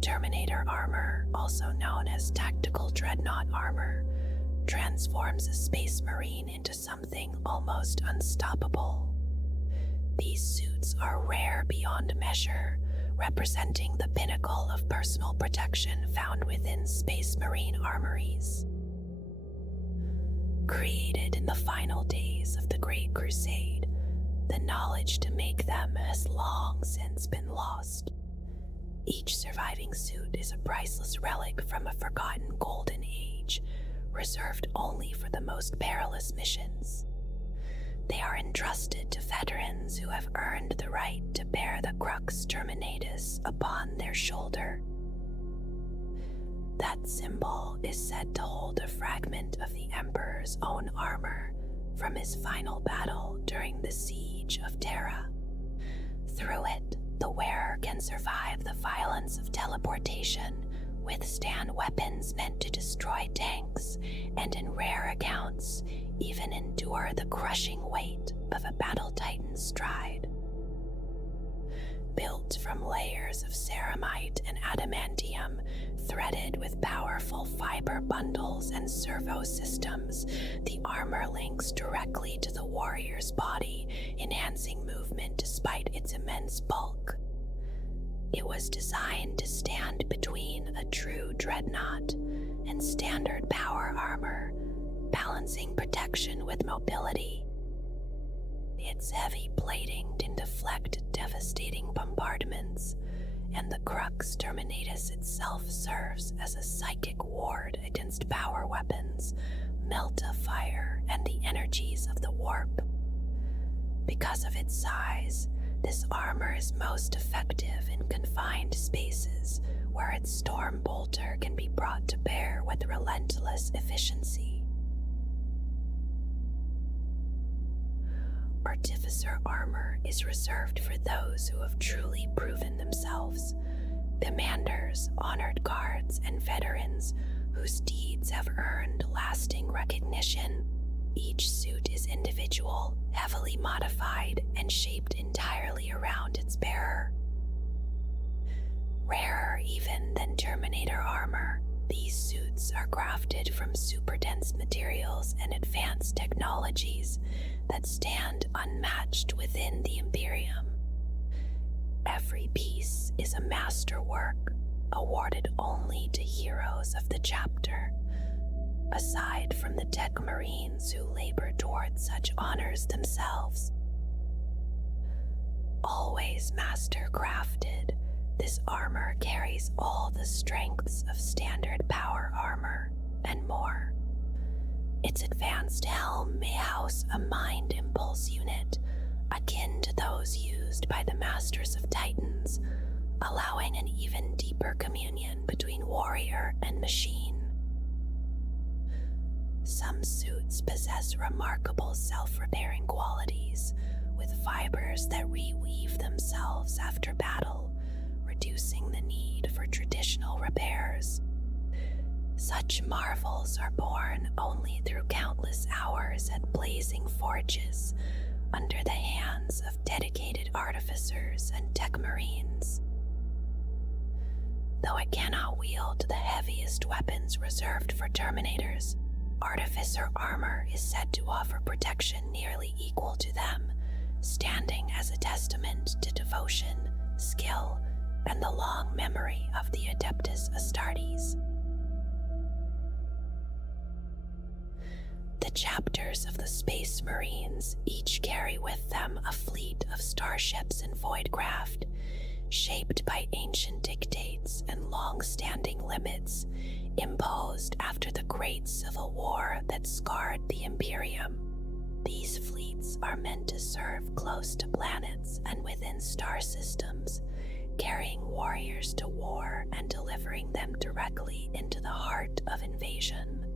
Terminator armor, also known as tactical dreadnought armor, transforms a space marine into something almost unstoppable. These suits are rare beyond measure, representing the pinnacle of personal protection found within Space Marine armories. Created in the final days of the Great Crusade, the knowledge to make them has long since been lost. Each surviving suit is a priceless relic from a forgotten golden age, reserved only for the most perilous missions. They are entrusted to veterans who have earned the right to bear the Crux Terminatus upon their shoulder. That symbol is said to hold a fragment of the Emperor's own armor from his final battle during the Siege of Terra. Through it, the wearer can survive the violence of teleportation, withstand weapons meant to destroy tanks, and in rare accounts, even endure the crushing weight of a battle titan's stride. Built from layers of ceramite and adamantium, threaded with powerful fiber bundles and servo systems, the armor links directly to the warrior's body, enhancing movement despite its immense bulk. It was designed to stand between a true dreadnought and standard power armor, balancing protection with mobility. Its heavy plating can deflect devastating bombardments, and the Crux Terminatus itself serves as a psychic ward against power weapons, melta fire, and the energies of the warp. Because of its size, this armor is most effective in confined spaces where its storm bolter can be brought to bear with relentless efficiency. Artificer armor is reserved for those who have truly proven themselves, commanders, honored guards, and veterans whose deeds have earned lasting recognition. Each suit is individual, heavily modified, and shaped entirely around its bearer. Rarer even than Terminator armor, these suits are crafted from super dense materials and advanced technologies that stand unmatched within the Imperium. Every piece is a masterwork, awarded only to heroes of the chapter, aside from the tech marines who labor toward such honors themselves. Always master crafted, this armor carries all the strengths of standard power armor and more. Its advanced helm may house a mind impulse unit akin to those used by the Masters of Titans, allowing an even deeper communion between warrior and machine. Some suits possess remarkable self-repairing qualities, with fibers that reweave themselves after battle, reducing the need for traditional repairs. Such marvels are born only through countless hours at blazing forges, under the hands of dedicated artificers and tech marines. Though it cannot wield the heaviest weapons reserved for Terminators, Artificer armor is said to offer protection nearly equal to them, standing as a testament to devotion, skill, and the long memory of the Adeptus Astartes. The chapters of the Space Marines each carry with them a fleet of starships and voidcraft, shaped by ancient dictates and long-standing limits imposed after the Great Civil War that scarred the Imperium. These fleets are meant to serve close to planets and within star systems, carrying warriors to war and delivering them directly into the heart of invasion.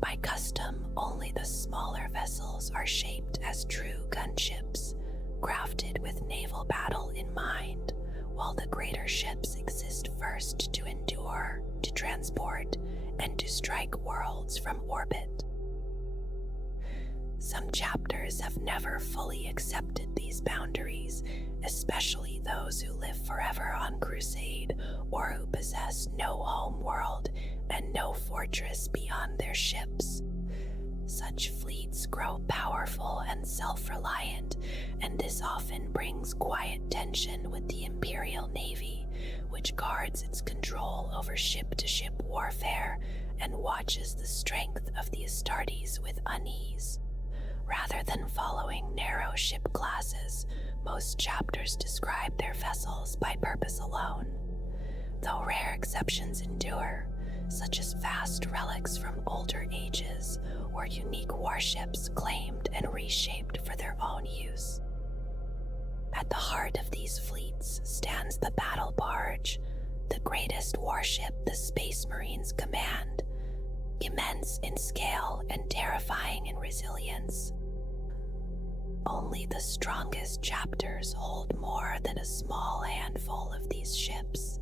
By custom, only the smaller vessels are shaped as true gunships, crafted with naval battle in mind, while the greater ships exist first to endure, to transport, and to strike worlds from orbit. Some chapters have never fully accepted these boundaries, especially those who live forever on crusade or who possess no home world and no fortress beyond their ships. Such fleets grow powerful powerful and self-reliant, and this often brings quiet tension with the Imperial Navy, which guards its control over ship-to-ship warfare and watches the strength of the Astartes with unease. Rather than following narrow ship classes, most chapters describe their vessels by purpose alone. Though rare exceptions endure, such as vast relics from older ages or unique warships claimed and reshaped for their own use. At the heart of these fleets stands the battle barge, the greatest warship the Space Marines command, immense in scale and terrifying in resilience. Only the strongest chapters hold more than a small handful of these ships,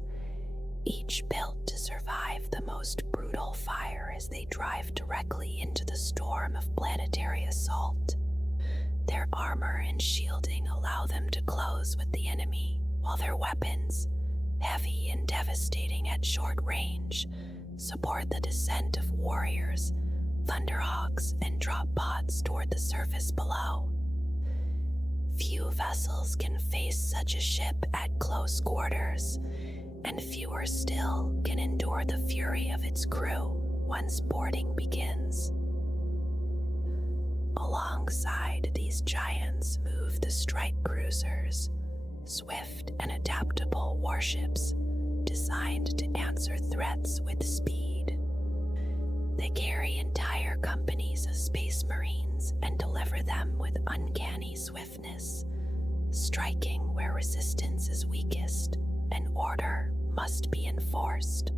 each built to survive the most brutal fire as they drive directly into the storm of planetary assault. Their armor and shielding allow them to close with the enemy, while their weapons, heavy and devastating at short range, support the descent of warriors, thunderhawks, and drop pods toward the surface below. Few vessels can face such a ship at close quarters, and fewer still can endure the fury of its crew once boarding begins. Alongside these giants move the strike cruisers, swift and adaptable warships designed to answer threats with speed. They carry entire companies of Space Marines and deliver them with uncanny swiftness, striking where resistance is weakest and order must be enforced.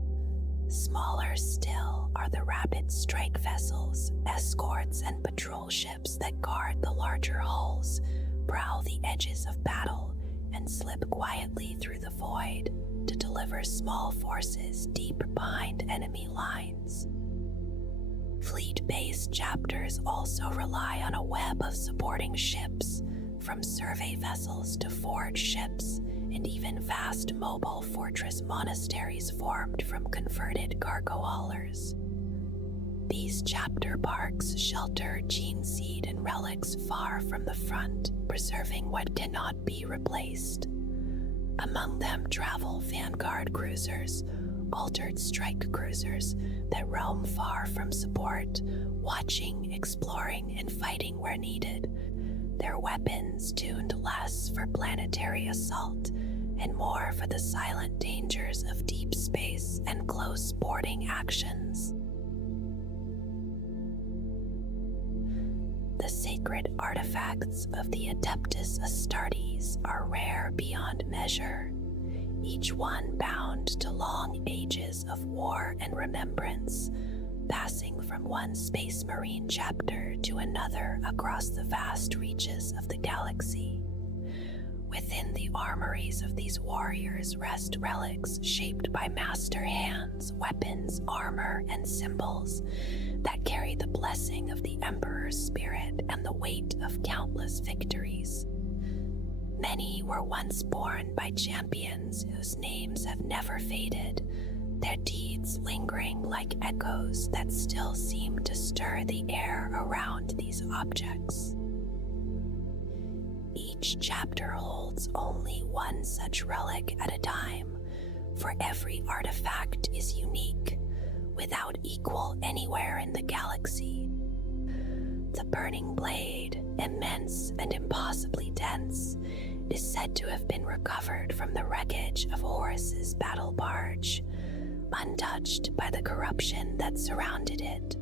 Smaller still are the rapid strike vessels, escorts, and patrol ships that guard the larger hulls, prowl the edges of battle, and slip quietly through the void to deliver small forces deep behind enemy lines. Fleet-based chapters also rely on a web of supporting ships, from survey vessels to forge ships, and even vast mobile fortress monasteries formed from converted cargo haulers. These chapter parks shelter gene seed and relics far from the front, preserving what cannot be replaced. Among them travel vanguard cruisers, altered strike cruisers that roam far from support, watching, exploring, and fighting where needed. Their weapons tuned less for planetary assault and more for the silent dangers of deep space and close boarding actions. The sacred artifacts of the Adeptus Astartes are rare beyond measure, each one bound to long ages of war and remembrance, passing from one Space Marine chapter to another across the vast reaches of the galaxy. Within the armories of these warriors rest relics shaped by master hands, weapons, armor, and symbols that carry the blessing of the Emperor's spirit and the weight of countless victories. Many were once born by champions whose names have never faded, their deeds lingering like echoes that still seem to stir the air around these objects. Each chapter holds only one such relic at a time, for every artifact is unique, without equal anywhere in the galaxy. The burning blade, immense and impossibly dense, is said to have been recovered from the wreckage of Horus's battle barge, untouched by the corruption that surrounded it.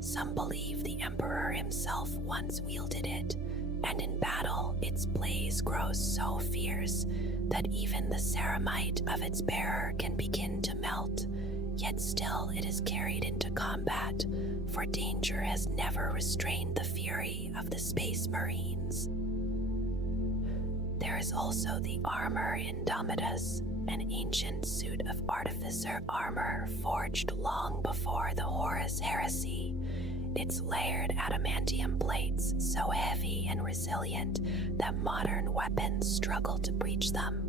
Some believe the Emperor himself once wielded it, and in battle its blaze grows so fierce that even the ceramite of its bearer can begin to melt, yet still it is carried into combat, for danger has never restrained the fury of the Space Marines. There is also the armor Indomitus, an ancient suit of artificer armor forged long before the Horus Heresy, its layered adamantium plates so heavy and resilient that modern weapons struggle to breach them.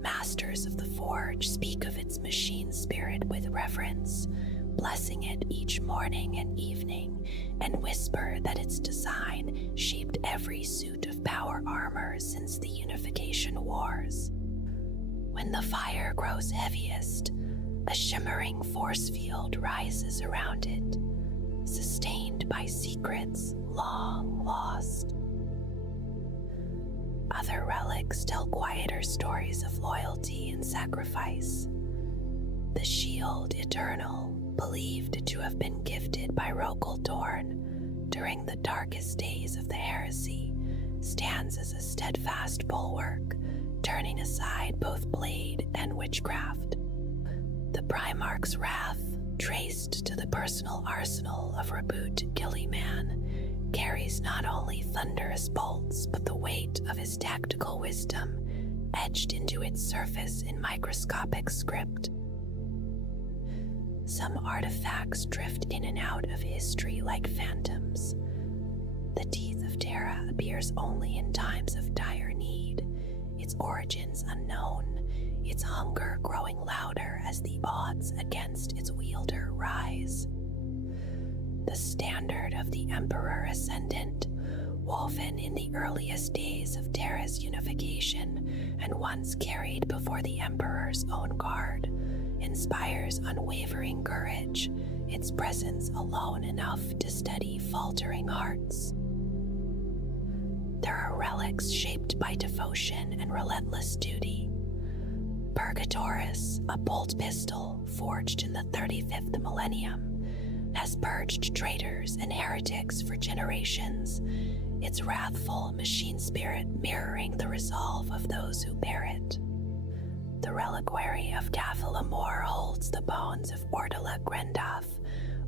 Masters of the forge speak of its machine spirit with reverence, blessing it each morning and evening, and whisper that its design shaped every suit of power armor since the Unification Wars. When the fire grows heaviest, a shimmering force field rises around it, sustained by secrets long lost. Other relics tell quieter stories of loyalty and sacrifice. The shield eternal, believed to have been gifted by Rogal Dorn during the darkest days of the heresy, stands as a steadfast bulwark, turning aside both blade and witchcraft. The Primarch's wrath, traced to the personal arsenal of Reboot Gilliman, carries not only thunderous bolts but the weight of his tactical wisdom etched into its surface in microscopic script. Some artifacts drift in and out of history like phantoms. The Teeth of Terra appears only in times of dire need, its origins unknown, its hunger growing louder as the odds against its wielder rise. The standard of the Emperor Ascendant, woven in the earliest days of Terra's unification and once carried before the Emperor's own guard, inspires unwavering courage, its presence alone enough to steady faltering hearts. There are relics shaped by devotion and relentless duty. Purgatoris, a bolt pistol forged in the 35th millennium, has purged traitors and heretics for generations, its wrathful machine spirit mirroring the resolve of those who bear it. The reliquary of Cathalamor holds the bones of Ordula Grendath,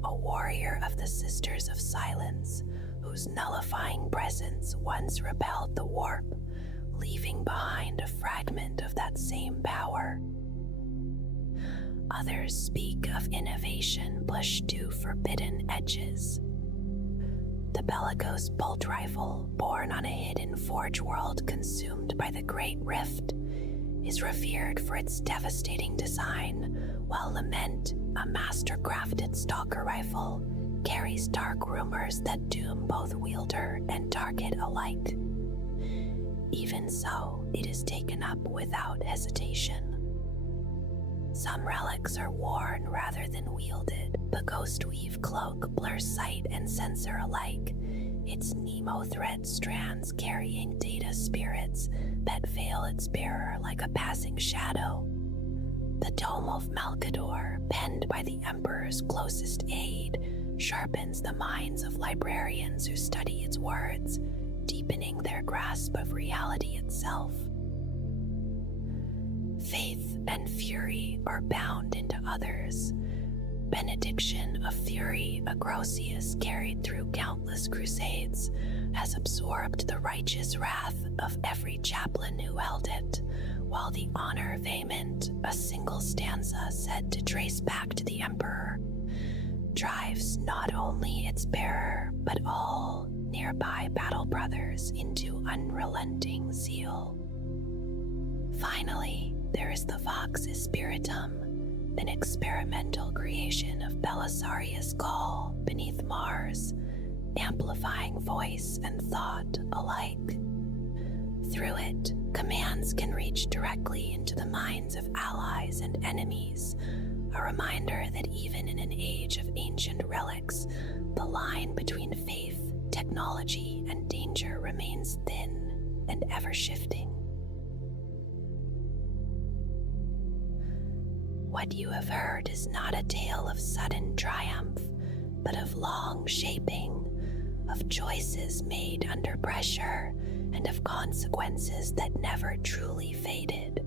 a warrior of the Sisters of Silence, whose nullifying presence once repelled the warp, leaving behind a fragment of that same power. Others speak of innovation pushed to forbidden edges. The bellicose bolt rifle, born on a hidden forge world consumed by the Great Rift, is revered for its devastating design, while Lament, a master-crafted stalker rifle, carries dark rumors that doom both wielder and target alike. Even so, it is taken up without hesitation. Some relics are worn rather than wielded. The Ghostweave cloak blurs sight and sensor alike, its Nemo thread strands carrying data spirits that veil its bearer like a passing shadow. The Tome of Malkador, penned by the Emperor's closest aide, sharpens the minds of librarians who study its words, deepening their grasp of reality itself. Faith and fury are bound into others. Benediction of Fury, Agrosius carried through countless crusades, has absorbed the righteous wrath of every chaplain who held it, while the Honor Vehement, a single stanza said to trace back to the Emperor, drives not only its bearer, but all nearby battle brothers into unrelenting zeal. Finally, there is the Voxus Spiritum, an experimental creation of Belisarius Gaul beneath Mars, amplifying voice and thought alike. Through it, commands can reach directly into the minds of allies and enemies, a reminder that even in an age of ancient relics, the line between faith, technology, and danger remains thin and ever-shifting. What you have heard is not a tale of sudden triumph, but of long shaping, of choices made under pressure, and of consequences that never truly faded.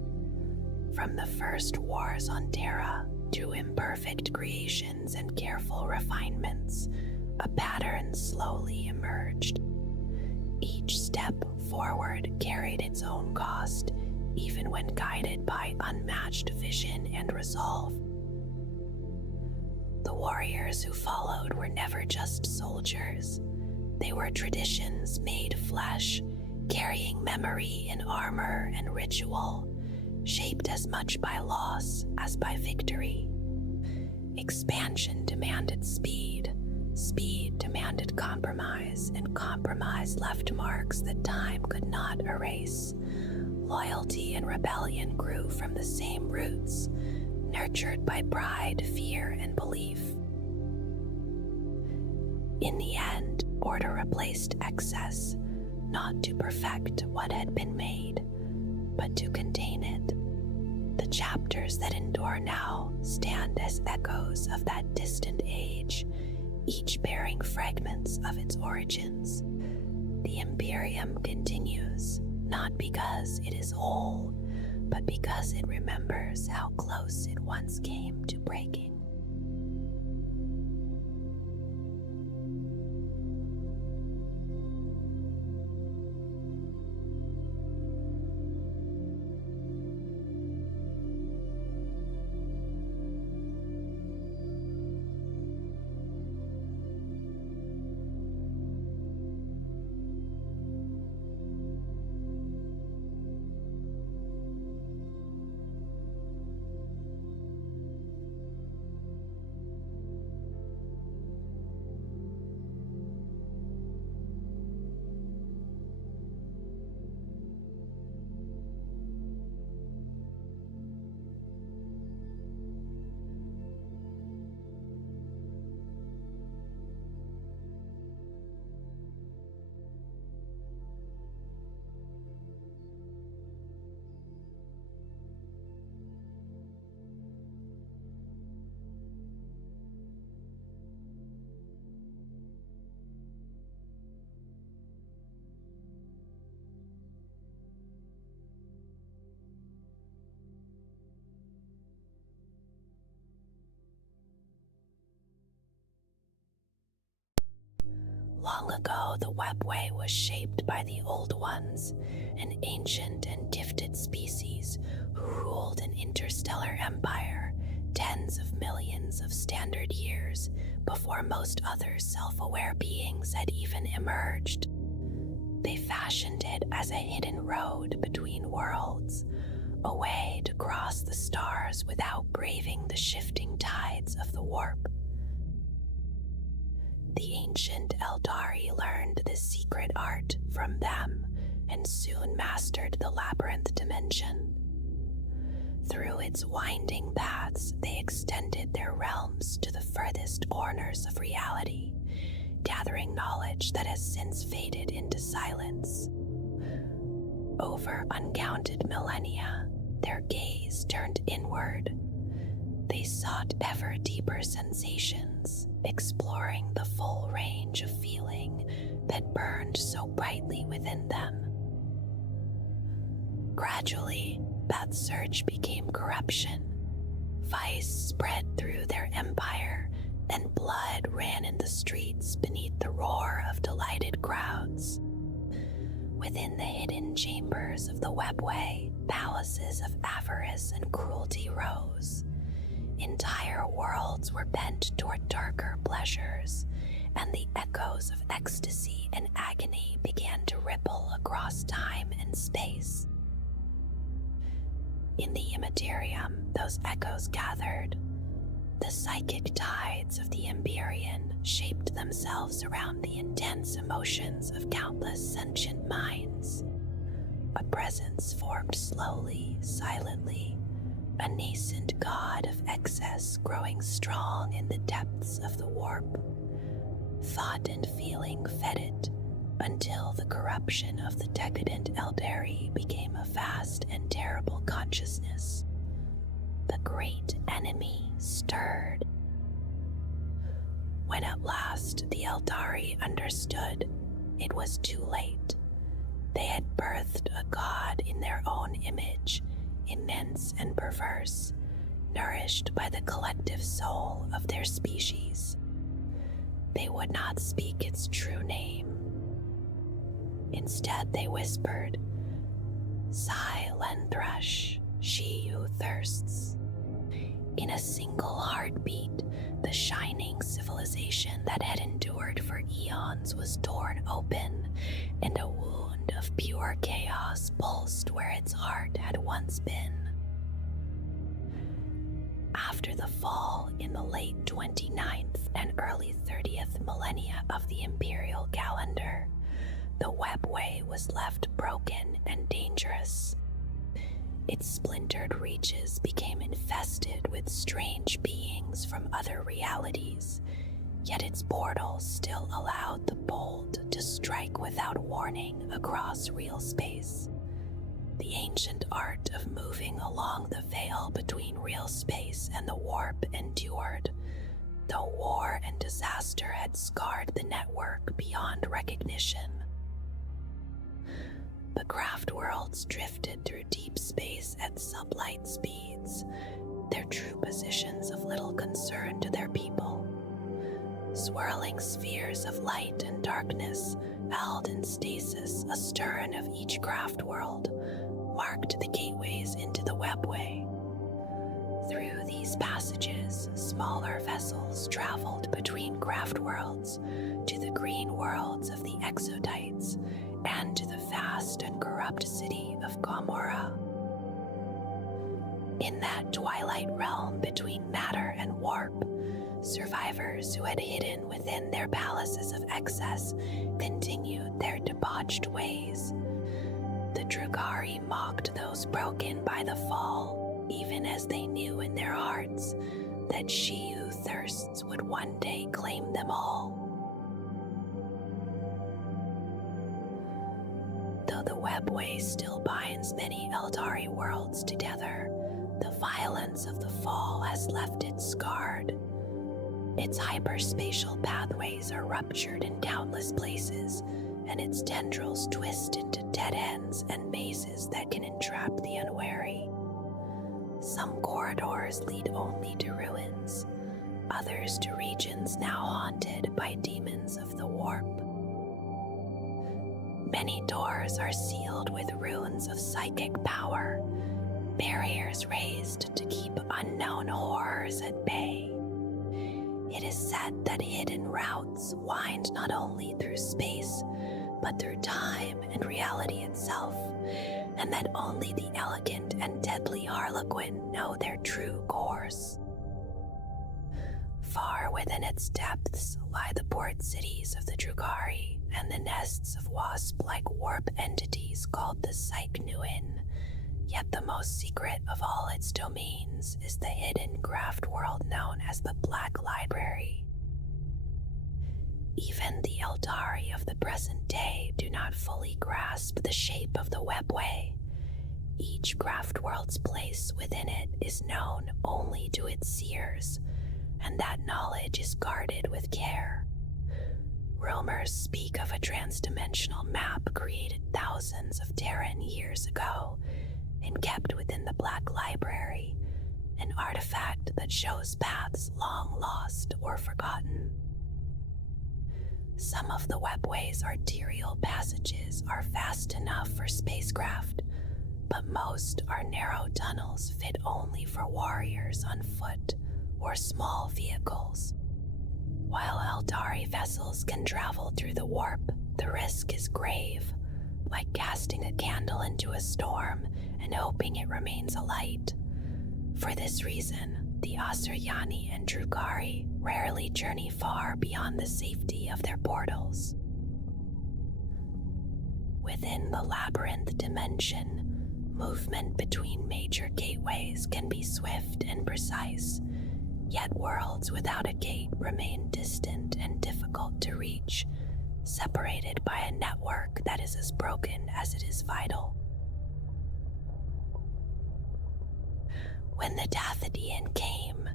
From the first wars on Terra to imperfect creations and careful refinements, a pattern slowly emerged. Each step forward carried its own cost, even when guided by unmatched vision and resolve. The warriors who followed were never just soldiers. They were traditions made flesh, carrying memory in armor and ritual, shaped as much by loss as by victory. Expansion demanded speed, speed demanded compromise, and compromise left marks that time could not erase. Loyalty and rebellion grew from the same roots, nurtured by pride, fear, and belief. In the end, order replaced excess, not to perfect what had been made, but to contain it. The chapters that endure now stand as echoes of that distant age, each bearing fragments of its origins. The Imperium continues, not because it is whole, but because it remembers how close it once came to breaking. Long ago, the webway was shaped by the Old Ones, an ancient and gifted species who ruled an interstellar empire tens of millions of standard years before most other self-aware beings had even emerged. They fashioned it as a hidden road between worlds, a way to cross the stars without braving the shifting tides of the warp. The ancient Eldari learned this secret art from them and soon mastered the labyrinth dimension. Through its winding paths, they extended their realms to the furthest corners of reality, gathering knowledge that has since faded into silence. Over uncounted millennia, their gaze turned inward. They sought ever deeper sensations, exploring the full range of feeling that burned so brightly within them. Gradually, that search became corruption. Vice spread through their empire, and blood ran in the streets beneath the roar of delighted crowds. Within the hidden chambers of the webway, palaces of avarice and cruelty rose. Entire worlds were bent toward darker pleasures, and the echoes of ecstasy and agony began to ripple across time and space. In the Immaterium, those echoes gathered. The psychic tides of the Empyrean shaped themselves around the intense emotions of countless sentient minds. A presence formed slowly, silently, a nascent god of excess growing strong in the depths of the warp. Thought and feeling fed it, until the corruption of the decadent Eldari became a vast and terrible consciousness. The great enemy stirred. When at last the Eldari understood, it was too late. They had birthed a god in their own image, immense and perverse, nourished by the collective soul of their species. They would not speak its true name. Instead, they whispered, "Sigh, Lenthrush, she who thirsts." In a single heartbeat, the shining civilization that had endured for eons was torn open, and a wound of pure chaos pulsed where its heart had once been. After the fall in the late 29th and early 30th millennia of the Imperial calendar, the webway was left broken and dangerous. Its splintered reaches became infested with strange beings from other realities, yet its portals still allowed the bold to strike without warning across real space. The ancient art of moving along the veil between real space and the warp endured, though war and disaster had scarred the network beyond recognition. The craft worlds drifted through deep space at sublight speeds, their true positions of little concern to their people. Swirling spheres of light and darkness, held in stasis astern of each craft world, marked the gateways into the webway. Through these passages, smaller vessels traveled between craft worlds to the green worlds of the exodites and to the vast and corrupt city of Gomorrah. In that twilight realm between matter and warp, survivors who had hidden within their palaces of excess continued their debauched ways. The Drugari mocked those broken by the fall, even as they knew in their hearts that she who thirsts would one day claim them all. Though the webway still binds many Eldari worlds together, the violence of the fall has left it scarred. Its hyperspatial pathways are ruptured in countless places, and its tendrils twist into dead ends and mazes that can entrap the unwary. Some corridors lead only to ruins, others to regions now haunted by demons of the warp. Many doors are sealed with runes of psychic power, barriers raised to keep unknown horrors at bay. It is said that hidden routes wind not only through space, but through time and reality itself, and that only the elegant and deadly Harlequin know their true course. Far within its depths lie the port cities of the Drugari and the nests of wasp-like warp entities called the Psyche-Nuin, yet the most secret of all its domains is the hidden craft world known as the Black Library. Even the Eldari of the present day do not fully grasp the shape of the webway. Each craft world's place within it is known only to its seers, and that knowledge is guarded with care. Rumors speak of a transdimensional map created thousands of Terran years ago and kept within the Black Library, an artifact that shows paths long lost or forgotten. Some of the webway's arterial passages are fast enough for spacecraft, but most are narrow tunnels fit only for warriors on foot or small vehicles. While Eldari vessels can travel through the warp, the risk is grave, like casting a candle into a storm and hoping it remains alight. For this reason, the Asuryani and Drugari rarely journey far beyond the safety of their portals. Within the labyrinth dimension, movement between major gateways can be swift and precise, yet worlds without a gate remain distant and difficult to reach, separated by a network that is as broken as it is vital. When the Dathodian came,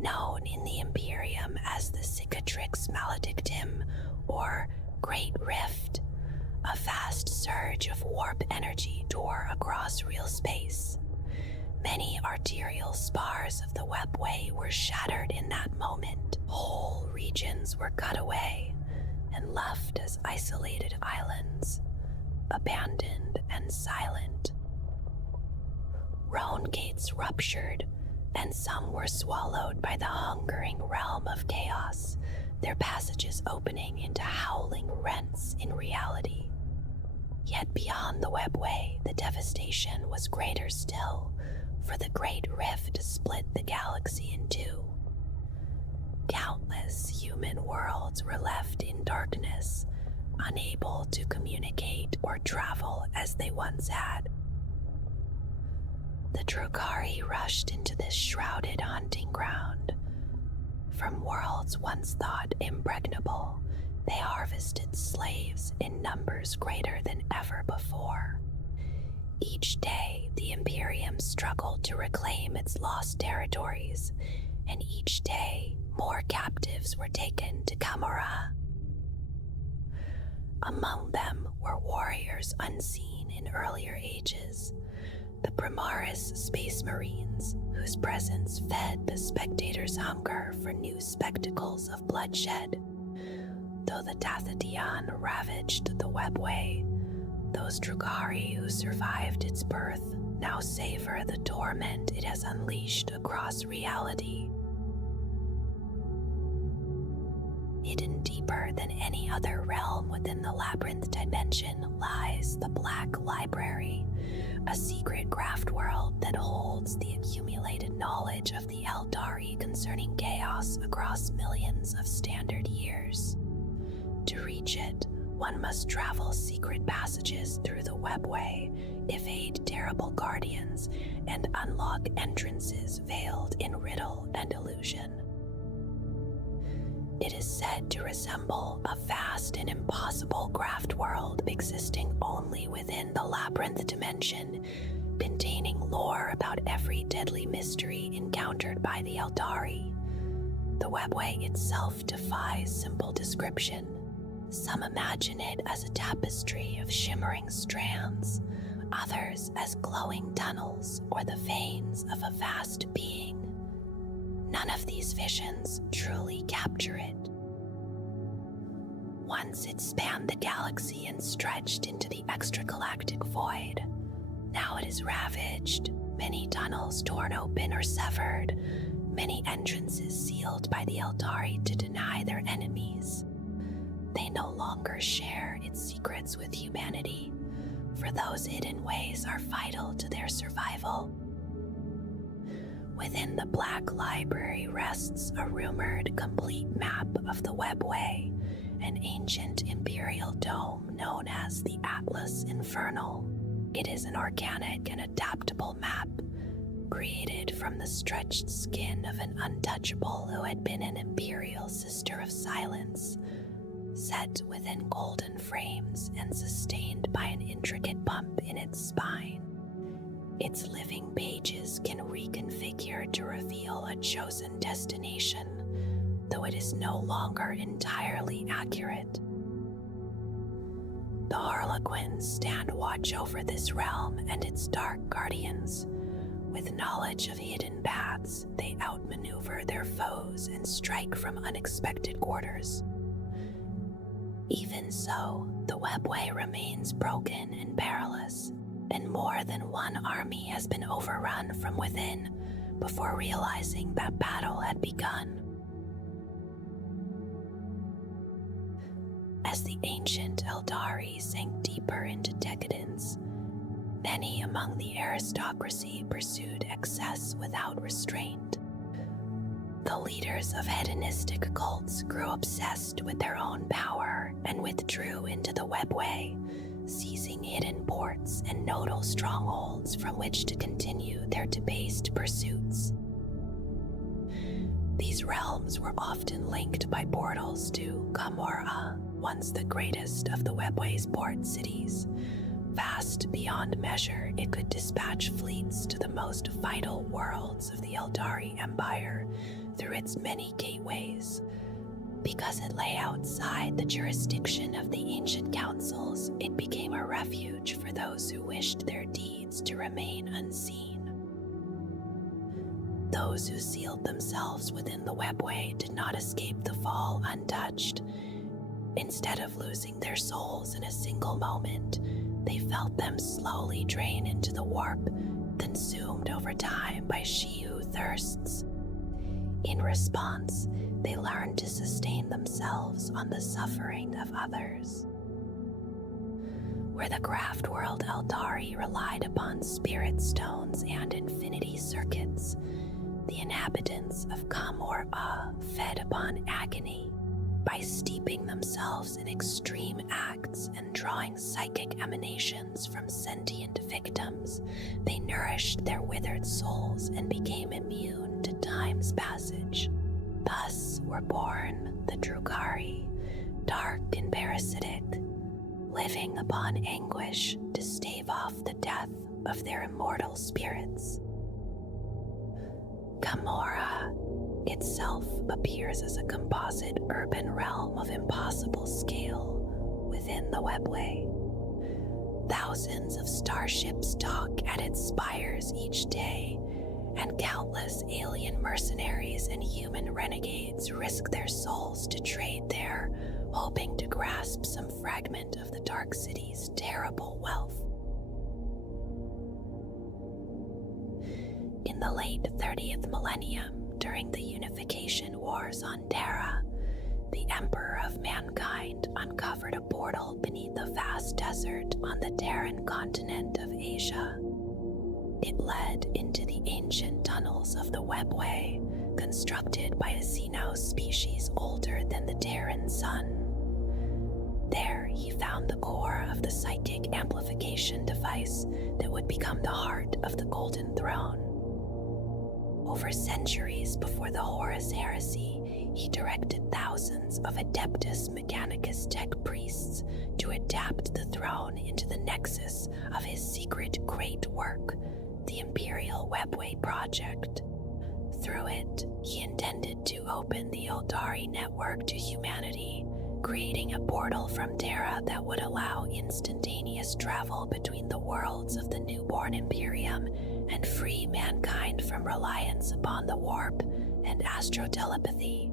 known in the Imperium as the Cicatrix Maledictum, or Great Rift, a vast surge of warp energy tore across real space. Many arterial spars of the webway were shattered in that moment. Whole regions were cut away and left as isolated islands, abandoned and silent. Roan gates ruptured, and some were swallowed by the hungering realm of chaos, their passages opening into howling rents in reality. Yet beyond the webway, the devastation was greater still, for the Great Rift split the galaxy in two. Countless human worlds were left in darkness, unable to communicate or travel as they once had. The Drukhari rushed into this shrouded hunting ground. From worlds once thought impregnable, they harvested slaves in numbers greater than ever before. Each day, the Imperium struggled to reclaim its lost territories, and each day, more captives were taken to Kamara. Among them were warriors unseen in earlier ages, the Primarchs Space Marines, whose presence fed the spectators' hunger for new spectacles of bloodshed. Though the Dathadian ravaged the webway, those Drukhari who survived its birth now savor the torment it has unleashed across reality. Hidden deeper than any other realm within the Labyrinth dimension lies the Black Library, a secret craft world that holds the accumulated knowledge of the Eldari concerning chaos across millions of standard years. To reach it, one must travel secret passages through the webway, evade terrible guardians, and unlock entrances veiled in riddle and illusion. It is said to resemble a vast and impossible craft world existing only within the Labyrinth dimension, containing lore about every deadly mystery encountered by the Eldari. The webway itself defies simple description. Some imagine it as a tapestry of shimmering strands, others as glowing tunnels or the veins of a vast being. None of these visions truly capture it. Once it spanned the galaxy and stretched into the extragalactic void. Now it is ravaged, many tunnels torn open or severed, many entrances sealed by the Eldari to deny their enemies. They no longer share its secrets with humanity, for those hidden ways are vital to their survival. Within the Black Library rests a rumored complete map of the webway, an ancient imperial dome known as the Atlas Infernal. It is an organic and adaptable map, created from the stretched skin of an untouchable who had been an imperial sister of silence, set within golden frames and sustained by an intricate bump in its spine. Its living pages can reconfigure to reveal a chosen destination, though it is no longer entirely accurate. The Harlequins stand watch over this realm and its dark guardians. With knowledge of hidden paths, they outmaneuver their foes and strike from unexpected quarters. Even so, the webway remains broken and perilous, and more than one army has been overrun from within before realizing that battle had begun. As the ancient Eldari sank deeper into decadence, many among the aristocracy pursued excess without restraint. The leaders of hedonistic cults grew obsessed with their own power and withdrew into the webway, seizing hidden ports and nodal strongholds from which to continue their debased pursuits. These realms were often linked by portals to Kamara, once the greatest of the webway's port cities. Vast beyond measure, it could dispatch fleets to the most vital worlds of the Eldari Empire through its many gateways. Because it lay outside the jurisdiction of the ancient councils, it became a refuge for those who wished their deeds to remain unseen. Those who sealed themselves within the webway did not escape the fall untouched. Instead of losing their souls in a single moment, they felt them slowly drain into the warp, consumed over time by she who thirsts. In response, they learned to sustain themselves on the suffering of others. Where the craft world Eldari relied upon spirit stones and infinity circuits, the inhabitants of Kamor-A fed upon agony. By steeping themselves in extreme acts and drawing psychic emanations from sentient victims, they nourished their withered souls and became immune to time's passage. Thus were born the Drukhari, dark and parasitic, living upon anguish to stave off the death of their immortal spirits. Kamor-A itself appears as a composite urban realm of impossible scale within the webway. Thousands of starships dock at its spires each day, and countless alien mercenaries and human renegades risk their souls to trade there, hoping to grasp some fragment of the Dark City's terrible wealth. In the late 30th millennium, during the unification wars on Terra, the Emperor of Mankind uncovered a portal beneath the vast desert on the Terran continent of Asia. It led into the ancient tunnels of the Webway, constructed by a Xeno species older than the Terran sun. There he found the core of the psychic amplification device that would become the heart of the Golden Throne. Over centuries before the Horus Heresy, he directed thousands of Adeptus Mechanicus tech priests to adapt the throne into the nexus of his secret great work, the Imperial Webway Project. Through it, he intended to open the Eldari network to humanity, creating a portal from Terra that would allow instantaneous travel between the worlds of the newborn Imperium and free mankind from reliance upon the warp and astro-telepathy.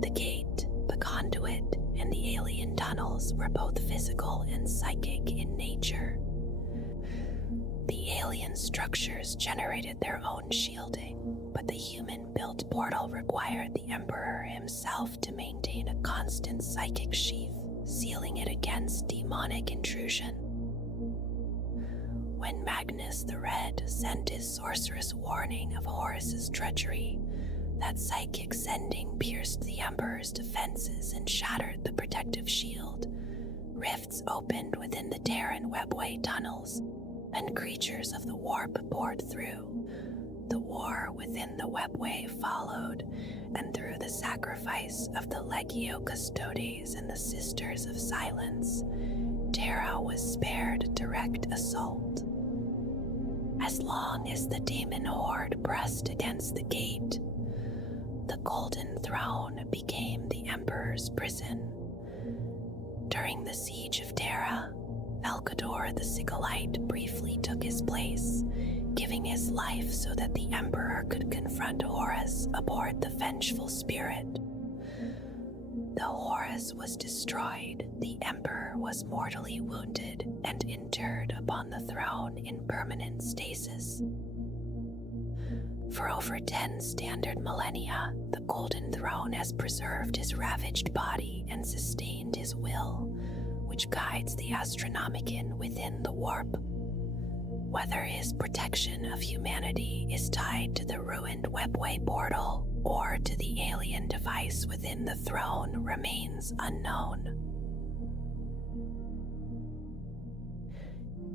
The gate, the conduit, and the alien tunnels were both physical and psychic in nature. The alien structures generated their own shielding, but the human-built portal required the Emperor himself to maintain a constant psychic sheath, sealing it against demonic intrusion. When Magnus the Red sent his sorceress warning of Horus's treachery, that psychic sending pierced the Emperor's defenses and shattered the protective shield. Rifts opened within the Terran Webway tunnels, and creatures of the warp poured through. The war within the Webway followed, and through the sacrifice of the Legio Custodes and the Sisters of Silence, Terra was spared direct assault. As long as the demon horde pressed against the gate, the Golden Throne became the Emperor's prison. During the siege of Terra, Velkador the Sigilite briefly took his place, giving his life so that the Emperor could confront Horus aboard the Vengeful Spirit. The Horus was destroyed, the Emperor was mortally wounded and interred upon the throne in permanent stasis. For over 10 standard millennia, the Golden Throne has preserved his ravaged body and sustained his will, which guides the Astronomicon within the warp. Whether his protection of humanity is tied to the ruined Webway portal or to the alien device within the throne remains unknown.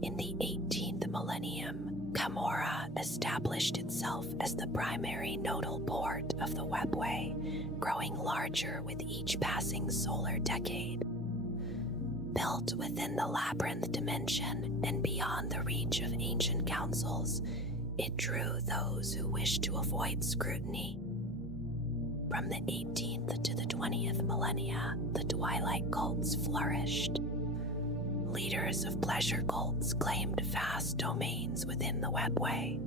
In the 18th millennium, Kamor-A established itself as the primary nodal port of the Webway, growing larger with each passing solar decade. Built within the labyrinth dimension and beyond the reach of ancient councils, it drew those who wished to avoid scrutiny. From the 18th to the 20th millennia, the Twilight cults flourished. Leaders of pleasure cults claimed vast domains within the Webway,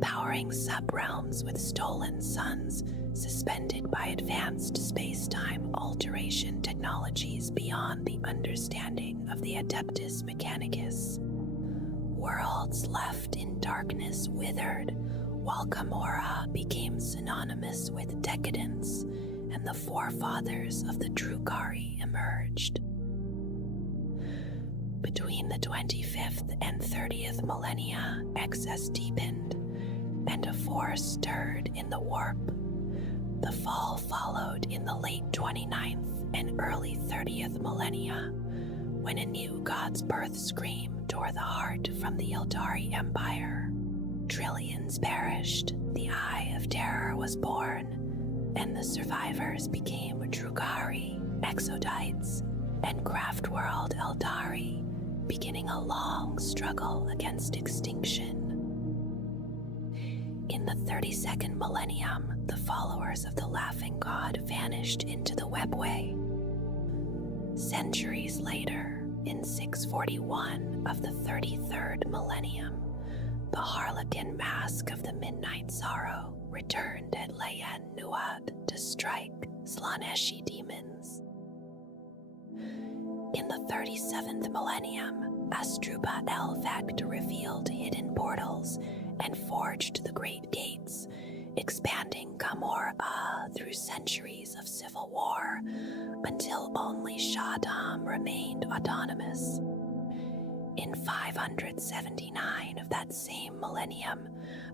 powering sub-realms with stolen suns suspended by advanced space-time alteration technologies beyond the understanding of the Adeptus Mechanicus. Worlds left in darkness withered, while Kamor-A became synonymous with decadence, and the forefathers of the Drukhari emerged. Between the 25th and 30th millennia, excess deepened, and a force stirred in the warp. The fall followed in the late 29th and early 30th millennia, when a new god's birth scream tore the heart from the Eldari Empire. Trillions perished, the Eye of Terror was born, and the survivors became Drukari, Exodites, and Craftworld Eldari, beginning a long struggle against extinction. In the 32nd millennium, the followers of the Laughing God vanished into the webway. Centuries later, in 641 of the 33rd millennium, the Harlequin mask of the Midnight Sorrow returned at Layan Nuad to strike Slaneshi demons. In the 37th millennium, Astruba El-Vect revealed hidden portals and forged the Great Gates, expanding Gamor-A through centuries of civil war until only Shaddam remained autonomous. In 579 of that same millennium,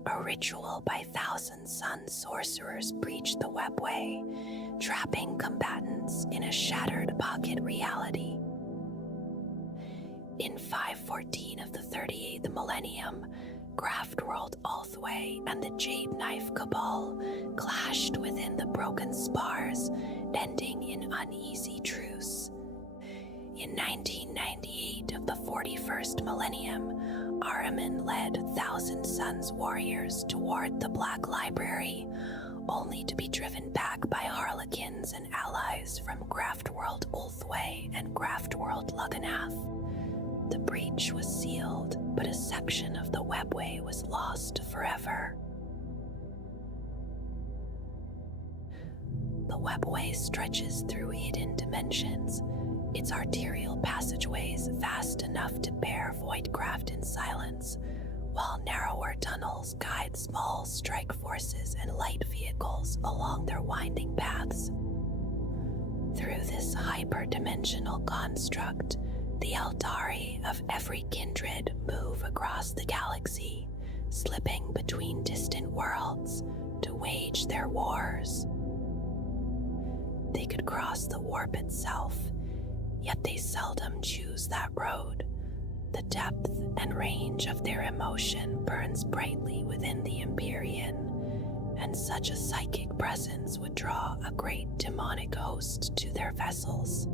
a ritual by Thousand Sun sorcerers breached the webway, trapping combatants in a shattered pocket reality. In 514 of the 38th millennium, Craftworld Ulthwé and the Jade Knife Cabal clashed within the broken spars, ending in uneasy truce. In 1998 of the 41st millennium, Ahriman led Thousand Suns warriors toward the Black Library, only to be driven back by Harlequins and allies from Craftworld Ulthwé and Craftworld Lugganath. The breach was sealed, but a section of the webway was lost forever. The webway stretches through hidden dimensions, its arterial passageways vast enough to bear voidcraft in silence, while narrower tunnels guide small strike forces and light vehicles along their winding paths. Through this hyperdimensional construct, the Eldari of every kindred move across the galaxy, slipping between distant worlds to wage their wars. They could cross the warp itself, yet they seldom choose that road. The depth and range of their emotion burns brightly within the Empyrean, and such a psychic presence would draw a great demonic host to their vessels.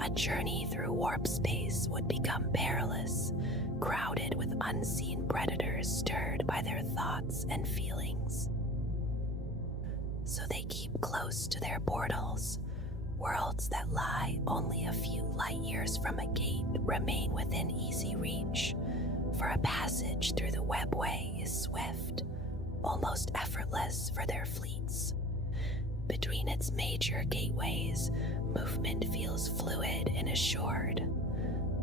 A journey through warp space would become perilous, crowded with unseen predators stirred by their thoughts and feelings. So they keep close to their portals. Worlds that lie only a few light years from a gate remain within easy reach, for a passage through the webway is swift, almost effortless for their fleets. Between its major gateways, movement feels fluid and assured.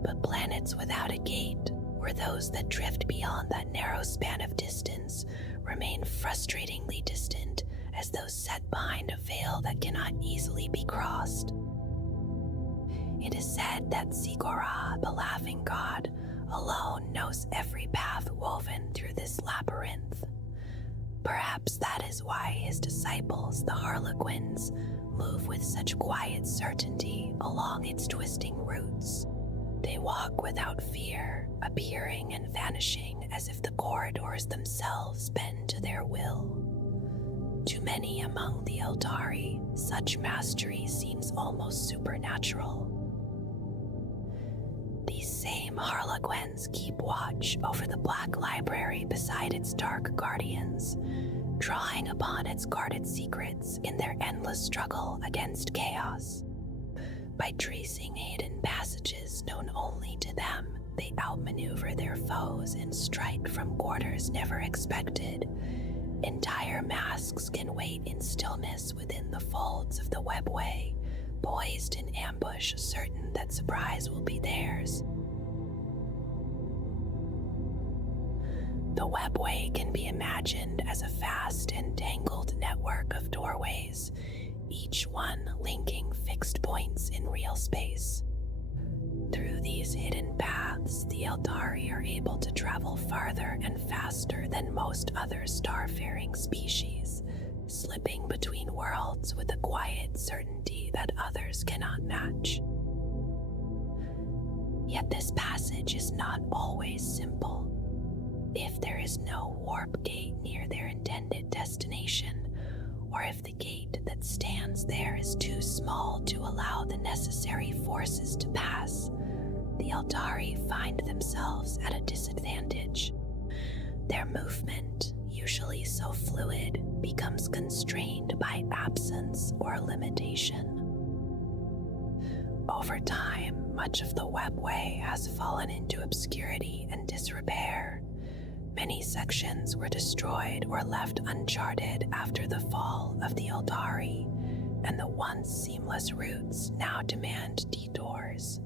But planets without a gate, or those that drift beyond that narrow span of distance, remain frustratingly distant, as though set behind a veil that cannot easily be crossed. It is said that Sigora, the Laughing God, alone knows every path woven through this labyrinth. Perhaps that is why his disciples, the Harlequins, move with such quiet certainty along its twisting routes. They walk without fear, appearing and vanishing as if the corridors themselves bend to their will. To many among the Eldari, such mastery seems almost supernatural. These same Harlequins keep watch over the Black Library beside its dark guardians, drawing upon its guarded secrets in their endless struggle against chaos. By tracing hidden passages known only to them, they outmaneuver their foes and strike from quarters never expected. Entire masks can wait in stillness within the folds of the webway, poised in ambush, certain that surprise will be theirs. The webway can be imagined as a vast and tangled network of doorways, each one linking fixed points in real space. Through these hidden paths, the Eldari are able to travel farther and faster than most other starfaring species, slipping between worlds with a quiet certainty that others cannot match. Yet this passage is not always simple. If there is no warp gate near their intended destination, or if the gate that stands there is too small to allow the necessary forces to pass, the Eldari find themselves at a disadvantage. Their movement, usually so fluid, becomes constrained by absence or limitation. Over time, much of the webway has fallen into obscurity and disrepair. Many sections were destroyed or left uncharted after the fall of the Eldari, and the once seamless routes now demand detours.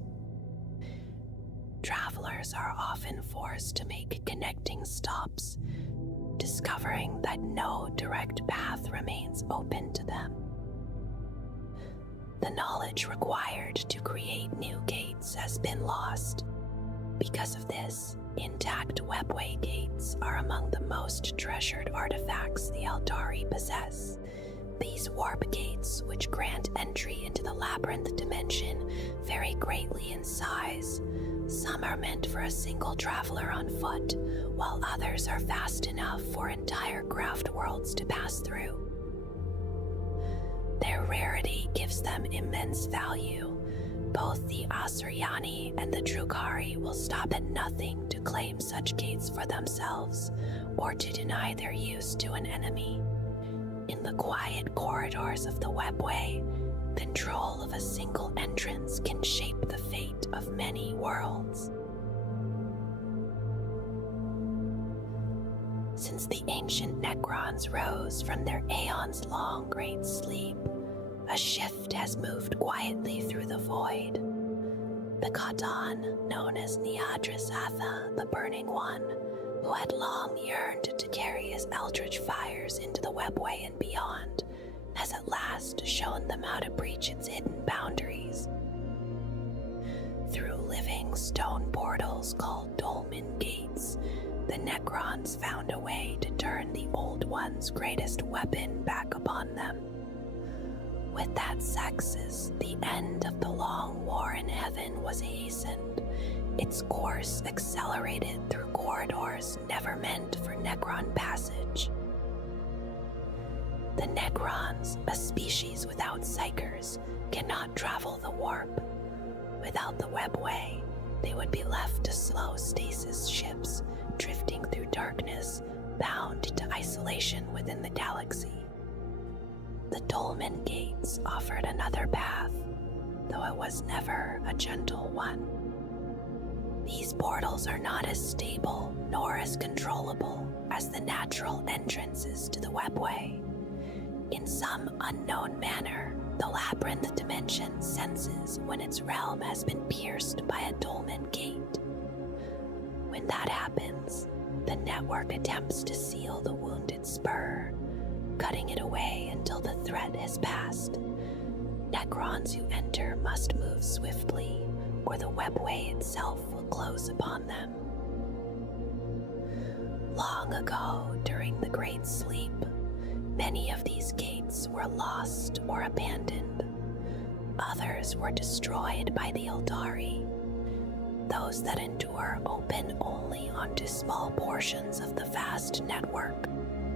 Travelers are often forced to make connecting stops, discovering that no direct path remains open to them. The knowledge required to create new gates has been lost. Because of this, intact webway gates are among the most treasured artifacts the Eldari possess. These warp gates, which grant entry into the labyrinth dimension, vary greatly in size. Some are meant for a single traveler on foot, while others are vast enough for entire craft worlds to pass through. Their rarity gives them immense value. Both the Asuryani and the Drukhari will stop at nothing to claim such gates for themselves, or to deny their use to an enemy. In the quiet corridors of the webway, control of a single entrance can shape the fate of many worlds. Since the ancient Necrons rose from their aeons-long great sleep, a shift has moved quietly through the void. The Khatan, known as Niadrasatha, the Burning One, who had long yearned to carry his eldritch fires into the webway and beyond, has at last shown them how to breach its hidden boundaries. Through living stone portals called dolmen gates, the Necrons found a way to turn the Old One's greatest weapon back upon them. With that sexus, the end of the long war in heaven was hastened, its course accelerated through corridors never meant for Necron passage. The Necrons, a species without psychers, cannot travel the warp. Without the webway, they would be left to slow stasis ships, drifting through darkness, bound to isolation within the galaxy. The Dolmen Gates offered another path, though it was never a gentle one. These portals are not as stable nor as controllable as the natural entrances to the webway. In some unknown manner, the labyrinth dimension senses when its realm has been pierced by a Dolmen Gate. When that happens, the network attempts to seal the wounded spur, cutting it away until the threat has passed. Necrons who enter must move swiftly, or the webway itself will close upon them. Long ago, during the Great Sleep, many of these gates were lost or abandoned. Others were destroyed by the Eldari. Those that endure open only onto small portions of the vast network,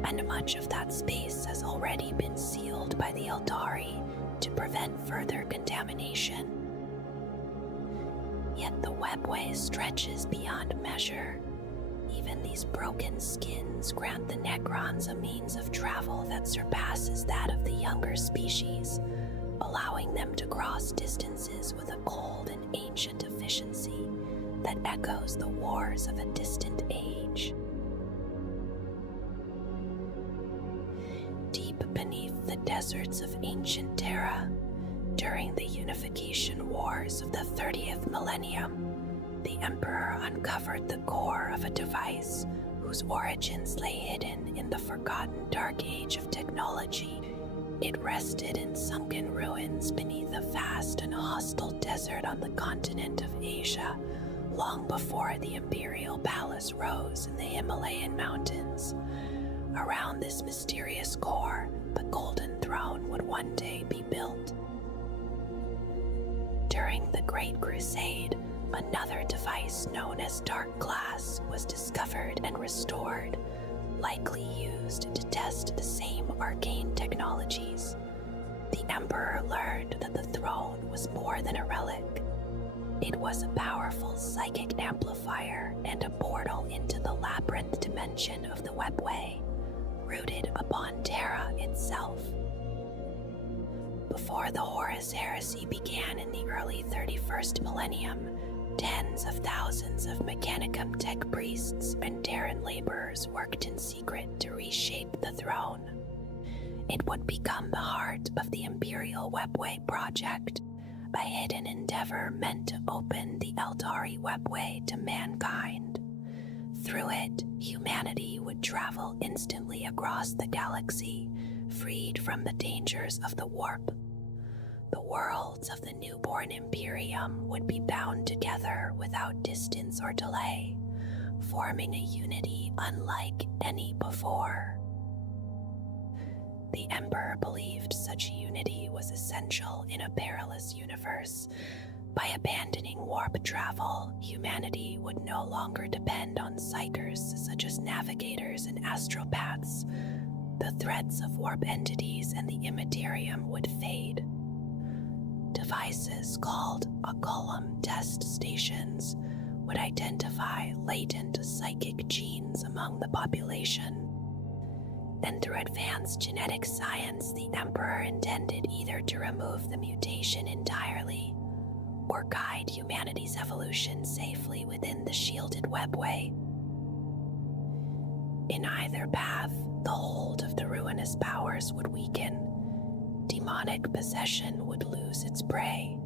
and much of that space has already been sealed by the Eldari to prevent further contamination. Yet the webway stretches beyond measure. Even these broken skins grant the Necrons a means of travel that surpasses that of the younger species, allowing them to cross distances with a cold and ancient efficiency that echoes the wars of a distant age. Deep beneath the deserts of ancient Terra, during the unification wars of the 30th millennium, the Emperor uncovered the core of a device whose origins lay hidden in the forgotten dark age of technology. It rested in sunken ruins beneath a vast and hostile desert on the continent of Asia, long before the Imperial Palace rose in the Himalayan mountains. Around this mysterious core, the Golden Throne would one day be built. During the Great Crusade, another device known as Dark Glass was discovered and restored, likely used to test the same arcane technologies. The Emperor learned that the throne was more than a relic. It was a powerful psychic amplifier and a portal into the labyrinth dimension of the Webway, rooted upon Terra itself. Before the Horus Heresy began in the early 31st millennium, tens of thousands of Mechanicum tech priests and Terran laborers worked in secret to reshape the throne. It would become the heart of the Imperial Webway project, a hidden endeavor meant to open the Eldari Webway to mankind. Through it, humanity would travel instantly across the galaxy, freed from the dangers of the warp. The worlds of the newborn Imperium would be bound together without distance or delay, forming a unity unlike any before. The Emperor believed such unity was essential in a perilous universe. By abandoning warp travel, humanity would no longer depend on psychers such as navigators and astropaths. The threats of warp entities and the Immaterium would fade. Devices called Oculum test stations would identify latent psychic genes among the population. And through advanced genetic science, the Emperor intended either to remove the mutation entirely or guide humanity's evolution safely within the shielded webway. In either path, the hold of the ruinous powers would weaken, demonic possession would lose its prey,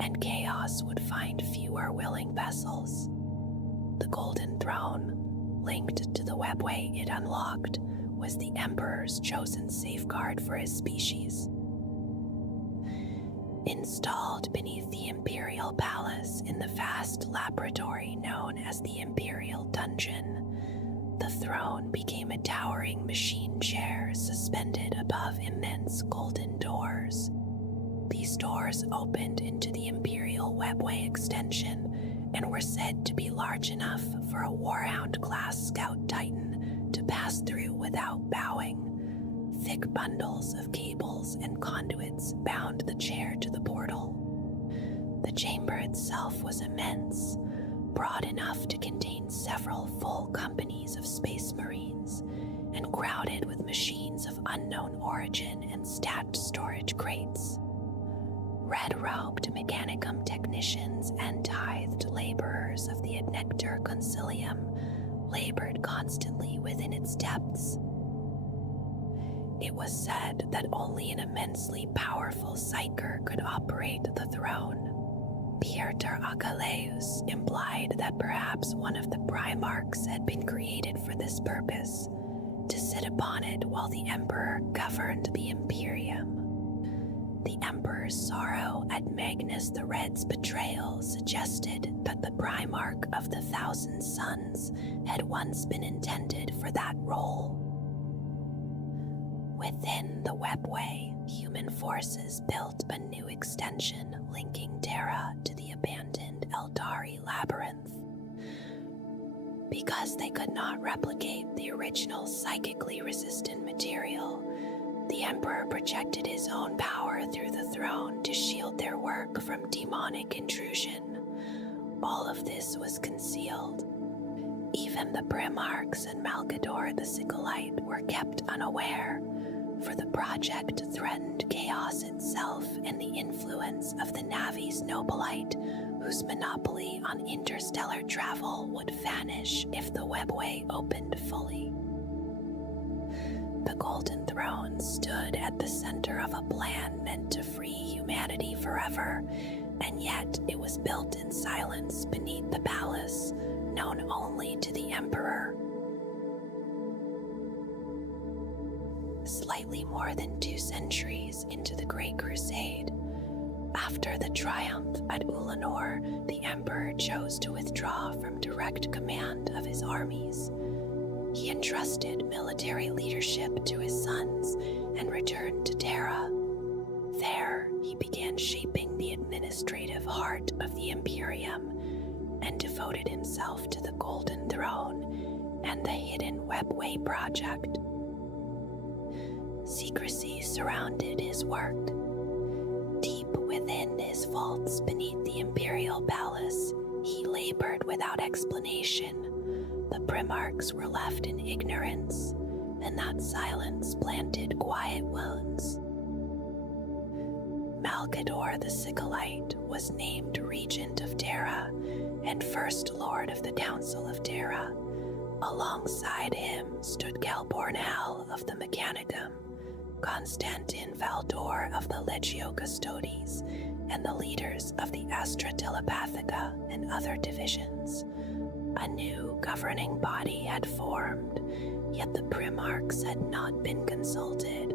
and chaos would find fewer willing vessels. The Golden Throne, linked to the webway it unlocked, was the Emperor's chosen safeguard for his species. Installed beneath the Imperial Palace in the vast laboratory known as the Imperial Dungeon, the throne became a towering machine chair suspended above immense golden doors. These doors opened into the Imperial Webway extension and were said to be large enough for a Warhound-class scout titan to pass through without bowing. Thick bundles of cables and conduits bound the chair to the portal. The chamber itself was immense, broad enough to contain several full companies of space marines, and crowded with machines of unknown origin and stacked storage crates. Red-robed Mechanicum technicians and tithed laborers of the Adnectar Concilium labored constantly within its depths. It was said that only an immensely powerful psyker could operate the throne. Pieter Achilleus implied that perhaps one of the Primarchs had been created for this purpose, to sit upon it while the Emperor governed the Imperium. The Emperor's sorrow at Magnus the Red's betrayal suggested that the Primarch of the Thousand Sons had once been intended for that role. Within the webway, human forces built a new extension linking Terra to the abandoned Eldari labyrinth. Because they could not replicate the original psychically resistant material, the Emperor projected his own power through the throne to shield their work from demonic intrusion. All of this was concealed. Even the Primarchs and Malgador the Sickleite were kept unaware, for the project threatened chaos itself and the influence of the Navi's Nobilite, whose monopoly on interstellar travel would vanish if the webway opened fully. The Golden Throne stood at the center of a plan meant to free humanity forever, and yet it was built in silence beneath the palace, known only to the Emperor. slightly more than 2 centuries into the Great Crusade, after the triumph at Ulanor, the Emperor chose to withdraw from direct command of his armies. He entrusted military leadership to his sons and returned to Terra. There, he began shaping the administrative heart of the Imperium and devoted himself to the Golden Throne and the Hidden Webway project. Secrecy surrounded his work. Deep within his vaults beneath the Imperial Palace, he labored without explanation. The Primarchs were left in ignorance, and that silence planted quiet wounds. Malcador the Sickleite was named Regent of Terra and First Lord of the Council of Terra. Alongside him stood Calbornal of the Mechanicum, Constantin Valdor of the Legio Custodes, and the leaders of the Astra Telepathica and other divisions. A new governing body had formed, yet the Primarchs had not been consulted.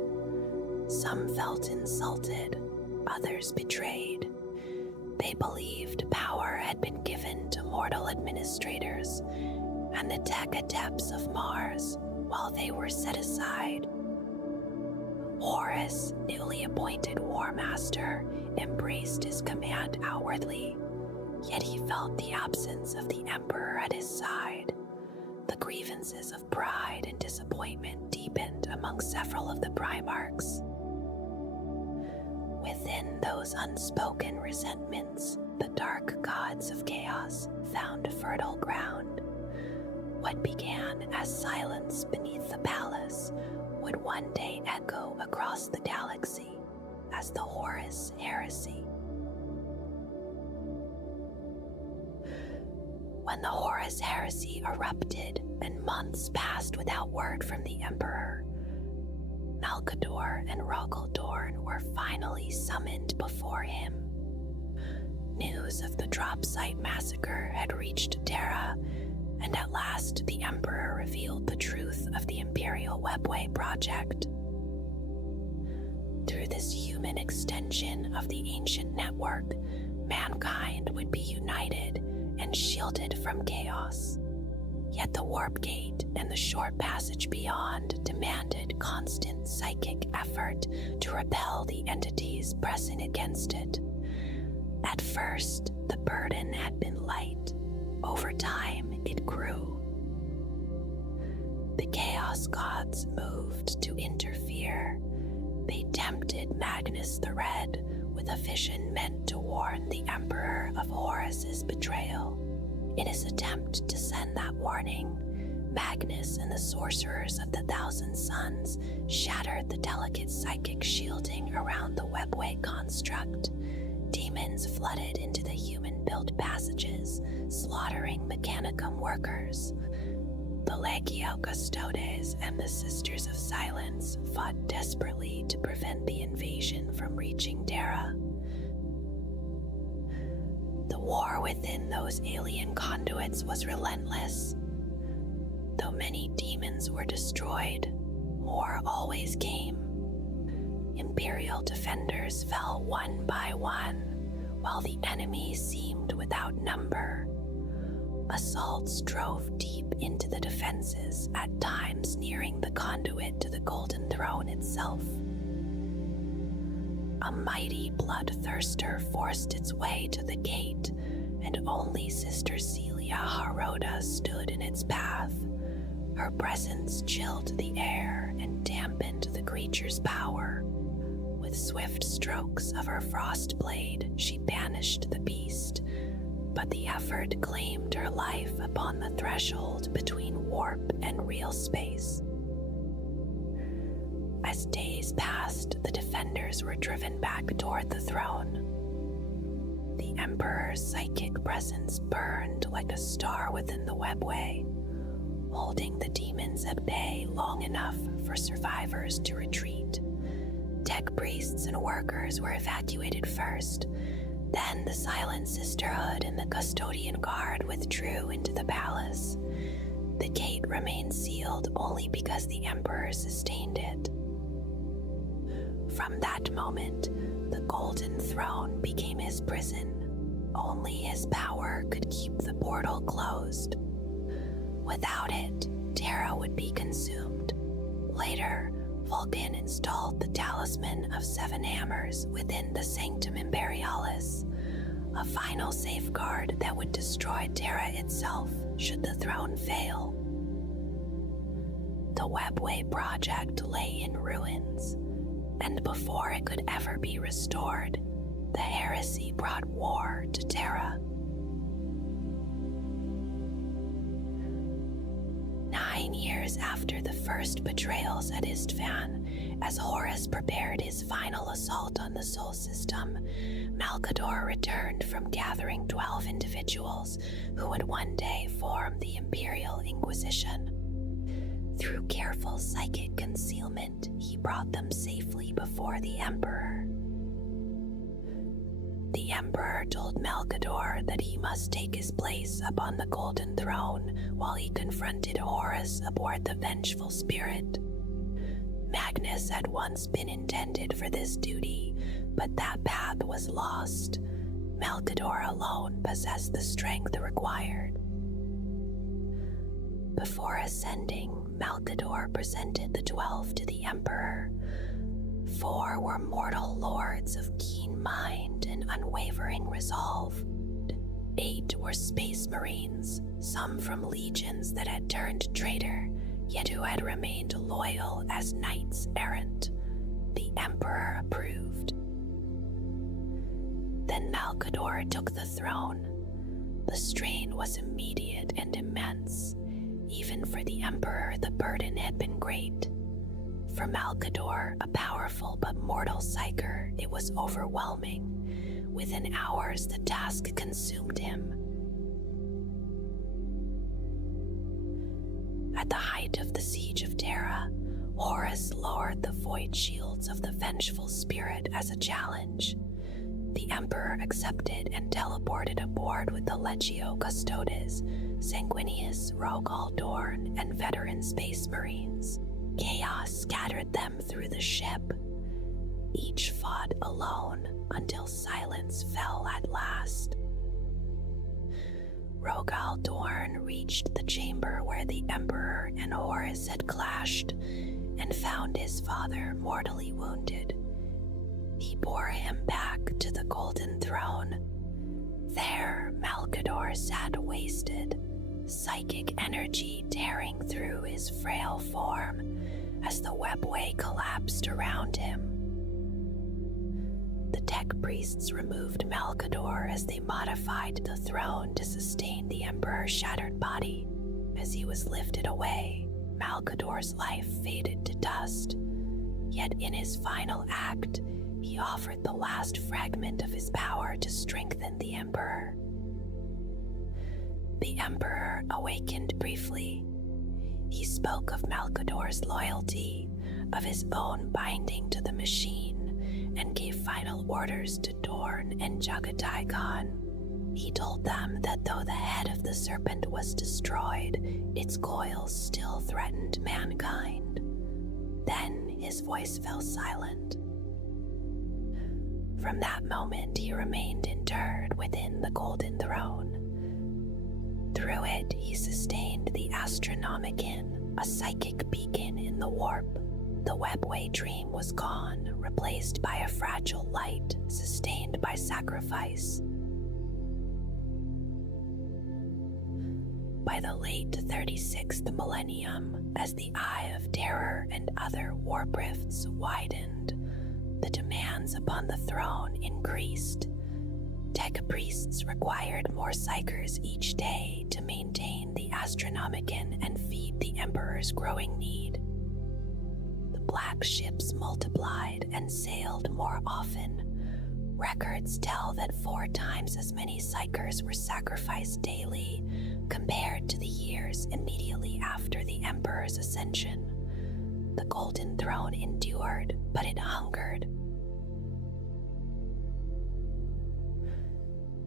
Some felt insulted, others betrayed. They believed power had been given to mortal administrators and the tech adepts of Mars, while they were set aside. Horus, newly appointed War Master, embraced his command outwardly, yet he felt the absence of the Emperor at his side. The grievances of pride and disappointment deepened among several of the Primarchs. Within those unspoken resentments, the dark gods of chaos found fertile ground. What began as silence beneath the palace would one day echo across the galaxy as the Horus Heresy. When the Horus Heresy erupted and months passed without word from the Emperor, Malcador and Rogaldorn were finally summoned before him. News of the drop site massacre had reached Terra, and at last the Emperor revealed the truth of the Imperial Webway project. Through this human extension of the ancient network, mankind would be united and shielded from chaos. Yet the warp gate and the short passage beyond demanded constant psychic effort to repel the entities pressing against it. At first, the burden had been light. Over time, it grew. The Chaos Gods moved to interfere. They tempted Magnus the Red with a vision meant to warn the Emperor of Horus's betrayal. In his attempt to send that warning, Magnus and the sorcerers of the Thousand Suns shattered the delicate psychic shielding around the Webway construct. Demons flooded into the human-built passages, slaughtering Mechanicum workers. The Legio Custodes and the Sisters of Silence fought desperately to prevent the invasion from reaching Terra. The war within those alien conduits was relentless. Though many demons were destroyed, more always came. Imperial defenders fell one by one, while the enemy seemed without number. Assaults drove deep into the defenses, at times nearing the conduit to the Golden Throne itself. A mighty bloodthirster forced its way to the gate, and only Sister Celia Haroda stood in its path. Her presence chilled the air and dampened the creature's power. With swift strokes of her frost blade, she banished the beast, but the effort claimed her life upon the threshold between warp and real space. As days passed, the defenders were driven back toward the throne. The Emperor's psychic presence burned like a star within the Webway, holding the demons at bay long enough for survivors to retreat. Tech priests and workers were evacuated first. Then the Silent Sisterhood and the Custodian Guard withdrew into the palace. The gate remained sealed only because the Emperor sustained it. From that moment, the Golden Throne became his prison. Only his power could keep the portal closed. Without it, Terra would be consumed. Later, Vulcan installed the Talisman of Seven Hammers within the Sanctum Imperialis, a final safeguard that would destroy Terra itself should the throne fail. The Webway project lay in ruins, and before it could ever be restored, the heresy brought war to Terra. 9 years after the first betrayals at Istvan, as Horus prepared his final assault on the Sol System, Malcador returned from gathering 12 individuals who would one day form the Imperial Inquisition. Through careful psychic concealment, he brought them safely before the Emperor. The Emperor told Malcador that he must take his place upon the Golden Throne while he confronted Horus aboard the Vengeful Spirit. Magnus had once been intended for this duty, but that path was lost. Malcador alone possessed the strength required. Before ascending, Malcador presented the 12 to the Emperor. 4 were mortal lords of keen mind and unwavering resolve. 8 were space marines, some from legions that had turned traitor, yet who had remained loyal as knights errant. The Emperor approved. Then Malcador took the throne. The strain was immediate and immense. Even for the Emperor, the burden had been great. For Malcador, a powerful but mortal psyker, it was overwhelming. Within hours, the task consumed him. At the height of the siege of Terra, Horus lowered the void shields of the Vengeful Spirit as a challenge. The Emperor accepted and teleported aboard with the Legio Custodes, Sanguinius, Rogal Dorn, and veteran space marines. Chaos scattered them through the ship. Each fought alone until silence fell at last. Rogal Dorn reached the chamber where the Emperor and Horus had clashed and found his father mortally wounded. He bore him back to the Golden Throne. There, Malcador sat wasted, psychic energy tearing through his frail form as the webway collapsed around him. The tech priests removed Malcador as they modified the throne to sustain the Emperor's shattered body. As he was lifted away, Malcador's life faded to dust. Yet in his final act, he offered the last fragment of his power to strengthen the Emperor. The Emperor awakened briefly. He spoke of Malcador's loyalty, of his own binding to the machine, and gave final orders to Dorn and Jagatai Khan. He told them that though the head of the serpent was destroyed, its coils still threatened mankind. Then his voice fell silent. From that moment, he remained interred within the Golden Throne. Through it, he sustained the Astronomicon, a psychic beacon in the warp. The webway dream was gone, replaced by a fragile light sustained by sacrifice. By the late 36th millennium, as the Eye of Terror and other warp rifts widened, the demands upon the throne increased. Tech priests required more psychers each day to maintain the Astronomicon and feed the Emperor's growing need. The black ships multiplied and sailed more often. Records tell that 4 times as many psychers were sacrificed daily compared to the years immediately after the Emperor's ascension. The Golden Throne endured, but it hungered.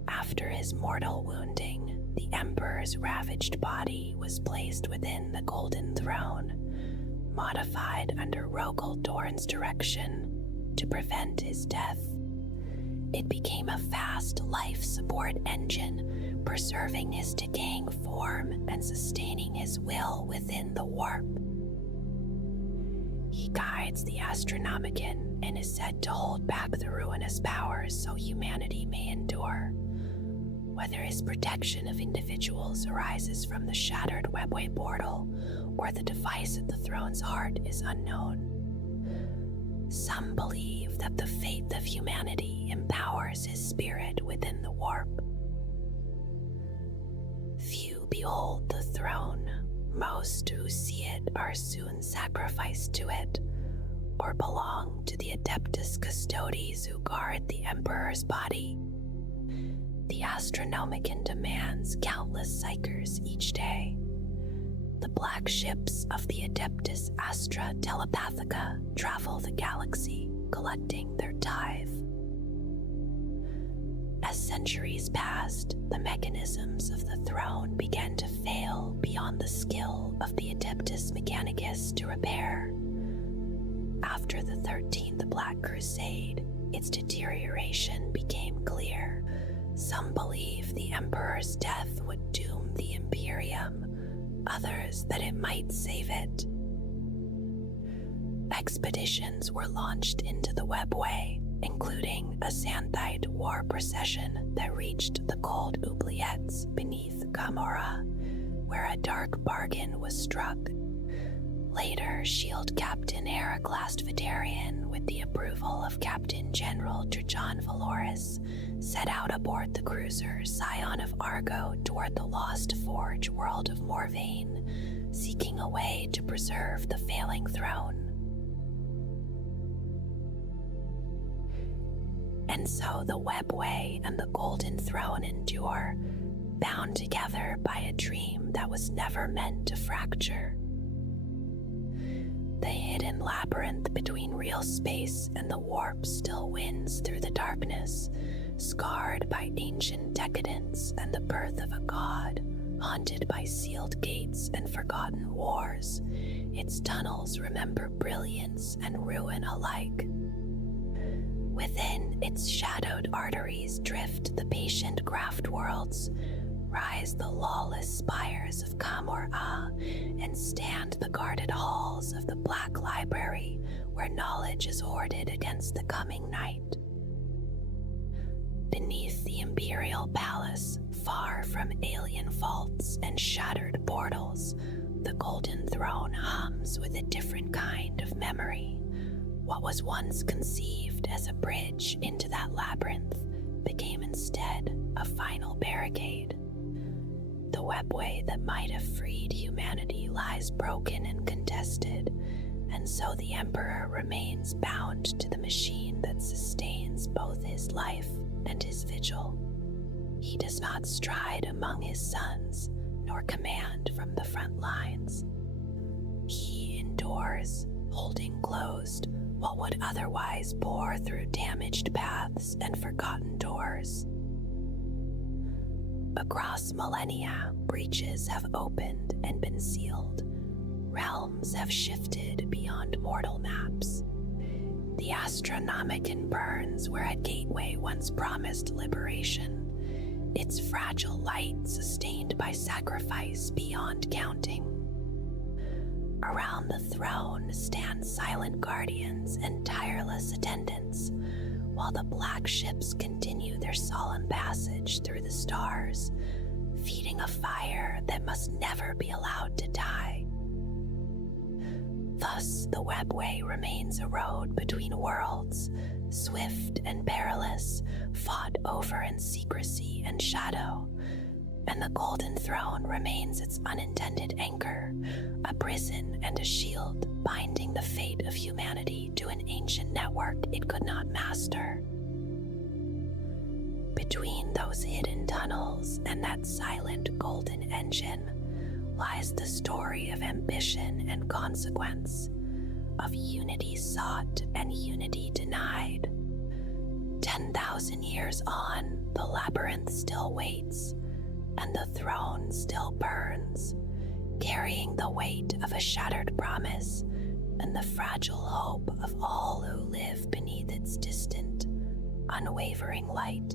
After his mortal wounding, the Emperor's ravaged body was placed within the Golden Throne. Modified under Rogal Dorn's direction, to prevent his death. It became a fast life support engine, preserving his decaying form and sustaining his will within the warp. He guides the Astronomicon and is said to hold back the ruinous powers so humanity may endure. Whether his protection of individuals arises from the shattered webway portal or the device at the throne's heart is unknown. Some believe that the faith of humanity empowers his spirit within the warp. Few behold the throne. Most who see it are soon sacrificed to it, or belong to the Adeptus Custodes who guard the Emperor's body. The Astronomicon demands countless psychers each day. The black ships of the Adeptus Astra Telepathica travel the galaxy, collecting their tithe. As centuries passed, the mechanisms of the throne began to fail beyond the skill of the Adeptus Mechanicus to repair. After the 13th Black Crusade, its deterioration became clear. Some believe the Emperor's death would doom the Imperium, others that it might save it. Expeditions were launched into the webway, including a Xanthite war procession that reached the cold oubliettes beneath Camorra, where a dark bargain was struck. Later, Shield Captain Heraclast Vitarian, with the approval of Captain General Trajan Valoris, set out aboard the cruiser Scion of Argo toward the Lost Forge world of Morvain, seeking a way to preserve the failing throne. And so the webway and the golden throne endure, bound together by a dream that was never meant to fracture. The hidden labyrinth between real space and the warp still wins through the darkness, scarred by ancient decadence and the birth of a god, haunted by sealed gates and forgotten wars. Its tunnels remember brilliance and ruin alike. Within its shadowed arteries drift the patient graft worlds, rise the lawless spires of Camorra, and stand the guarded halls of the Black Library, where knowledge is hoarded against the coming night. Beneath the Imperial Palace, far from alien vaults and shattered portals, the Golden Throne hums with a different kind of memory. What was once conceived as a bridge into that labyrinth became instead a final barricade. The webway that might have freed humanity lies broken and contested, and so the Emperor remains bound to the machine that sustains both his life and his vigil. He does not stride among his sons, nor command from the front lines. He endures, holding closed what would otherwise bore through damaged paths and forgotten doors. Across millennia, breaches have opened and been sealed. Realms have shifted beyond mortal maps. The Astronomicon burns where a gateway once promised liberation, its fragile light sustained by sacrifice beyond counting. Around the throne stand silent guardians and tireless attendants, while the black ships continue their solemn passage through the stars, feeding a fire that must never be allowed to die. Thus, the webway remains a road between worlds, swift and perilous, fought over in secrecy and shadow, and the Golden Throne remains its unintended anchor, a prison and a shield binding the fate of humanity to an ancient network it could not master. Between those hidden tunnels and that silent golden engine lies the story of ambition and consequence, of unity sought and unity denied. 10,000 years on, the labyrinth still waits, and the throne still burns, carrying the weight of a shattered promise, and the fragile hope of all who live beneath its distant, unwavering light.